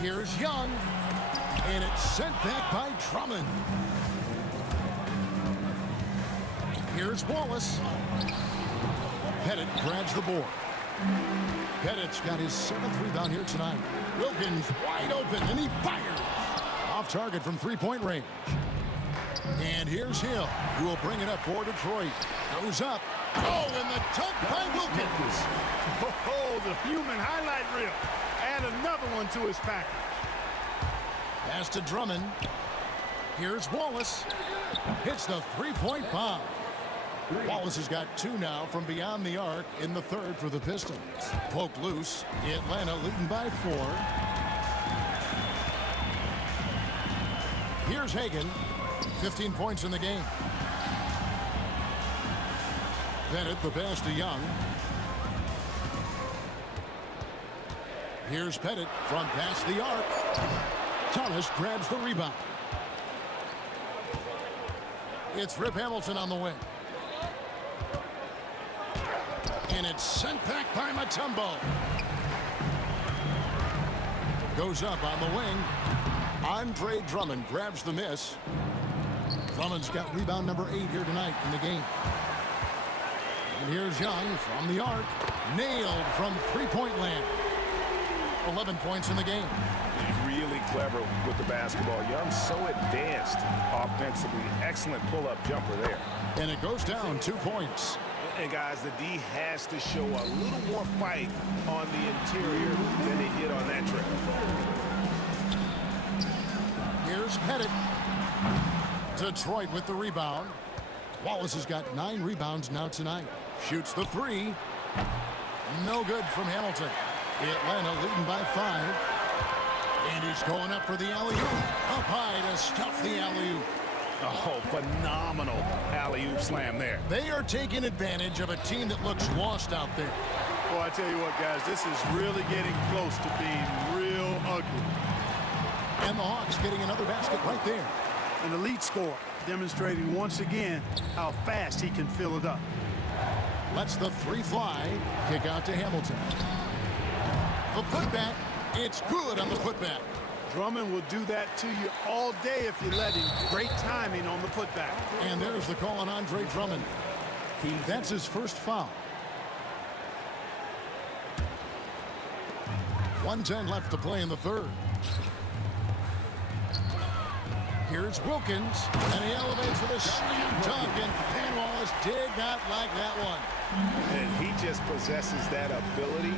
Here's Young, and it's sent back by Drummond. Here's Wallace. Pettit grabs the board. Pettit's got his 7th rebound here tonight. Wilkins wide open, and he fires. Off target from three-point range. And here's Hill, who will bring it up for Detroit. Goes up. Oh, and the dunk by Wilkins. Oh, the human highlight reel. Add another one to his package. Pass to Drummond. Here's Wallace. Hits the three-point bomb. Wallace has got 2 now from beyond the arc in the third for the Pistons. Poked loose. Atlanta leading by 4. Here's Hagan. 15 points in the game. Bennett the pass to Young. Here's Pettit from past the arc. Thomas grabs the rebound. It's Rip Hamilton on the wing. And it's sent back by Mutombo. Goes up on the wing. Andre Drummond grabs the miss. Drummond's got rebound number 8 here tonight in the game. And here's Young from the arc. Nailed from three-point land. 11 points in the game. Really clever with the basketball. Young's so advanced offensively. Excellent pull-up jumper there. And it goes down 2 points. And guys, the D has to show a little more fight on the interior than they did on that trip. Here's Pettit. Detroit with the rebound. Wallace has got 9 rebounds now tonight. Shoots the 3. No good from Hamilton. Atlanta leading by 5. And he's going up for the alley-oop. Up high to stuff the alley-oop. Oh, phenomenal alley-oop slam there. They are taking advantage of a team that looks lost out there. Well, I tell you what, guys, this is really getting close to being real ugly. And the Hawks getting another basket right there. An elite scorer, demonstrating once again how fast he can fill it up. Lets the 3 fly. Kick out to Hamilton. The putback. It's good on the putback. Drummond will do that to you all day if you let him. Great timing on the putback. And there's the call on Andre Drummond. That's his first foul. 1:10 left to play in the third. Here's Wilkins, and he elevates for the slam dunk, and Dan Wallace did not like that one. And he just possesses that ability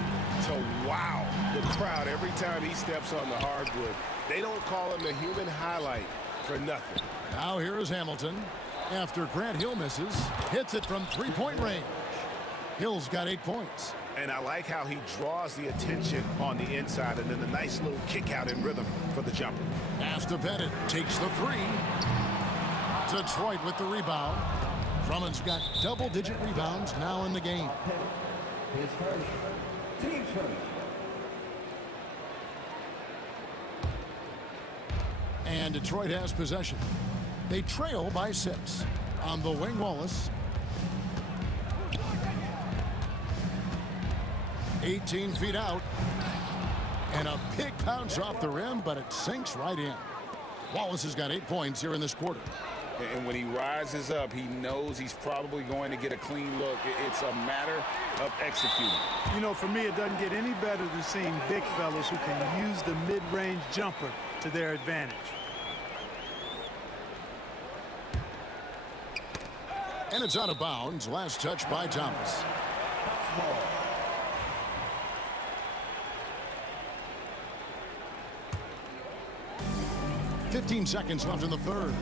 to wow the crowd every time he steps on the hardwood. They don't call him the human highlight for nothing. Now here is Hamilton. After Grant Hill misses, hits it from three-point range. Hill's got 8 points. And I like how he draws the attention on the inside, and then the nice little kick out in rhythm for the jumper. Pass to Bennett, takes the 3. Detroit with the rebound. Drummond's got double-digit rebounds now in the game. His first. Team first. And Detroit has possession. They trail by 6. On the wing, Wallace. 18 feet out. And a big bounce off the rim, but it sinks right in. Wallace has got 8 points here in this quarter. And when he rises up, he knows he's probably going to get a clean look. It's a matter of executing. You know, for me, it doesn't get any better than seeing big fellas who can use the mid-range jumper to their advantage. And it's out of bounds. Last touch by Thomas. 15 seconds left in the third.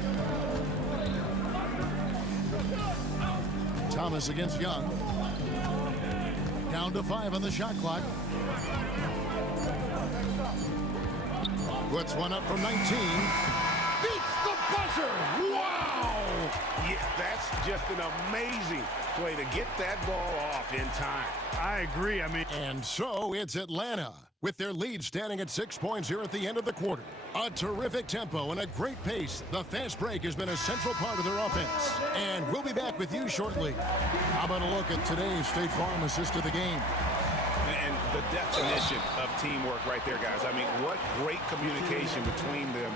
Thomas against Young. Down to 5 on the shot clock. Puts one up from 19. Beats the buzzer. Wow! Yeah, that's just an amazing play to get that ball off in time. I agree. I mean, and so it's Atlanta with their lead standing at 6 points here at the end of the quarter. A terrific tempo and a great pace. The fast break has been a central part of their offense. And we'll be back with you shortly. How about a look at today's State Farm assist of the game? And the definition of teamwork right there, guys. I mean, what great communication between them,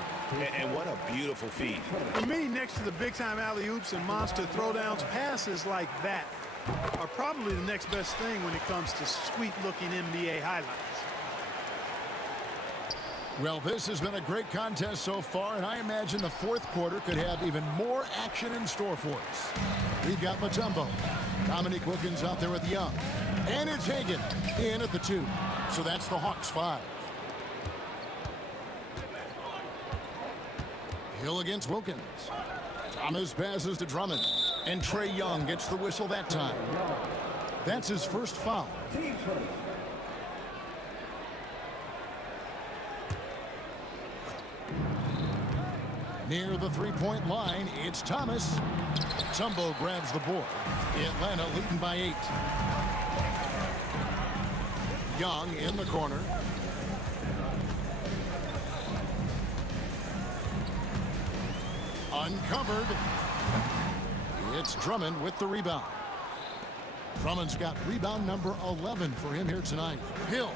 and what a beautiful feed. For me, next to the big-time alley-oops and monster throwdowns, passes like that are probably the next best thing when it comes to sweet-looking NBA highlights. Well, this has been a great contest so far, and I imagine the fourth quarter could have even more action in store for us. We've got Mutombo. Dominique Wilkins out there with Young. And it's Hagan in at the 2. So that's the Hawks 5. Hill against Wilkins. Thomas passes to Drummond. And Trae Young gets the whistle that time. That's his first foul. Near the three-point line, it's Thomas. Tumbo grabs the board. Atlanta leading by 8. Young in the corner. Uncovered. It's Drummond with the rebound. Drummond's got rebound number 11 for him here tonight. Hill.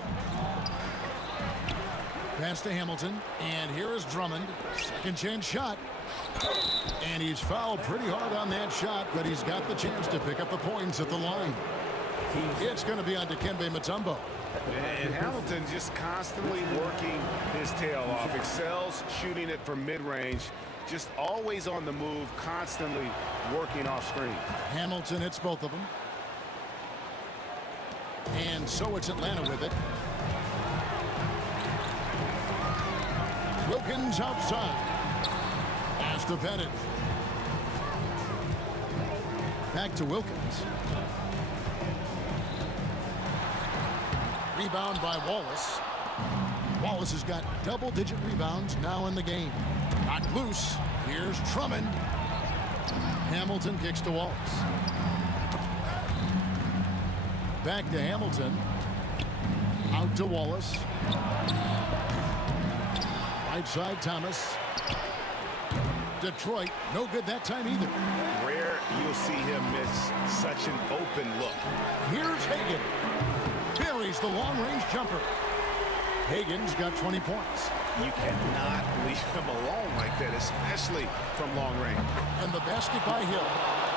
Pass to Hamilton, and here is Drummond. Second chance shot. And he's fouled pretty hard on that shot, but he's got the chance to pick up the points at the line. It's going to be on Dikembe Mutombo. And Hamilton just constantly working his tail off. Excels shooting it from mid-range. Just always on the move, constantly working off screen. Hamilton hits both of them. And so it's Atlanta with it. Wilkins outside. Pass to Pettit. Back to Wilkins. Rebound by Wallace. Wallace has got double-digit rebounds now in the game. Got loose. Here's Drummond. Hamilton kicks to Wallace. Back to Hamilton. Out to Wallace. Right side, Thomas. Detroit, no good that time either. Rare you'll see him miss such an open look. Here's Hagan. Buries the long-range jumper. Hagan's got 20 points. You cannot leave him alone like that, especially from long range. And the basket by Hill.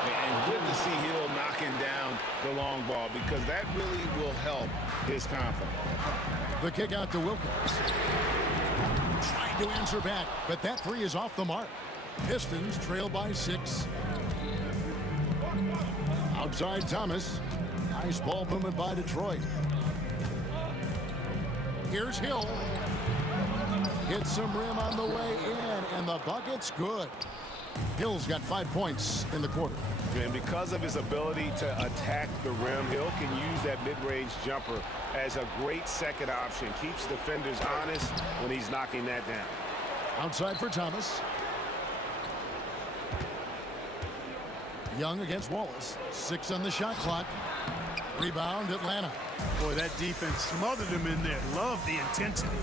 And good to see Hill knocking down the long ball, because that really will help his confidence. The kick out to Wilkins. Trying to answer back, but that three is off the mark. Pistons trail by 6. Outside Thomas. Nice ball movement by Detroit. Here's Hill. Hits some rim on the way in, and the bucket's good. Hill's got 5 points in the quarter. And because of his ability to attack the rim, Hill can use that mid-range jumper as a great second option. Keeps defenders honest when he's knocking that down. Outside for Thomas. Young against Wallace. 6 on the shot clock. Rebound, Atlanta. Boy, that defense smothered him in there. Love the intensity.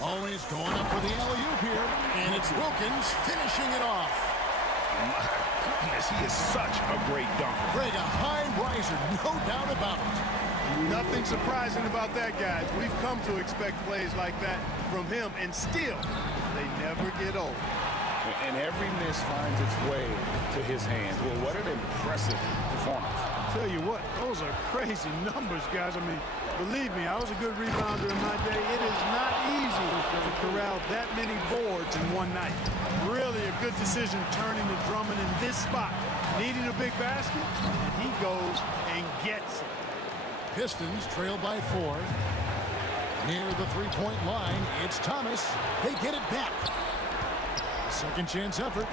Always going up for the alley-oop here. And it's Wilkins finishing it off. My goodness, he is such a great dunker. Greg, a high riser, no doubt about it. Nothing surprising about that, guys. We've come to expect plays like that from him, and still, they never get old. And every miss finds its way to his hands. Well, what an impressive performance. Tell you what, those are crazy numbers, guys. I mean, believe me, I was a good rebounder in my day. It is not easy to corral that many boards in one night. Really a good decision turning to Drummond in this spot. Needing a big basket, and he goes and gets it. Pistons trail by 4. Near the three-point line, it's Thomas. They get it back. Second chance effort.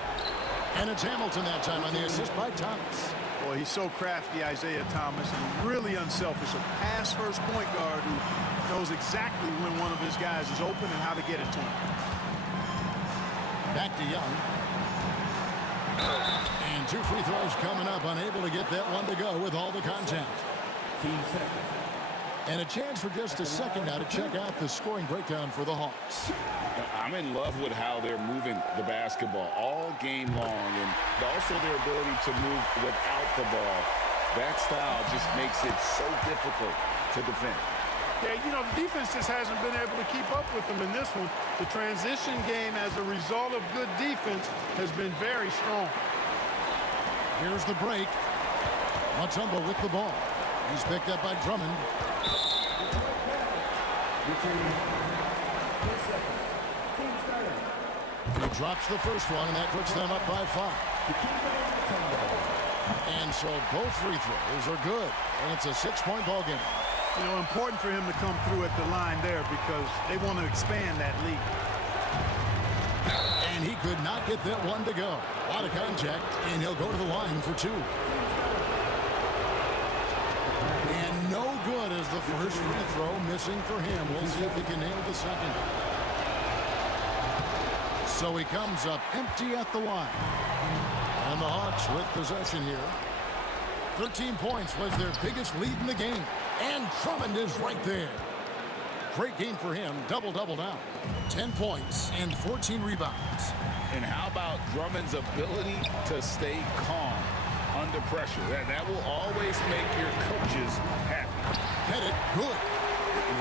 And it's Hamilton that time on the assist by Thomas. Boy, he's so crafty, Isaiah Thomas, and really unselfish. A pass-first point guard who knows exactly when one of his guys is open and how to get it to him. Back to Young. And 2 free throws coming up. Unable to get that one to go with all the contact. And a chance for just a second now to check out the scoring breakdown for the Hawks. I'm in love with how they're moving the basketball all game long, and also their ability to move without the ball. That style just makes it so difficult to defend. Yeah, you know, the defense just hasn't been able to keep up with them in this one. The transition game as a result of good defense has been very strong. Here's the break. Mutombo with the ball. He's picked up by Drummond. He drops the first one, and that puts them up by 5. And so both free throws are good, and it's a 6-point ball game. You know, important for him to come through at the line there because they want to expand that lead. And he could not get that one to go. A lot of contact, and he'll go to the line for 2. And no good as the first free throw missing for him. We'll see if he can nail the second. So he comes up empty at the line. And the Hawks with possession here. 13 points was their biggest lead in the game. And Drummond is right there. Great game for him. Double-double now. 10 points and 14 rebounds. And how about Drummond's ability to stay calm under pressure? That will always make your coaches happy. Get it good.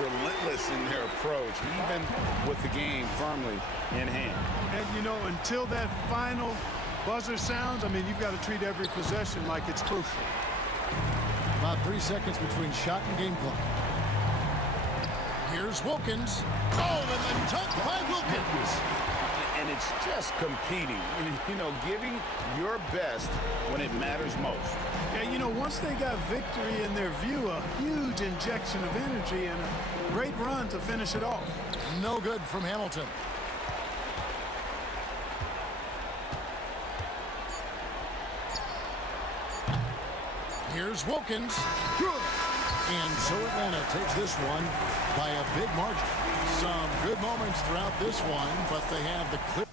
Relentless in their approach, even with the game firmly in hand. And, you know, until that final buzzer sounds, I mean, you've got to treat every possession like it's crucial. About 3 seconds between shot and game clock. Here's Wilkins. Oh, and then dunked by Wilkins. And it's just competing, you know, giving your best when it matters most. Yeah, you know, once they got victory in their view, a huge injection of energy and a great run to finish it off. No good from Hamilton. Here's Wilkins. Good. And so Atlanta takes this one by a big margin. Some good moments throughout this one, but they have the clear.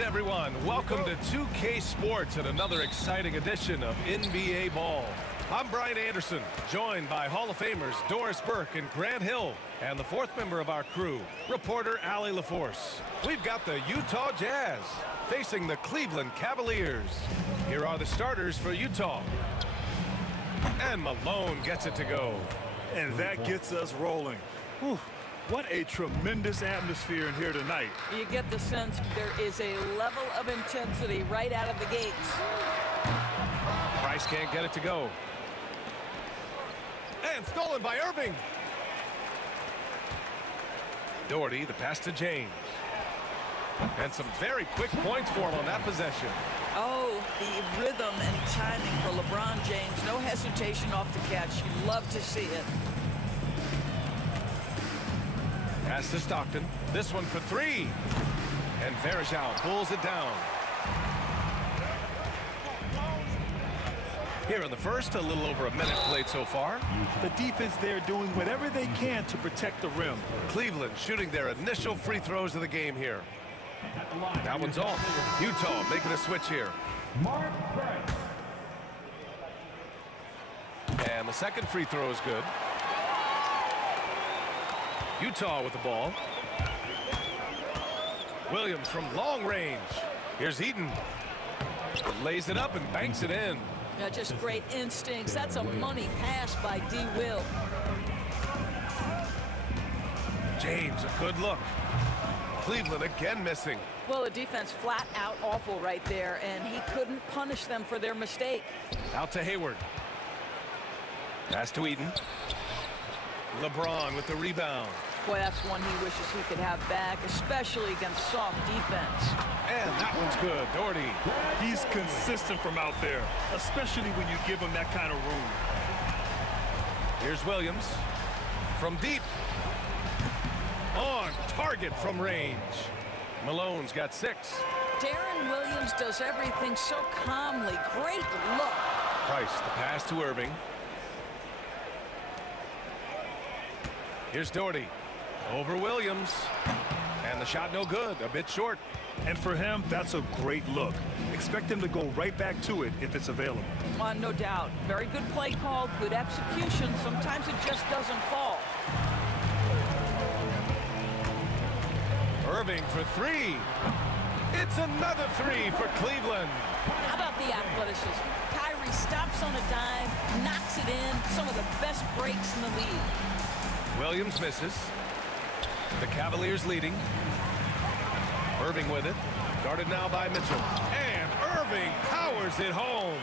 Greetings, everyone. Welcome to 2K Sports and another exciting edition of NBA Ball. I'm Brian Anderson, joined by Hall of Famers Doris Burke and Grant Hill, and the fourth member of our crew, reporter Allie LaForce. We've got the Utah Jazz facing the Cleveland Cavaliers. Here are the starters for Utah. And Malone gets it to go. And that gets us rolling. Whew. What a tremendous atmosphere in here tonight. You get the sense there is a level of intensity right out of the gates. Price can't get it to go. And stolen by Irving. Doherty, the pass to James. And some very quick points for him on that possession. Oh, the rhythm and timing for LeBron James. No hesitation off the catch. You love to see it. Pass to Stockton. This one for three. And Varejao pulls it down. Here in the first, a little over a minute played so far. The defense there doing whatever they can to protect the rim. Cleveland shooting their initial free throws of the game here. That one's off. Utah making a switch here. Mark Price. And the second free throw is good. Utah with the ball. Williams from long range. Here's Eaton. Lays it up and banks it in. Yeah, just great instincts. That's a money pass by D. Will. James, a good look. Cleveland again missing. Well, the defense flat out awful right there, and he couldn't punish them for their mistake. Out to Hayward. Pass to Eaton. LeBron with the rebound. Boy, that's one he wishes he could have back, especially against soft defense. And that one's good. Doherty. He's consistent from out there, especially when you give him that kind of room. Here's Williams from deep. On target from range. Malone's got 6. Darren Williams does everything so calmly. Great look. Price, the pass to Irving. Here's Doherty. Over Williams. And the shot no good. A bit short. And for him, that's a great look. Expect him to go right back to it if it's available. No doubt. Very good play call, good execution. Sometimes it just doesn't fall. Irving for 3. It's another 3 for Cleveland. How about the athleticism? Kyrie stops on a dime, knocks it in. Some of the best breaks in the league. Williams misses. The Cavaliers leading. Irving with it. Guarded now by Mitchell. And Irving powers it home.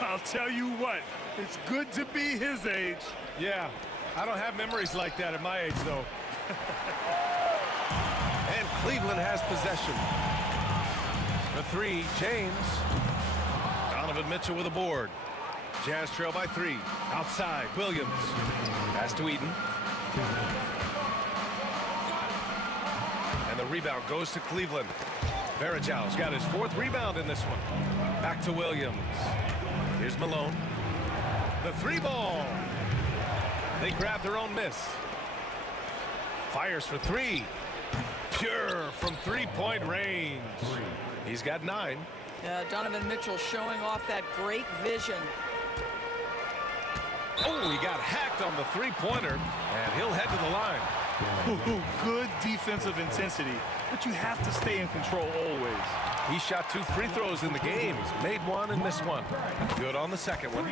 I'll tell you what, it's good to be his age. Yeah, I don't have memories like that at my age, though. And Cleveland has possession. The 3, James. Donovan Mitchell with a board. Jazz trail by 3. Outside, Williams. Pass to Eaton. And the rebound goes to Cleveland. Varejao's got his 4th rebound in this one. Back to Williams. Here's Malone. The 3 ball. They grab their own miss. Fires for 3. Pure from 3-point range. He's got 9. Donovan Mitchell showing off that great vision. Oh, he got hacked on the 3-pointer, and he'll head to the line. Good defensive intensity, but you have to stay in control always. He shot 2 free throws in the game. He's made 1 and missed 1. Good on the second one.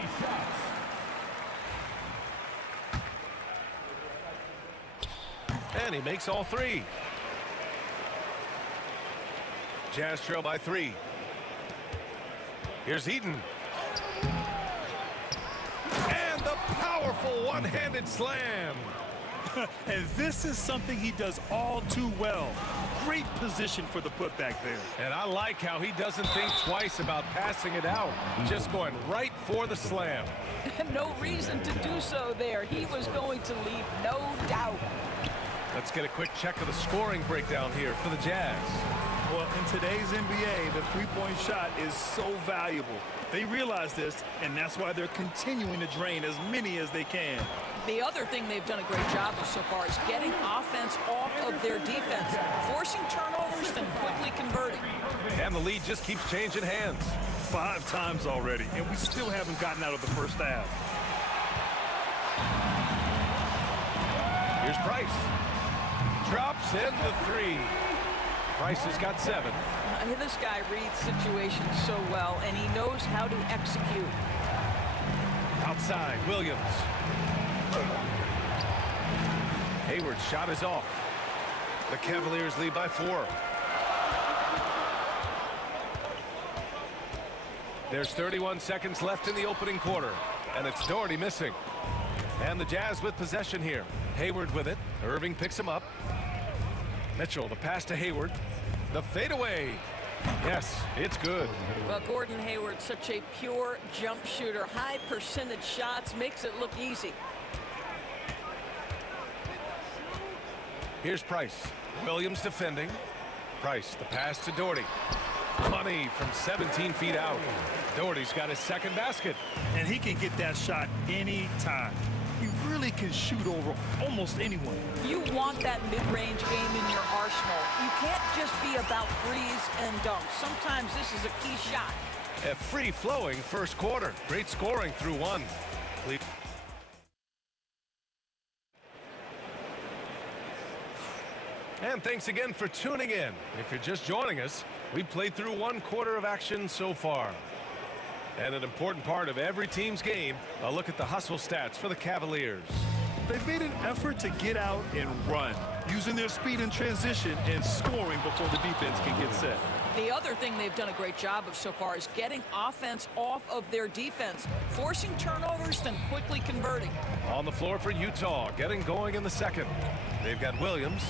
And he makes all 3. Jazz trail by 3. Here's Eaton. And the powerful one-handed slam. And this is something he does all too well. Great position for the putback there. And I like how he doesn't think twice about passing it out. Just going right for the slam. No reason to do so there. He was going to leave, no doubt. Let's get a quick check of the scoring breakdown here for the Jazz. Well, in today's NBA, the three-point shot is so valuable. They realize this, and that's why they're continuing to drain as many as they can. The other thing they've done a great job of so far is getting offense off of of their defense, forcing turnovers and quickly converting. And the lead just keeps changing hands. 5 times already, and we still haven't gotten out of the first half. Here's Price. Drops in the 3. Price has got 7. This guy reads situations so well, and he knows how to execute. Outside, Williams. Hayward's shot is off. The Cavaliers lead by 4. There's 31 seconds left in the opening quarter, and it's Doherty missing. And the Jazz with possession here. Hayward with it. Irving picks him up. Mitchell, the pass to Hayward. The fadeaway. Yes, it's good. Well, Gordon Hayward, such a pure jump shooter. High percentage shots, makes it look easy. Here's Price. Williams defending. Price, the pass to Doherty. Money from 17 feet out. Doherty's got his second basket. And he can get that shot anytime. He really can shoot over almost anyone. You want that mid-range game in your arsenal. You can't just be about threes and dunks. Sometimes this is a key shot. A free-flowing first quarter. Great scoring through 1. And thanks again for tuning in. If you're just joining us, we played through 1 quarter of action so far. And an important part of every team's game, a look at the hustle stats for the Cavaliers. They've made an effort to get out and run, using their speed in transition and scoring before the defense can get set. The other thing they've done a great job of so far is getting offense off of their defense, forcing turnovers and quickly converting. On the floor for Utah, getting going in the second. They've got Williams.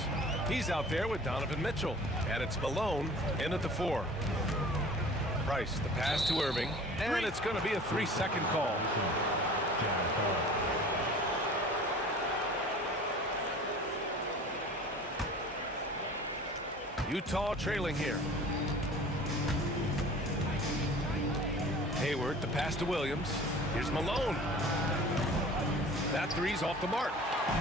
He's out there with Donovan Mitchell. And it's Malone in at the 4. Price, the pass to Irving. And it's going to be a 3-second call. Utah trailing here. Hayward, the pass to Williams. Here's Malone. That 3's off the mark.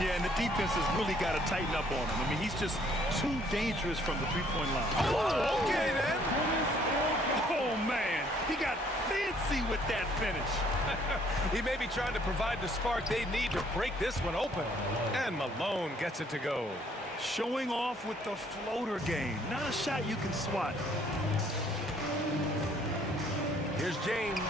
Yeah, and the defense has really got to tighten up on him. I mean, he's just too dangerous from the three-point line. Oh, okay, then. Oh, man. He got fancy with that finish. He may be trying to provide the spark they need to break this one open. And Malone gets it to go. Showing off with the floater game. Not a shot you can swat. Here's James.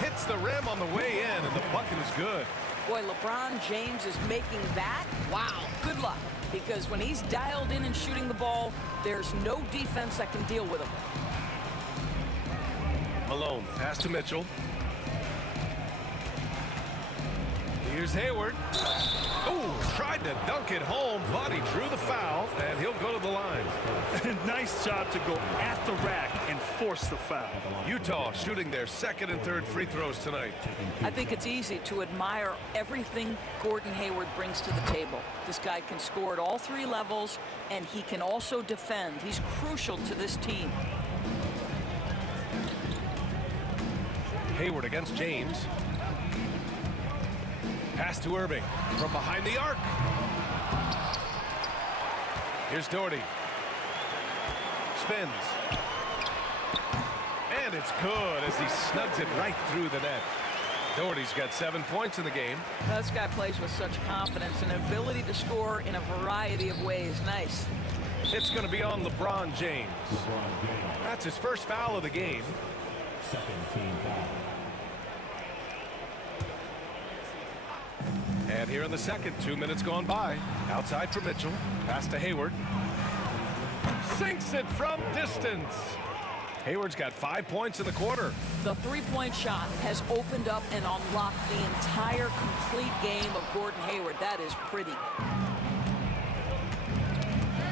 Hits the rim on the way in, and the bucket is good. Boy, LeBron James is making that. Wow, good luck. Because when he's dialed in and shooting the ball, there's no defense that can deal with him. Malone, pass to Mitchell. Here's Hayward. Oh, tried to dunk it home, but he drew the foul, and he'll go to the line. Nice job to go at the rack and force the foul. Utah shooting their second and third free throws tonight. I think it's easy to admire everything Gordon Hayward brings to the table. This guy can score at all 3 levels, and he can also defend. He's crucial to this team. Hayward against James. Pass to Irving from behind the arc. Here's Doherty. Spins. And it's good as he snugs it right through the net. Doherty's got 7 points in the game. This guy plays with such confidence and ability to score in a variety of ways. Nice. It's going to be on LeBron James. That's his first foul of the game. Second team foul. And here in the second, 2 minutes gone by. Outside for Mitchell. Pass to Hayward. Sinks it from distance. Hayward's got 5 points in the quarter. The three-point shot has opened up and unlocked the entire complete game of Gordon Hayward. That is pretty.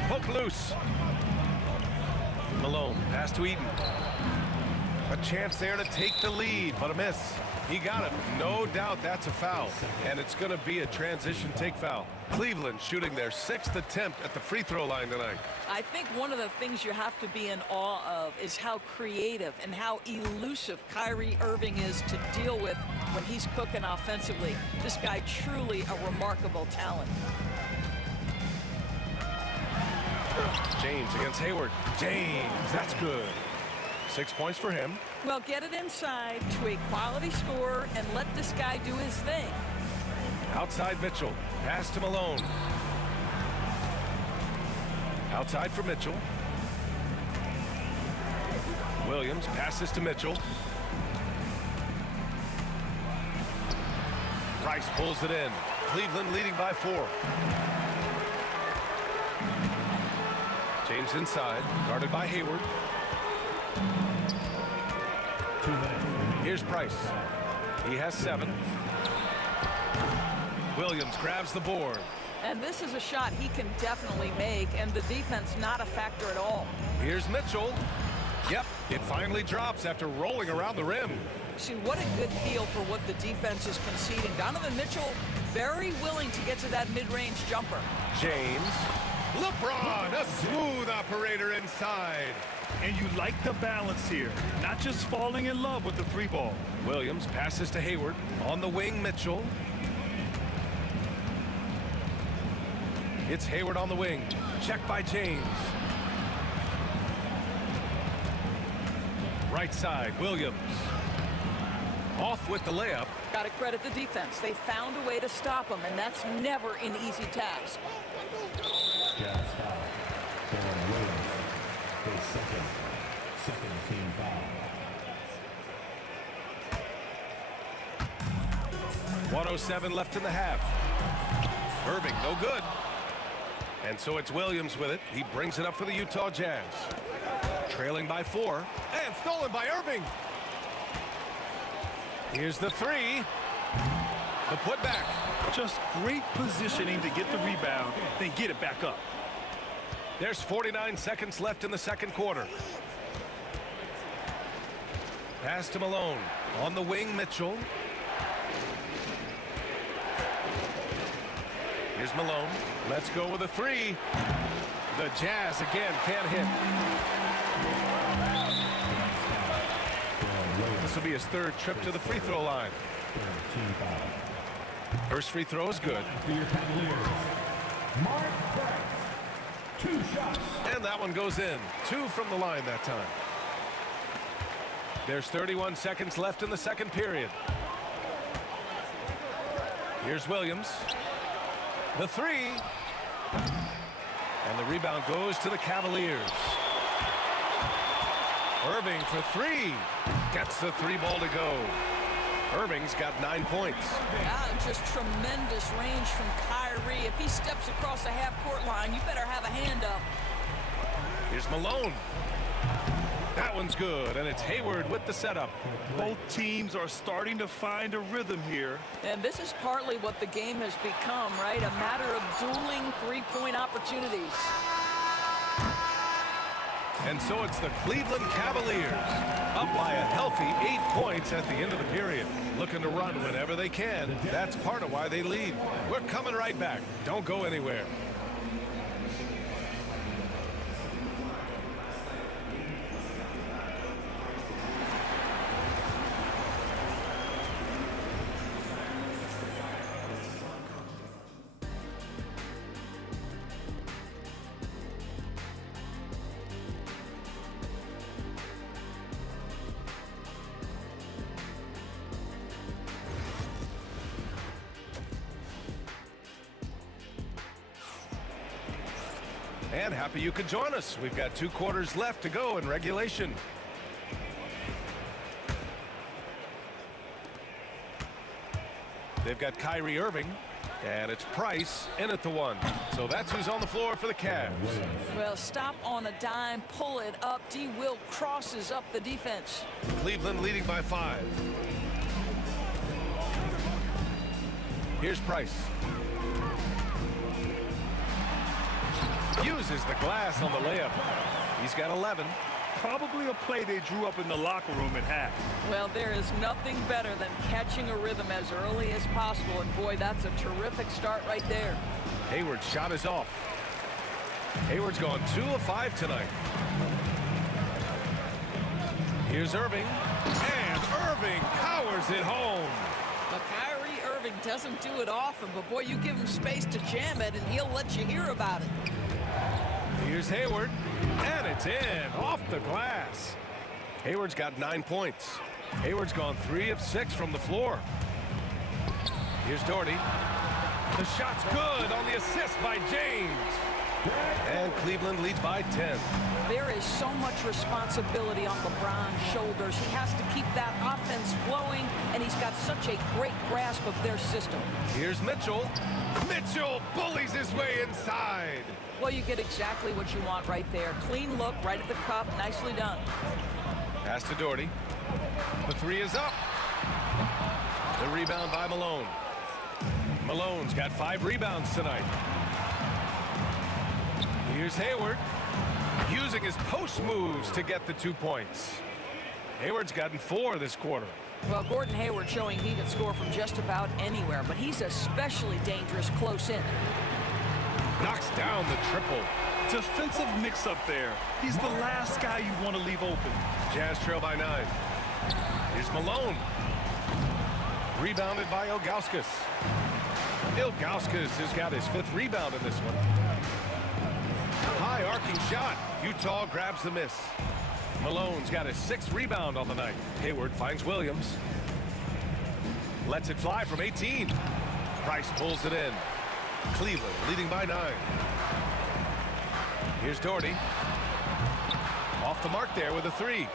Poke loose. Malone, pass to Eden. A chance there to take the lead, but a miss. He got it. No doubt that's a foul. And it's going to be a transition take foul. Cleveland shooting their 6th attempt at the free throw line tonight. I think one of the things you have to be in awe of is how creative and how elusive Kyrie Irving is to deal with when he's cooking offensively. This guy truly a remarkable talent. James against Hayward. James, that's good. 6 points for him. Well, get it inside to a quality scorer and let this guy do his thing. Outside Mitchell. Pass to Malone. Outside for Mitchell. Williams passes to Mitchell. Price pulls it in. Cleveland leading by 4. James inside, guarded by Hayward. Here's Price. He has 7. Williams grabs the board. And this is a shot he can definitely make, and the defense not a factor at all. Here's Mitchell. Yep, it finally drops after rolling around the rim. See, what a good feel for what the defense is conceding. Donovan Mitchell very willing to get to that mid-range jumper. James. LeBron, a smooth operator inside. And you like the balance here, not just falling in love with the 3-ball. Williams passes to Hayward. On the wing, Mitchell. It's Hayward on the wing. Check by James. Right side, Williams. Off with the layup. Got to credit the defense. They found a way to stop him, and that's never an easy task. Jazz foul. Darren Williams. His second team foul. 1:07 left in the half. Irving, no good. And so it's Williams with it. He brings it up for the Utah Jazz. Trailing by 4. And stolen by Irving. Here's the 3. The putback. Just great positioning to get the rebound, then get it back up. There's 49 seconds left in the second quarter. Pass to Malone. On the wing, Mitchell. Here's Malone. Let's go with a 3. The Jazz again can't hit. This will be his 3rd trip to the free throw line. First free throw is good. Mark Price. 2 shots. And that one goes in. 2 from the line that time. There's 31 seconds left in the second period. Here's Williams. The 3. And the rebound goes to the Cavaliers. Irving for 3. Gets the 3-ball to go. Irving's got 9 points. Yeah, just tremendous range from Kyrie. If he steps across the half-court line, you better have a hand up. Here's Malone. That one's good, and it's Hayward with the setup. Both teams are starting to find a rhythm here. And this is partly what the game has become, right? A matter of dueling 3-point opportunities. And so it's the Cleveland Cavaliers, up by a healthy 8 points at the end of the period. Looking to run whenever they can. That's part of why they lead. We're coming right back. Don't go anywhere. And happy you could join us. We've got 2 quarters left to go in regulation. They've got Kyrie Irving, and it's Price in at the 1. So that's who's on the floor for the Cavs. Well, stop on a dime, pull it up. D. Will crosses up the defense. Cleveland leading by 5. Here's Price. Uses the glass on the layup. He's got 11. Probably a play they drew up in the locker room at half. Well, there is nothing better than catching a rhythm as early as possible. And boy, that's a terrific start right there. Hayward's shot is off. Hayward's gone 2 of 5 tonight. Here's Irving. And Irving powers it home. But Kyrie Irving doesn't do it often, but boy, you give him space to jam it and he'll let you hear about it. Here's Hayward, and it's in, off the glass. Hayward's got 9 points. Hayward's gone 3 of 6 from the floor. Here's Doherty. The shot's good on the assist by James. And Cleveland leads by 10. There is so much responsibility on LeBron's shoulders. He has to keep that offense flowing, and he's got such a great grasp of their system. Here's Mitchell. Mitchell bullies his way inside. Well, you get exactly what you want right there. Clean look, right at the cup. Nicely done. Pass to Doherty. The 3 is up. The rebound by Malone. Malone's got 5 rebounds tonight. Here's Hayward, using his post moves to get the 2 points. Hayward's gotten 4 this quarter. Well, Gordon Hayward showing he can score from just about anywhere, but he's especially dangerous close in. Knocks down the triple. Defensive mix-up there. He's the last guy you want to leave open. Jazz trail by 9. Here's Malone. Rebounded by Ilgauskas. Ilgauskas has got his 5th rebound in this one. High arcing shot. Utah grabs the miss. Malone's got his 6th rebound on the night. Hayward finds Williams. Lets it fly from 18. Price pulls it in. Cleveland leading by 9. Here's Doherty. Off the mark there with a 3.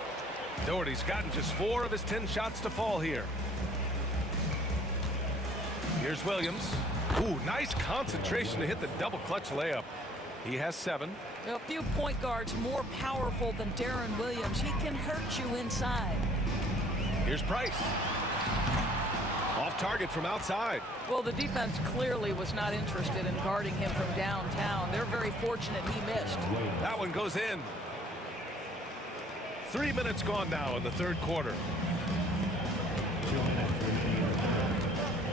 Doherty's gotten just 4 of his 10 shots to fall here. Here's Williams. Ooh, nice concentration to hit the double clutch layup. He has 7. A few point guards more powerful than Darren Williams. He can hurt you inside. Here's Price. Off target from outside. Well, the defense clearly was not interested in guarding him from downtown. They're very fortunate he missed. That one goes in. 3 minutes gone now in the 3rd quarter.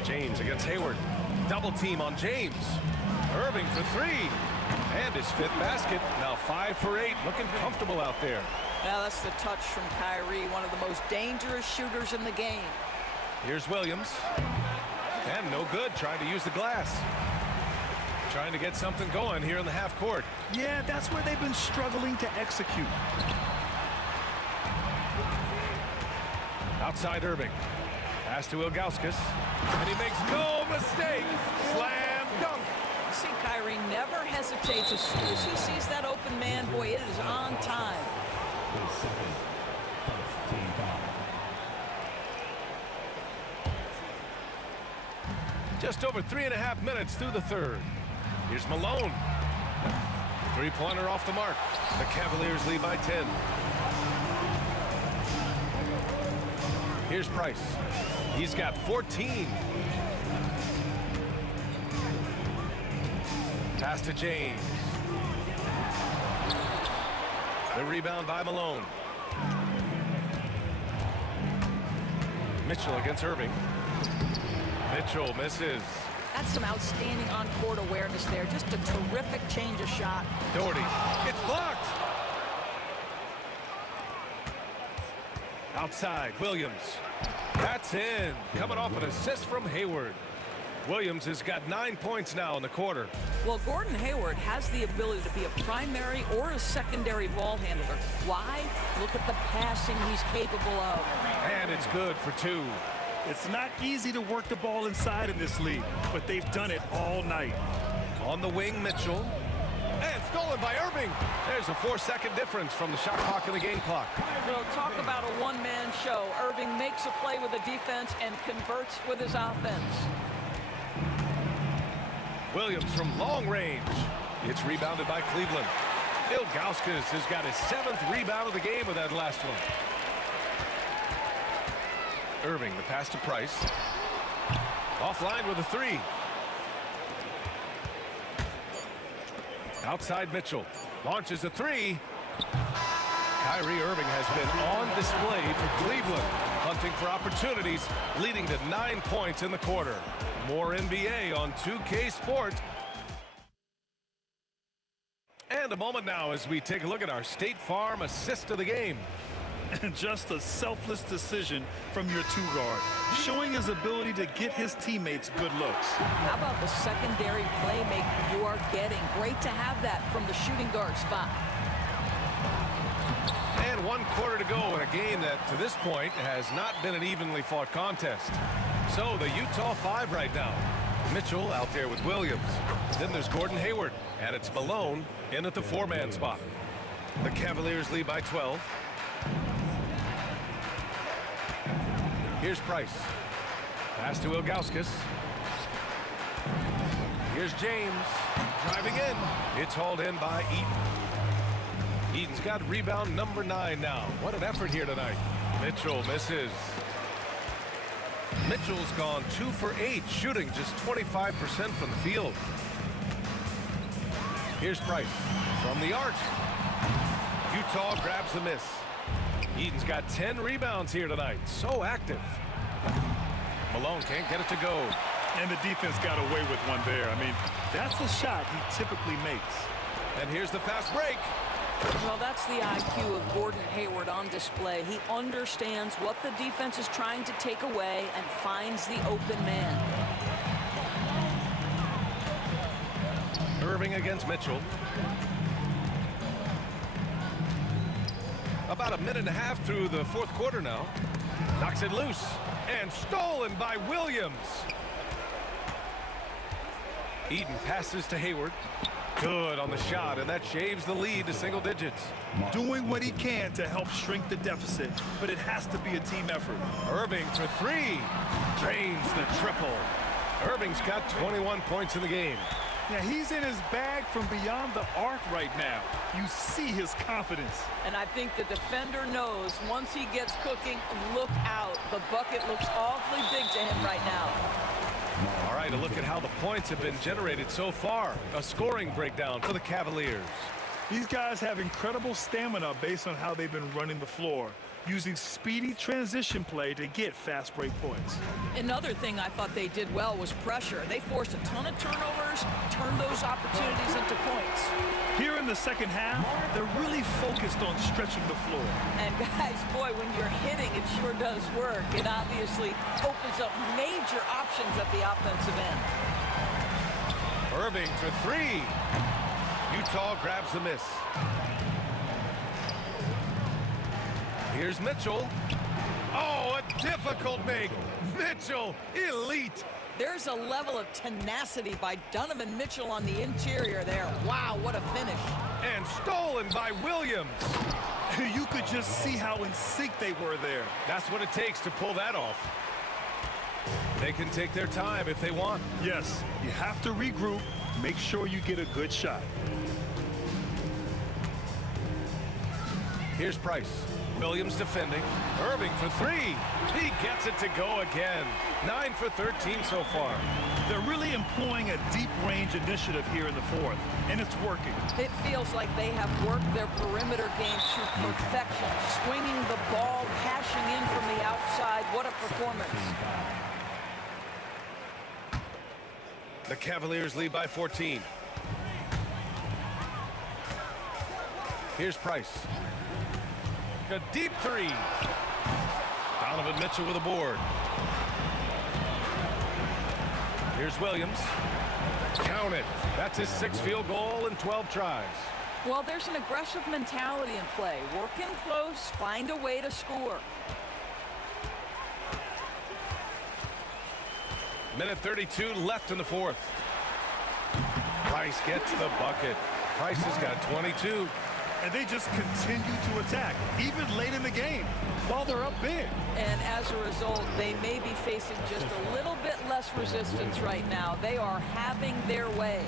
James against Hayward. Double team on James. Irving for 3. And his 5th basket. Now 5 for 8. Looking comfortable out there. Now that's the touch from Kyrie, one of the most dangerous shooters in the game. Here's Williams. And no good. Trying to use the glass. Trying to get something going here in the half court. Yeah, that's where they've been struggling to execute. Outside Irving. Pass to Ilgauskas. And he makes no mistake. Slam dunk. See, Kyrie never hesitates. As soon as he sees that open man, boy, it is on time. Just over 3.5 minutes through the 3rd. Here's Malone. 3-pointer off the mark. The Cavaliers lead by 10. Here's Price. He's got 14. Pass to James. The rebound by Malone. Mitchell against Irving. Mitchell misses. That's some outstanding on-court awareness there. Just a terrific change of shot. Doherty. It's blocked. Outside, Williams. That's in. Coming off an assist from Hayward. Williams has got 9 points now in the quarter. Well, Gordon Hayward has the ability to be a primary or a secondary ball handler. Why? Look at the passing he's capable of. And it's good for 2. It's not easy to work the ball inside in this league, but they've done it all night. On the wing, Mitchell. And stolen by Irving. There's a 4-second difference from the shot clock and the game clock. Well, talk about a one-man show. Irving makes a play with the defense and converts with his offense. Williams from long range. It's rebounded by Cleveland. Ilgauskas has got his 7th rebound of the game with that last one. Irving, the pass to Price. Offline with a 3. Outside Mitchell. Launches a 3. Kyrie Irving has been on display for Cleveland. Hunting for opportunities, leading to 9 points in the quarter. More NBA on 2K Sports. And a moment now as we take a look at our State Farm assist of the game. And just a selfless decision from your two-guard, showing his ability to get his teammates good looks. How about the secondary playmaker you are getting? Great to have that from the shooting guard spot. And 1 quarter to go in a game that, to this point, has not been an evenly fought contest. So the Utah 5 right now. Mitchell out there with Williams. Then there's Gordon Hayward, and it's Malone in at the 4-man spot. The Cavaliers lead by 12. Here's Price. Pass to Ilgauskas. Here's James driving in. It's hauled in by Eaton. Eaton's got rebound number 9 now. What an effort here tonight. Mitchell misses. Mitchell's gone 2 for 8, shooting just 25% from the field. Here's Price from the arc. Utah grabs the miss. Eaton's got 10 rebounds here tonight. So active. Malone can't get it to go. And the defense got away with one there. I mean, that's a shot he typically makes. And here's the fast break. Well, that's the IQ of Gordon Hayward on display. He understands what the defense is trying to take away and finds the open man. Irving against Mitchell. About a minute and a half through the 4th quarter now. Knocks it loose. And stolen by Williams. Eaton passes to Hayward. Good on the shot, and that shaves the lead to single digits. Doing what he can to help shrink the deficit, but it has to be a team effort. Irving for 3. Drains the triple. Irving's got 21 points in the game. Yeah, he's in his bag from beyond the arc right now. You see his confidence. And I think the defender knows once he gets cooking, look out. The bucket looks awfully big to him right now. All right, a look at how the points have been generated so far. A scoring breakdown for the Cavaliers. These guys have incredible stamina based on how they've been running the floor, using speedy transition play to get fast break points. Another thing I thought they did well was pressure. They forced a ton of turnovers, turned those opportunities into points. Here in the second half, they're really focused on stretching the floor. And guys, boy, when you're hitting, it sure does work. It obviously opens up major options at the offensive end. Irving for 3. Utah grabs the miss. Here's Mitchell. Oh, a difficult make. Mitchell, elite. There's a level of tenacity by Donovan Mitchell on the interior there. Wow, what a finish. And stolen by Williams. You could just see how in sync they were there. That's what it takes to pull that off. They can take their time if they want. Yes, you have to regroup. Make sure you get a good shot. Here's Price. Williams defending. Irving for 3. He gets it to go again. 9 for 13 so far. They're really employing a deep range initiative here in the 4th, and it's working. It feels like they have worked their perimeter game to perfection. Swinging the ball, cashing in from the outside. What a performance. The Cavaliers lead by 14. Here's Price. A deep 3. Donovan Mitchell with a board. Here's Williams. Count it. That's his 6th field goal in 12 tries. Well, there's an aggressive mentality in play. Work in close, find a way to score. Minute 32 left in the 4th. Price gets the bucket. Price has got 22. And they just continue to attack, even late in the game, while they're up big. And as a result, they may be facing just a little bit less resistance right now. They are having their way.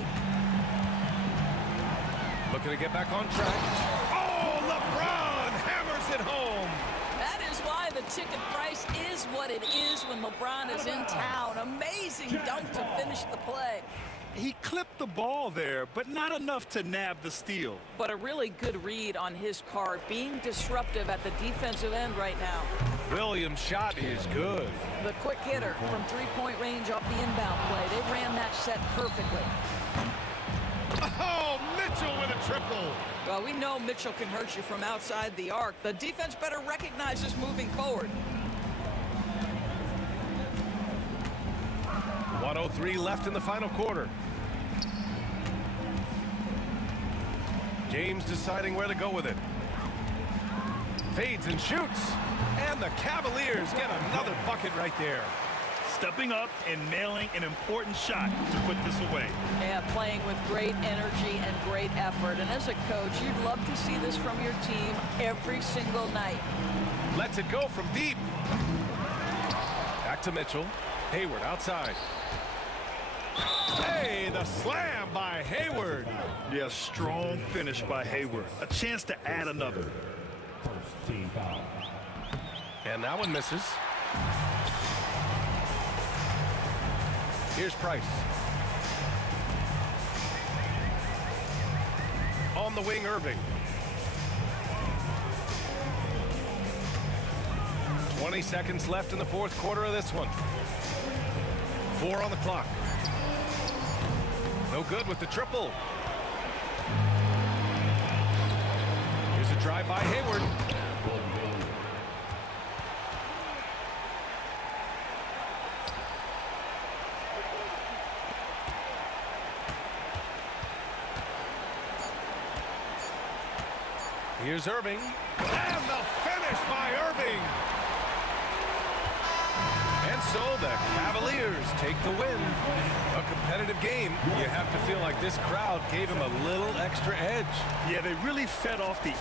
Looking to get back on track. Oh, LeBron hammers it home. That is why the ticket price is what it is when LeBron is in town. Amazing dunk to finish the play. He clipped the ball there, but not enough to nab the steal. But a really good read on his part, being disruptive at the defensive end right now. Williams' shot is good. The quick hitter from 3-point range off the inbound play. They ran that set perfectly. Oh, Mitchell with a triple. Well, we know Mitchell can hurt you from outside the arc. The defense better recognize this moving forward. 1:03 left in the final quarter. James deciding where to go with it. Fades and shoots. And the Cavaliers get another bucket right there. Stepping up and nailing an important shot to put this away. Yeah, playing with great energy and great effort. And as a coach, you'd love to see this from your team every single night. Lets it go from deep. Back to Mitchell. Hayward outside. Hey, the slam by Hayward. Yeah, strong finish by Hayward. A chance to add another. First team foul. And that one misses. Here's Price. On the wing, Irving. 20 seconds left in the fourth quarter of this one. 4 on the clock. No good with the triple. Here's a drive by Hayward. Here's Irving. And the finish by Irving. And so the Cavaliers take the win. A competitive game. You have to feel like this crowd gave him a little extra edge. Yeah, they really fed off the...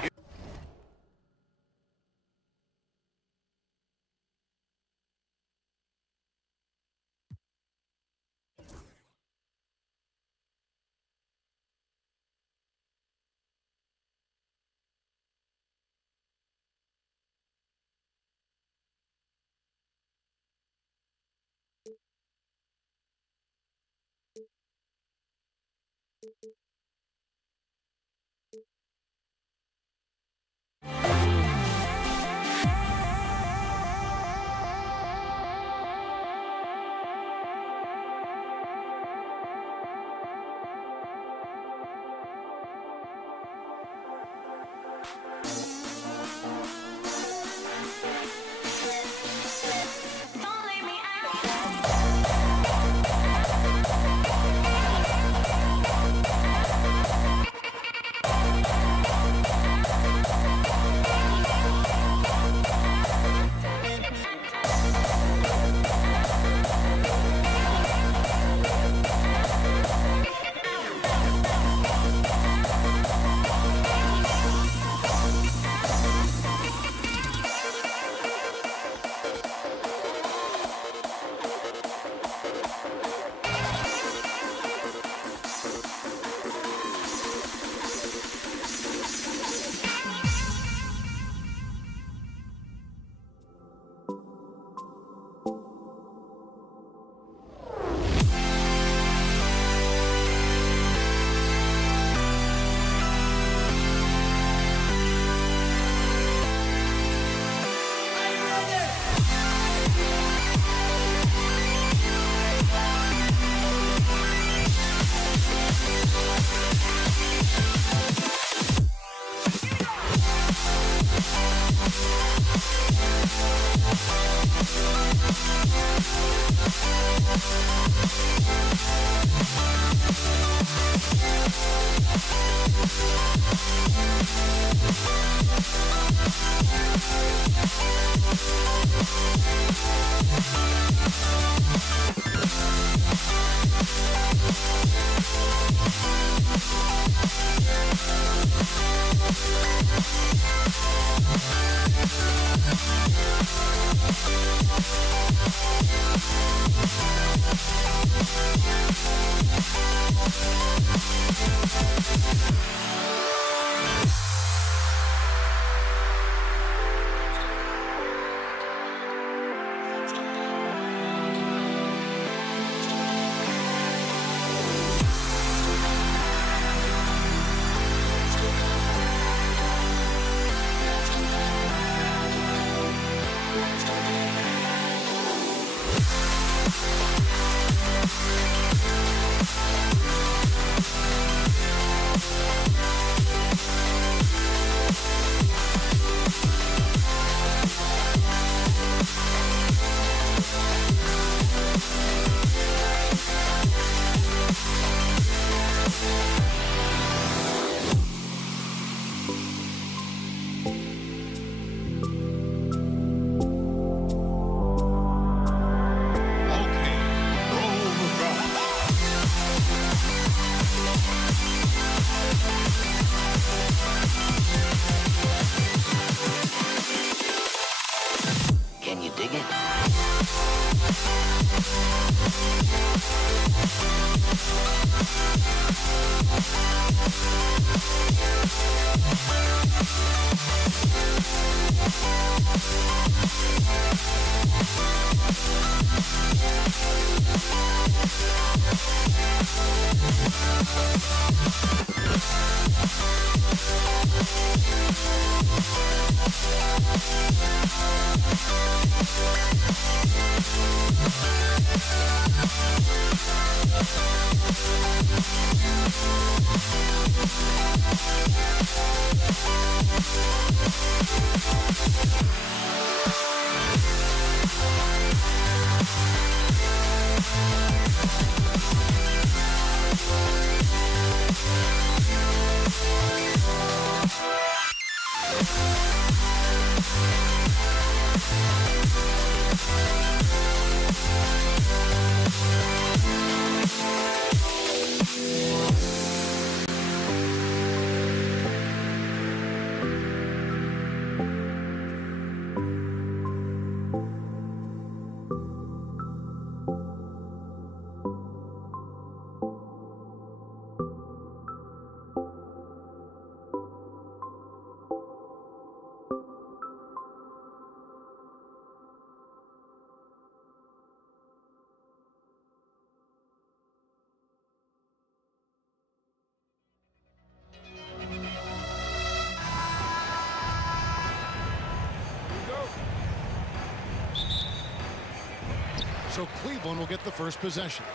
So Cleveland will get the first possession.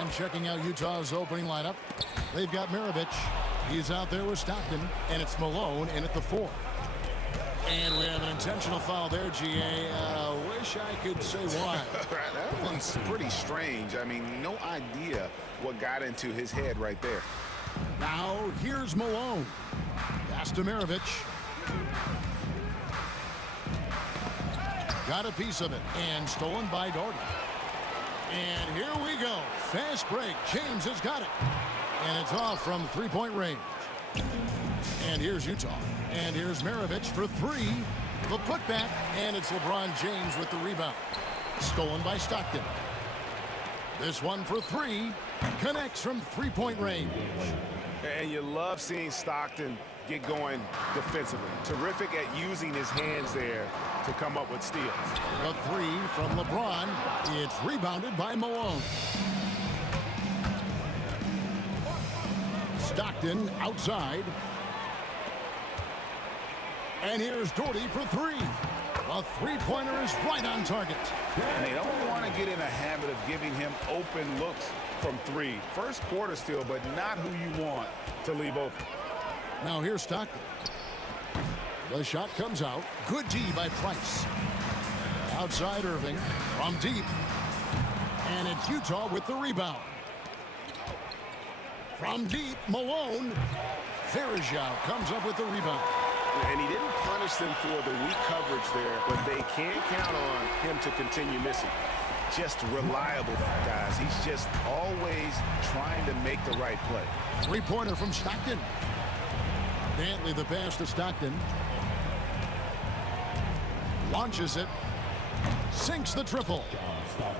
And checking out Utah's opening lineup, they've got Maravich. He's out there with Stockton, and it's Malone in at the 4. And we have an intentional foul there, GA. Wish I could say why. That one's pretty strange. I mean, no idea what got into his head right there. Now, here's Malone. Pass to Maravich. Got a piece of it, and stolen by Doherty. And here we go. Fast break. James has got it. And it's off from three-point range. And here's Utah. And here's Maravich for 3. The putback. And it's LeBron James with the rebound. Stolen by Stockton. This one for 3. Connects from three-point range. And you love seeing Stockton get going defensively. Terrific at using his hands there to come up with steals. The 3 from LeBron. It's rebounded by Malone. Stockton outside. And here's Doherty for 3. A three-pointer is right on target. And they don't want to get in a habit of giving him open looks from 3. First quarter still, but not who you want to leave open. Now here's Stockton. The shot comes out. Good D by Price. Outside Irving from deep. And it's Utah with the rebound. From deep, Malone. Verjao comes up with the rebound. And he didn't punish them for the weak coverage there, but they can't count on him to continue missing. Just reliable, guys. He's just always trying to make the right play. Three-pointer from Stockton. Dantley the pass to Stockton. Launches it. Sinks the triple.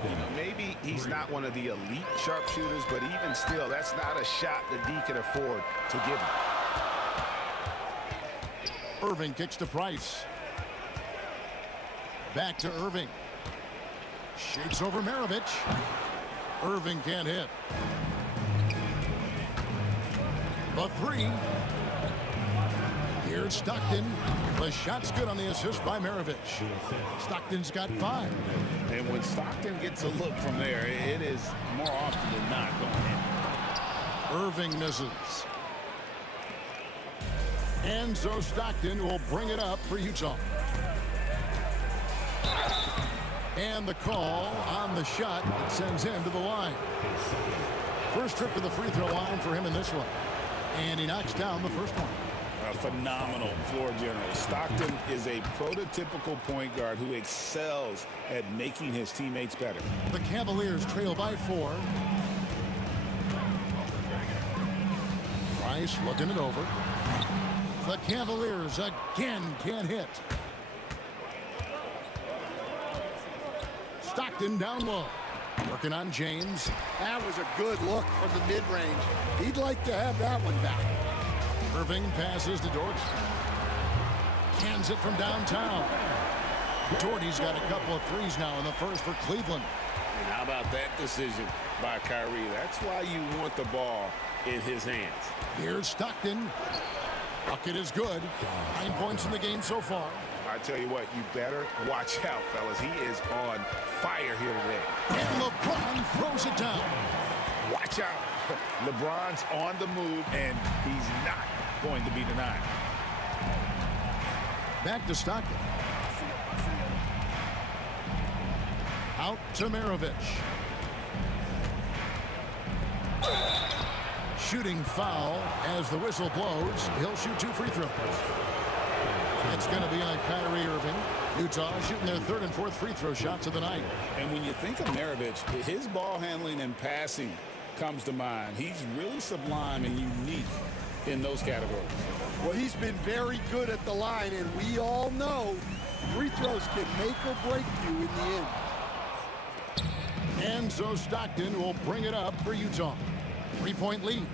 You know, maybe he's not one of the elite sharpshooters, but even still, that's not a shot that D can afford to give him. Irving kicks to Price. Back to Irving. Shakes over Maravich. Irving can't hit. The 3. Here's Stockton. The shot's good on the assist by Maravich. Stockton's got 5. And when Stockton gets a look from there, it is more often than not going in. Irving misses. And so Stockton will bring it up for Utah. And the call on the shot that sends him to the line. First trip to the free throw line for him in this one. And he knocks down the first one. A phenomenal floor general. Stockton is a prototypical point guard who excels at making his teammates better. The Cavaliers trail by 4. Price looking it over. The Cavaliers again can't hit. Stockton down low. Working on James. That was a good look from the mid-range. He'd like to have that one back. Irving passes to Doherty. Cans it from downtown. Doherty's got a couple of threes now in the first for Cleveland. And how about that decision by Kyrie? That's why you want the ball in his hands. Here's Stockton. Bucket is good. 9 points in the game so far. I tell you what, you better watch out, fellas. He is on fire here today. And LeBron throws it down. Watch out. LeBron's on the move, and he's not going to be denied. Back to Stockton. Out to Maravich. Shooting foul as the whistle blows. He'll shoot 2 free throws. It's going to be on Kyrie Irving. Utah shooting their 3rd and 4th free throw shots of the night. And when you think of Maravich, his ball handling and passing comes to mind. He's really sublime and unique in those categories. Well, he's been very good at the line, and we all know free throws can make or break you in the end. And so Stockton will bring it up for Utah. 3-point lead.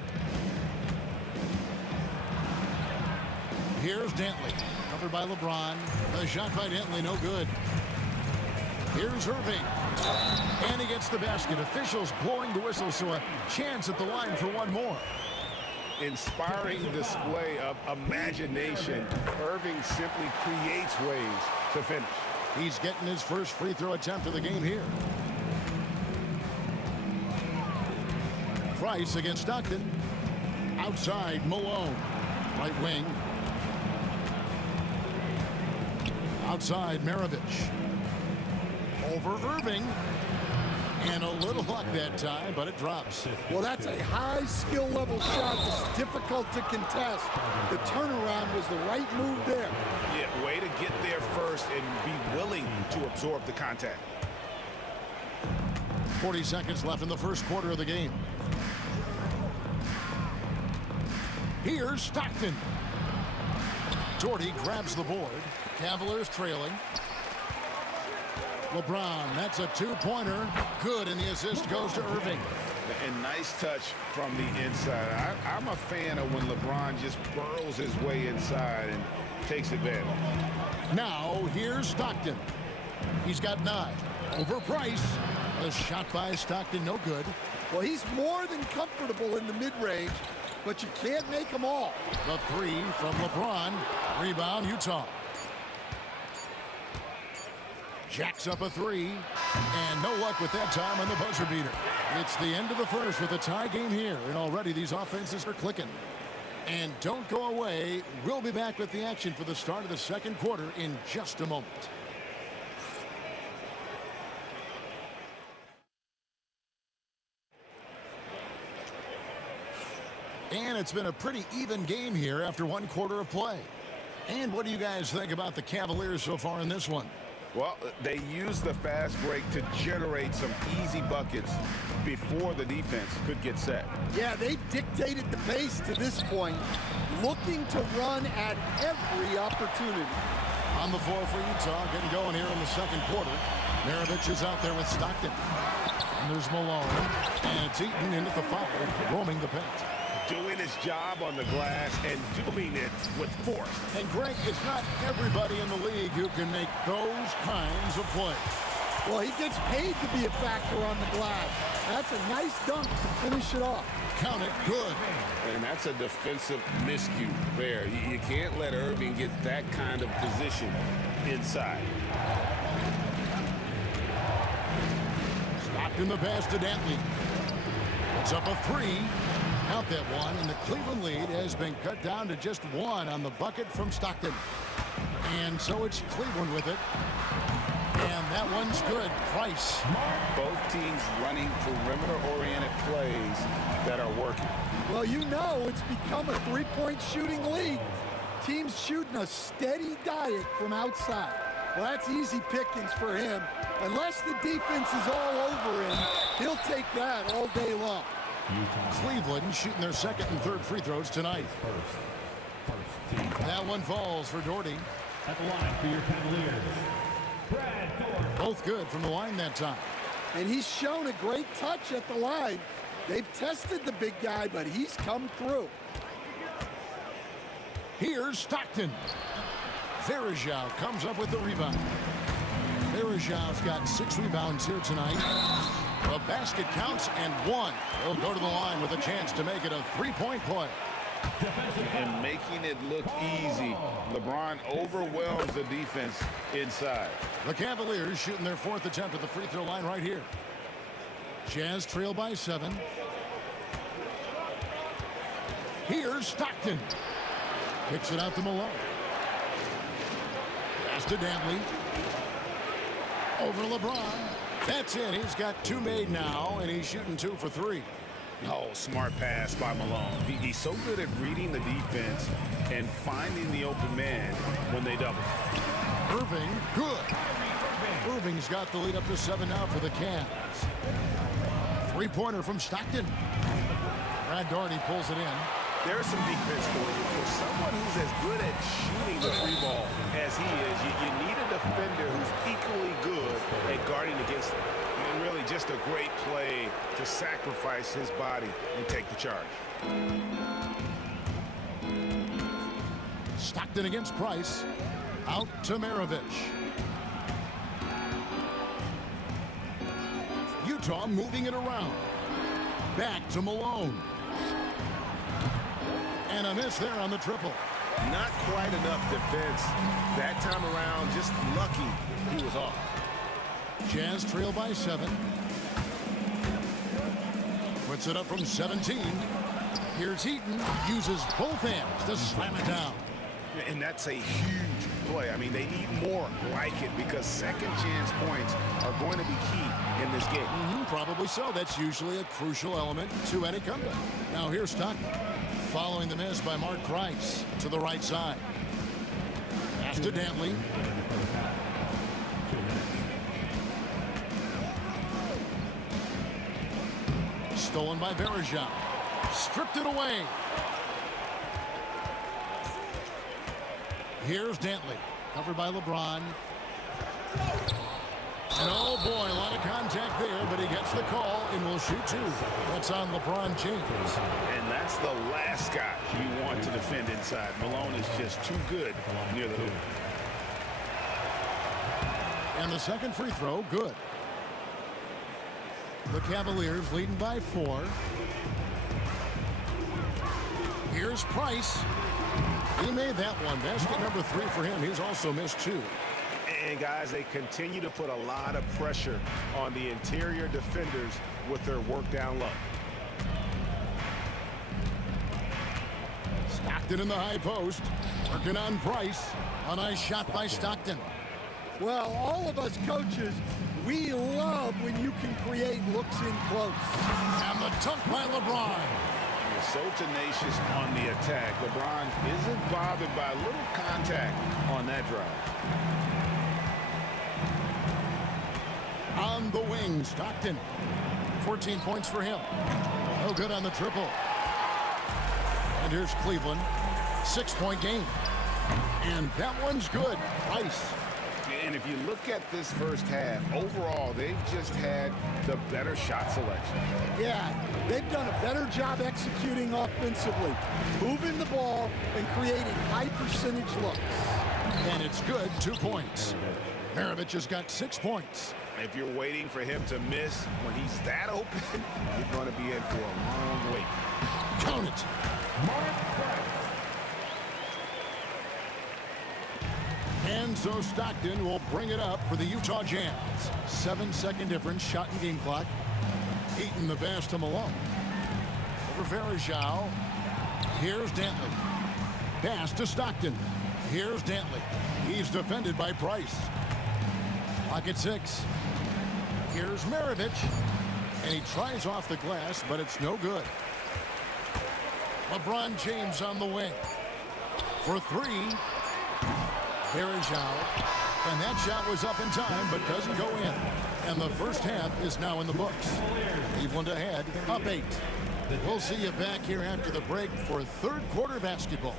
Here's Dantley. Covered by LeBron. A shot by Dantley, no good. Here's Irving. And he gets the basket. Officials blowing the whistle, so a chance at the line for one more. Inspiring display of imagination. Irving simply creates ways to finish. He's getting his first free throw attempt of the game here. Price against Stockton. Outside, Malone. Right wing. Outside, Maravich. Over Irving. And a little luck that time, but it drops. Well, that's a high skill level shot that's difficult to contest. The turnaround was the right move there. Yeah, way to get there first and be willing to absorb the contact. 40 seconds left in the first quarter of the game. Here's Stockton. Doherty grabs the board. Cavaliers trailing. LeBron, that's a 2-pointer. Good, and the assist goes to Irving. And nice touch from the inside. I'm a fan of when LeBron just burrows his way inside and takes advantage. Now, here's Stockton. He's got 9. Over Price. A shot by Stockton, no good. Well, he's more than comfortable in the mid-range, but you can't make them all. The 3 from LeBron. Rebound, Utah. Jacks up a 3, and no luck with that time on the buzzer beater. It's the end of the first with a tie game here, and already these offenses are clicking. And don't go away. We'll be back with the action for the start of the second quarter in just a moment. And it's been a pretty even game here after 1 quarter of play. And what do you guys think about the Cavaliers so far in this one? Well, they used the fast break to generate some easy buckets before the defense could get set. Yeah, they've dictated the pace to this point, looking to run at every opportunity. On the floor for Utah, getting going here in the second quarter. Maravich is out there with Stockton. And there's Malone. And it's Eaton into the foul, roaming the paint. Doing his job on the glass and doing it with force. And Greg, it's not everybody in the league who can make those kinds of plays. Well, he gets paid to be a factor on the glass. That's a nice dunk to finish it off. Count it, good. And that's a defensive miscue there. You can't let Irving get that kind of position inside. Stockton the pass to Dantley. It's up a 3. Count that one, and the Cleveland lead has been cut down to just 1 on the bucket from Stockton. And so it's Cleveland with it. And that one's good. Price. Both teams running perimeter-oriented plays that are working. Well, you know it's become a 3-point shooting league. Teams shooting a steady diet from outside. Well, that's easy pickings for him. Unless the defense is all over him, he'll take that all day long. Cleveland shooting their second and third free throws tonight. That one falls for Doherty. At the line for your Cavaliers, Brad Doherty. Both good from the line that time. And he's shown a great touch at the line. They've tested the big guy, but he's come through. Here's Stockton. Verajao comes up with the rebound. Verajao's got 6 rebounds here tonight. The basket counts and 1. He'll go to the line with a chance to make it a 3-point play. and making it look easy. LeBron overwhelms the defense inside. The Cavaliers shooting their 4th attempt at the free throw line right here. Jazz trail by 7. Here's Stockton. Kicks it out to Malone. Pass to Dantley. Over LeBron. That's it. He's got 2 made now, and he's shooting 2 for 3. Oh, smart pass by Malone. He's so good at reading the defense and finding the open man when they double. Irving, good. Irving's got the lead up to 7 now for the Cavs. 3-pointer from Stockton. Brad Daugherty pulls it in. There's some defense for you. For someone who's as good at shooting the 3 ball as he is, you need a defender who's equally good at guarding against him. And really just a great play to sacrifice his body and take the charge. Stockton against Price. Out to Maravich. Utah moving it around. Back to Malone. And a miss there on the triple. Not quite enough defense that time around. Just lucky he was off. Jazz trail by 7. Puts it up from 17. Here's Heaton. Uses both hands to slam it down. And that's a huge play. I mean, they need more like it because second chance points are going to be key in this game. Probably so. That's usually a crucial element to any comeback. Now here's Stockton. Following the miss by Mark Price to the right side. Pass to Dantley. Stolen by Varejao. Stripped it away. Here's Dantley. Covered by LeBron. And oh boy, a lot of contact there, but he gets the call and will shoot 2. That's on LeBron James. And that's the last guy you want to defend inside. Malone is just too good near the hoop. And the second free throw, good. The Cavaliers leading by 4. Here's Price. He made that one. Basket number 3 for him. He's also missed 2. And guys, they continue to put a lot of pressure on the interior defenders with their work down low. Stockton in the high post. Working on Price. A nice shot by Stockton. Well, all of us coaches, we love when you can create looks in close. And the dunk by LeBron. He's so tenacious on the attack. LeBron isn't bothered by a little contact on that drive. On the wing, Stockton. 14 points for him. No good on the triple. And here's Cleveland. 6-point game. And that one's good. Price. And if you look at this first half, overall, they've just had the better shot selection. Yeah, they've done a better job executing offensively, moving the ball and creating high percentage looks. And it's good, 2 points. Maravich has got 6 points. If you're waiting for him to miss when he's that open, you're going to be in for a long wait. Count it. Mark Price. And so Stockton will bring it up for the Utah Jazz. 7-second difference, shot and game clock. Eaton the pass to Malone. Over Varejao. Here's Dantley. Pass to Stockton. Here's Dantley. He's defended by Price. Clock at 6. Here's Maravich. And he tries off the glass, but it's no good. LeBron James on the wing. For 3. Varejao. And that shot was up in time, but doesn't go in. And the first half is now in the books. Cleveland ahead, up 8. We'll see you back here after the break for third quarter basketball.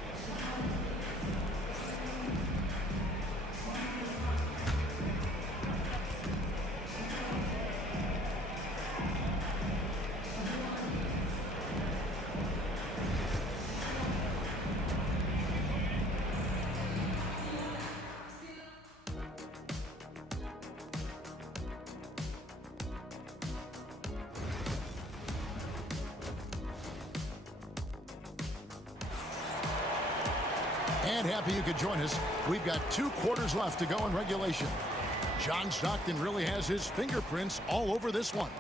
And happy you could join us. We've got 2 quarters left to go in regulation. John Stockton really has his fingerprints all over this one.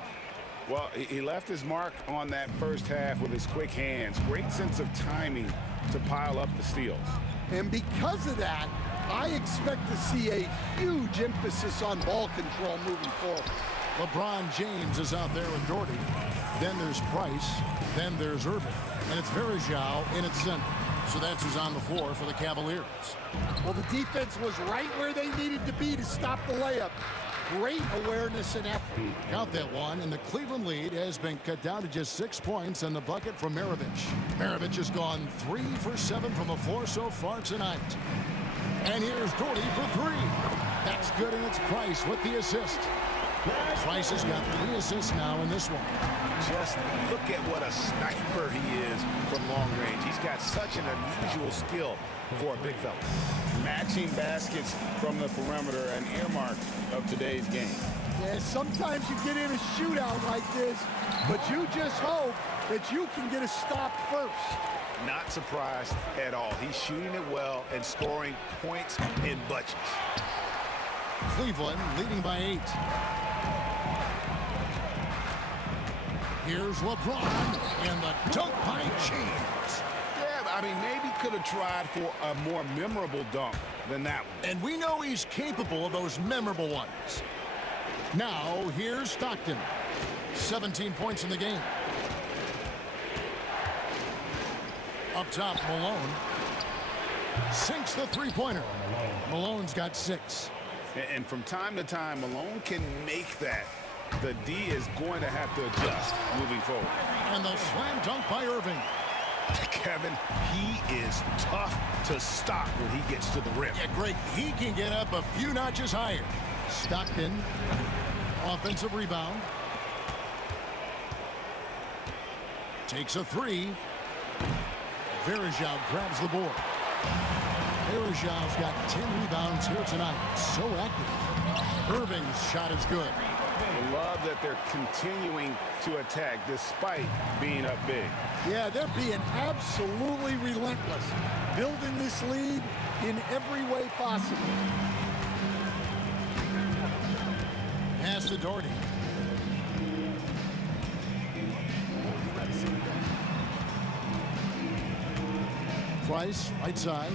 Well, he left his mark on that first half with his quick hands. Great sense of timing to pile up the steals. And because of that, I expect to see a huge emphasis on ball control moving forward. LeBron James is out there with Doherty. Then there's Price. Then there's Irving. And it's Varejao in its center. So that's who's on the floor for the Cavaliers. Well, the defense was right where they needed to be to stop the layup. Great awareness and effort. Count that one, and the Cleveland lead has been cut down to just 6 points and the bucket from Maravich. Maravich has gone 3 for 7 from the floor so far tonight. And here's Doherty for 3. That's good, and it's Price with the assist. Price has got 3 assists now in this one. Just look at what a sniper he is from long range. He's got such an unusual skill for a big fella. Matching baskets from the perimeter, an earmark of today's game. Yeah, sometimes you get in a shootout like this, but you just hope that you can get a stop first. Not surprised at all. He's shooting it well and scoring points in bunches. Cleveland leading by 8. Here's LeBron and the dunk by James. Yeah, I mean, maybe could have tried for a more memorable dunk than that one. And we know he's capable of those memorable ones. Now, here's Stockton. 17 points in the game. Up top, Malone. Sinks the three-pointer. Malone's got 6. And from time to time, Malone can make that. The D is going to have to adjust moving forward. And the slam dunk by Irving. Kevin, he is tough to stop when he gets to the rim. Yeah, Greg, he can get up a few notches higher. Stockton, offensive rebound. Takes a 3. Varejao grabs the board. Varejao's got 10 rebounds here tonight. So active. Irving's shot is good. I love that they're continuing to attack despite being up big. Yeah, they're being absolutely relentless, building this lead in every way possible. Pass to Doherty. Price, right side.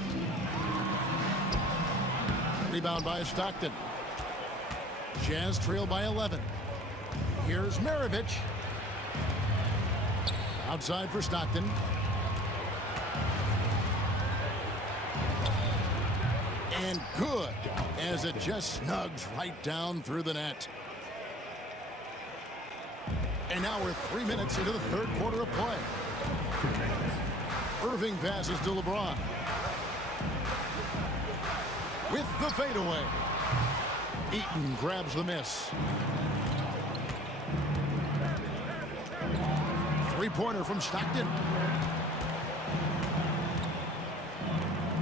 Rebound by Stockton. Jazz trail by 11. Here's Maravich. Outside for Stockton. And good, as it just snugs right down through the net. And now we're 3 minutes into the third quarter of play. Irving passes to LeBron. With the fadeaway. Eaton grabs the miss. Three-pointer from Stockton.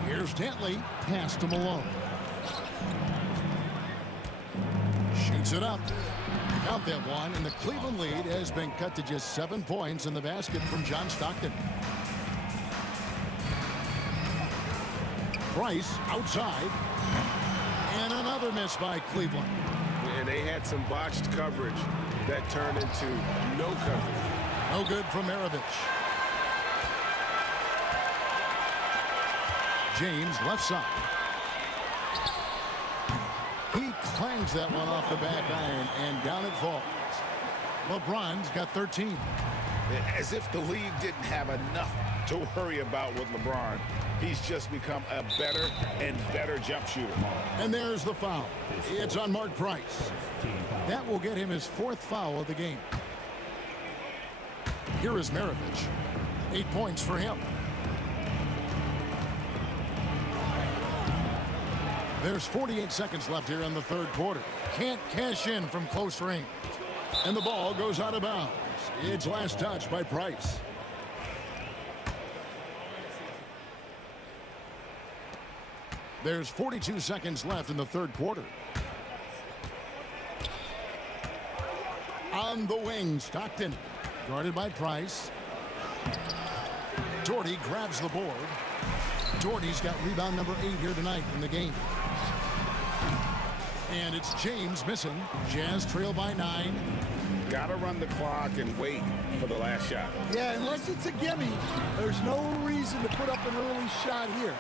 Here's Dantley. Pass to Malone. Shoots it up. Count that one, and the Cleveland lead has been cut to just 7 points in the basket from John Stockton. Price outside. And another miss by Cleveland. And they had some botched coverage that turned into no coverage. No good from Maravich. James left side. He clangs that one off the back iron, and down it falls. LeBron's got 13. As if the league didn't have enough to worry about with LeBron. He's just become a better and better jump shooter. And there's the foul. It's on Mark Price. That will get him his 4th foul of the game. Here is Maravich. 8 points for him. There's 48 seconds left here in the third quarter. Can't cash in from close range. And the ball goes out of bounds. It's last touch by Price. There's 42 seconds left in the third quarter. On the wing, Stockton. Guarded by Price. Doherty grabs the board. Doherty's got rebound number 8 here tonight in the game. And it's James missing. Jazz trail by 9. Got to run the clock and wait for the last shot. Yeah, unless it's a gimme, there's no reason to put up an early shot here.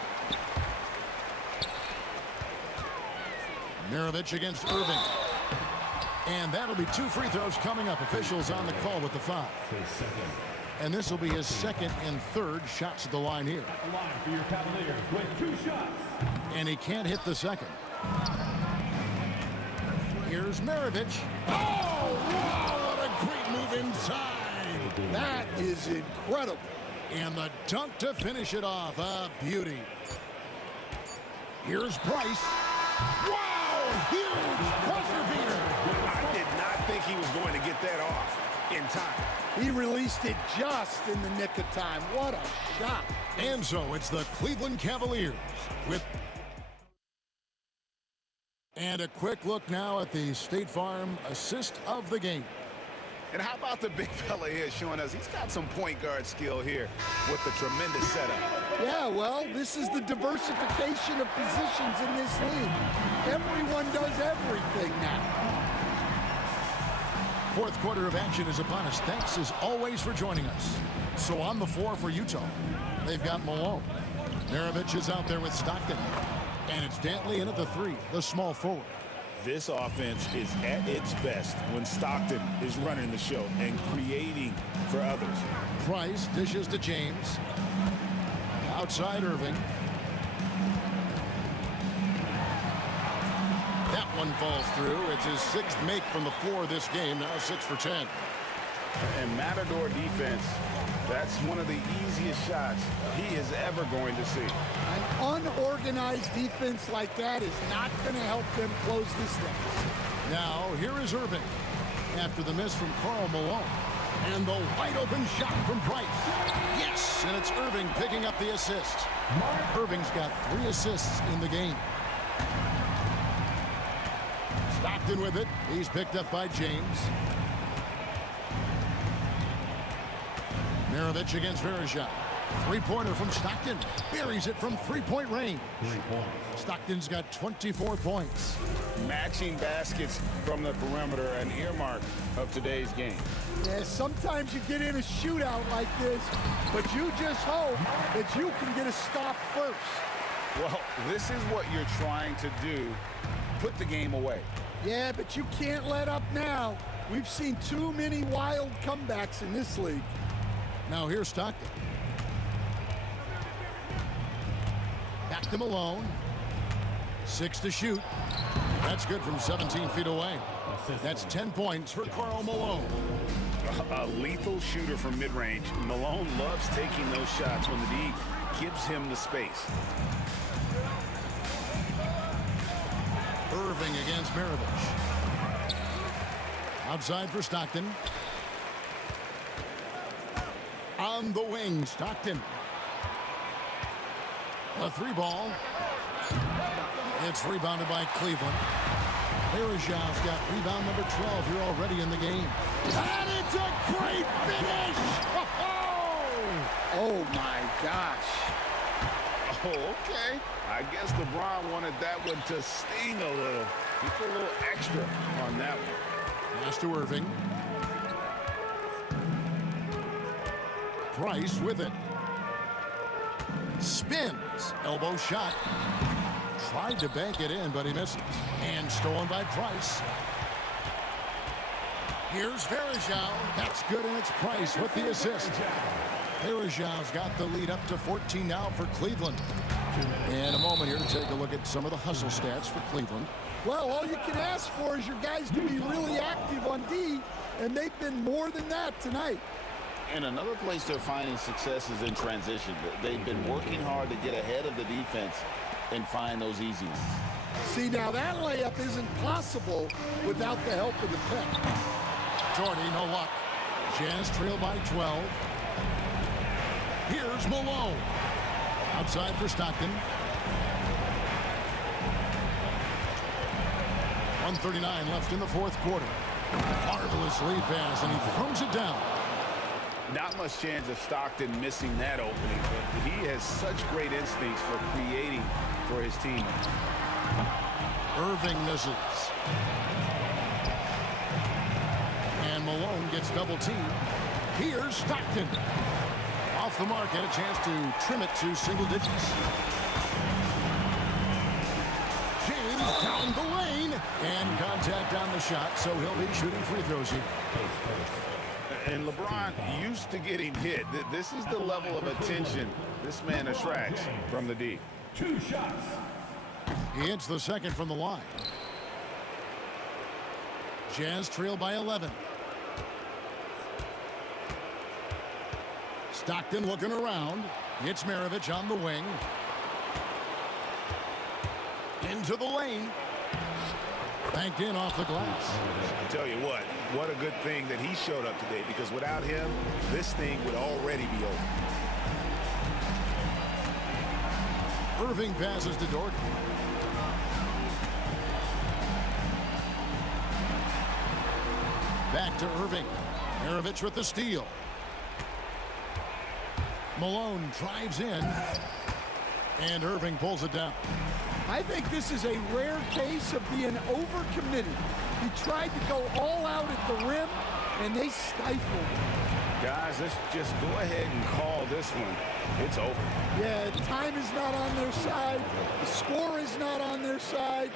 Maravich against Irving. And that'll be 2 free throws coming up. Officials on the call with the foul. And this will be his second and third shots at the line here. At the line for your Cavaliers with 2 shots. And he can't hit the second. Here's Maravich. Oh, wow, what a great move inside. That is incredible. And the dunk to finish it off. A beauty. Here's Price. Wow, huge pressure beater. I did not think he was going to get that off in time. He released it just in the nick of time. What a shot. And so it's the Cleveland Cavaliers with... And a quick look now at the State Farm assist of the game. And how about the big fella here showing us he's got some point guard skill here with the tremendous setup. Yeah, well, this is the diversification of positions in this league. Everyone does everything now. Fourth quarter of action is upon us. Thanks as always for joining us. So on the floor for Utah, they've got Malone. Maravich is out there with Stockton. And it's Dantley in at the 3, the small forward. This offense is at its best when Stockton is running the show and creating for others. Price dishes to James. Outside Irving. That one falls through. It's his 6th make from the floor this game. Now 6 for 10. And Matador defense, that's one of the easiest shots he is ever going to see. An unorganized defense like that is not going to help them close this deficit. Now, here is Irving after the miss from Karl Malone. And the wide open shot from Price. Yes, and it's Irving picking up the assist. Irving's got 3 assists in the game. Stockton with it. He's picked up by James. Maravich against Verejao. 3-pointer from Stockton. Buries it from 3-point range. Stockton's got 24 points. Matching baskets from the perimeter, an earmark of today's game. Yeah, sometimes you get in a shootout like this, but you just hope that you can get a stop first. Well, this is what you're trying to do. Put the game away. Yeah, but you can't let up now. We've seen too many wild comebacks in this league. Now here's Stockton. Back to Malone. 6 to shoot. That's good from 17 feet away. That's 10 points for Karl Malone. A lethal shooter from mid-range. Malone loves taking those shots when the D gives him the space. Irving against Maravich. Outside for Stockton. On the wing, Stockton. A 3-ball. It's rebounded by Cleveland. Verejao's got rebound number 12 here already in the game. And it's a great finish! Oh my gosh. Oh, okay. I guess LeBron wanted that one to sting a little. He put a little extra on that one. Pass to Irving. Price with it. Spins. Elbow shot. Tried to bank it in, but he misses. And stolen by Price. Here's Verejao. That's good, and it's Price with the assist. Verejao's got the lead up to 14 now for Cleveland. In a moment here to take a look at some of the hustle stats for Cleveland. Well, all you can ask for is your guys to be really active on D, and they've been more than that tonight. And another place they're finding success is in transition. They've been working hard to get ahead of the defense and find those easy ones. See, now that layup isn't possible without the help of the pick. Jordy, no luck. Jazz trail by 12. Here's Malone. Outside for Stockton. 1:39 left in the fourth quarter. Marvelous lead pass, and he throws it down. Not much chance of Stockton missing that opening, but he has such great instincts for creating for his team. Irving misses. And Malone gets double teamed. Here's Stockton. Off the mark, had a chance to trim it to single digits. James down the lane. And contact on the shot, so he'll be shooting free throws here. And LeBron used to getting hit. This is the level of attention this man attracts from the D. 2 shots. He hits the second from the line. Jazz trail by 11. Stockton looking around. Hits Maravich on the wing. Into the lane. Banked in off the glass. I tell you what a good thing that he showed up today, because without him, this thing would already be over. Irving passes to Doherty. Back to Irving. Maravich with the steal. Malone drives in. And Irving pulls it down. I think this is a rare case of being overcommitted. He tried to go all out at the rim, and they stifled him. Guys, let's just go ahead and call this one. It's over. Yeah, time is not on their side. The score is not on their side.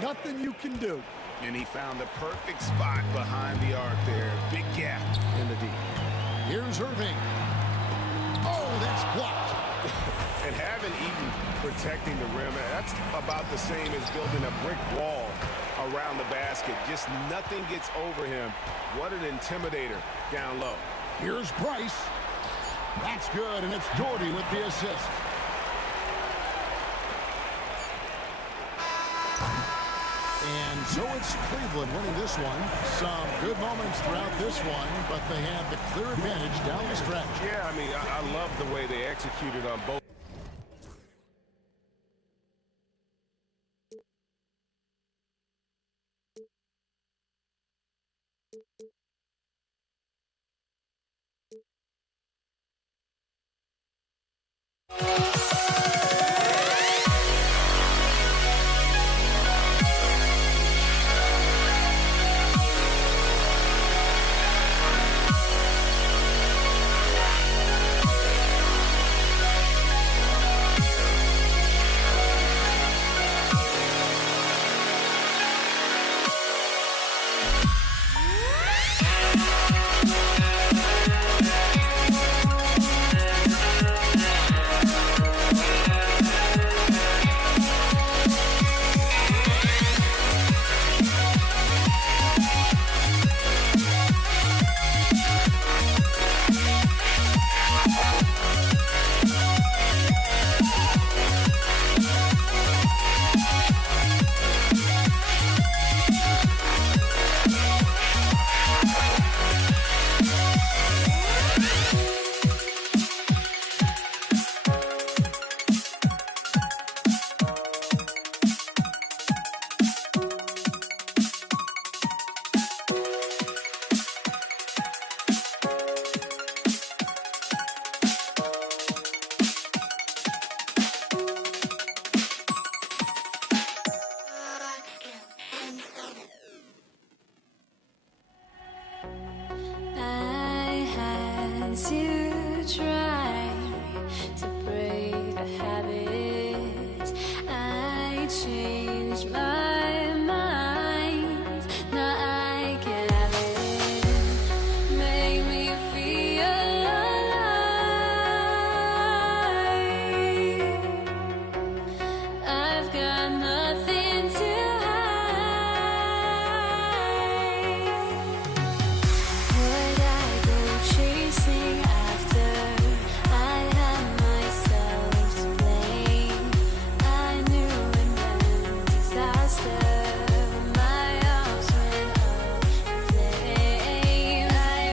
Nothing you can do. And he found the perfect spot behind the arc there. Big gap in the D. Here's Irving. Oh, that's blocked. And having Eaton protecting the rim, that's about the same as building a brick wall around the basket. Just nothing gets over him. What an intimidator down low. Here's Price. That's good, and it's Doherty with the assist. And so it's Cleveland winning this one. Some good moments throughout this one, but they have the clear advantage down the stretch. Yeah, I mean, I love the way they executed on both.